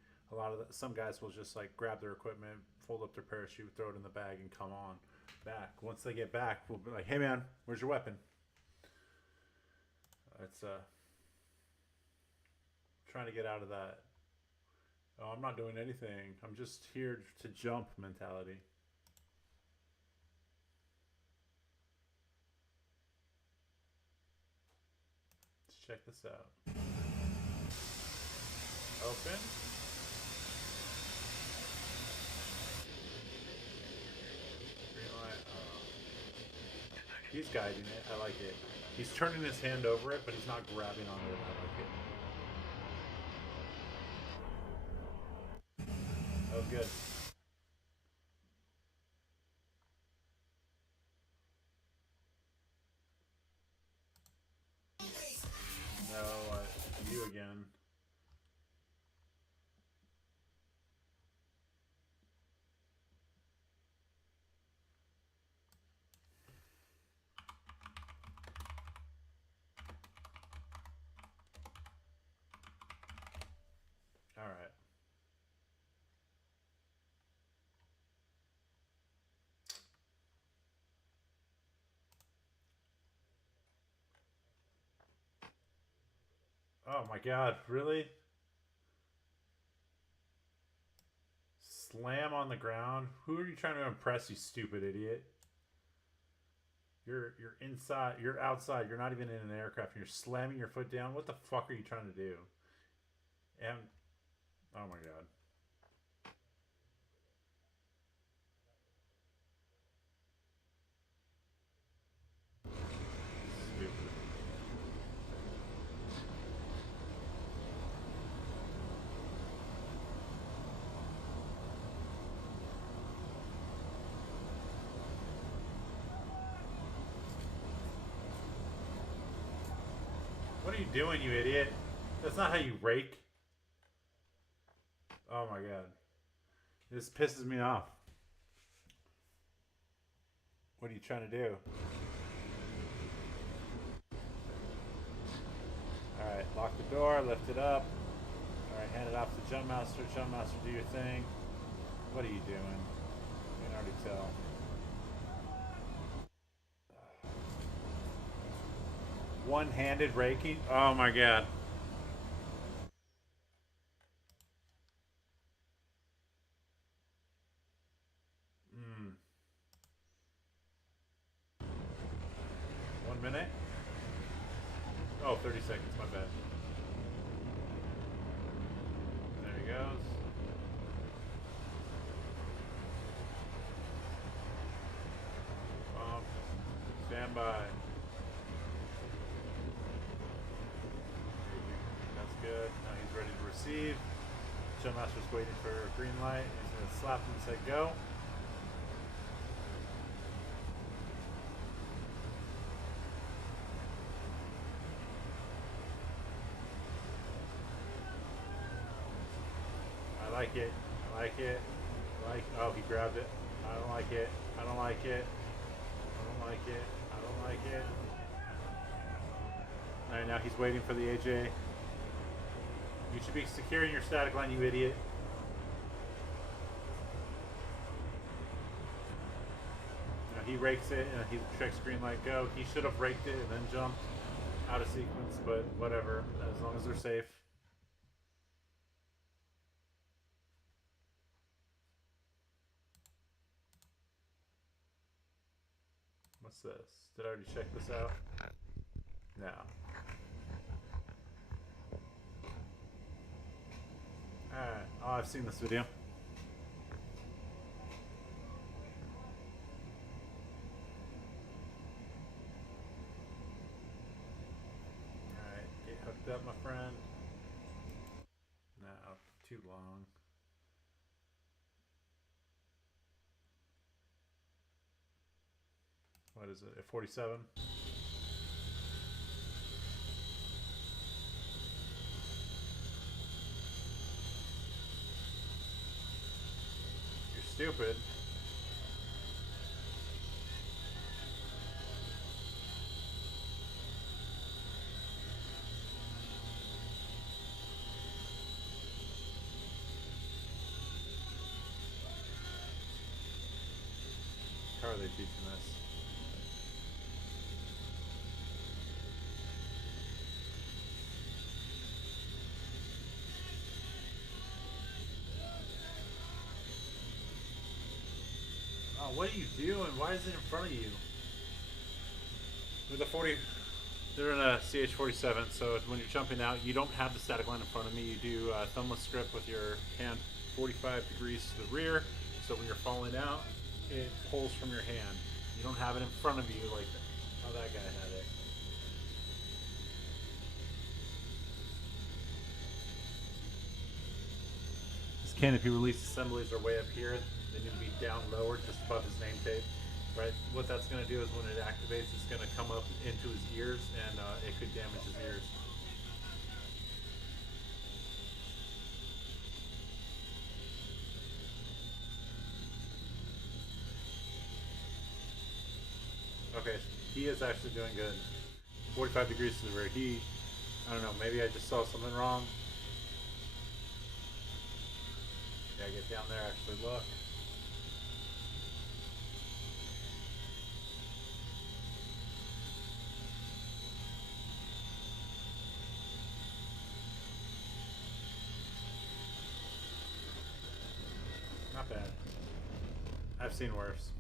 Some guys will just like grab their equipment, fold up their parachute, throw it in the bag, and come on back. Once they get back, we'll be like, "Hey man, where's your weapon?" It's trying to get out of that, "Oh, I'm not doing anything, I'm just here to jump" mentality. Let's check this out. Open. Green light. Oh. He's guiding it. I like it. He's turning his hand over it, but he's not grabbing on it. I like it. That was good. No, you again. All right. Oh my God, really? Slam on the ground? Who are you trying to impress, you stupid idiot? You're inside, you're outside, you're not even in an aircraft, and you're slamming your foot down? What the fuck are you trying to do? And oh my God. Stupid. What are you doing, you idiot? That's not how you rake. Oh my God. This pisses me off. What are you trying to do? Alright, lock the door, lift it up. Alright, hand it off to Jumpmaster. Jumpmaster, do your thing. What are you doing? You can already tell. One-handed raking? Oh my god. Mm. 1 minute? Oh, 30 seconds, my bad. There he goes. Stand by. That's good. Now he's ready to receive. Jumpmaster's waiting for a green light. He's going to slap him and say go. I like it. I like it. Oh, he grabbed it. I don't like it. I don't like it. I don't like it. I don't like it. Alright, now he's waiting for the AJ. You should be securing your static line, you idiot. Now he rakes it and he checks green light go. He should have raked it and then jumped out of sequence, but whatever, as long as they're safe. What's this? Did I already check this out? No. Alright. Oh, I've seen this video. Alright, get hooked up, my friend. No, too long. What is it? At 47? You're stupid. How are they teaching this? What are you doing? Why is it in front of you? With a 40, they're in a CH-47, so when you're jumping out, you don't have the static line in front of me. You do thumbless grip with your hand 45 degrees to the rear, so when you're falling out, it pulls from your hand. You don't have it in front of you like how that guy had it. His canopy release assemblies are way up here. They need to be down lower, just above his name tape. Right? What that's going to do is when it activates, it's going to come up into his ears, and it could damage his ears. Okay, he is actually doing good. 45 degrees to the rear. I don't know, maybe I just saw something wrong. Gotta get down there, actually look. Not bad. I've seen worse.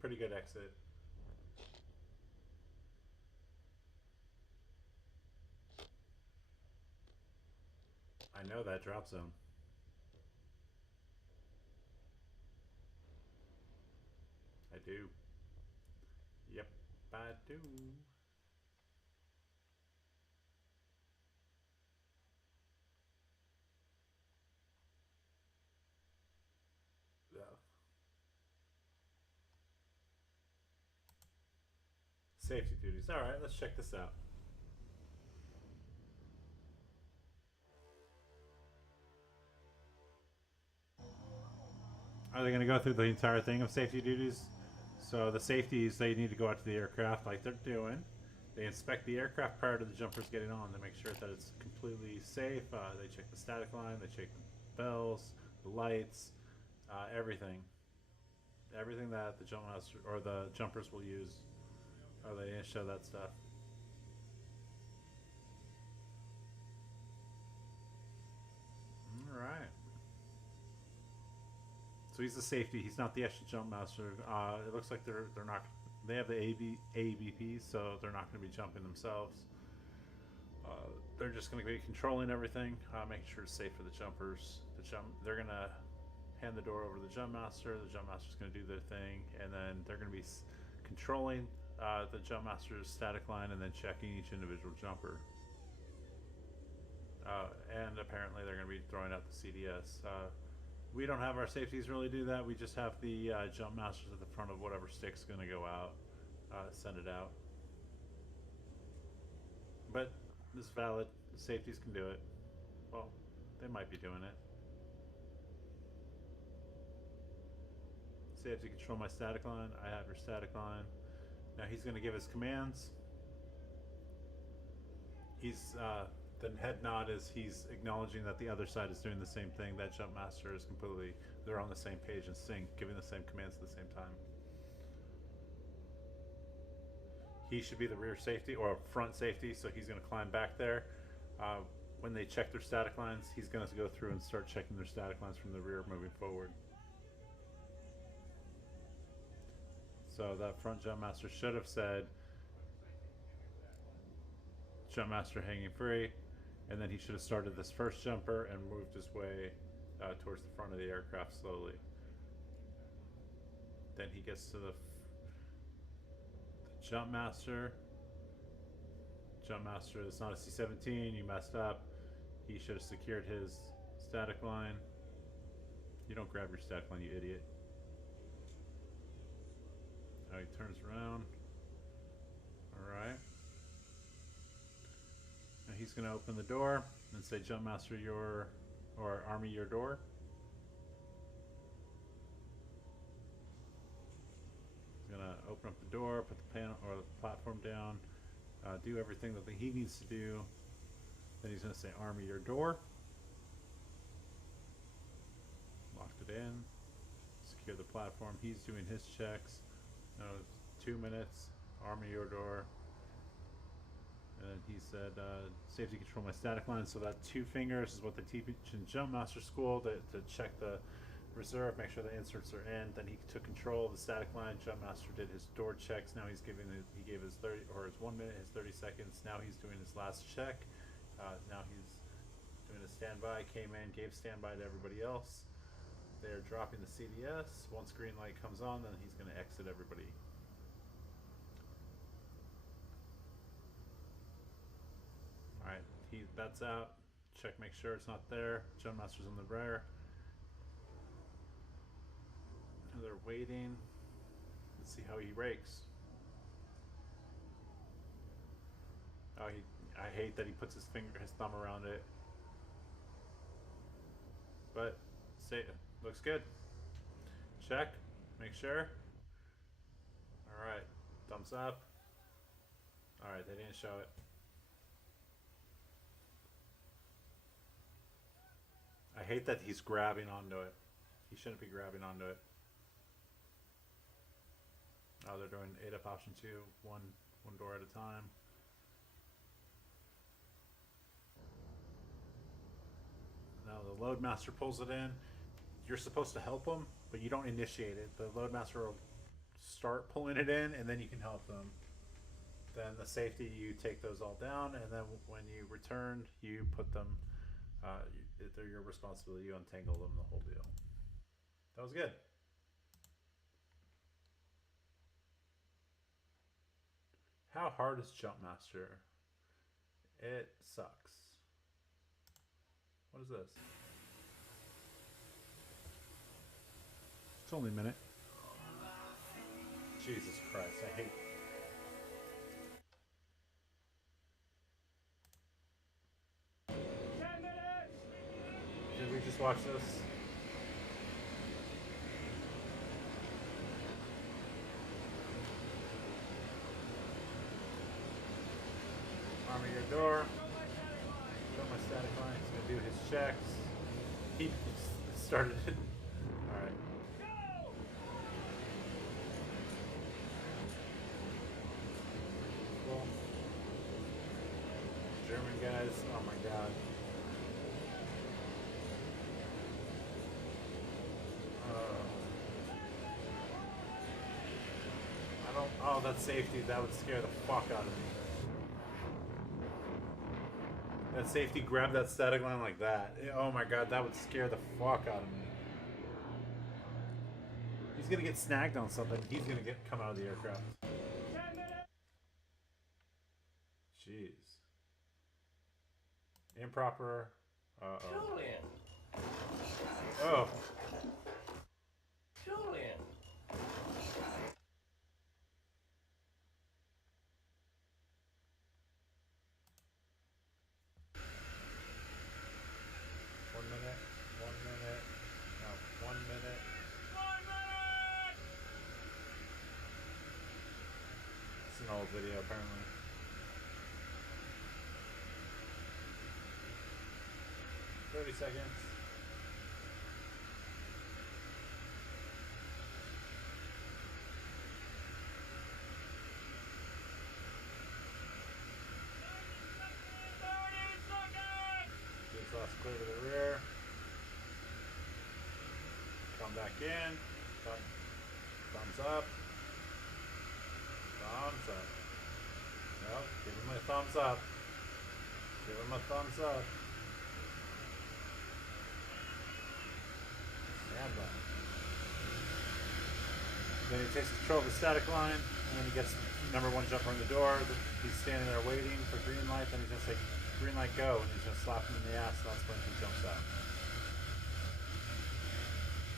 Pretty good exit. I know that drop zone. I do. Yep, I do. Yeah. Safety duties. All right, let's check this out. Are they going to go through the entire thing of safety duties? So the safeties, they need to go out to the aircraft like they're doing. They inspect the aircraft prior to the jumpers getting on to make sure that it's completely safe. They check the static line, they check the bells, the lights, everything. Everything that the jump master or the jumpers will use. They show that stuff. All right. So he's the safety. He's not the actual jump master. It looks like they're not. They have the ABPs, so they're not going to be jumping themselves. They're just going to be controlling everything, making sure it's safe for the jumpers. They're going to hand the door over to the jump master. The jump master's going to do their thing, and then they're going to be controlling the jump master's static line and then checking each individual jumper. And apparently they're going to be throwing out the CDS. We don't have our safeties really do that. We just have the jump masters at the front of whatever stick's going to go out, send it out. But this is valid. The safeties can do it. Well, they might be doing it. Safety control my static line. I have your static line. Now he's going to give his commands. He's the head nod is he's acknowledging that the other side is doing the same thing. That jump master is completely, they're on the same page and sync, giving the same commands at the same time. He should be the rear safety or front safety, so he's going to climb back there. When they check their static lines, he's going to go through and start checking their static lines from the rear moving forward. So that front jump master should have said jump master hanging free, and then he should have started this first jumper and moved his way towards the front of the aircraft slowly. Then he gets to the jump master. Jump master, it's not a C-17, you messed up. He should have secured his static line. You don't grab your static line, you idiot. Now he turns around. Alright. Now he's going to open the door and say jump master your, or army your door. He's going to open up the door, put the panel or the platform down, do everything that he needs to do. Then he's going to say army your door. Locked it in. Secure the platform. He's doing his checks. No, 2 minutes. Army your door. And then he said, safety control my static line. So that 2 fingers is what they teach in Jump Master School to check the reserve, make sure the inserts are in. Then he took control of the static line. Jump Master did his door checks. Now he's giving he gave his 30 or his 1 minute, his 30 seconds. Now he's doing his last check. Now he's doing a standby. Came in, gave standby to everybody else. They're dropping the CDS. Once green light comes on, then he's going to exit everybody. Alright, that's out. Check, make sure it's not there. Jump Master's on the rear. They're waiting. Let's see how he rakes. Oh, I hate that he puts his thumb around it. But looks good. Check. Make sure. Alright. Thumbs up. Alright, they didn't show it. I hate that he's grabbing onto it. He shouldn't be grabbing onto it. Oh, they're doing ADAP option 2, one door at a time. Now the load master pulls it in. You're supposed to help them, but you don't initiate it. The load master will start pulling it in, and then you can help them. Then the safety, you take those all down, and then when you return, you put them. They're your responsibility. You untangle them, the whole deal. That was good. How hard is Jump Master? It sucks. What is this? It's only a minute. Jesus Christ, I hate. Did we just watch this? my door. Show my static line. He's gonna do his checks. He started it. Alright. Cool. German guys, oh my god. Oh, that's safety. That would scare the fuck out of me. That safety grabbed that static line like that. Oh my god, that would scare the fuck out of me. He's gonna get snagged on something. He's gonna come out of the aircraft. Jeez. Improper. Uh-oh. Oh. Julian. 1 minute. It's an old video, apparently. "30 seconds. Exhaust clear to the rear. Come back in. Thumbs up. Thumbs up. No, give him a thumbs up. Give him a thumbs up. Stand by. Then he takes control of the static line, and then he gets number one jumper in the door. He's standing there waiting for green light, then he's going to say, "Green light, go," and he's going to slap him in the ass, and that's when he jumps out.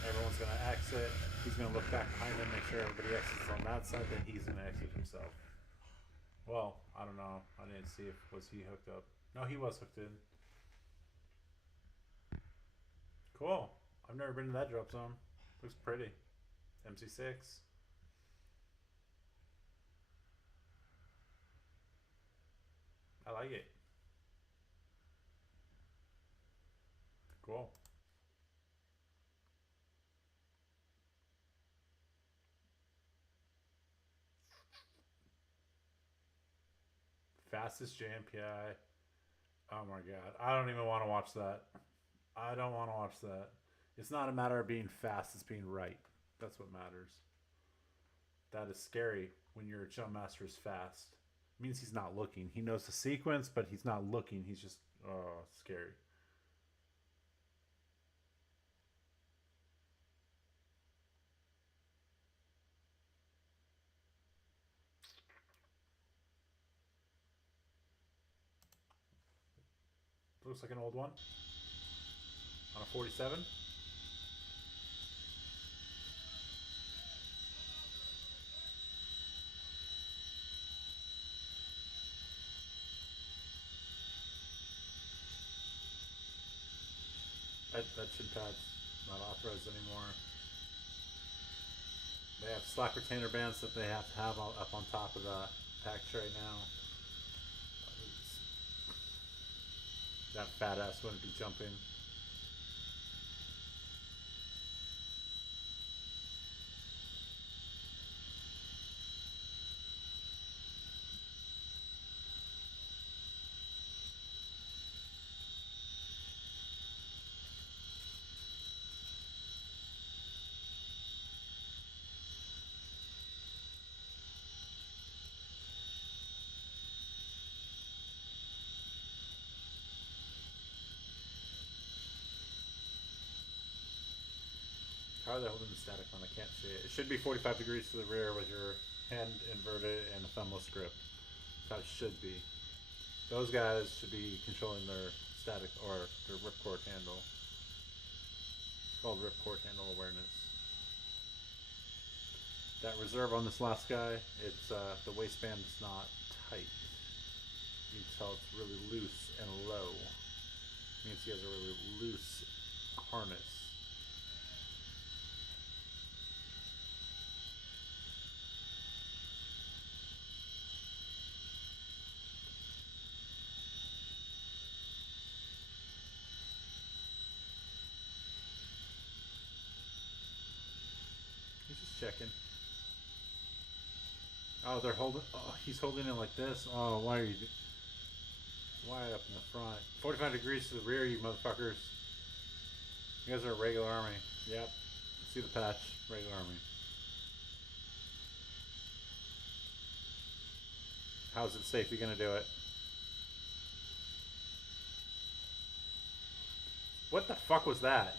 Everyone's going to exit. He's going to look back behind him, make sure everybody exits on that side, then he's going to exit himself. Well, I don't know. I didn't see if was he hooked up. No, he was hooked in. Cool. I've never been to that drop zone. Looks pretty. MC6. I like it. Cool. Fastest JMPI. Oh my god. I don't even want to watch that. I don't want to watch that. It's not a matter of being fast, it's being right. That's what matters. That is scary when your jump master is fast. It means he's not looking. He knows the sequence, but he's not looking. He's just, oh, scary. Looks like an old one. On a 47. That shin pad's not authorized anymore. They have slack retainer bands that they have to have up on top of the pack tray now. That fat ass wouldn't be jumping. How are they holding the static on? I can't see it. It should be 45 degrees to the rear with your hand inverted and a thumbless grip. That's how it should be. Those guys should be controlling their static or their ripcord handle. It's called ripcord handle awareness. That reserve on this last guy, it's the waistband is not tight. You can tell it's really loose and low. It means he has a really loose harness. checking. Oh, they're holding. Oh, he's holding it like this. Oh, why are you? Why up in the front? 45 degrees to the rear, you motherfuckers. You guys are a regular army. Yep. See the patch. Regular army. How's it safely gonna do it? What the fuck was that?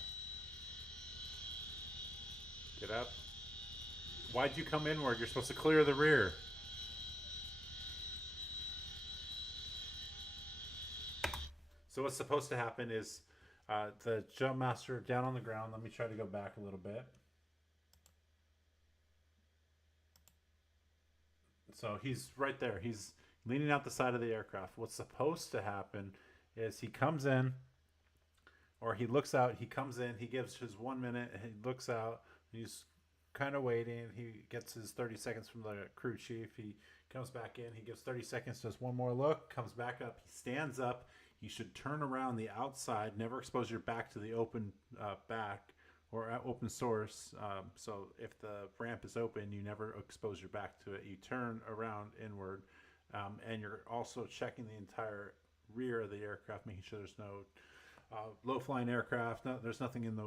Get up. Why'd you come inward? You're supposed to clear the rear. So what's supposed to happen is the jump master down on the ground. Let me try to go back a little bit. So he's right there. He's leaning out the side of the aircraft. What's supposed to happen is he comes in, or he looks out. He comes in. He gives his 1 minute. He looks out. He's kind of waiting. He gets his 30 seconds from the crew chief. He comes back in. He gives 30 seconds, does one more look, comes back up. He stands up. You should turn around the outside. Never expose your back to the open back or open source. So if the ramp is open, you never expose your back to it. You turn around inward, and you're also checking the entire rear of the aircraft, making sure there's no low-flying aircraft. There's nothing in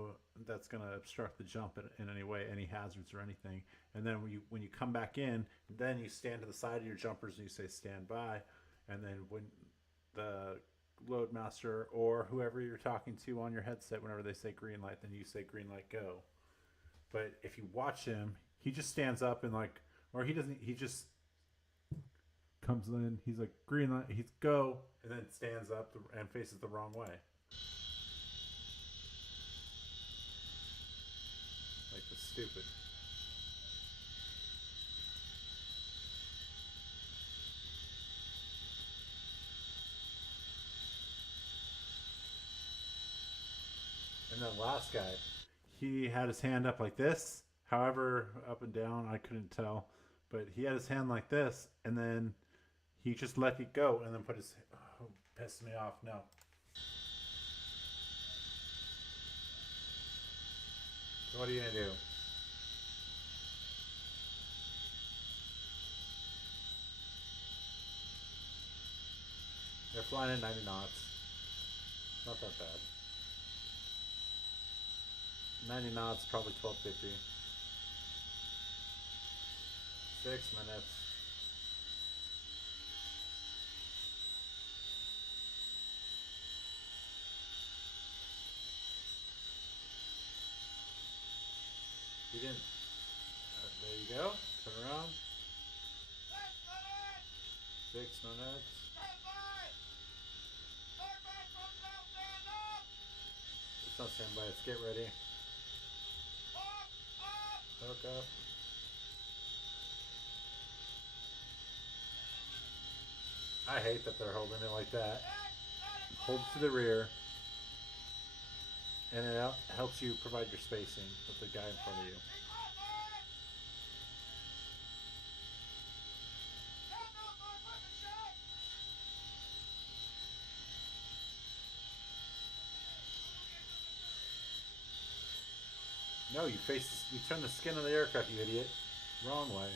that's going to obstruct the jump in any way, any hazards or anything. And then when you come back in, then you stand to the side of your jumpers and you say stand by. And then when the load master or whoever you're talking to on your headset, whenever they say green light, then you say green light go. But if you watch him, he just stands up and he just comes in, he's like green light, he's go, and then stands up and faces the wrong way. Like the stupid. And then the last guy, he had his hand up like this. However, up and down, I couldn't tell. But he had his hand like this, and then he just let it go, and then put his... Oh, pissed me off. No. So what are you going to do? They're flying at 90 knots. Not that bad. 90 knots, probably 1250. 6 minutes. You didn't. There you go. Turn around. 6 minutes. It's not standby, it's get ready. Hook up. I hate that they're holding it like that. Hold to the rear, and it helps you provide your spacing with the guy in front of you. No, you turn the skin of the aircraft, you idiot. Wrong way.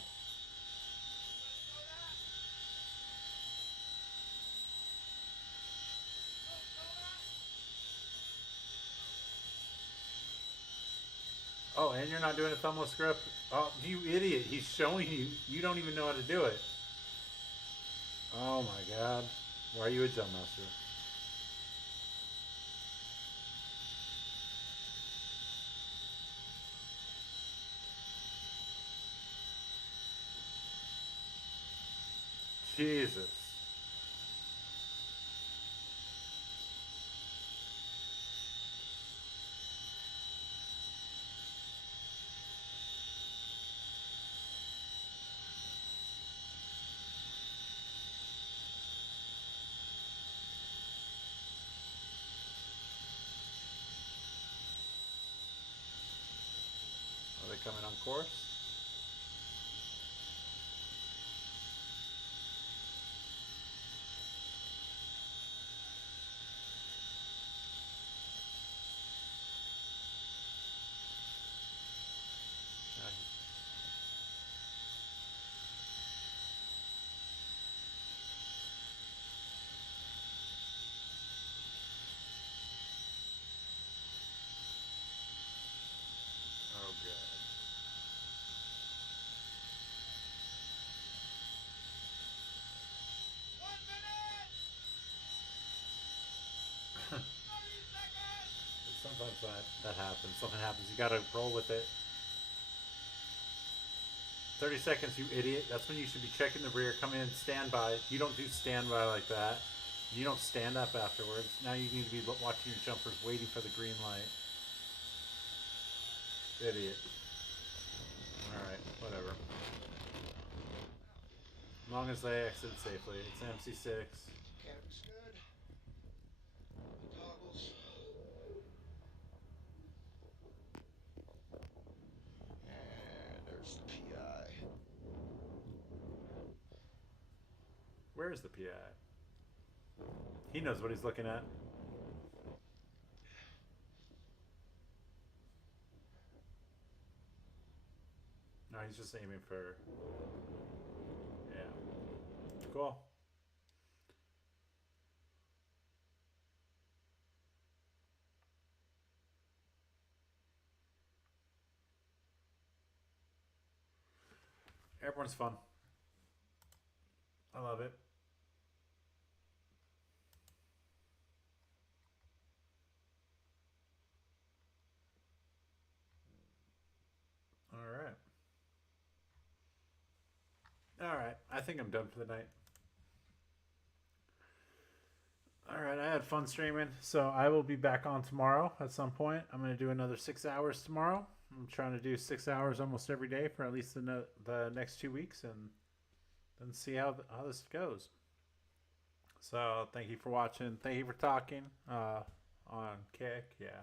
Oh, and you're not doing a thumbless grip? Oh, you idiot. He's showing you. You don't even know how to do it. Oh my god. Why are you a jump master? Jesus. Are they coming on course? Sometimes that happens. Something happens. You gotta roll with it. 30 seconds, you idiot. That's when you should be checking the rear. Come in, stand by. You don't do standby like that. You don't stand up afterwards. Now you need to be watching your jumpers, waiting for the green light. Idiot. Alright, whatever. As long as they exit safely. It's MC6. Canopy's good. Toggles. And there's the PI. Where is the PI? He knows what he's looking at. No, he's just aiming for... Yeah. Cool. Airborne's fun. I love it. Alright, I think I'm done for the night. Alright, I had fun streaming, so I will be back on tomorrow at some point. I'm going to do another 6 hours tomorrow. I'm trying to do 6 hours almost every day for at least the next 2 weeks, and then see how this goes. So, thank you for watching. Thank you for talking on Kick. Yeah.